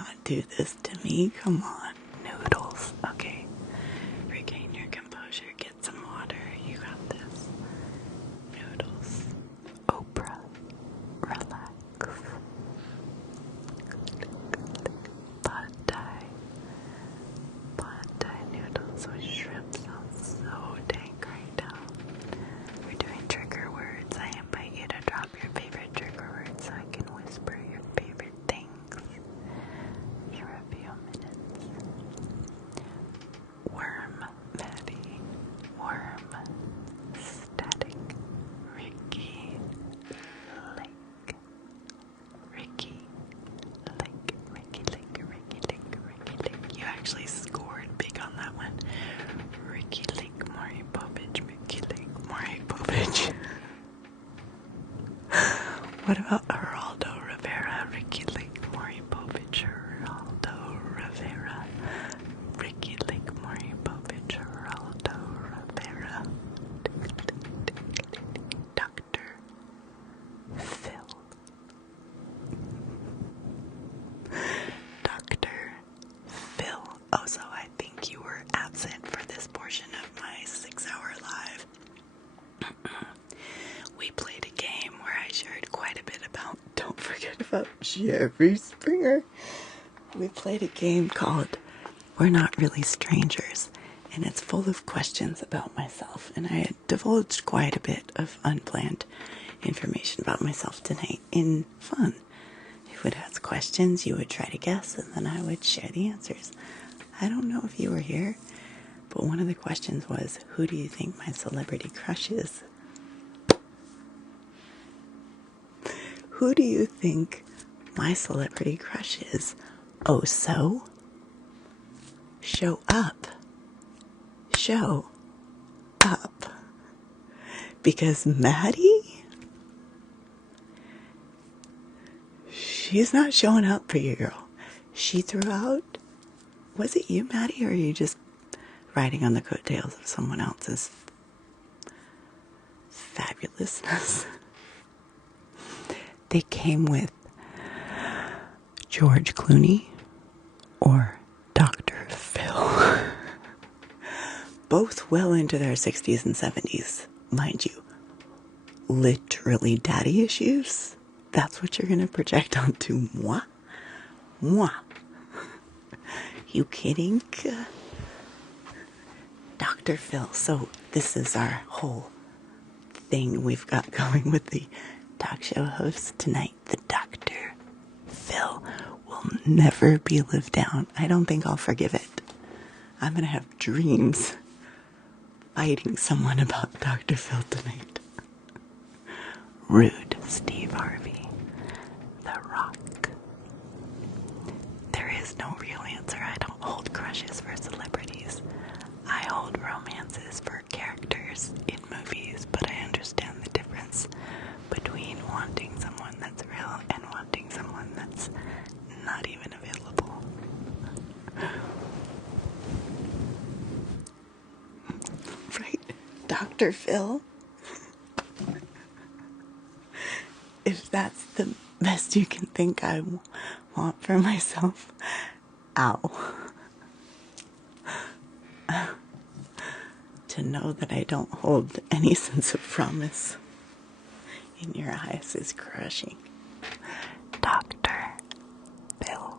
not do this to me. Come on. Noodles. Okay. Regain your composure. Get some water. You got this. Noodles. Oprah. Relax. Pad Thai. Pad Thai noodles with shrimp sounds so dang great now. We're doing trigger words. I invite you to drop your favorite trigger words so I can whisper your favorite things for a few minutes. Worm Maddie. Worm Static. Ricky Lake. Ricky Lake. Ricky Lake. Ricky Lake. Ricky Lake. You actually scored big on that one. Ricky Lake. Maury Povich. Ricky Lake. Maury Povich. What about Geraldo Rivera? Ricky Lake. Maury Povich. Geraldo Rivera. Ricky Lake. Maury Povich. Geraldo Rivera. Dr. Phil. Dr. Phil. Oh, so I think you were absent for this portion of my 6-hour live. We played a game where I shared quite a bit about, don't forget about Jerry Springer. We played a game called We're Not Really Strangers, and it's full of questions about myself, and I divulged quite a bit of unplanned information about myself tonight in fun. You would ask questions, you would try to guess, and then I would share the answers. I don't know if you were here, but one of the questions was, who do you think my celebrity crush is? Who do you think my celebrity crush is? Oh, so? Show up. Show up. Because Maddie, she's not showing up for you, girl. She threw out, was it you, Maddie, or are you just riding on the coattails of someone else's fabulousness? They came with George Clooney or Dr. Phil. Both well into their 60s and 70s, mind you. Literally daddy issues. That's what you're going to project onto moi? Moi. You kidding? Dr. Phil. So this is our whole thing we've got going with the talk show host tonight. The Dr. Phil will never be lived down. I don't think I'll forgive it. I'm going to have dreams fighting someone about Dr. Phil tonight. Rude Steve Harvey. The Rock. There is no real answer. I don't hold crushes for celebrities. I hold romances for characters in movies, but I understand the difference between wanting someone that's real and wanting someone that's not even available. Right, Dr. Phil? If that's the best you can think I want for myself, ow. To know that I don't hold any sense of promise in your eyes is crushing. Dr. Phil.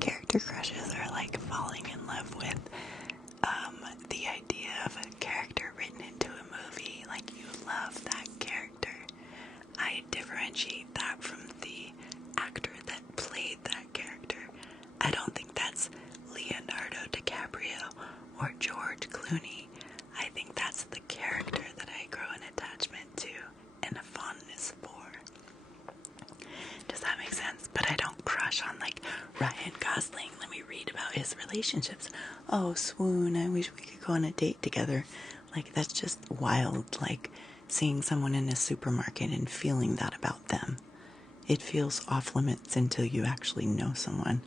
Character crushes are like falling in love with the idea of a character written into a movie. Like, you love that character. I differentiate that from the actor that played that character. I don't think that's Leonardo DiCaprio or George Clooney. I think that's the character that I grow an attachment to and a fondness for. Does that make sense? But I don't crush on, like, Ryan Gosling. Let me read about his relationships. Oh, swoon, I wish we could go on a date together. Like, that's just wild. Like, seeing someone in a supermarket and feeling that about them. It feels off limits until you actually know someone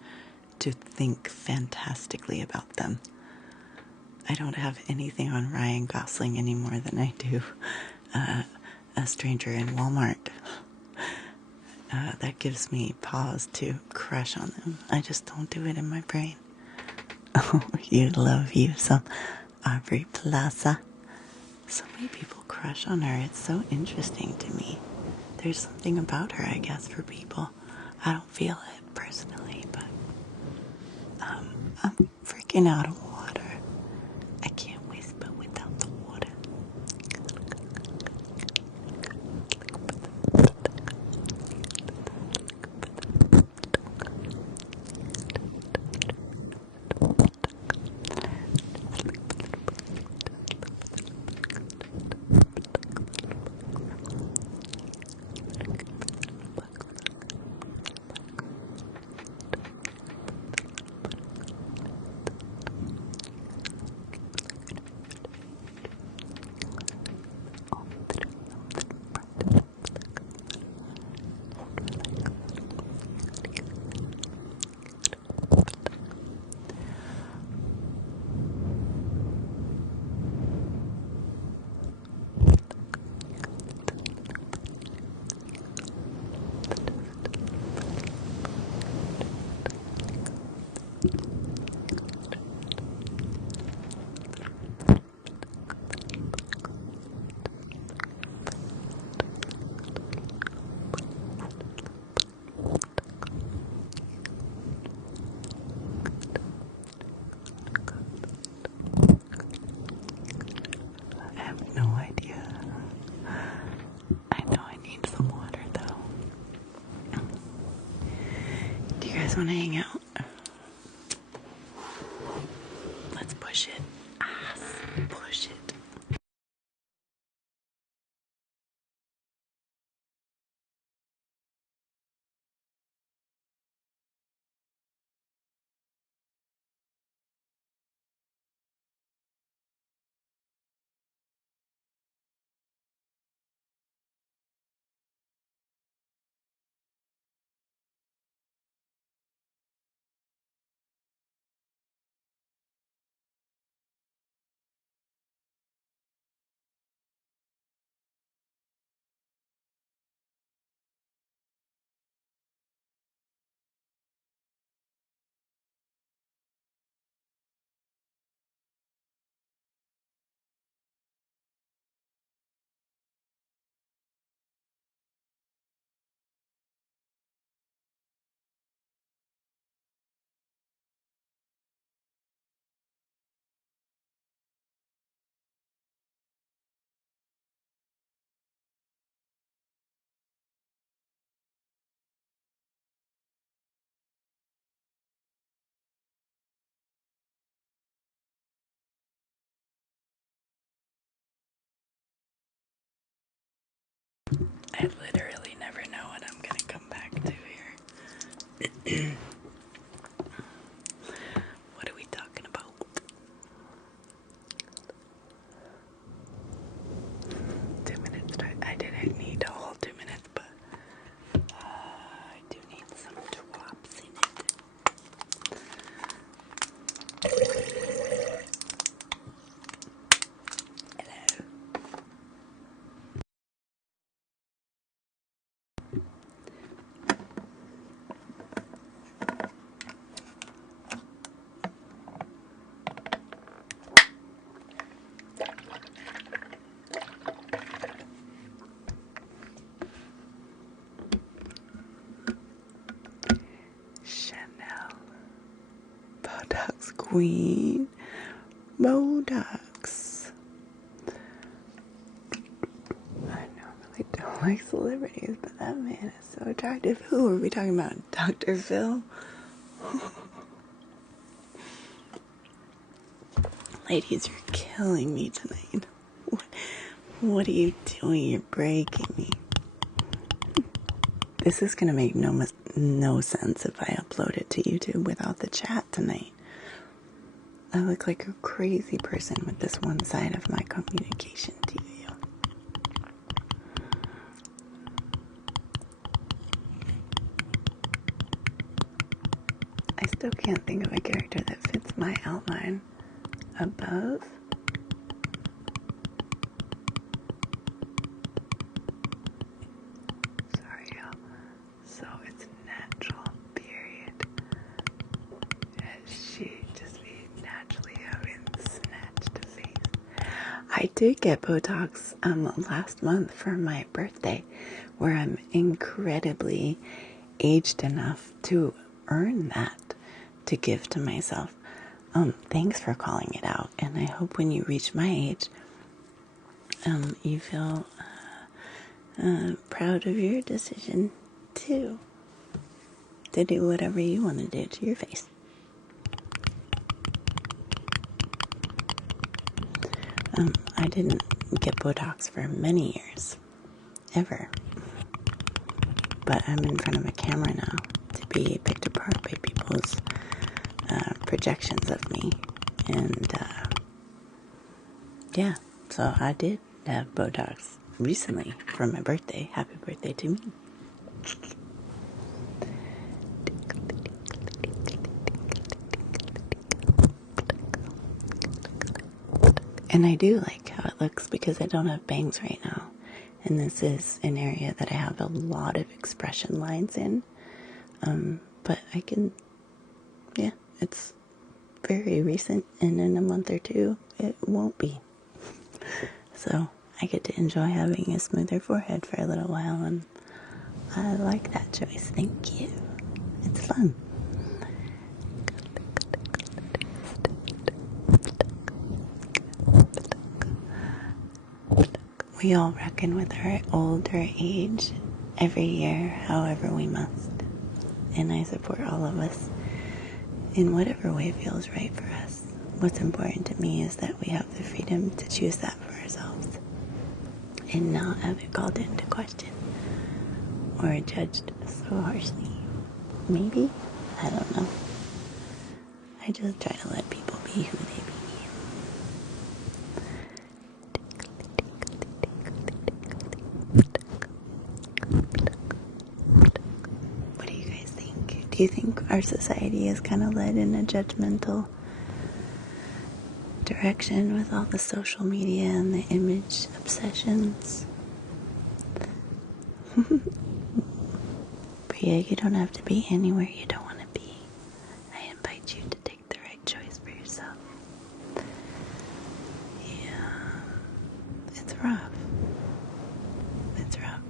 to think fantastically about them. I don't have anything on Ryan Gosling any more than I do a stranger in Walmart. that gives me pause to crush on them. I just don't do it in my brain. Oh, you love you some Aubrey Plaza. So many people crush on her. It's so interesting to me. There's something about her, I guess, for people. I don't feel it personally, but I'm freaking out of water. I can't whisper without the water. I have no idea. I know I need some water though. Do you guys want to hang out? Let's push it. Push it. I literally never know what I'm gonna come back to here. What are we talking about? 2 minutes. I didn't need a whole 2 minutes, but I do need some drops in it. Hello. Chanel. Botox Queen. Botox. I normally don't like celebrities, but that man is so attractive. Who are we talking about? Dr. Phil? Ladies, you're killing me tonight. What are you doing? You're breaking me. This is gonna make no sense if I upload it to YouTube without the chat tonight. I look like a crazy person with this one side of my communication to you. I still can't think of a character that fits my outline. Above? Sorry, y'all. did get Botox last month for my birthday, where I'm incredibly aged enough to earn that to give to myself. Thanks for calling it out, and I hope when you reach my age, you feel proud of your decision too, to do whatever you want to do to your face. I didn't get Botox for many years, ever. But I'm in front of a camera now to be picked apart by people's projections of me. And yeah, so I did have Botox recently for my birthday. Happy birthday to me. And I do like how it looks because I don't have bangs right now. And this is an area that I have a lot of expression lines in. But I can, yeah, it's very recent, and in a month or two, it won't be. So I get to enjoy having a smoother forehead for a little while, and I like that choice. Thank you. It's fun. We all reckon with our older age every year, however we must. And I support all of us in whatever way feels right for us. What's important to me is that we have the freedom to choose that for ourselves and not have it called into question or judged so harshly. Maybe? I don't know. I just try to let people be who they be. What do you guys think? Do you think our society is kind of led in a judgmental direction with all the social media and the image obsessions? But yeah, you don't have to be anywhere you don't want to be. I invite you to take the right choice for yourself. Yeah, it's rough. It's rough.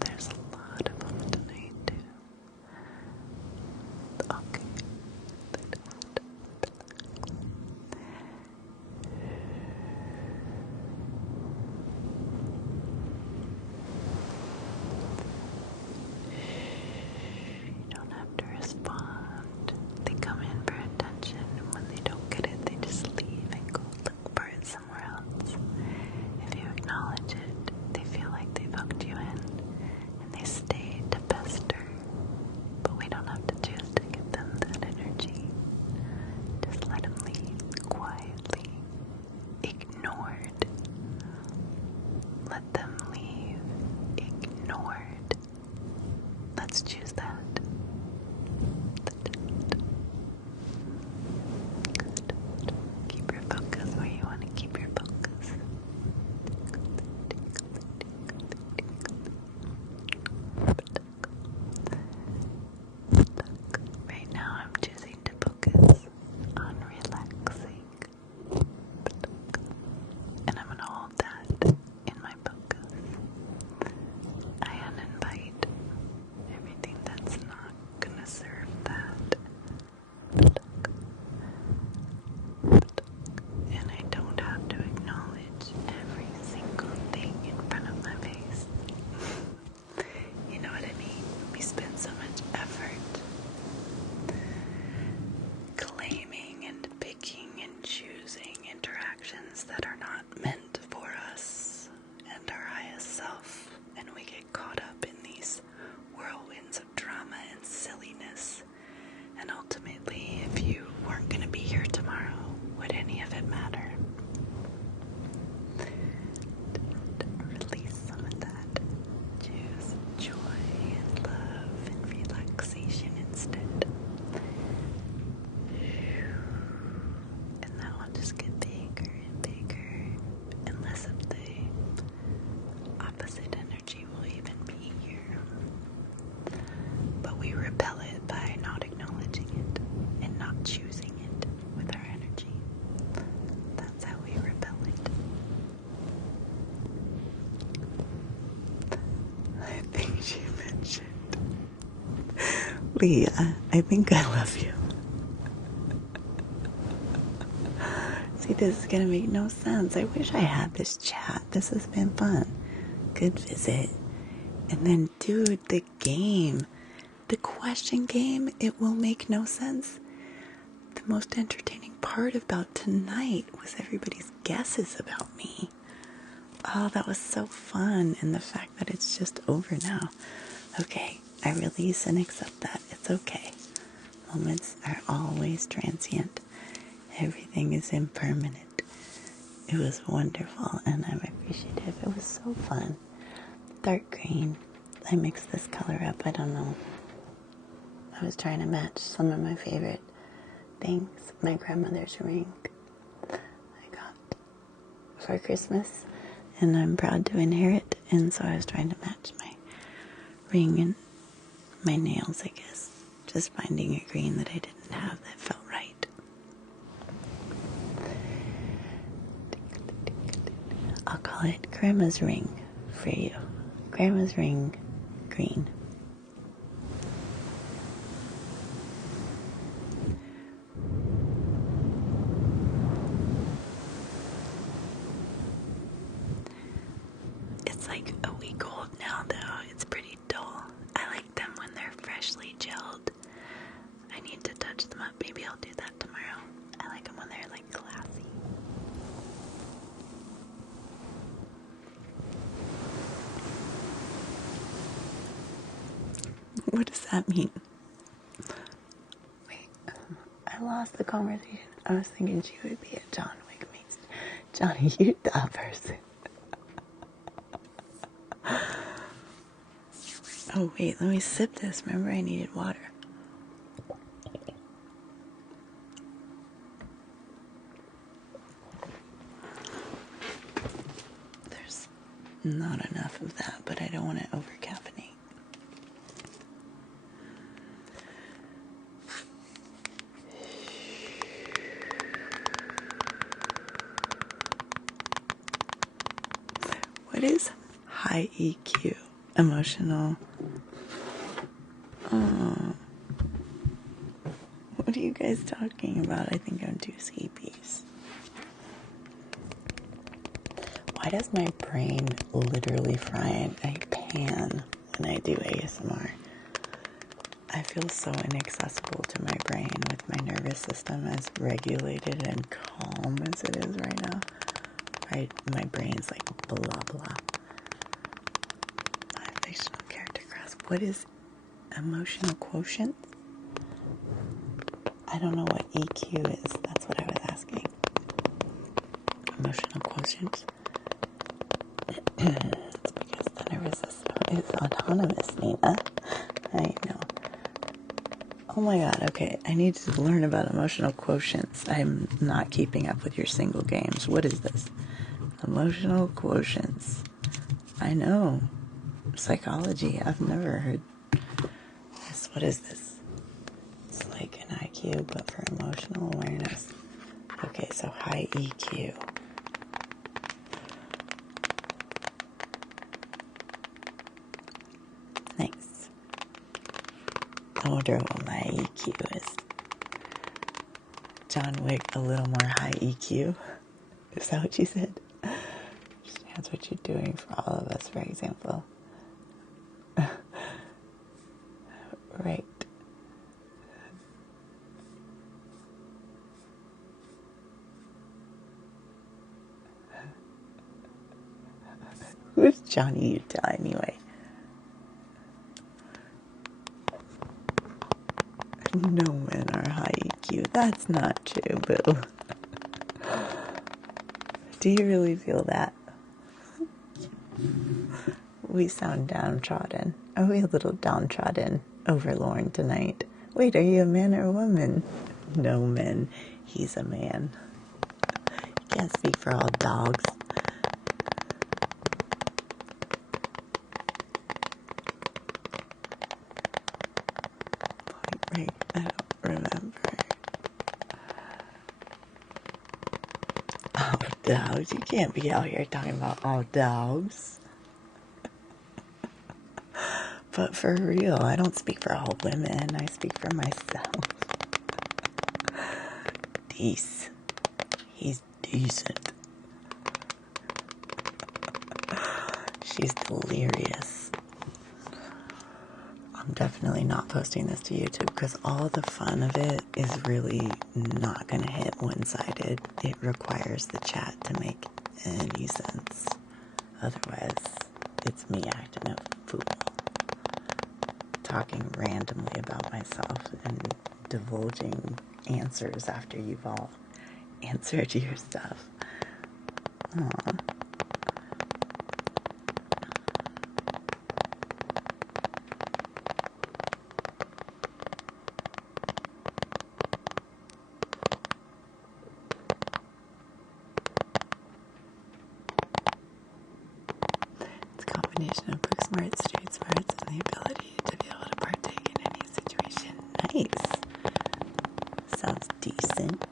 There's a lot of them tonight, too. Okay. You don't have to respond. They come in for attention, and when they don't get it, they just leave and go look for it somewhere else. If you acknowledge it, they feel like they've hooked you in, and they stay to pester. But we don't have to choose to give them that energy. Just let them leave quietly, ignored. Let them leave ignored. Let's choose that. Keep your focus where you want to keep your focus. Right now I'm choosing to focus on relaxing. And I'm going to hold that in my focus. I uninvite everything that's not going to serve that. And I don't have to acknowledge every single thing in front of my face. You know what I mean? We spend so much effort claiming and picking and choosing interactions that are not meant for us and our highest self, and we get caught up in these whirlwinds of drama and silliness. And ultimately, if you weren't going to be here tomorrow, would any of it matter? Release some of that. Choose joy and love and relaxation instead. Lee, I think I love you. See, this is gonna make no sense. I wish I had this chat. This has been fun. Good visit. And then, dude, the game. The question game, it will make no sense. The most entertaining part about tonight was everybody's guesses about me. Oh, that was so fun. And the fact that it's just over now. Okay, I release and accept that. It's okay. Moments are always transient. Everything is impermanent. It was wonderful and I'm appreciative. It was so fun. Dark green. I mixed this color up. I don't know. I was trying to match some of my favorite things. My grandmother's ring I got for Christmas, and I'm proud to inherit. And so I was trying to match my ring and my nails, I guess. Just finding a green that I didn't have that felt right. I'll call it Grandma's ring for you. Grandma's ring green. It's like a week old now, though. It's pretty dull. I like them when they're freshly gelled. I need to touch them up. Maybe I'll do that tomorrow. I like them when they're like glassy. What does that mean? Wait, I lost the conversation. I was thinking she would be a John Wick meets Johnny Utah person. Oh wait, let me sip this. Remember I needed water. There's not enough of that, but I don't want to over-caffeinate. What is high EQ? Emotional. Oh. What are you guys talking about? I think I'm too sleepy. Why does my brain literally fry in a pan when I do ASMR? I feel so inaccessible to my brain with my nervous system as regulated and calm as it is right now. Right, my brain's like blah blah. Fictional character grasp. What is emotional quotient? I don't know what EQ is. That's what I was asking. Emotional quotient. It's because the nervous system is autonomous, Nina. I know. Oh my god, okay. I need to learn about emotional quotients. I'm not keeping up with your single games. What is this? Emotional quotients. I know. Psychology. I've never heard this. What is this? It's like an IQ, but for emotional awareness. Okay, so high EQ. Nice. I wonder what my EQ is. John Wick, a little more high EQ. Is that what you said? That's what you're doing for all of us, for example. Right. Who's Johnny Utah anyway? No men are high EQ. That's not true, Boo. Do you really feel that? We sound downtrodden. Are we a little downtrodden, overlorn tonight? Wait, are you a man or a woman? No men. He's a man. You can't speak for all dogs. Right, I don't remember. All dogs. You can't be out here talking about all dogs. But for real, I don't speak for all women. I speak for myself. He's decent. She's delirious. I'm definitely not posting this to YouTube because all the fun of it is really not going to hit one-sided. It requires the chat to make any sense. Otherwise, it's me acting a fool. Talking randomly about myself and divulging answers after you've all answered your stuff. Aw. It's a combination of book smarts, street smarts, and the ability to be able to partake in any situation. Nice. Sounds decent.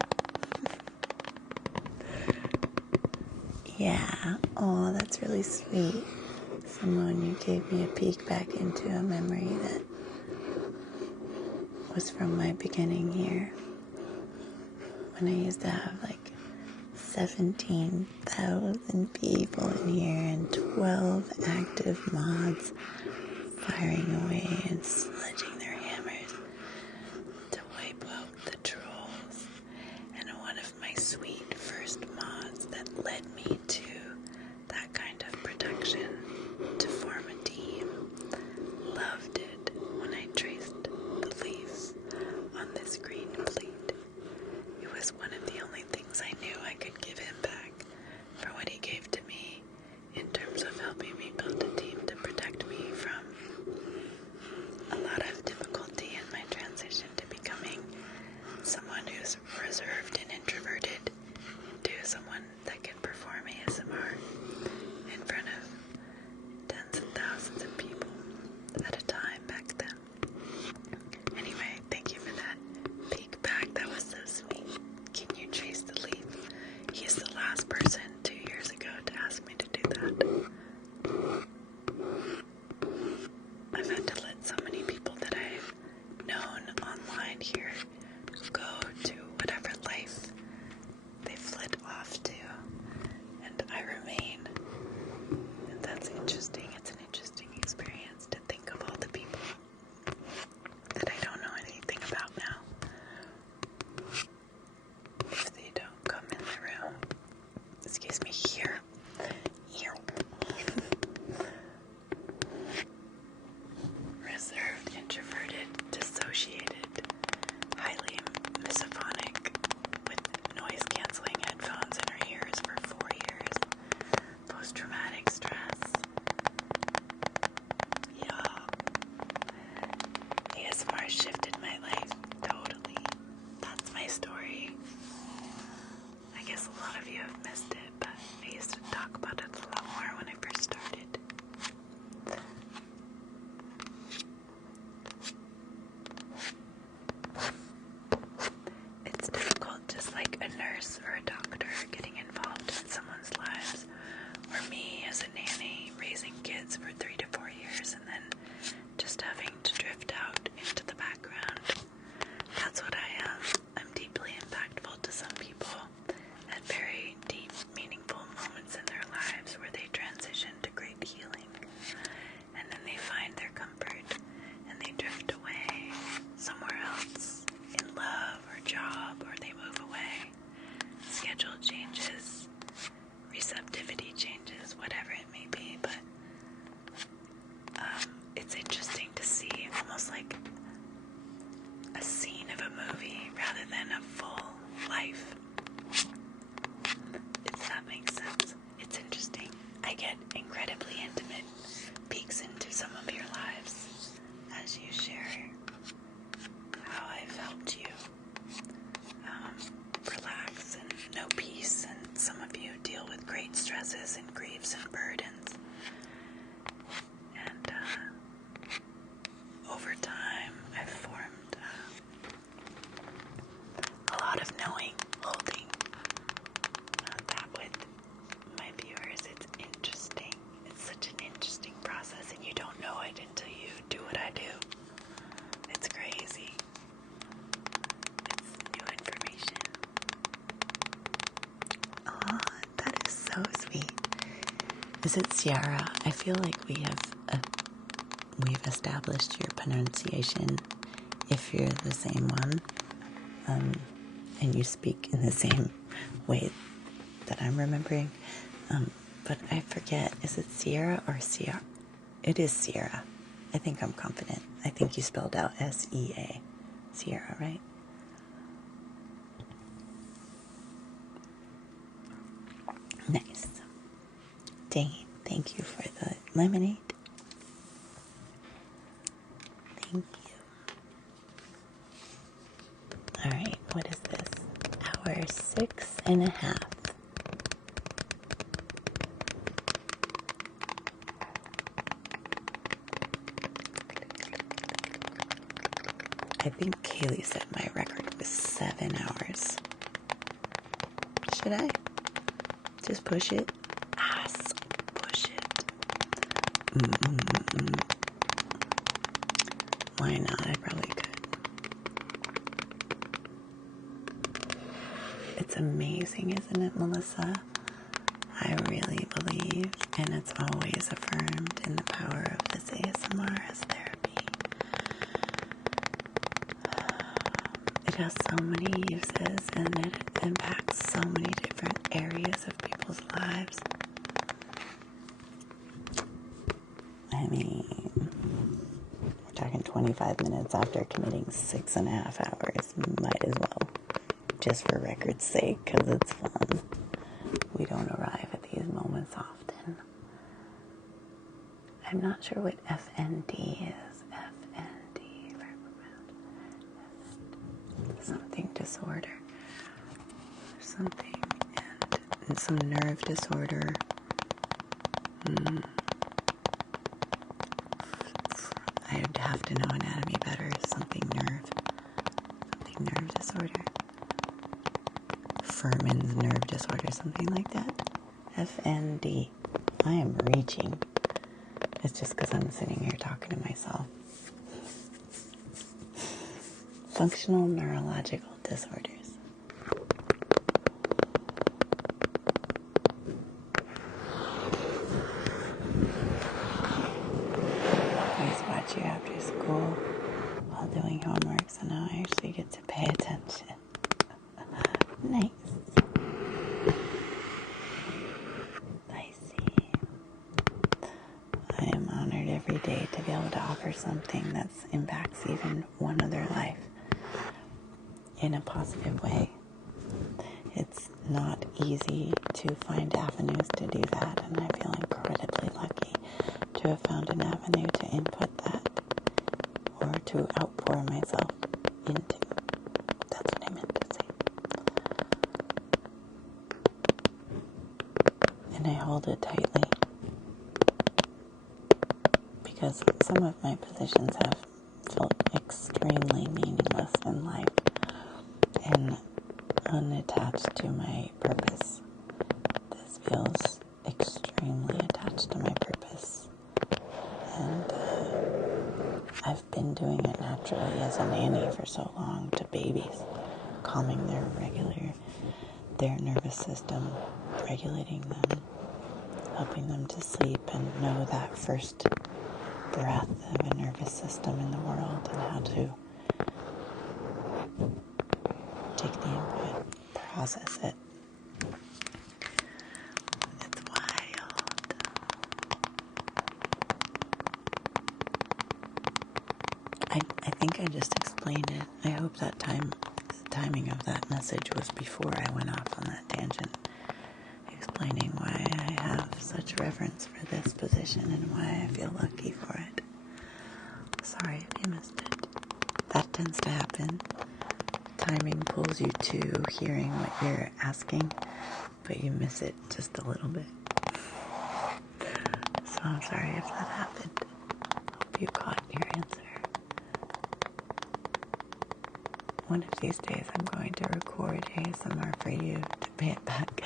Yeah. Oh, that's really sweet. Simone, you gave me a peek back into a memory that was from my beginning here. When I used to have like 17,000 people in here and 12 active mods firing away and sledging their hammers to wipe out the trolls. And one of my sweet first mods that led me to that kind of protection to form a team loved it when I traced the leaf on this green plate. It was one of the only things I knew I could give him back for what he gave to me in terms of helping me build a team to protect me from a lot of difficulty in my transition to becoming someone who's reserved and introverted to someone that can perform ASMR in front of tens of thousands of people at a time back then. Anyway, thank you for that peek back. That was so sweet. Can you trace the leaf? He's the last person 2 years ago to ask me to do that. I've had to let so many people that I've known online here go to whatever life they fled off to, and I remain. And that's interesting. It's an interesting experience to think of all the people that I don't know anything about now. If they don't come in the room, excuse me, here. Reserved, introverted, dissociated, highly misophonic, with noise-canceling headphones in her ears for 4 years. Post-traumatic stress. Yeah. ASMR shifted my life totally. That's my story. I guess a lot of you have missed it, but I used to talk about it a lot more when I first started. It's difficult, just like a nurse or a doctor getting involved in someone's lives, or me as a nanny raising kids for 3 to 4 years and then just having to drift out into the background. That's what I am. I'm deeply impactful to some people at very deep, meaningful moments in their lives where they transition Is it Sierra? I feel like we've established your pronunciation if you're the same one, and you speak in the same way that I'm remembering. But I forget, is it Sierra or Sierra? It is Sierra. I think I'm confident. I think you spelled out S-E-A. Sierra, right? Nice. Dane, thank you for the lemonade. Thank you. Alright, what is this? Hour 6.5. I think Kaylee said my record was 7 hours. Should I just push it? Push it. Why not? I probably could. It's amazing, isn't it, Melissa? I really believe, and it's always affirmed, in the power of this ASMR as therapy. It has so many uses, and it impacts so many different areas of people's lives. I mean, we're talking 25 minutes after committing 6.5 hours. Might as well, just for record's sake, because it's fun. We don't arrive at these moments often. I'm not sure what FND is. FND, something disorder. Something, and some nerve disorder. I'd have to know anatomy better. Something nerve disorder. Furman's nerve disorder, something like that. FND. I am reaching. It's just because I'm sitting here talking to myself. Functional neurological disorders. I used to watch you after school while doing homework, so now I actually get to pay attention. Nice. I see. I am honored every day to be able to offer something that impacts even one other life in a positive way. It's not easy to find avenues to do that, and I feel incredibly lucky to have found an avenue to input that, or to outpour myself into. That's what I meant to say. And I hold it tightly, because some of my positions have felt extremely meaningless in life and unattached to my purpose. This feels extremely attached to my purpose, and I've been doing it naturally as a nanny for so long to babies, calming their nervous system, regulating them, helping them to sleep and know that first breath of a nervous system in the world, and how to take the input, process it. It's wild. I think I just explained it. I hope that the timing of that message was before I went off on that tangent, explaining why I have such reverence for this position and why I feel lucky for it. Sorry if you missed it. That tends to happen. Timing pulls you to hearing what you're asking, but you miss it just a little bit. So I'm sorry if that happened. Hope you caught your answer. One of these days I'm going to record ASMR for you to pay it back,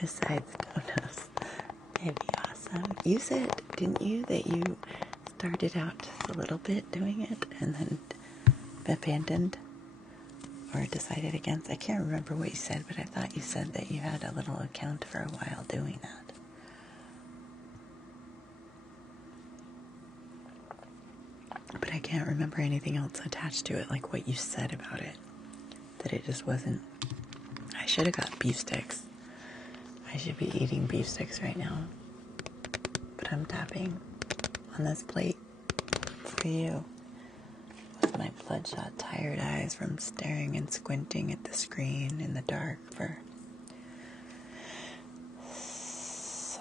besides donuts. It'd be awesome. You said, didn't you, that you started out just a little bit doing it and then abandoned or decided against? I can't remember what you said, but I thought you said that you had a little account for a while doing that. But I can't remember anything else attached to it, like what you said about it. That it just wasn't. I should have got beef sticks. I should be eating beef sticks right now. But I'm tapping on this plate for you. With my bloodshot, tired eyes from staring and squinting at the screen in the dark for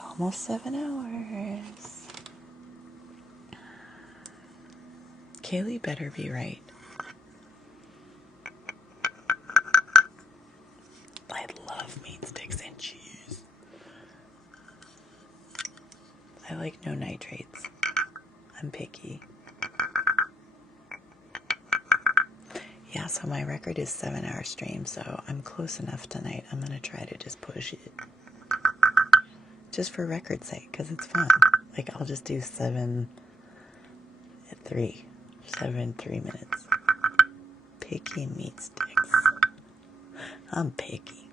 almost 7 hours. Kaylee better be right. I love meat sticks and cheese. I like no nitrates. I'm picky. Yeah, so my record is 7-hour stream, so I'm close enough tonight. I'm gonna try to just push it. Just for record's sake, because it's fun. Like, I'll just do 7 at 3. 7 3 minutes. Picky meat sticks. I'm picky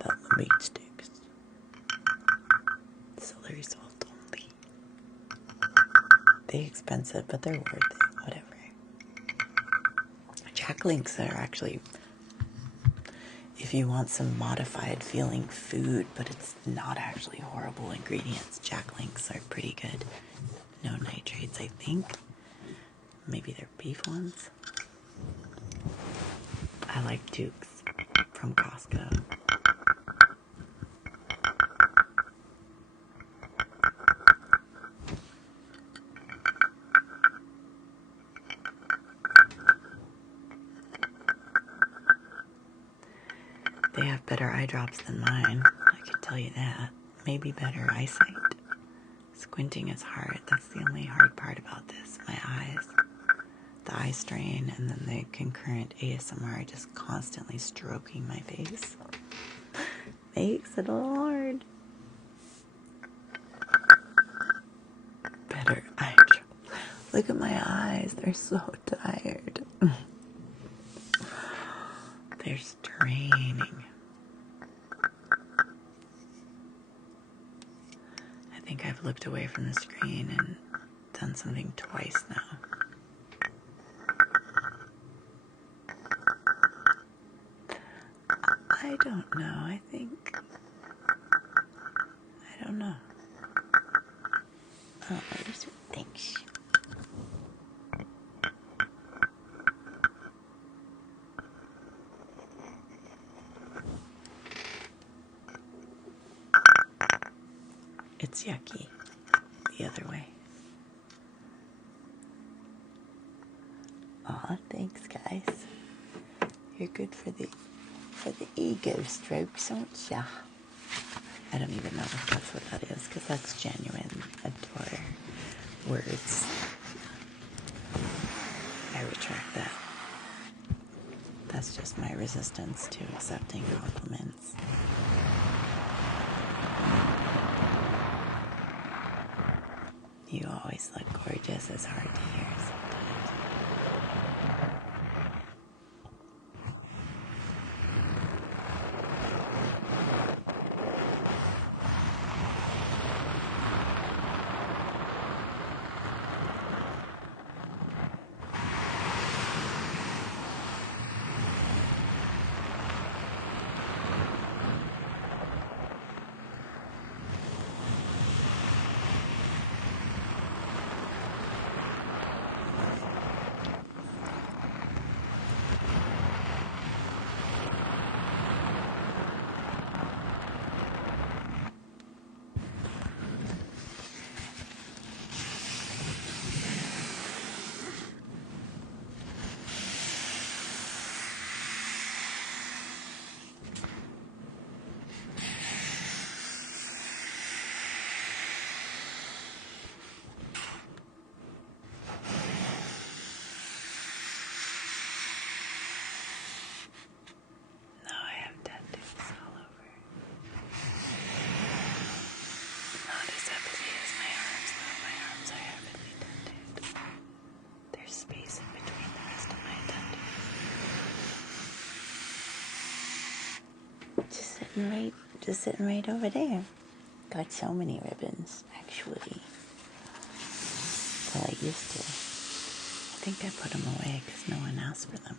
about the meat sticks. Celery salt only. They're expensive, but they're worth it. Whatever. Jack Links are actually, if you want some modified feeling food, but it's not actually horrible ingredients, Jack Links are pretty good. No nitrates, I think. Maybe they're beef ones. I like Duke's from Costco. They have better eye drops than mine, I can tell you that. Maybe better eyesight. Squinting is hard. That's the only hard part about this. My eyes. The eye strain and then the concurrent ASMR just constantly stroking my face. Makes it hard. Better eye drop. Look at my eyes. They're so tired. They're straining. I think I've looked away from the screen and done something twice now. I don't know. I don't know. Oh, there's thanks. It's yucky. The other way. Aw, thanks guys. You're good for the ego strokes, aren't ya? I don't even know if that's what that is, because that's genuine adore words. I retract that. That's just my resistance to accepting compliments. You always look gorgeous is hard to hear sometimes. Just sitting right over there. Got so many ribbons, actually. Well, I used to. think I put them away because no one asked for them.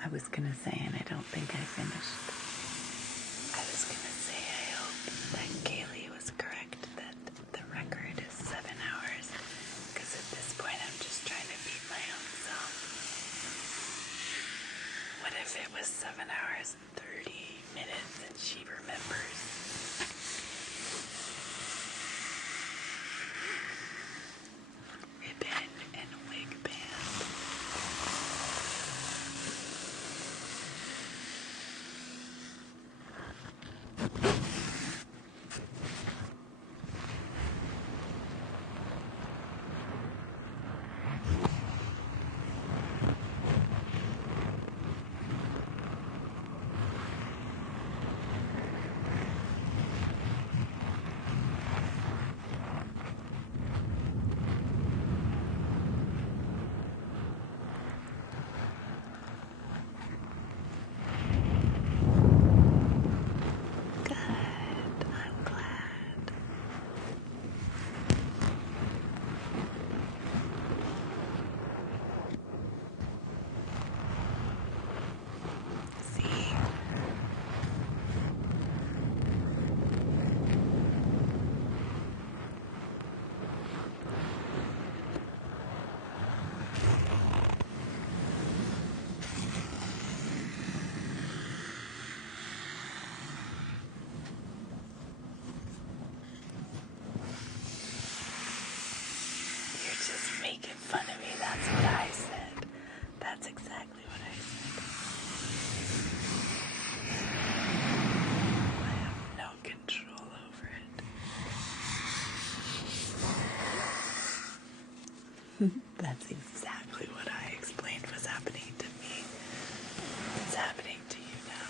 I was gonna say, and I don't think I finished. I was gonna say I hope that Kaylee was correct that the record is 7 hours, because at this point I'm just trying to beat my own self. What if it was 7 hours and 30 minutes and she remembers? Ribbon and wig band. Good. I'm glad. See? You're just making fun of me. That's what I said. That's exactly what I said. I have no control over it. That's exactly what I explained was happening to me. It's happening to you now.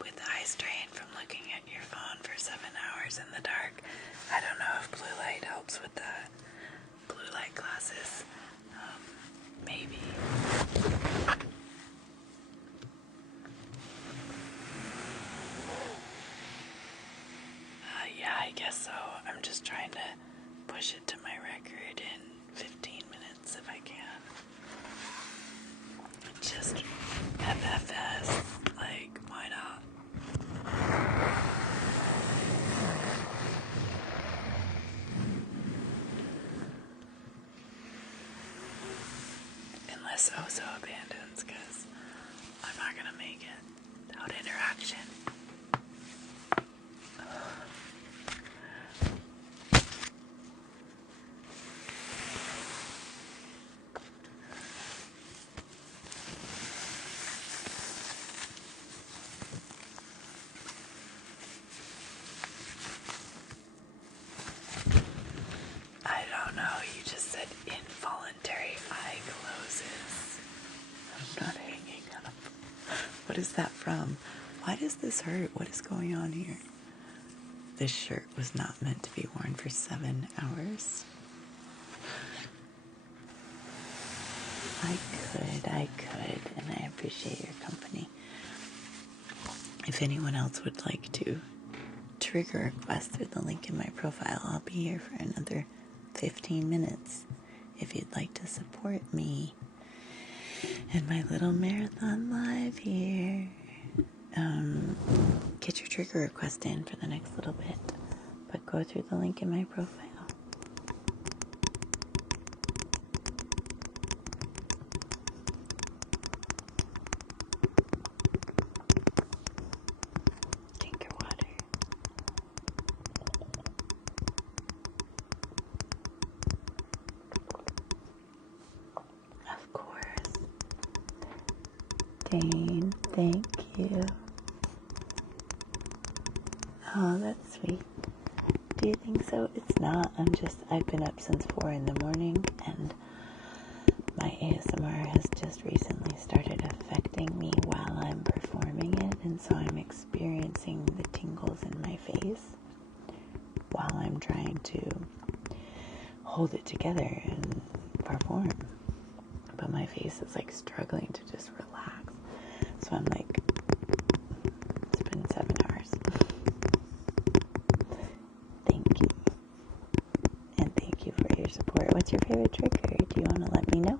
With eye strain from looking at your phone for 7 hours in the dark, I don't know if blue light helps with that. Blue light glasses, maybe. Yeah, I guess so. I'm just trying to push it to my record in 15 minutes if I can. Just FFS, like, why not? Unless Ozo abandons, because I'm not gonna make it without interaction. I don't know, you just said involuntary eye closes. I'm not hanging up. What is that from? Why does this hurt? What is going on here? This shirt was not meant to be worn for 7 hours. I could, and I appreciate your company. If anyone else would like to trigger request through the link in my profile, I'll be here for another 15 minutes if you'd like to support me and my little marathon live here. Get your trigger request in for the next little bit, but go through the link in my profile. Drink your water. Of course. Dane, thank you. Oh, that's sweet. Do you think so? It's not. I've been up since 4 in the morning, and my ASMR has just recently started affecting me while I'm performing it, and so I'm experiencing the tingles in my face while I'm trying to hold it together and perform. But my face is like struggling to just relax. So I'm like, it's been 7 hours. Thank you. And thank you for your support. What's your favorite trigger? Do you want to let me know?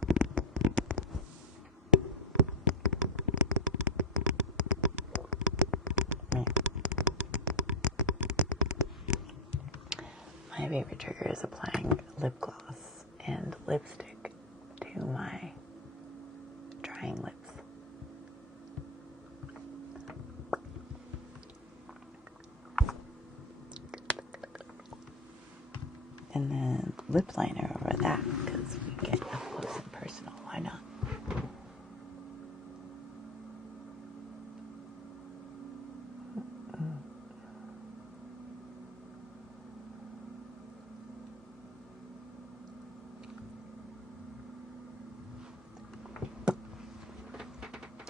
My favorite trigger is applying lip gloss and lipstick to my drying lips. And then lip liner over that, because we get up close and personal. Why not?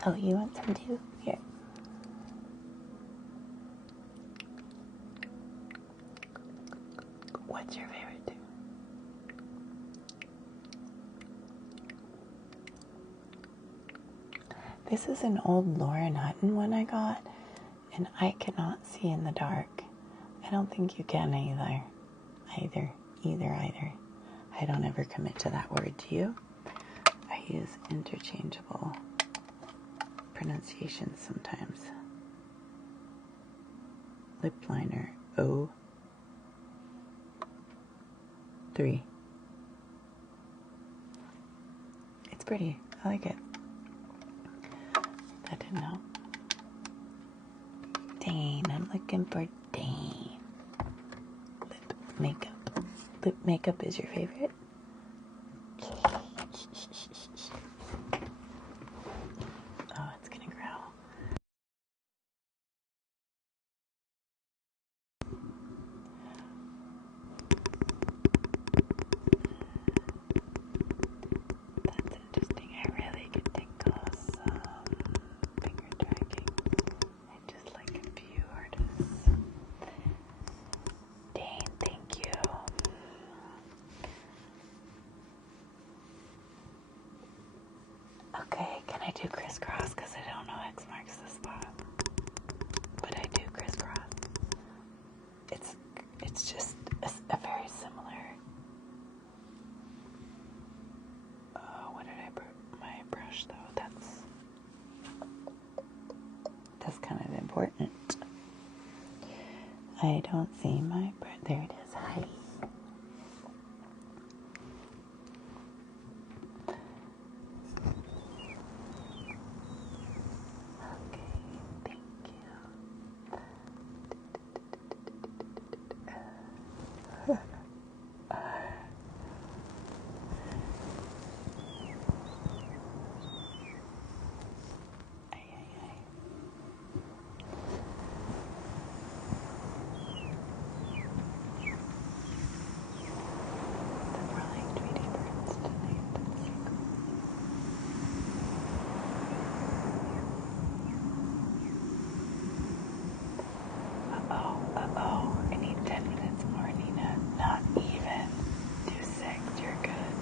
Oh, you want some too? Here. What's your favorite too? This is an old Lauren Hutton one I got, and I cannot see in the dark. I don't think you can either. Either. I don't ever commit to that word, do you? I use interchangeable pronunciations sometimes. Lip liner, O3. It's pretty. I like it. That didn't help. Dane. I'm looking for Dane. Lip makeup. Lip makeup is your favorite? Oh, it's gonna growl. That's interesting. I really get tingles. Finger dragging. I just like a few artists. Dane, thank you. Okay, can I do crisscross? Because I don't know X marks the spot. But I do crisscross. It's just a very similar. What did I my brush though? That's kind of important. I don't see my brush. There it is. Hi. Okay, thank you. More like Tweety Birds tonight. Uh-oh. I need 10 minutes more, Nina. Not even. Do 6. You're good.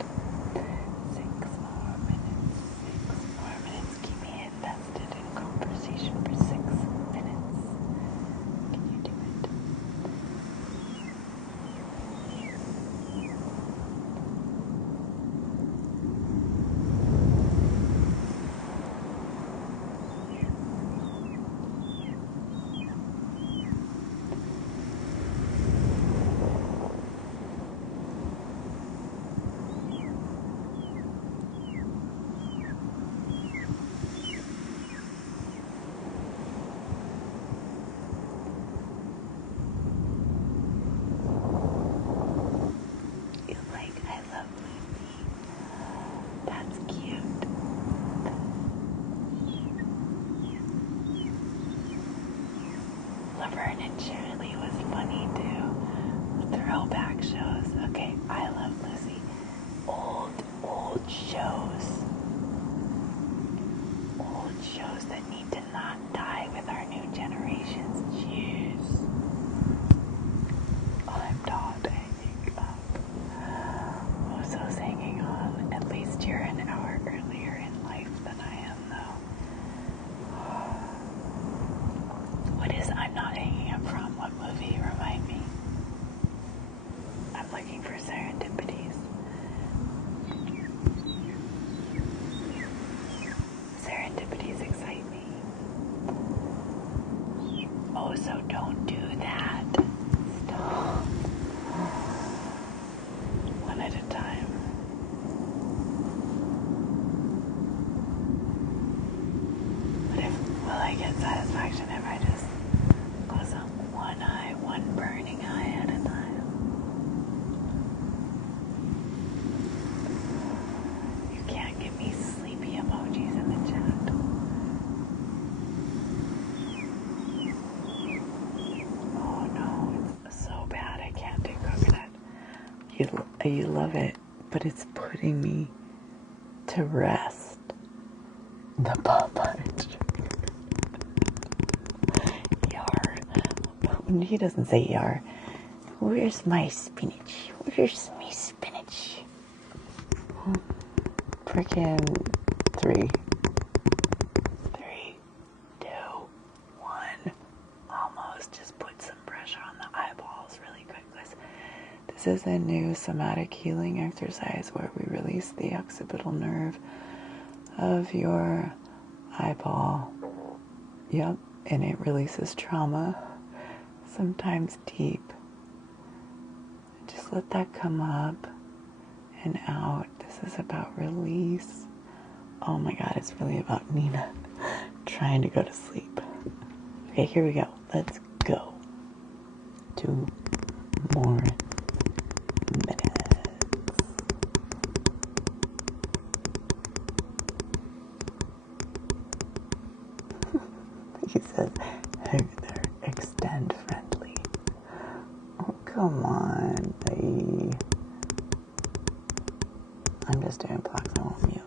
6 more minutes. 6 more minutes. Keep me invested in conversation for 6 minutes. Can you do it? You like I Love Lucy? That's cute. Laverne and Shirley was funny too. Throwback shows. Okay, I Love Lucy. Old old shows. Old shows that need to not die with our new generations. Jeez. I'm not hanging up. Oso's hanging on. At least you're an hour earlier in life than I am, though. What is I'm not hanging up from? What movie? Remind me. I'm looking for Serendipities. Serendipities excite me. Oh, so don't do that. Stop. One at a time. But will I get satisfaction if I just close up one eye, one burning eye at a time? You can't give me sleepy emojis in the chat. Oh no, it's so bad I can't do coconut. You love it, but it's putting me to rest. The Popeye. Yar. He doesn't say yar. Where's my spinach? Where's my spinach? Frickin' 3, 2, 1. Almost. Just put some pressure on the eyeballs really quick, guys. This is a new somatic healing exercise where we release the occipital nerve of your eyeball. Yep, and it releases trauma, sometimes deep. Just let that come up and out. This is about release. Oh my god, it's really about Nina trying to go to sleep. Okay, here we go. Let's go. 2 more minutes. He says, hey there, extend friendly. Oh, come on, buddy. I'm just doing proximal mute.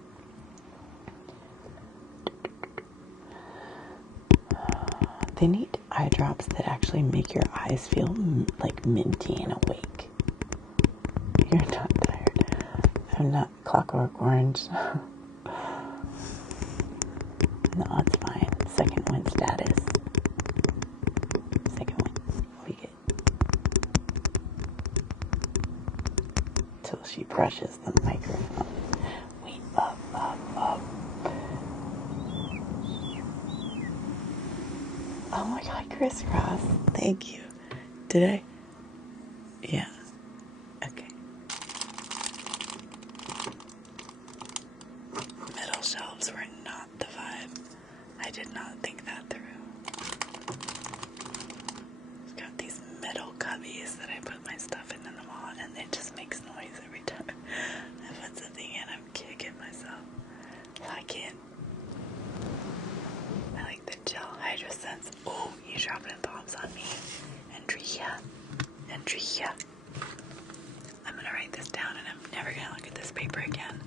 They need eye drops that actually make your eyes feel like minty and awake. You're not tired. I'm not Clockwork Orange. No, it's fine. Second win status. Second win. We get. Till she brushes the microphone. We up. Oh my god, crisscross. Thank you. Did I? Yeah. Okay. Middle shelves were not the vibe. I did not think that through. I've got these metal cubbies that I put my stuff in them all, and it just makes noise every time I put something in. I'm kicking myself. I can't. I like the gel Hydrosense. Oh, you dropping bombs on me. Andrea. I'm gonna write this down, and I'm never gonna look at this paper again.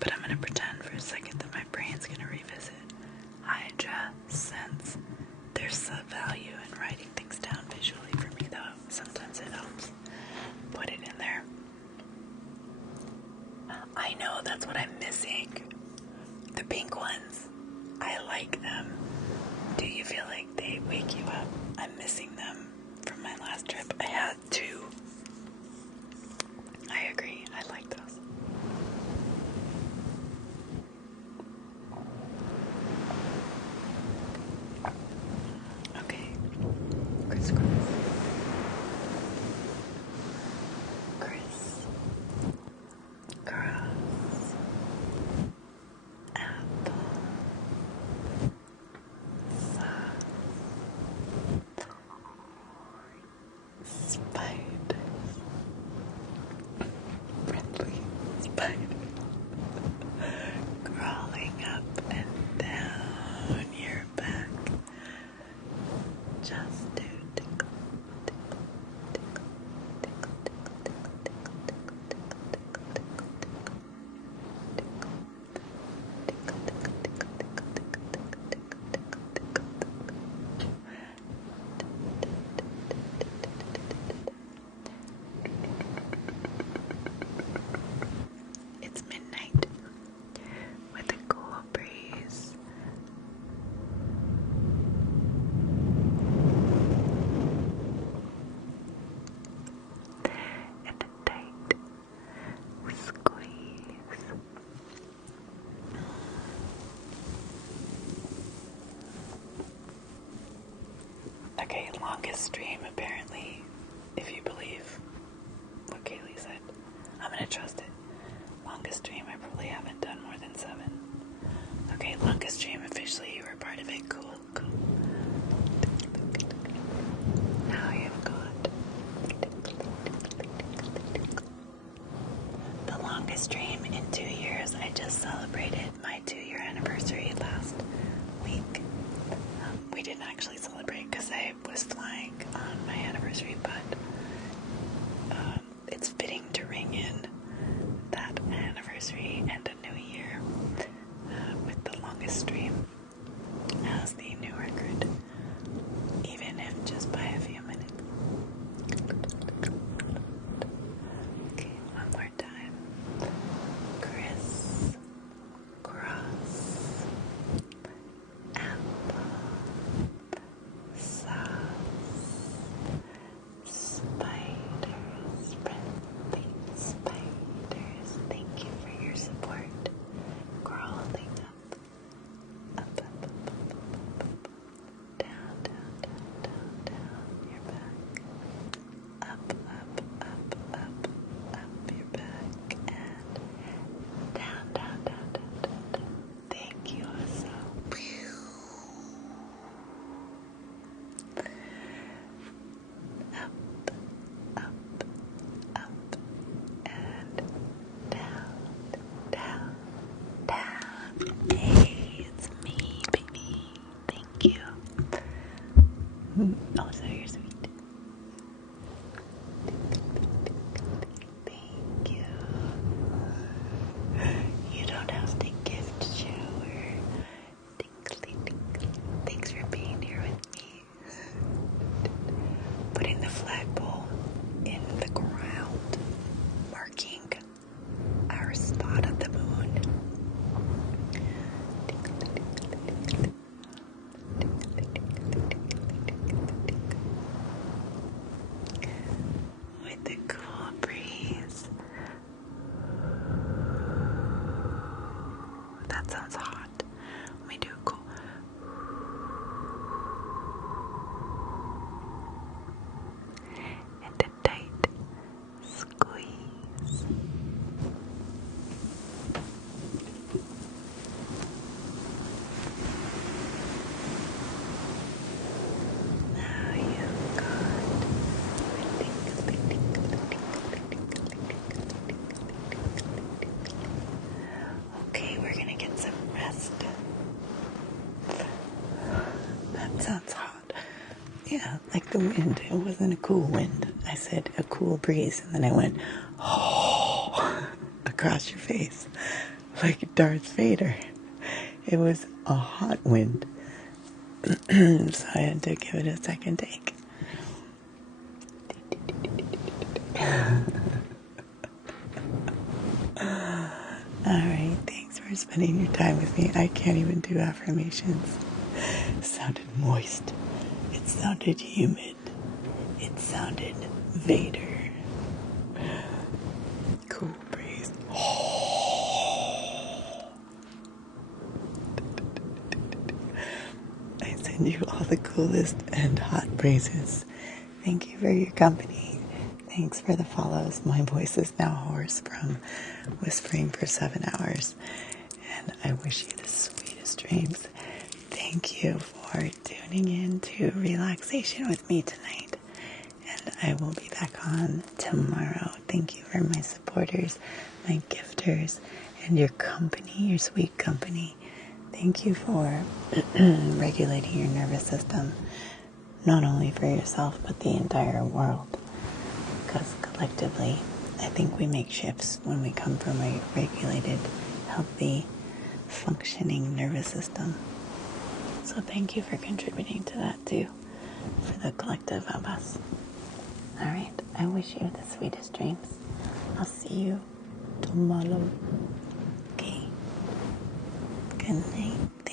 But I'm gonna pretend for a second that my brain's gonna revisit. Hydrosense. There's some value in writing things down visually for me, though. Sometimes it helps. Put it in there. I know that's what I'm missing. The pink ones. I like them. Do you feel like they wake you up? I'm missing them from my last trip. I had 2. I agree. I like those. Okay. Crisscross. Apple. Spider. Friendly spider. Crawling up and down your back. Just to tickle, tickle, tickle, tickle, tickle, tickle, tickle, tickle, tickle, tickle, tickle, tickle, tickle, longest stream, apparently, if you believe what Kaylee said. I'm gonna trust it. Longest stream, I probably haven't done more than 7. Okay, longest stream, officially you were part of it. Cool, cool. Now you've got the longest stream in 2 years. I just celebrated my 2-year anniversary last week. We didn't actually celebrate because I was flying on my anniversary, but it's fitting to ring in that anniversary and a new year with the longest stream as the new record, even if just by a few minutes. Okay, one more time. Criss cross apple sauce spiders, friendly spiders. Thank you for your support. Crawling up, up, up, up, up, up, up, down, down, down, down, down your back, up, up, up, up, up your back, and down, down, down, down, down, down. Thank you so. Up, up, up, and down, down, down. Hey, it's me, baby. Thank you. Oh, so you're sweet. Thank you. You don't have to gift shower. Tinkly, tinkly. Thanks for being here with me. Putting the flagpole in the ground, marking our spot of the moon. With the cool breeze. That sounds hot. Let me do a cool. And a tight squeeze. Now you've got okay, we're gonna get some rest. That sounds hot. Yeah, like the wind. It wasn't a cool wind. I said a cool breeze, and then I went, oh, across your face, like Darth Vader. It was a hot wind, so I had to give it a second take. Alright, thanks for spending your time with me. I can't even do affirmations. It sounded moist. It sounded humid. It sounded Vader. Cool breeze. I send you all the coolest and hot praises. Thank you for your company. Thanks for the follows. My voice is now hoarse from whispering for 7 hours. And I wish you the sweetest dreams. Thank you for tuning in to relaxation with me tonight. And I will be back on tomorrow. Thank you for my supporters, my gifters, and your company, your sweet company. Thank you for regulating your nervous system, not only for yourself, but the entire world. Because collectively, I think we make shifts when we come from a regulated, healthy, functioning nervous system. So thank you for contributing to that too, for the collective of us. Alright, I wish you the sweetest dreams. I'll see you tomorrow. Okay? Good night.